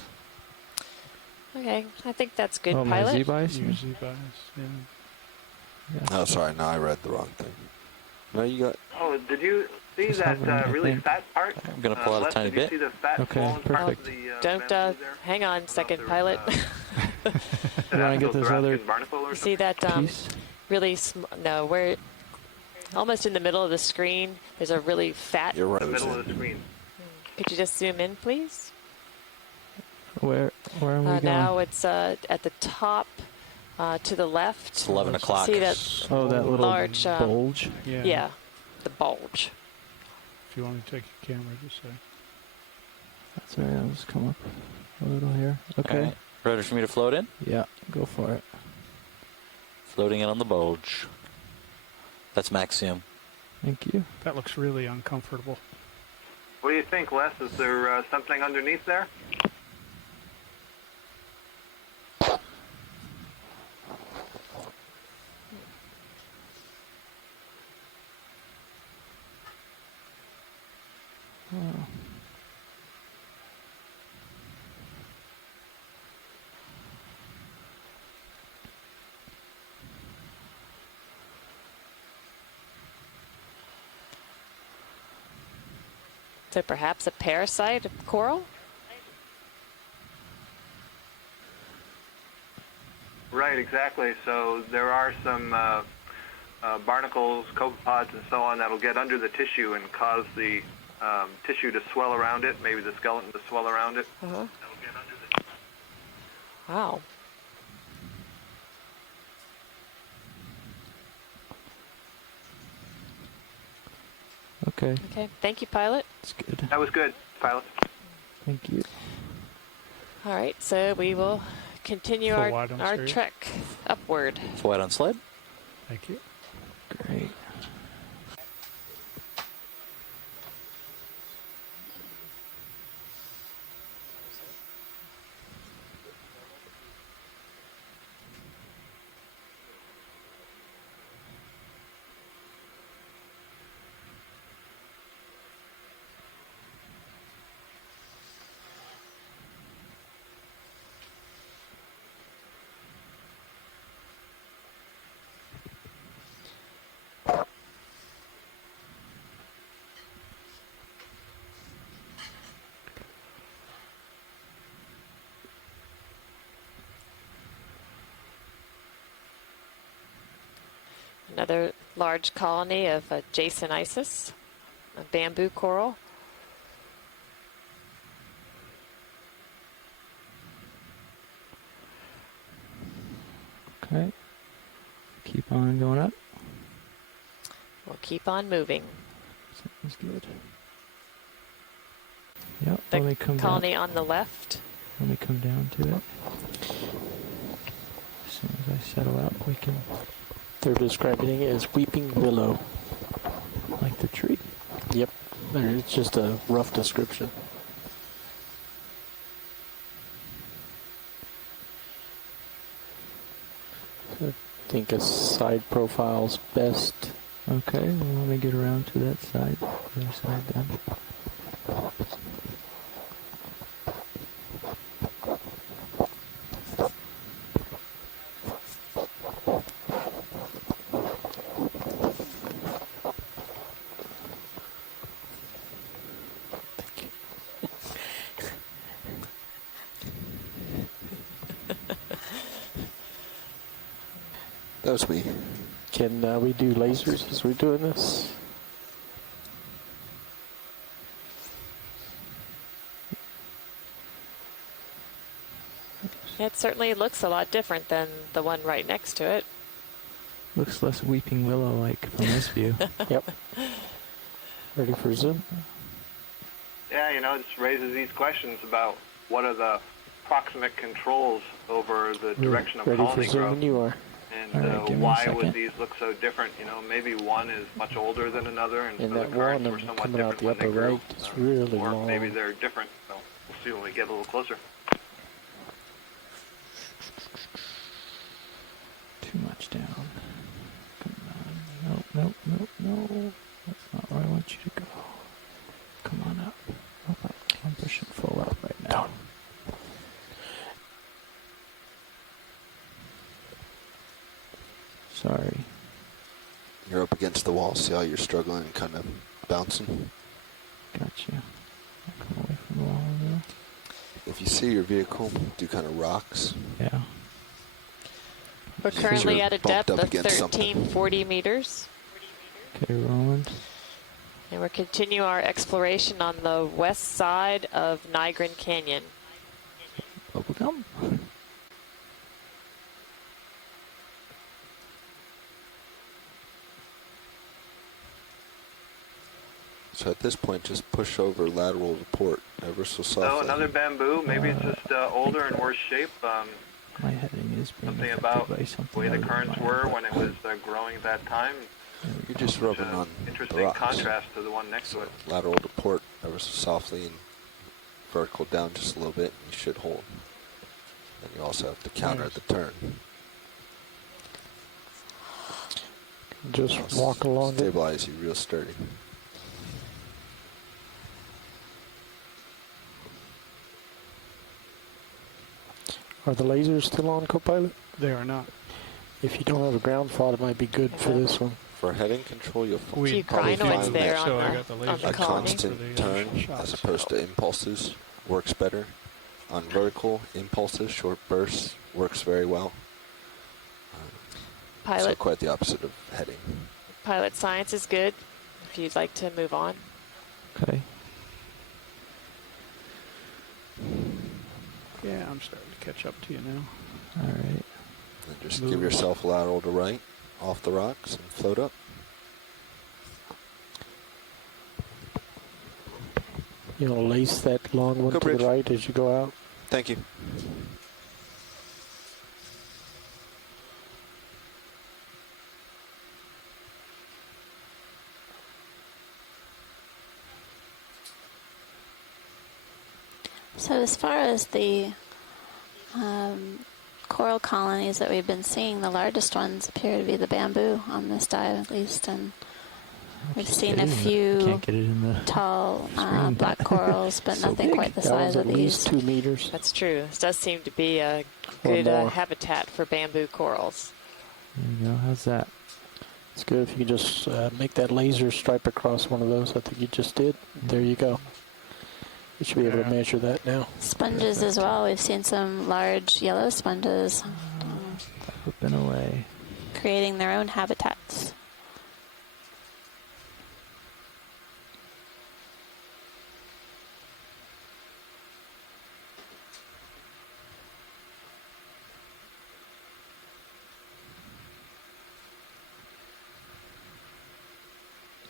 Okay, I think that's good, Oh, my pilot. Z-bias? Your Z-bias, yeah. Oh, sorry. No, I read the wrong thing. No, you got... Oh, did you see Just that hovering, I really think. fat part? I'm going to pull out a Les, tiny did you bit. see the fat Okay, swollen part of perfect. the, Don't bamboo there? hang on a second, pilot. You want to get this other barnacle or You see that piece? really no, we're almost in the middle of the screen. There's a really fat. You're right. the middle of the screen? Could you just zoom in, please? Where are we going? Now it's at the top to the left. It's 11 o'clock. See that Oh, that little large bulge? Yeah, the bulge. If you want to take your camera, just say. That's all right. I'll just come up a little here. Okay. All right. Ready for me to float in? Yeah, go for it. Floating in on the bulge. That's Maxium. Thank you. That looks really uncomfortable. What do you think, Les? Is there something underneath there? Oh. So perhaps a parasite of coral? Right, exactly. So there are some barnacles, copepods, and so on that'll get under the tissue and cause the tissue to swell around it, maybe the skeleton to swell around it. Wow. Okay. Okay, thank you, pilot. That's good. That was good, pilot. Thank you. All right, so we will continue Full our wide on series. trek upward. Full wide on sled. Thank you. Great. Another large colony of Jasonisis, a bamboo coral. Okay. Keep on going up. We'll keep on moving. Sounds good. Yep. The Let me come colony down. on the left. Let me come down to it. As I settle out, we can... They're describing it as weeping willow. Like the tree? Yep. It's just a rough description. I think a side profile's best. Okay, well, let me get around to that side. The other side then. That was me. Can we do lasers as we're doing this? It certainly looks a lot different than the one right next to it. Looks less weeping willow-like from this view. Yep. Ready for zoom? Yeah, you know, it just raises these questions about what are the proximate controls over the direction of Ready for colony zoom growth. when you are. And Alright, give me a why second. would these look so different? You know, maybe one is much older than another, and And so that the currents one were somewhat coming out different the when they upper grew. right is really or long. maybe they're different. So we'll see when we get a little closer. Too much down. Come on. Nope, nope, nope, no. That's not where I want you to go. Come on up. Up. I'm pushing full up right now. Down. Sorry. You're up against the wall. See how you're struggling and kind of bouncing? Gotcha. Come away from the wall a little. If you see your vehicle do kind of rocks, Yeah. We're currently you're at a bumped depth up of against something. 1340 meters. Okay, Roland. And we're continue our exploration on the west side of Nygren Canyon. Bubblegum. so at this point, just push over lateral report ever so softly. So another bamboo. Maybe it's just older and worse shape. My heading is being Something affected about by the something way the other than currents mine, were but- when it was growing at that time. You're just rubbing on the Interesting rocks. contrast to the one next to it. Lateral report ever so softly and vertical down just a little bit, and you should hold. And you also have to counter Nice. the turn. Just walk along it. Stabilize you real sturdy. Are the lasers still on, Copilot? They are not. If you don't have a ground fault, it might be good for this one. For heading control, you'll A few probably crinoids find there that on I got the the, on the a colony. constant turn as opposed to impulses works better. On vertical, impulses, short bursts, works very well. So Pilot, quite the opposite of heading. pilot science is good if you'd like to move on. Okay. Yeah, I'm starting to catch up to you now. All right. And just give yourself lateral to right, off the rocks, and float up. You know, lace that long one Go to bridge. the right as you go out. Thank you. So as far as the coral colonies that we've been seeing, the largest ones appear to be the bamboo on this dive at least, and we've seen a few Can't get it in the tall screen, black but corals, but so nothing big. quite the That size one's of at least these. 2 meters. That's true. This does seem to be a Or good more. habitat for bamboo corals. There you go. How's that? It's good if you can just make that laser stripe across one of those. I think you just did. There you go. You should be able to measure that now. Sponges as well. We've seen some large yellow sponges Flipping away. creating their own habitats.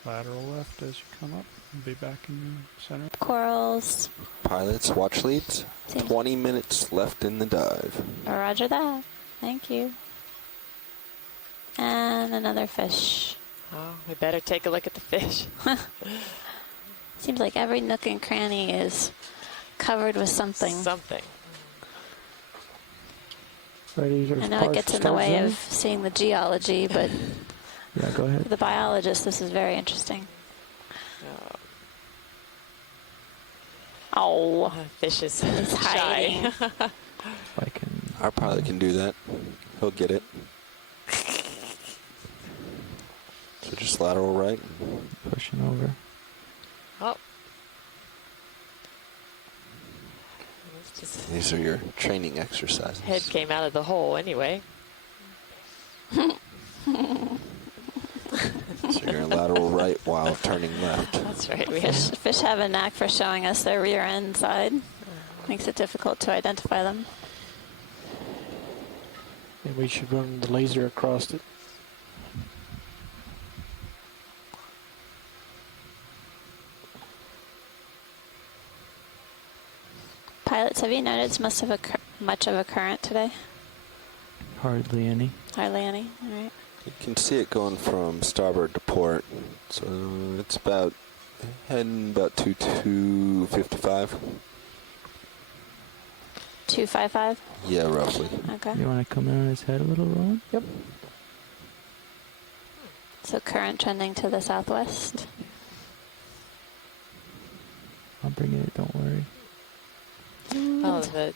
Lateral left as you come up. And be back in the center. Corals. Pilots, watch leads. 20 minutes left in the dive. Roger that. Thank you. And another fish. Oh, we better take a look at the fish. Seems like every nook and cranny is covered with something. Something. Right, I know it gets in the way of seeing the geology, but yeah, go ahead. for the biologist, this is very interesting. Oh, fish is hiding. Our pilot can do that. He'll get it. So just lateral right. Pushing over. Oh. These are your training exercises. Head came out of the hole anyway. So you're in lateral right while turning left. That's right. Fish have a knack for showing us their rear end side. Makes it difficult to identify them. And we should run the laser across it. Pilots, have you noticed much of a current today? Hardly any. Hardly any. All right. You can see it going from starboard to port. So it's about heading about 255. 255? Yeah, roughly. Okay. You want to come in on his head a little, Ron? Yep. So current trending to the southwest. I'll bring it, don't worry. Oh, the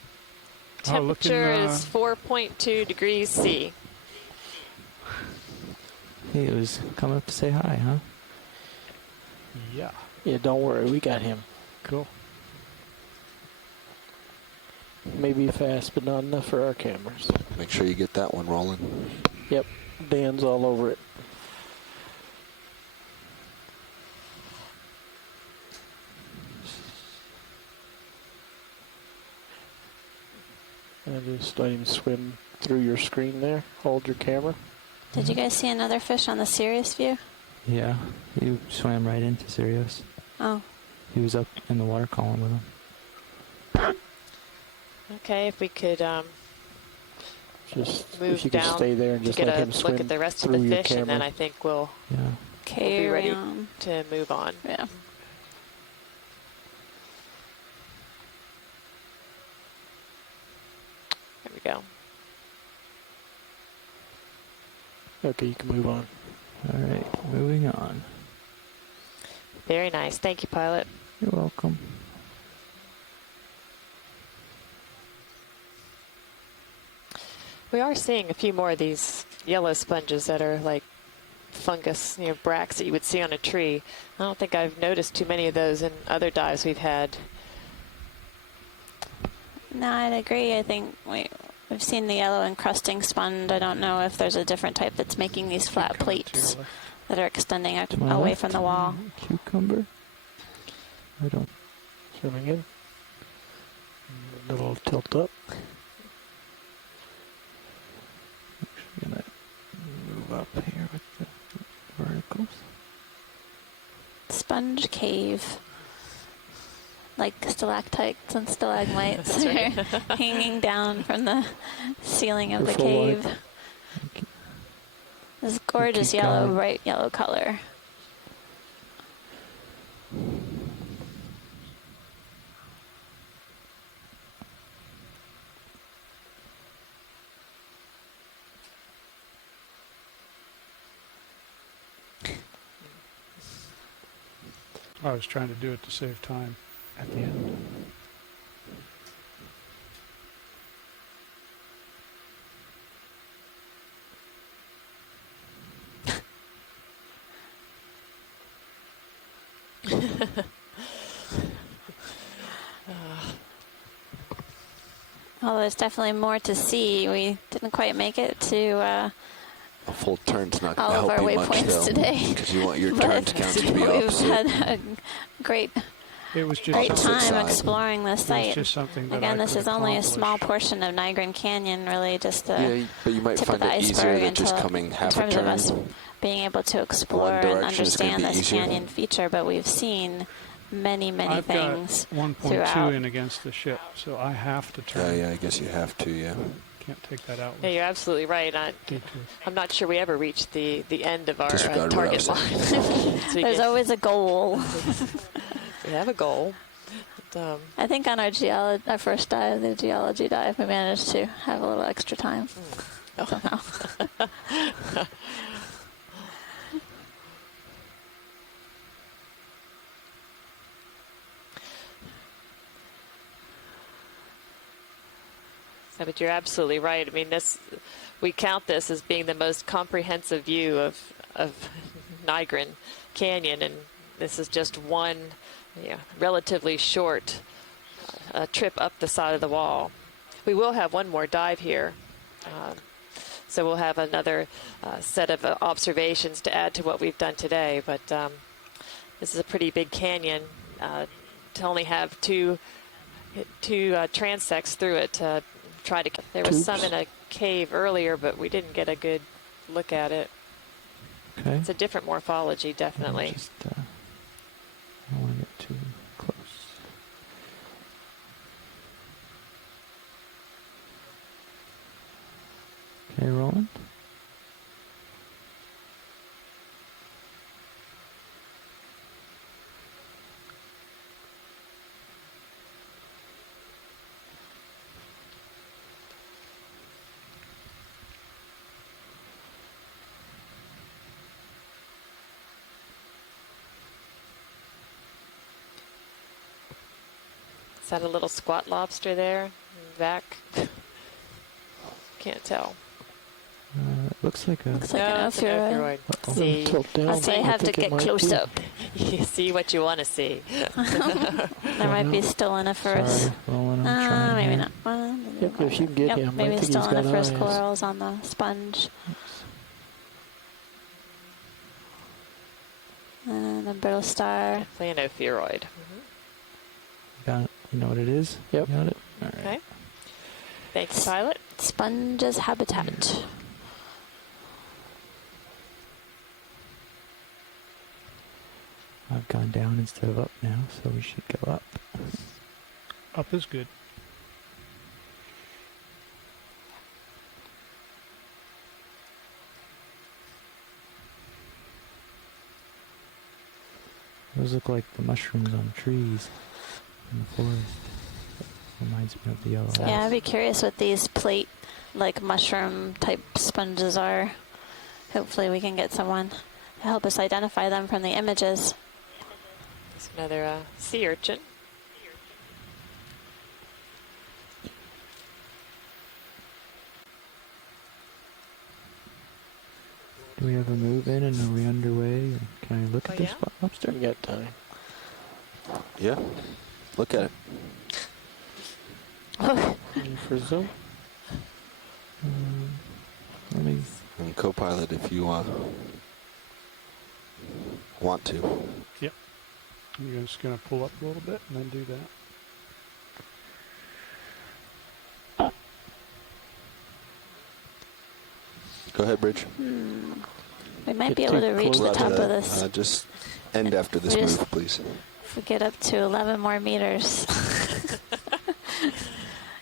temperature is 4.2 degrees C. Hey, it was coming up to say hi, huh? Yeah. Yeah, don't worry, we got him. Cool. Maybe fast, but not enough for our cameras. Make sure you get that one rolling. Yep, Dan's all over it. And just let him swim through your screen there. Hold your camera. Did you guys see another fish on the Sirius view? Yeah, he swam right into Sirius. Oh. He was up in the water column with him. Okay, if we could just move if you down could stay there and just to get let him a swim look at the rest of through the your fish, and then camera. I think we'll be ready to move on. Yeah. There we go. Okay, you can move on. All right, moving on. Very nice. Thank you, pilot. You're welcome. We are seeing a few more of these yellow sponges that are like fungus, bracts that you would see on a tree. I don't think I've noticed too many of those in other dives we've had. No, I'd agree. I think we've seen the yellow encrusting sponge. I don't know if there's a different type that's making these flat plates that are extending away from the wall. Cucumber? I don't. Swimming in. A little tilt up. Actually gonna move up here with the verticals. Sponge cave. Like stalactites and stalagmites That's are hanging down from the ceiling of the Full cave. light. This gorgeous Keep yellow, going. bright yellow color. I was trying to do it to save time at the end. Well, there's definitely more to see. We didn't quite make it to A full turn's not going all to of our help you much, waypoints though, today. because you want your turn But count to be we've opposite. had a great It was just great something- time exploring this It was site. just something that Again, I this could is only a accomplish. small portion of Nygren Canyon, really just the Yeah, but you might tip find of the it easier iceberg than just until, coming in half a terms of us turn. being able to explore and direction is gonna understand be this easier. canyon feature. But we've seen many I've things got 1.2 throughout. in against the ship, so I have to turn. Yeah, I guess you have to, yeah. Can't take that out. Yeah, you're absolutely right. I'm not sure we ever reached the end of our target line. There's always a goal. We have a goal. But, I think on our first dive, the geology dive, we managed to have a little extra time somehow. But you're absolutely right. I mean, we count this as being the most comprehensive view of Nygren Canyon, and this is just one relatively short trip up the side of the wall. We will have one more dive here, so we'll have another set of observations to add to what we've done today. But this is a pretty big canyon. To only have two transects through it. There was some in a cave earlier, but we didn't get a good look at it. Okay. It's a different morphology, definitely. I don't want to get too close. Okay, rolling. Is that a little squat lobster there in the back? Can't tell. Looks like an ophiuroid. See, I'll say I have to get close up. You see what you want to see. There might be stoloniferous. Maybe not. Yep, if you can get him, maybe I think he's got stoloniferous eyes. corals on the sponge. And a brittle star. Ophiuroid. Got it. You know what it is? Yep. Got it. All right. Okay. Thanks, pilot. Sponge's habitat. I've gone down instead of up now, so we should go up. Up is good. Those look like the mushrooms on trees in the forest. Reminds me of the yellow. Yeah, I'd be curious what these plate-like mushroom-type sponges are. Hopefully we can get someone to help us identify them from the images. There's another sea urchin. Do we have a move in and are we underway? Can I look at this lobster? You got time. Yeah. Look at it. For zoom. Let me. And co-pilot if you want to. Yep. I'm just going to pull up a little bit and then do that. Go ahead, Bridge. We might be able to reach the top of this. Just end after this move, please. If we get up to 11 more meters.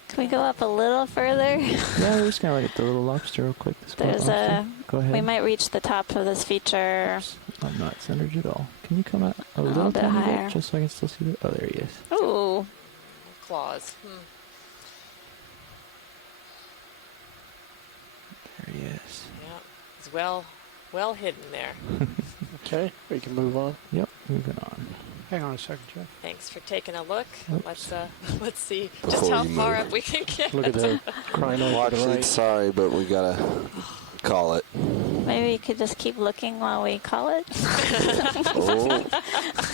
Can we go up a little further? Yeah, we're just going to look at the little lobster real quick. There's Go ahead. We might reach the top of this feature. I'm not centered at all. Can you come out a little little bit tiny higher? bit just so I can still see the... Oh, there he is. Ooh. Claws. There he is. Yeah, he's well hidden there. Okay, we can move on. Yep, moving on. Hang on a second, Jeff. Thanks for taking a look. Oops. Let's see Before just how you far move. up we can get. Look at the crino. Well, actually, sorry, but we gotta call it. Maybe you could just keep looking while we call it. Oh.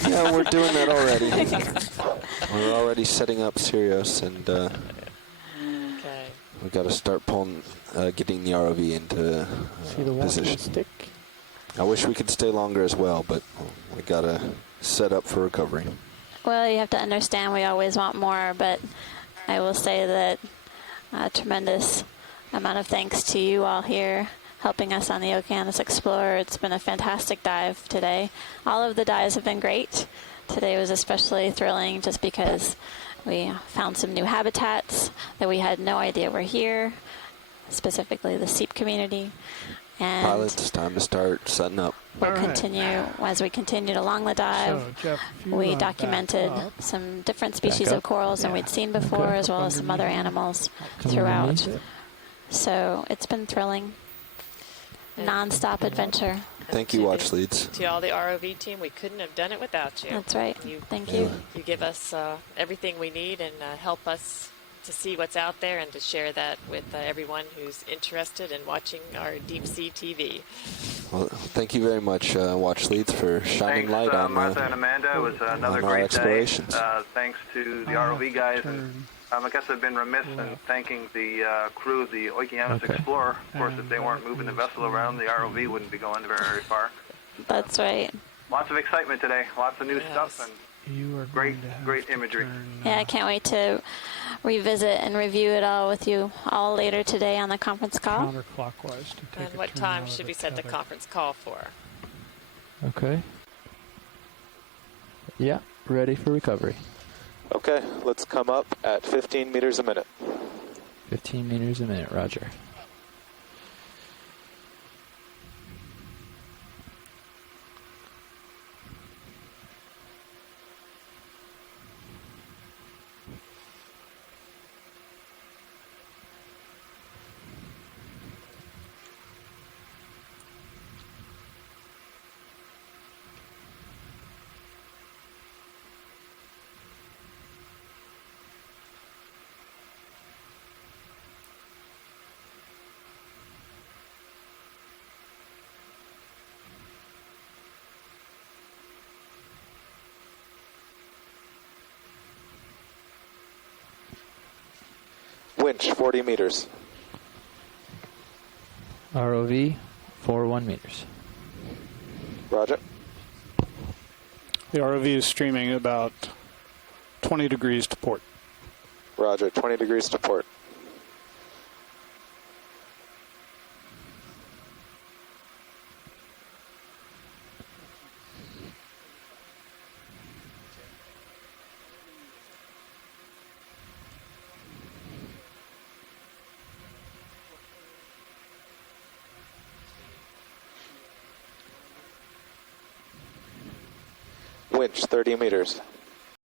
Yeah, we're doing that already. We're already setting up Sirius, and we got to start pulling, getting the ROV into See the walking position. stick? I wish we could stay longer as well, but we got to set up for recovery. Well, you have to understand we always want more, but I will say that a tremendous amount of thanks to you all here helping us on the Okeanos Explorer. It's been a fantastic dive today. All of the dives have been great. Today was especially thrilling just because we found some new habitats that we had no idea were here, specifically the SEEP community. And Pilots, it's time to start setting up. As we continued along the dive, So, Jeff, if you we run documented back up. some different species of corals than we'd seen before, as well as some other animals throughout. So it's been thrilling. Non-stop adventure. Thank you, Watch Leads. To all the ROV team, we couldn't have done it without you. That's right. Thank you. You give us everything we need and help us to see what's out there and to share that with everyone who's interested in watching our deep sea TV. Well, thank you very much, Watch Leads, for shining light on Martha and Amanda. It was another great day. Thanks to the ROV guys. And, I guess I've been remiss in thanking the crew of the Okeanos Explorer. Of course, if they weren't moving the vessel around, the ROV wouldn't be going very, very far. That's right. Lots of excitement today. Lots of new stuff and great imagery. Yeah, I can't wait to revisit and review it all with you all later today on the conference call. Counterclockwise to take And what time should we set the conference call for? Okay. Yeah, ready for recovery. Okay, let's come up at 15 meters a minute. 15 meters a minute, roger. Winch, 40 meters. ROV, 41 meters. Roger. The ROV is streaming about 20 degrees to port. Roger, 20 degrees to port. Winch, 30 meters.